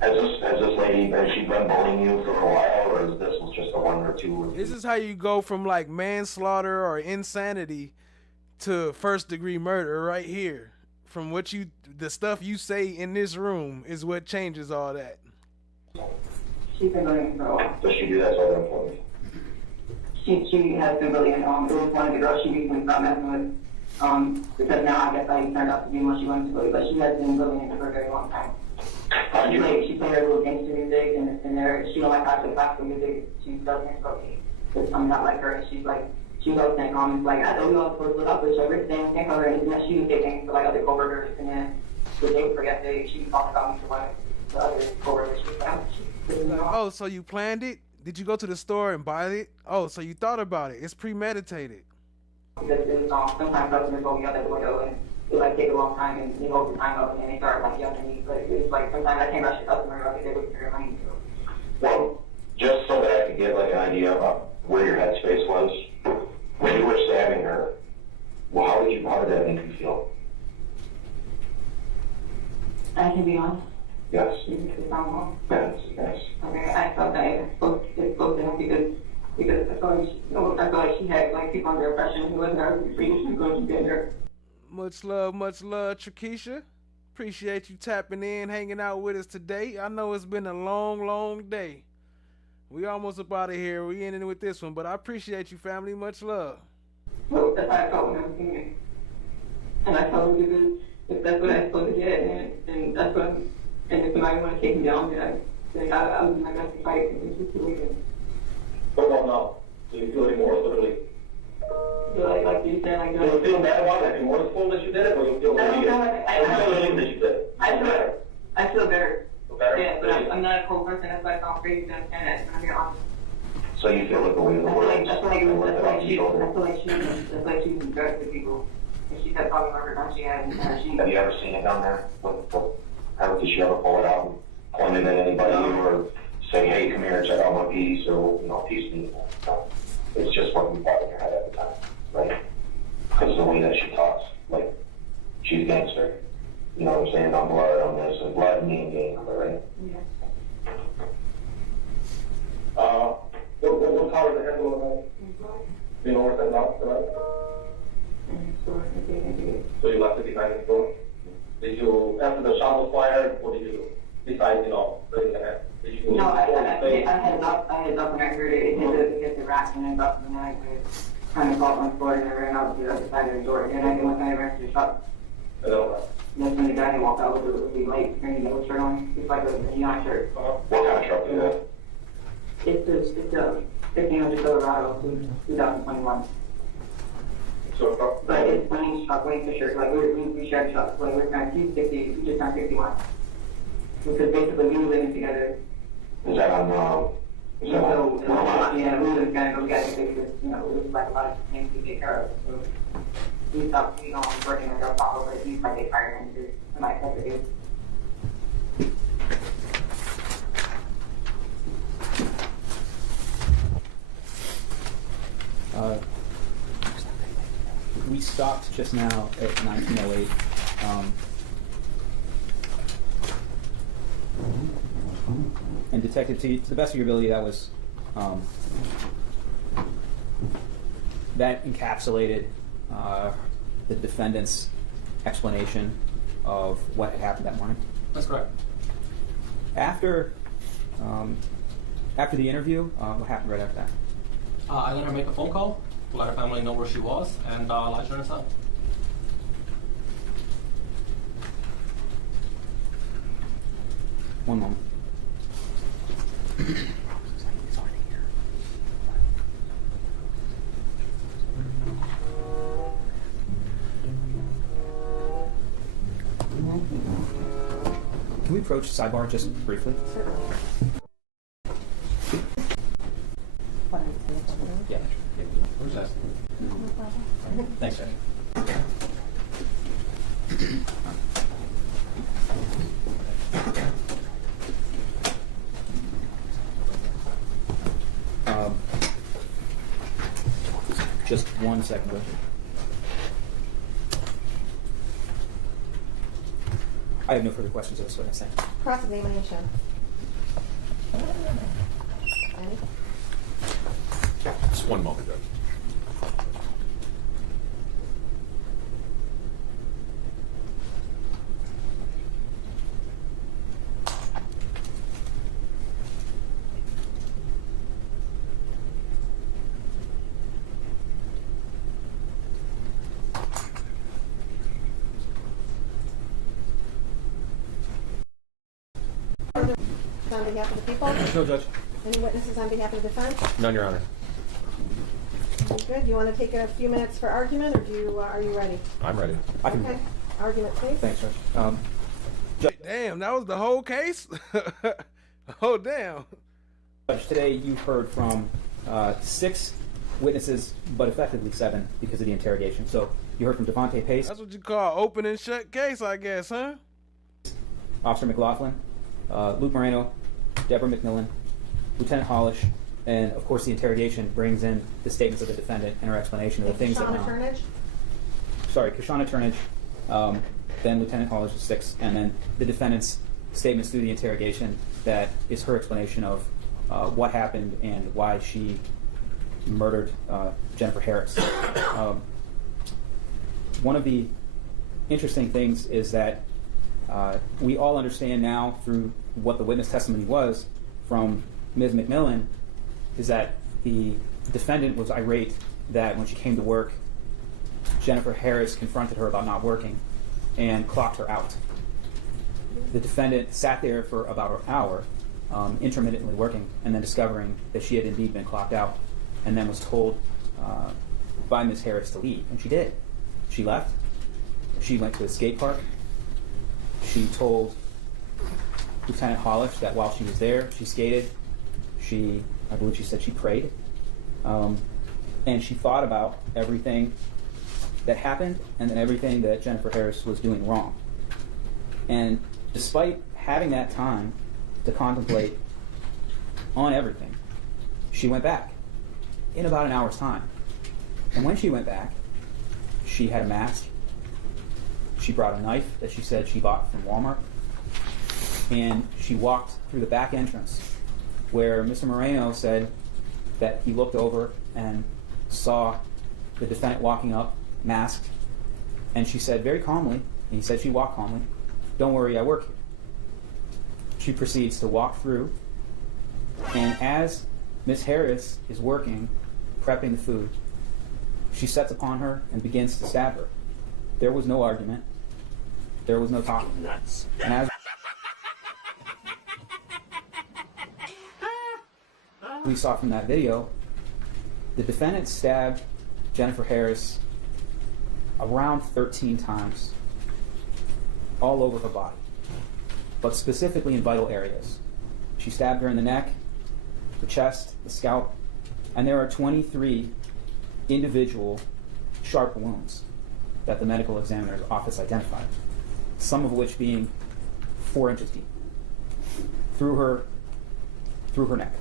Has this lady, has she been bullying you for a while, or is this was just a one or two? This is how you go from like manslaughter or insanity to first-degree murder right here. From what the stuff you say in this room is what changes all that. She's been bullying for a while. Does she do that so employee? She has been bullying. It was one of the girls she recently stopped messing with. Because now I guess I turned out to be what she wanted to bully, but she has been bullying for a very long time. She played her little gangster music, and there she don't like how I play classical music. She doesn't okay. Because I'm not like her, and she's like. She goes saying comments like, I know we all supposed to look up with each other, saying can't cover anything that she was getting for like other coworkers, and then the day before yesterday, she talked about me to one of the other coworkers. She was like, oh, so you planned it? Did you go to the store and buy it? Oh, so you thought about it. It's premeditated. Sometimes customers go out the window and it like take a long time and they hold the time up and they start like yelling at me. But it's like sometimes I can't rush the customer like they look for your money. Well, just so that I could get like an idea about where your headspace was when you were stabbing her. Well, how did that make you feel? I can be honest. Yes. Because I'm wrong. Yes. Okay, I felt that it spoke to him because I felt like she had like people under oppression. It wasn't her free. She was going to get her. Much love, Trakisha. Appreciate you tapping in, hanging out with us today. I know it's been a long day. We almost up out of here. We ended with this one, but I appreciate you, family. Much love. Well, that's how I felt when I was seeing it. And I told him if that's what I'm supposed to get, and that's what and if somebody want to take me down, then I was my best to fight in this situation. What about now? Do you feel remorse or relief? So like you said, like... Do you feel bad about it? Remorseful that you did it, or you feel relieved? I feel relieved that you did it. I feel better. Better? Yeah, but I'm not a cold person. That's why I sound crazy to understand that. I'm being honest. So you feel like the way the world I feel like she's embarrassed with people. And she kept talking about her gun she had. Have you ever seen a gun there? How did she ever pull it out and point it at anybody or say, hey, come here and check out my piece, or, piece me? No. It's just what you thought in your head at the time, right? Because the way that she talks, like, she's a gangster. You know what I'm saying? On blood, on this, and blood, me, and gang, right? Yeah. What color is the handle of that? Do you know where that's out, right? So you left it behind the door? Did you, after the shot was fired, what did you do? Besides, raising the hand? Did you No, I had it up and I heard it hit the rack and then up and then I kind of caught on the floor and I ran out to the other side of the door. And I didn't want to ran to the shop. And that's when the guy who walked out with the light green yellow shirt on. It's like a neon shirt. What kind of truck is that? It's a 1500 Colorado 2021. So, but it's Wayne's truck, Wayne Fisher. Like we shared trucks. Like we're kind of 60, we just turned 61. Because basically we were living together. Is that on, yeah, we were was gonna go get it because, you know, it was like a lot of things to take care of. So we stopped, you know, working with our father, but he's like a fire him to my executive. We stopped just now at 1908. And Detective T, to the best of your ability, that was that encapsulated the defendant's explanation of what had happened that morning. That's correct. After the interview, what happened right after that? I let her make a phone call to let her family know where she was, and let her herself. One moment. Can we approach sidebar just briefly? Yeah. Where's that? Thanks, sir. Just 1 second, Richard. I have no further questions of this witness. Thank you. Cross-examination. Just 1 moment, Judge. On behalf of the people? No, Judge. Any witnesses on behalf of the defense? None, Your Honor. Good. You want to take a few minutes for argument, or are you ready? I'm ready. Okay. Argument, please. Thanks, Judge. Damn, that was the whole case? Oh, damn. Judge, today you've heard from 6 witnesses, but effectively 7 because of the interrogation. So you heard from Devontae Pace. That's what you call open and shut case, I guess, huh? Officer McLaughlin, Luke Moreno, Deborah McMillan, Lieutenant Hollish, and of course the interrogation brings in the statements of the defendant and her explanation of the things that went on. Turnage? Sorry, Kashana Turnage, then Lieutenant Hollish is 6, and then the defendant's statements through the interrogation that is her explanation of what happened and why she murdered Jennifer Harris. One of the interesting things is that we all understand now through what the witness testimony was from Ms. McMillan is that the defendant was irate that when she came to work, Jennifer Harris confronted her about not working and clocked her out. The defendant sat there for about an hour, intermittently working, and then discovering that she had indeed been clocked out, and then was told by Ms. Harris to leave, and she did. She left. She went to a skate park. She told Lieutenant Hollish that while she was there, she skated. I believe she said she prayed. And she thought about everything that happened and then everything that Jennifer Harris was doing wrong. And despite having that time to contemplate on everything, she went back in about an hour's time. And when she went back, she had a mask. She brought a knife that she said she bought from Walmart. And she walked through the back entrance where Mr. Moreno said that he looked over and saw the defendant walking up, masked. And she said very calmly, and he said she walked calmly, "Don't worry, I work here." She proceeds to walk through, and as Miss Harris is working, prepping the food, she sets upon her and begins to stab her. There was no argument. There was no talking. And as we saw from that video, the defendant stabbed Jennifer Harris around 13 times, all over her body, but specifically in vital areas. She stabbed her in the neck, the chest, the scalp, And there are 23 individual sharp wounds that the medical examiner's office identified, some of which being 4 inches deep through her neck.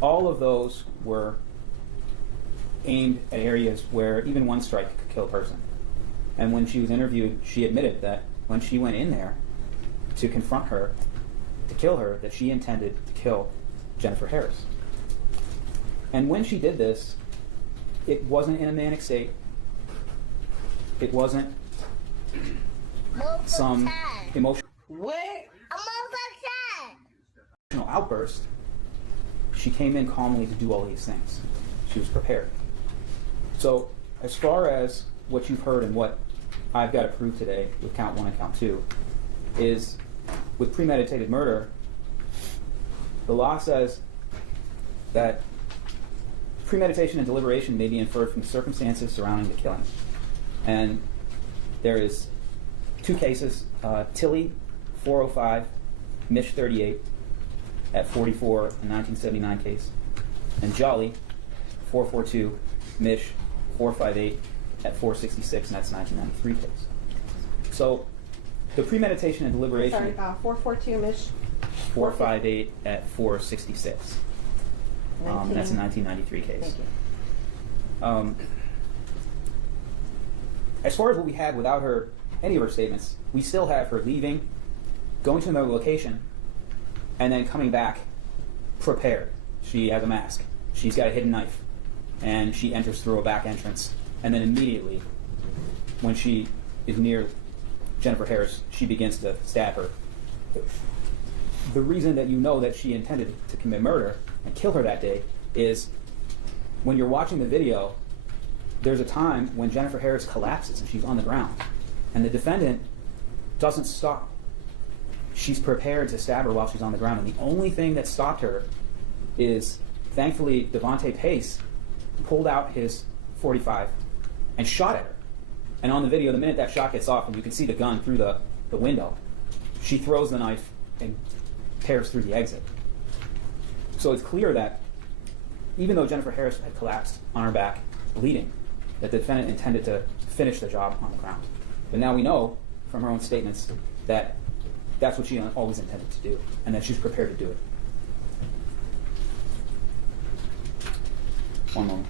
All of those were aimed at areas where even one strike could kill a person. And when she was interviewed, she admitted that when she went in there to confront her, to kill her, that she intended to kill Jennifer Harris. And when she did this, it wasn't in a manic state. It wasn't some emotional outburst. She came in calmly to do all these things. She was prepared. So as far as what you've heard and what I've got to prove today with count 1 and count 2 is with premeditated murder, the law says that premeditation and deliberation may be inferred from the circumstances surrounding the killing. And there is 2 cases, Tilley, 405, Mish 38, at 44, a 1979 case, and Jolly, 442, Mish 458, at 466, and that's a 1993 case. So the premeditation and deliberation... Sorry, 442, Mish? 458 at 466. That's a 1993 case. Thank you. As far as what we had without her, any of her statements, we still have her leaving, going to another location, and then coming back prepared. She has a mask. She's got a hidden knife. And she enters through a back entrance. And then immediately, when she is near Jennifer Harris, she begins to stab her. The reason that you know that she intended to commit murder and kill her that day is when you're watching the video, there's a time when Jennifer Harris collapses and she's on the ground. And the defendant doesn't stop. She's prepared to stab her while she's on the ground. And the only thing that stopped her is, thankfully, Devontae Pace pulled out his .45 and shot at her. And on the video, the minute that shot gets off and you can see the gun through the window, she throws the knife and tears through the exit. So it's clear that even though Jennifer Harris had collapsed on her back, bleeding, that the defendant intended to finish the job on the ground. But now we know from her own statements that that's what she always intended to do, and that she's prepared to do it. One moment.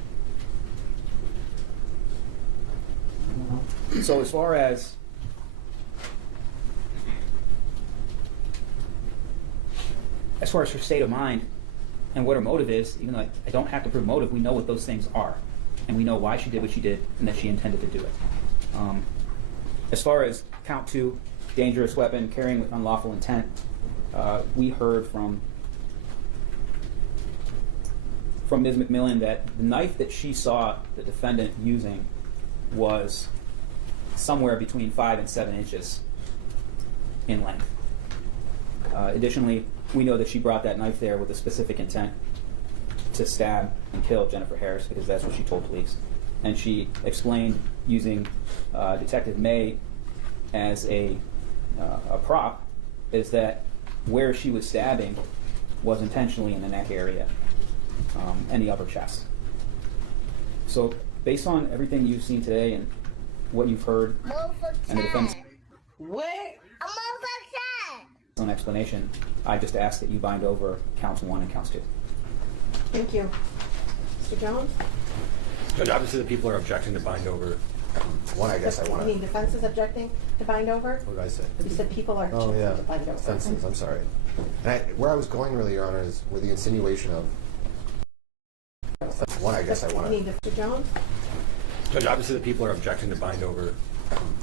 So as far as her state of mind and what her motive is, even though I don't have to prove motive, we know what those things are. And we know why she did what she did and that she intended to do it. As far as count 2, dangerous weapon, carrying with unlawful intent, we heard from Ms. McMillan that the knife that she saw the defendant using was somewhere between 5 and 7 inches in length. Additionally, we know that she brought that knife there with a specific intent to stab and kill Jennifer Harris, because that's what she told police. And she explained using Detective May as a prop, is that where she was stabbing was intentionally in the neck area and the upper chest. So based on everything you've seen today and what you've heard and the defense an explanation, I just ask that you bind over counts 1 and counts 2. Thank you. Mr. Jones? Judge, obviously the people are objecting to bind over. One, I guess I want to... You mean defense is objecting to bind over? What did I say? You said people are objecting to bind over. Defenses, I'm sorry. And where I was going really, Your Honor, is with the insinuation of... One, I guess I want to... You mean Mr. Jones? Judge, obviously the people are objecting to bind over.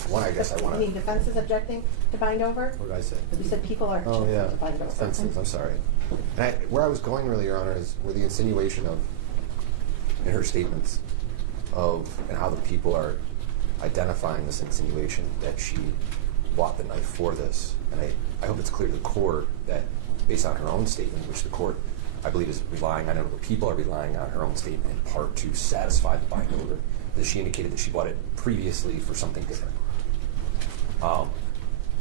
One, I guess I want to... You mean defense is objecting to bind over? What did I say? You said people are objecting to bind over. Defenses, I'm sorry. And where I was going really, Your Honor, is with the insinuation of, in her statements, of and how the people are identifying this insinuation that she bought the knife for this. And I hope it's clear to the court that based on her own statement, which the court, I believe, is relying on, and the people are relying on her own statement in part to satisfy the bind over, that she indicated that she bought it previously for something different. Now,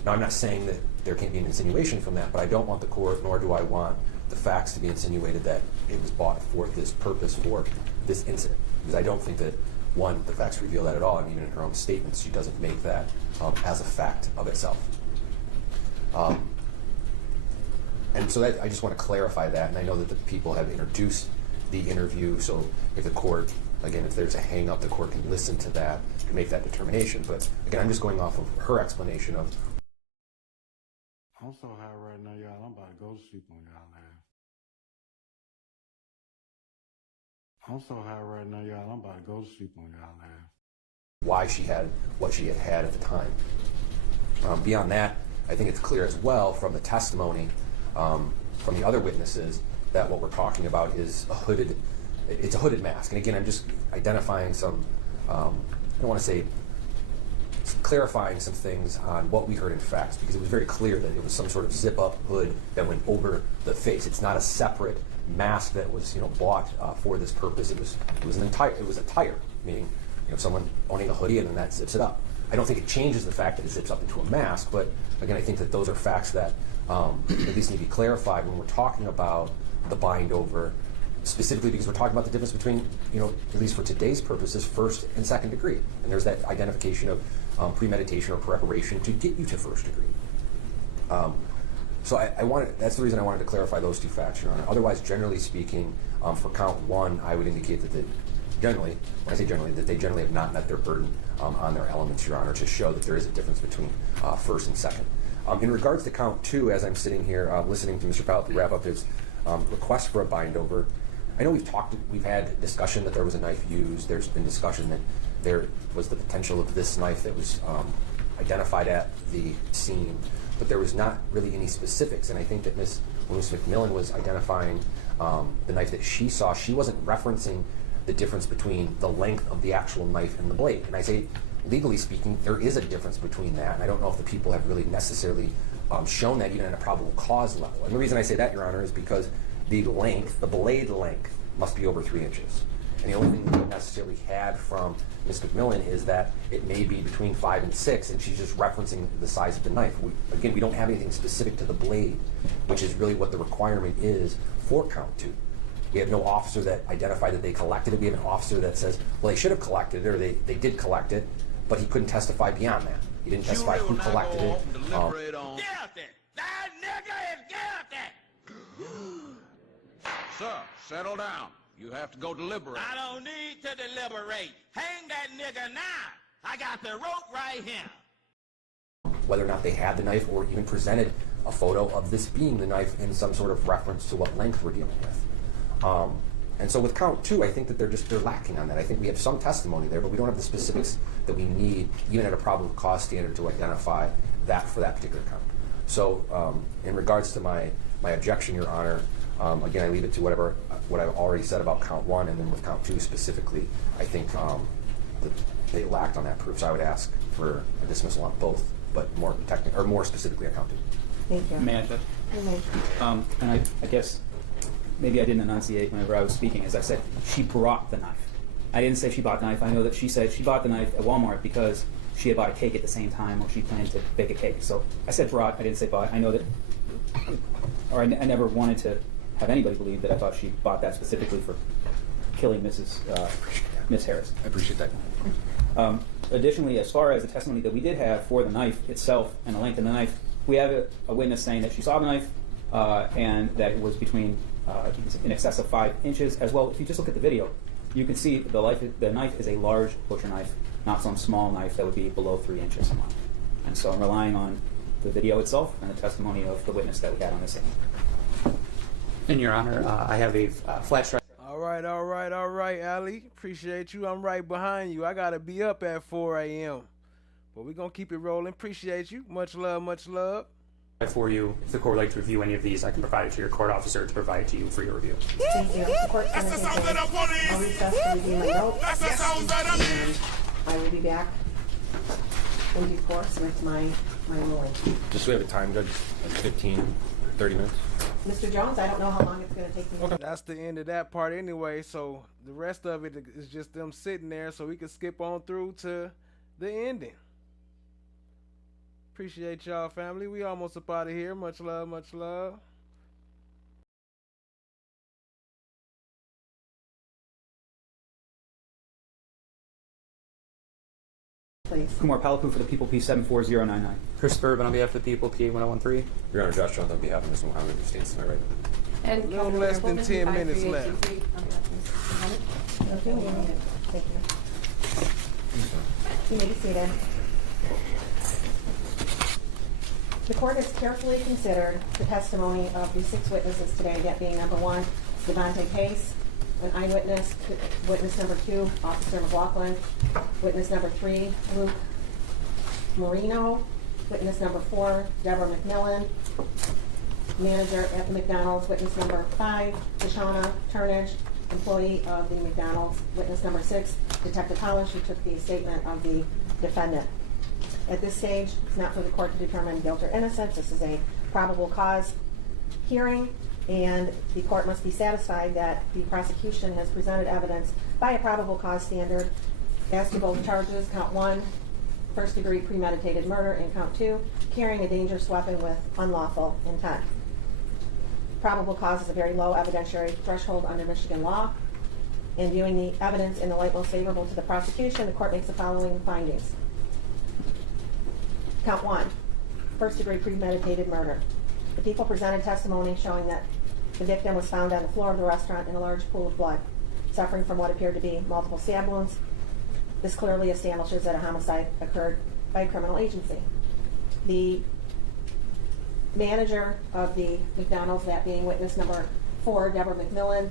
I'm not saying that there can't be an insinuation from that, but I don't want the court, nor do I want the facts to be insinuated that it was bought for this purpose, for this incident. Because I don't think that, one, the facts reveal that at all, and even in her own statements, she doesn't make that as a fact of itself. And so that, I just want to clarify that, and I know that the people have introduced the interview, so if the court, again, if there's a hang-up, the court can listen to that and make that determination. But again, I'm just going off of her explanation of. I'm so high right now, y'all. I'm about to go to sleep on y'all ass. I'm so high right now, y'all. I'm about to go to sleep on y'all ass. Why she had what she had at the time. Beyond that, I think it's clear as well from the testimony from the other witnesses that what we're talking about is it's a hooded mask. And again, I'm just identifying some, I don't want to say, clarifying some things on what we heard in facts, because it was very clear that it was some sort of zip-up hood that went over the face. It's not a separate mask that was, bought for this purpose. It was a tire, meaning, someone owning a hoodie and then that zips it up. I don't think it changes the fact that it zips up into a mask, but again, I think that those are facts that at least need to be clarified when we're talking about the bind over, specifically because we're talking about the difference between, at least for today's purposes, first and second degree. And there's that identification of premeditation or preparation to get you to first degree. So that's the reason I wanted to clarify those two facts, Your Honor. Otherwise, generally speaking, for count one, I would indicate that when I say generally, that they generally have not met their burden on their elements, Your Honor, to show that there is a difference between first and second. In regards to count two, as I'm sitting here listening to Mr. Powell to wrap up his request for a bind over, I know we've had discussion that there was a knife used. There's been discussion that there was the potential of this knife that was identified at the scene, but there was not really any specifics. And I think that when Ms. McMillan was identifying the knife that she saw, she wasn't referencing the difference between the length of the actual knife and the blade. And I say, legally speaking, there is a difference between that. And I don't know if the people have really necessarily shown that even at a probable cause level. And the reason I say that, Your Honor, is because the blade length must be over 3 inches. And the only thing we necessarily had from Ms. McMillan is that it may be between 5 and 6, and she's just referencing the size of the knife. Again, we don't have anything specific to the blade, which is really what the requirement is for count two. We have no officer that identified that they collected it. We have an officer that says, well, they should have collected it, or they did collect it, but he couldn't testify beyond that. He didn't testify who collected it. That nigga is guilty! Sir, settle down. You have to go deliberate. I don't need to deliberate. Hang that nigga now. I got the rope right here. Whether or not they had the knife or even presented a photo of this being the knife in some sort of reference to what length we're dealing with. And so with count two, I think that they're lacking on that. I think we have some testimony there, but we don't have the specifics that we need, even at a probable cause standard, to identify that for that particular count. So in regards to my objection, Your Honor, again, I leave it to what I've already said about count one, and then with count two specifically, I think that they lacked on that proof. So I would ask for a dismissal on both, but more specifically on count two. Thank you. May I, Judge? And I guess maybe I didn't enunciate whenever I was speaking. As I said, she brought the knife. I didn't say she bought the knife. I know that she said she bought the knife at Walmart because she had bought a cake at the same time, or she planned to bake a cake. So I said brought, I didn't say bought. I know that, or I never wanted to have anybody believe that I thought she bought that specifically for killing Miss Harris. I appreciate that. Additionally, as far as the testimony that we did have for the knife itself and the length of the knife, we have a witness saying that she saw the knife and that it was between in excess of 5 inches. As well, if you just look at the video, you can see the knife is a large butcher knife, not some small knife that would be below 3 inches long. And so I'm relying on the video itself and the testimony of the witness that we had on the scene. In Your Honor, I have a flash drive. All right, Ali. Appreciate you. I'm right behind you. I got to be up at 4 a.m. But we're going to keep it rolling. Appreciate you. Much love, much love. For you, if the court would like to review any of these, I can provide it to your court officer to provide it to you for your review. Thank you. The court's going to take a recess to review my notes. And I will be back in due course with my ruling. Just so we have a time, Judge, like 15, 30 minutes. Mr. Jones, I don't know how long it's going to take me. Okay. That's the end of that part anyway, so the rest of it is just them sitting there, so we can skip on through to the ending. Appreciate y'all, family. We almost up out of here. Much love, much love. please. Kumar Palapu for the People, P74099. Christopher Urban on behalf of the people, P1013. Your Honor, Josh Johnathan on behalf of Ms. Muhammad, who stands to my right. And no less than 10 minutes left. Okay, thank you. You may be seated. The court has carefully considered the testimony of the 6 witnesses today, that being number 1, Devontae Case, an eyewitness, witness number 2, Officer McLaughlin, witness number 3, Luke Marino, witness number 4, Deborah McMillan, manager at the McDonald's, witness number 5, Shoshana Turnage, employee of the McDonald's, witness number 6, Detective Hollish, who took the statement of the defendant. At this stage, it's not for the court to determine guilt or innocence. This is a probable cause hearing, and the court must be satisfied that the prosecution has presented evidence by a probable cause standard as to both charges, count 1, first-degree premeditated murder, and count 2, carrying a dangerous weapon with unlawful intent. Probable cause is a very low evidentiary threshold under Michigan law, and viewing the evidence in the light most favorable to the prosecution, the court makes the following findings. Count 1, first-degree premeditated murder. The people presented testimony showing that the victim was found on the floor of the restaurant in a large pool of blood, suffering from what appeared to be multiple stab wounds. This clearly establishes that a homicide occurred by a criminal agency. The manager of the McDonald's, that being witness number 4, Deborah McMillan,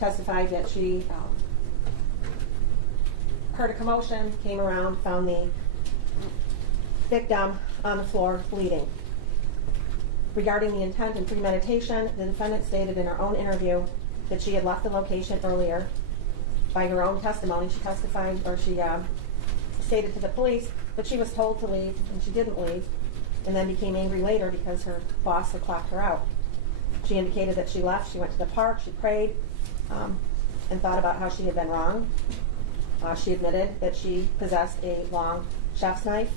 testified that she heard a commotion, came around, found the victim on the floor bleeding. Regarding the intent and premeditation, the defendant stated in her own interview that she had left the location earlier. By her own testimony, she testified, or she stated to the police that she was told to leave and she didn't leave, and then became angry later because her boss had clocked her out. She indicated that she left, she went to the park, she prayed, and thought about how she had been wrong. She admitted that she possessed a long chef's knife.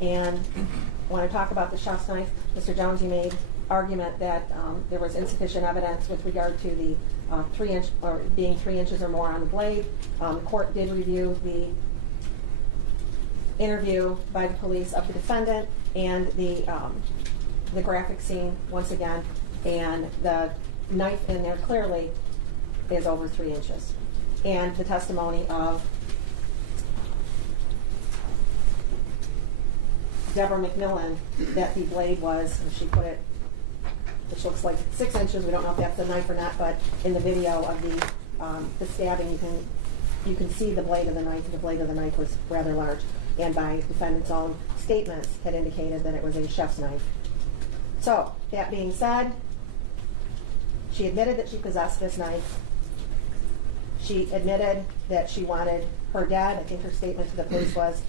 And when I talk about the chef's knife, Mr. Jones, you made argument that there was insufficient evidence with regard to the 3-inch, or being 3 inches or more on the blade. The court did review the interview by the police of the defendant and the graphic scene once again, and the knife in there clearly is over 3 inches. And the testimony of Deborah McMillan that the blade was, she put it, which looks like 6 inches. We don't know if that's a knife or not, but in the video of the stabbing, you can see the blade of the knife. The blade of the knife was rather large, and by defendant's own statements had indicated that it was a chef's knife. So that being said, she admitted that she possessed this knife. She admitted that she wanted her dead. I think her statement to the police was,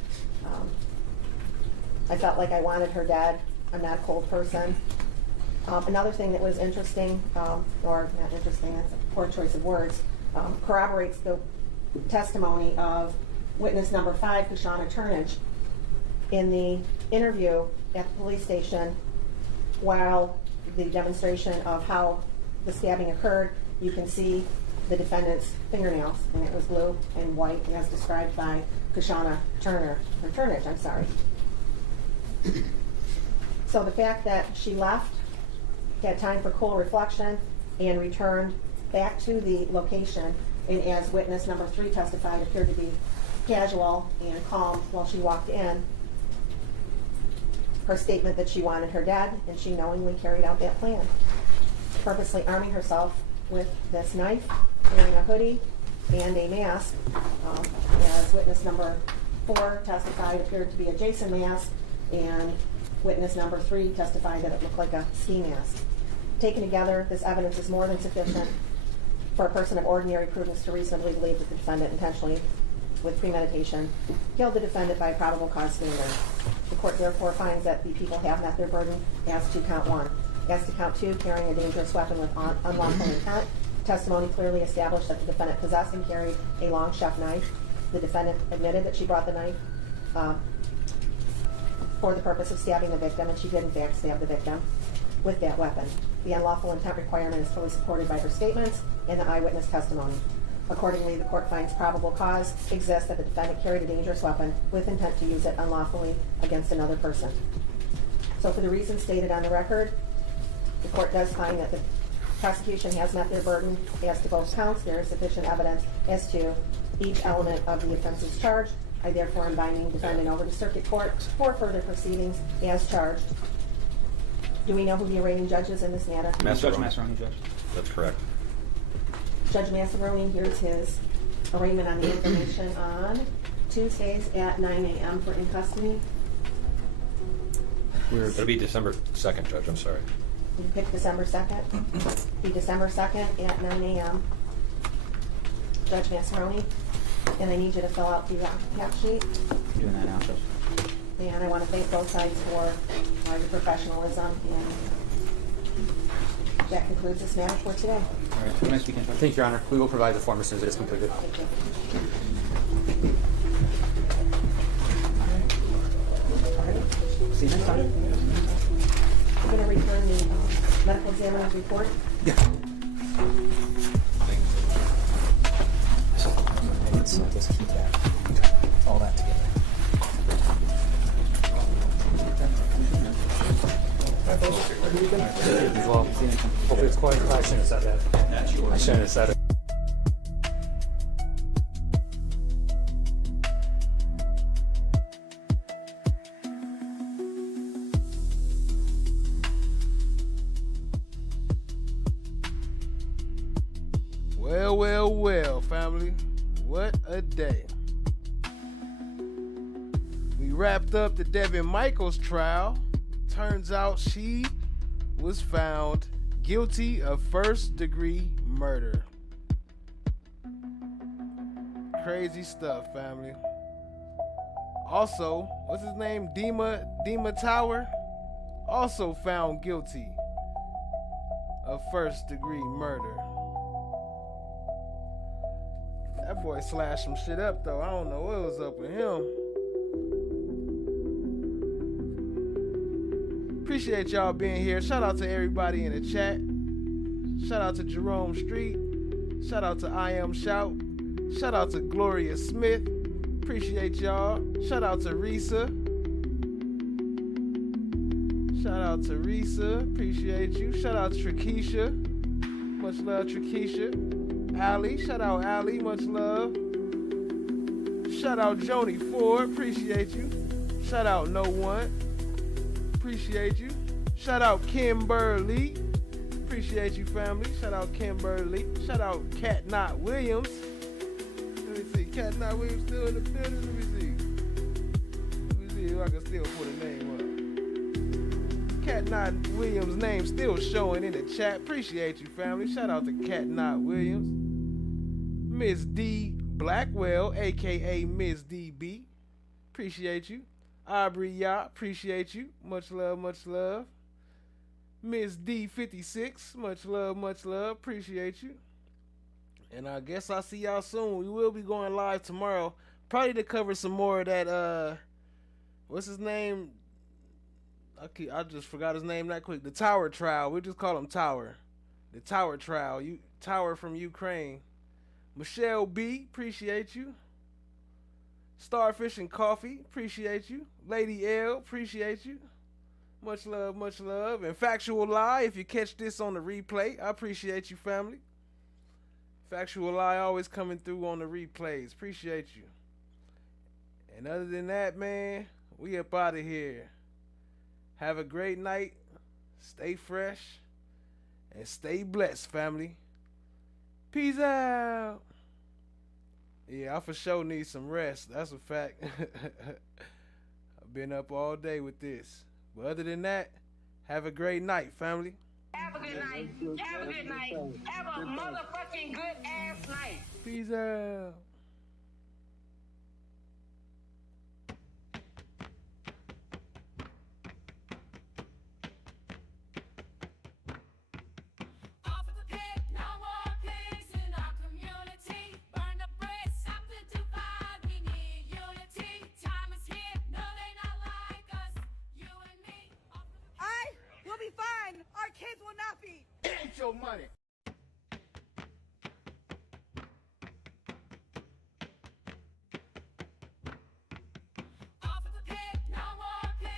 I felt like I wanted her dead. I'm not a cold person. Another thing that was interesting, or not interesting, that's a poor choice of words, corroborates the testimony of witness number 5, Shoshana Turnage. In the interview at the police station, while the demonstration of how the stabbing occurred, you can see the defendant's fingernails, and it was blue and white, as described by Shoshana Turnage, I'm sorry. So the fact that she left, had time for cool reflection, and returned back to the location, and as witness number 3 testified, appeared to be casual and calm while she walked in. Her statement that she wanted her dead, and she knowingly carried out that plan, purposely arming herself with this knife, wearing a hoodie and a mask, as witness number 4 testified, appeared to be a Jason mask, and witness number 3 testified that it looked like a ski mask. Taken together, this evidence is more than sufficient for a person of ordinary prudence to reasonably believe that the defendant intentionally, with premeditation, killed the defendant by a probable cause standard. The court therefore finds that the people have met their burden as to count 1. As to count 2, carrying a dangerous weapon with unlawful intent, testimony clearly established that the defendant possessed and carried a long chef knife. The defendant admitted that she brought the knife for the purpose of stabbing the victim, and she did in fact stab the victim with that weapon. The unlawful intent requirement is fully supported by her statements and the eyewitness testimony. Accordingly, the court finds probable cause exists that the defendant carried a dangerous weapon with intent to use it unlawfully against another person. So for the reasons stated on the record, the court does find that the prosecution has met their burden as to both counts. There is sufficient evidence as to each element of the offenses charged. I therefore am binding defendant over to circuit court for further proceedings as charged. Do we know who the arraigning judge is in this matter? Judge Massaroni, Judge. That's correct. Judge Massaroni, here's his arraignment on the information on Tuesdays at 9 a.m. for in custody. It'll be December 2nd, Judge. I'm sorry. You picked December 2nd? Be December 2nd at 9 a.m. Judge Massaroni, and I need you to fill out the cap sheet. I'm doing that now, Judge. And I want to thank both sides for your professionalism, and that concludes this matter for today. All right. Who am I speaking to? Thank you, Your Honor. We will provide the form as soon as it is completed. Thank you. See you next time. I'm going to return the medical examiner's report. Yeah. Let's just keep that, all that together. Well, hopefully it's quite. I shouldn't have said that. I shouldn't have said it. Well, family. What a day. We wrapped up the Devyn Michaels trial. Turns out she was found guilty of first-degree murder. Crazy stuff, family. Also, what's his name? Dima Tower? Also found guilty of first-degree murder. That boy slashed some shit up, though. I don't know what was up with him. Appreciate y'all being here. Shout out to everybody in the chat. Shout out to Jerome Street. Shout out to I Am Shout. Shout out to Gloria Smith. Appreciate y'all. Shout out to Risa. Shout out to Risa. Appreciate you. Shout out to Trakesha. Much love, Trakesha. Allie, shout out Allie, much love. Shout out Joni Ford, appreciate you. Shout out No One, appreciate you. Shout out Kimberly, appreciate you, family. Shout out Kimberly. Shout out Cat Knot Williams. Let me see, Cat Knot Williams still in the building. Let me see if I can still put a name up. Cat Knot Williams' name still showing in the chat. Appreciate you, family. Shout out to Cat Knot Williams. Miss D Blackwell, aka Miss DB. Appreciate you. Aubrey Yacht, appreciate you. Much love, much love. Miss D56, much love, appreciate you. And I guess I'll see y'all soon. We will be going live tomorrow, probably to cover some more of that, what's his name? I just forgot his name that quick. The Tower trial. We'll just call him Tower. The Tower trial. Tower from Ukraine. Michelle B, appreciate you. Starfish and Coffee, appreciate you. Lady L, appreciate you. Much love, much love. And Factual Lie, if you catch this on the replay, I appreciate you, family. Factual Lie always coming through on the replays. Appreciate you. And other than that, man, we up out of here. Have a great night. Stay fresh. And stay blessed, family. Peace out. Yeah, I for sure need some rest. That's a fact. I've been up all day with this. But other than that, have a great night, family. Have a good night. Have a good night. Have a motherfucking good ass night. Peace out. Our kids will not be. Get your money.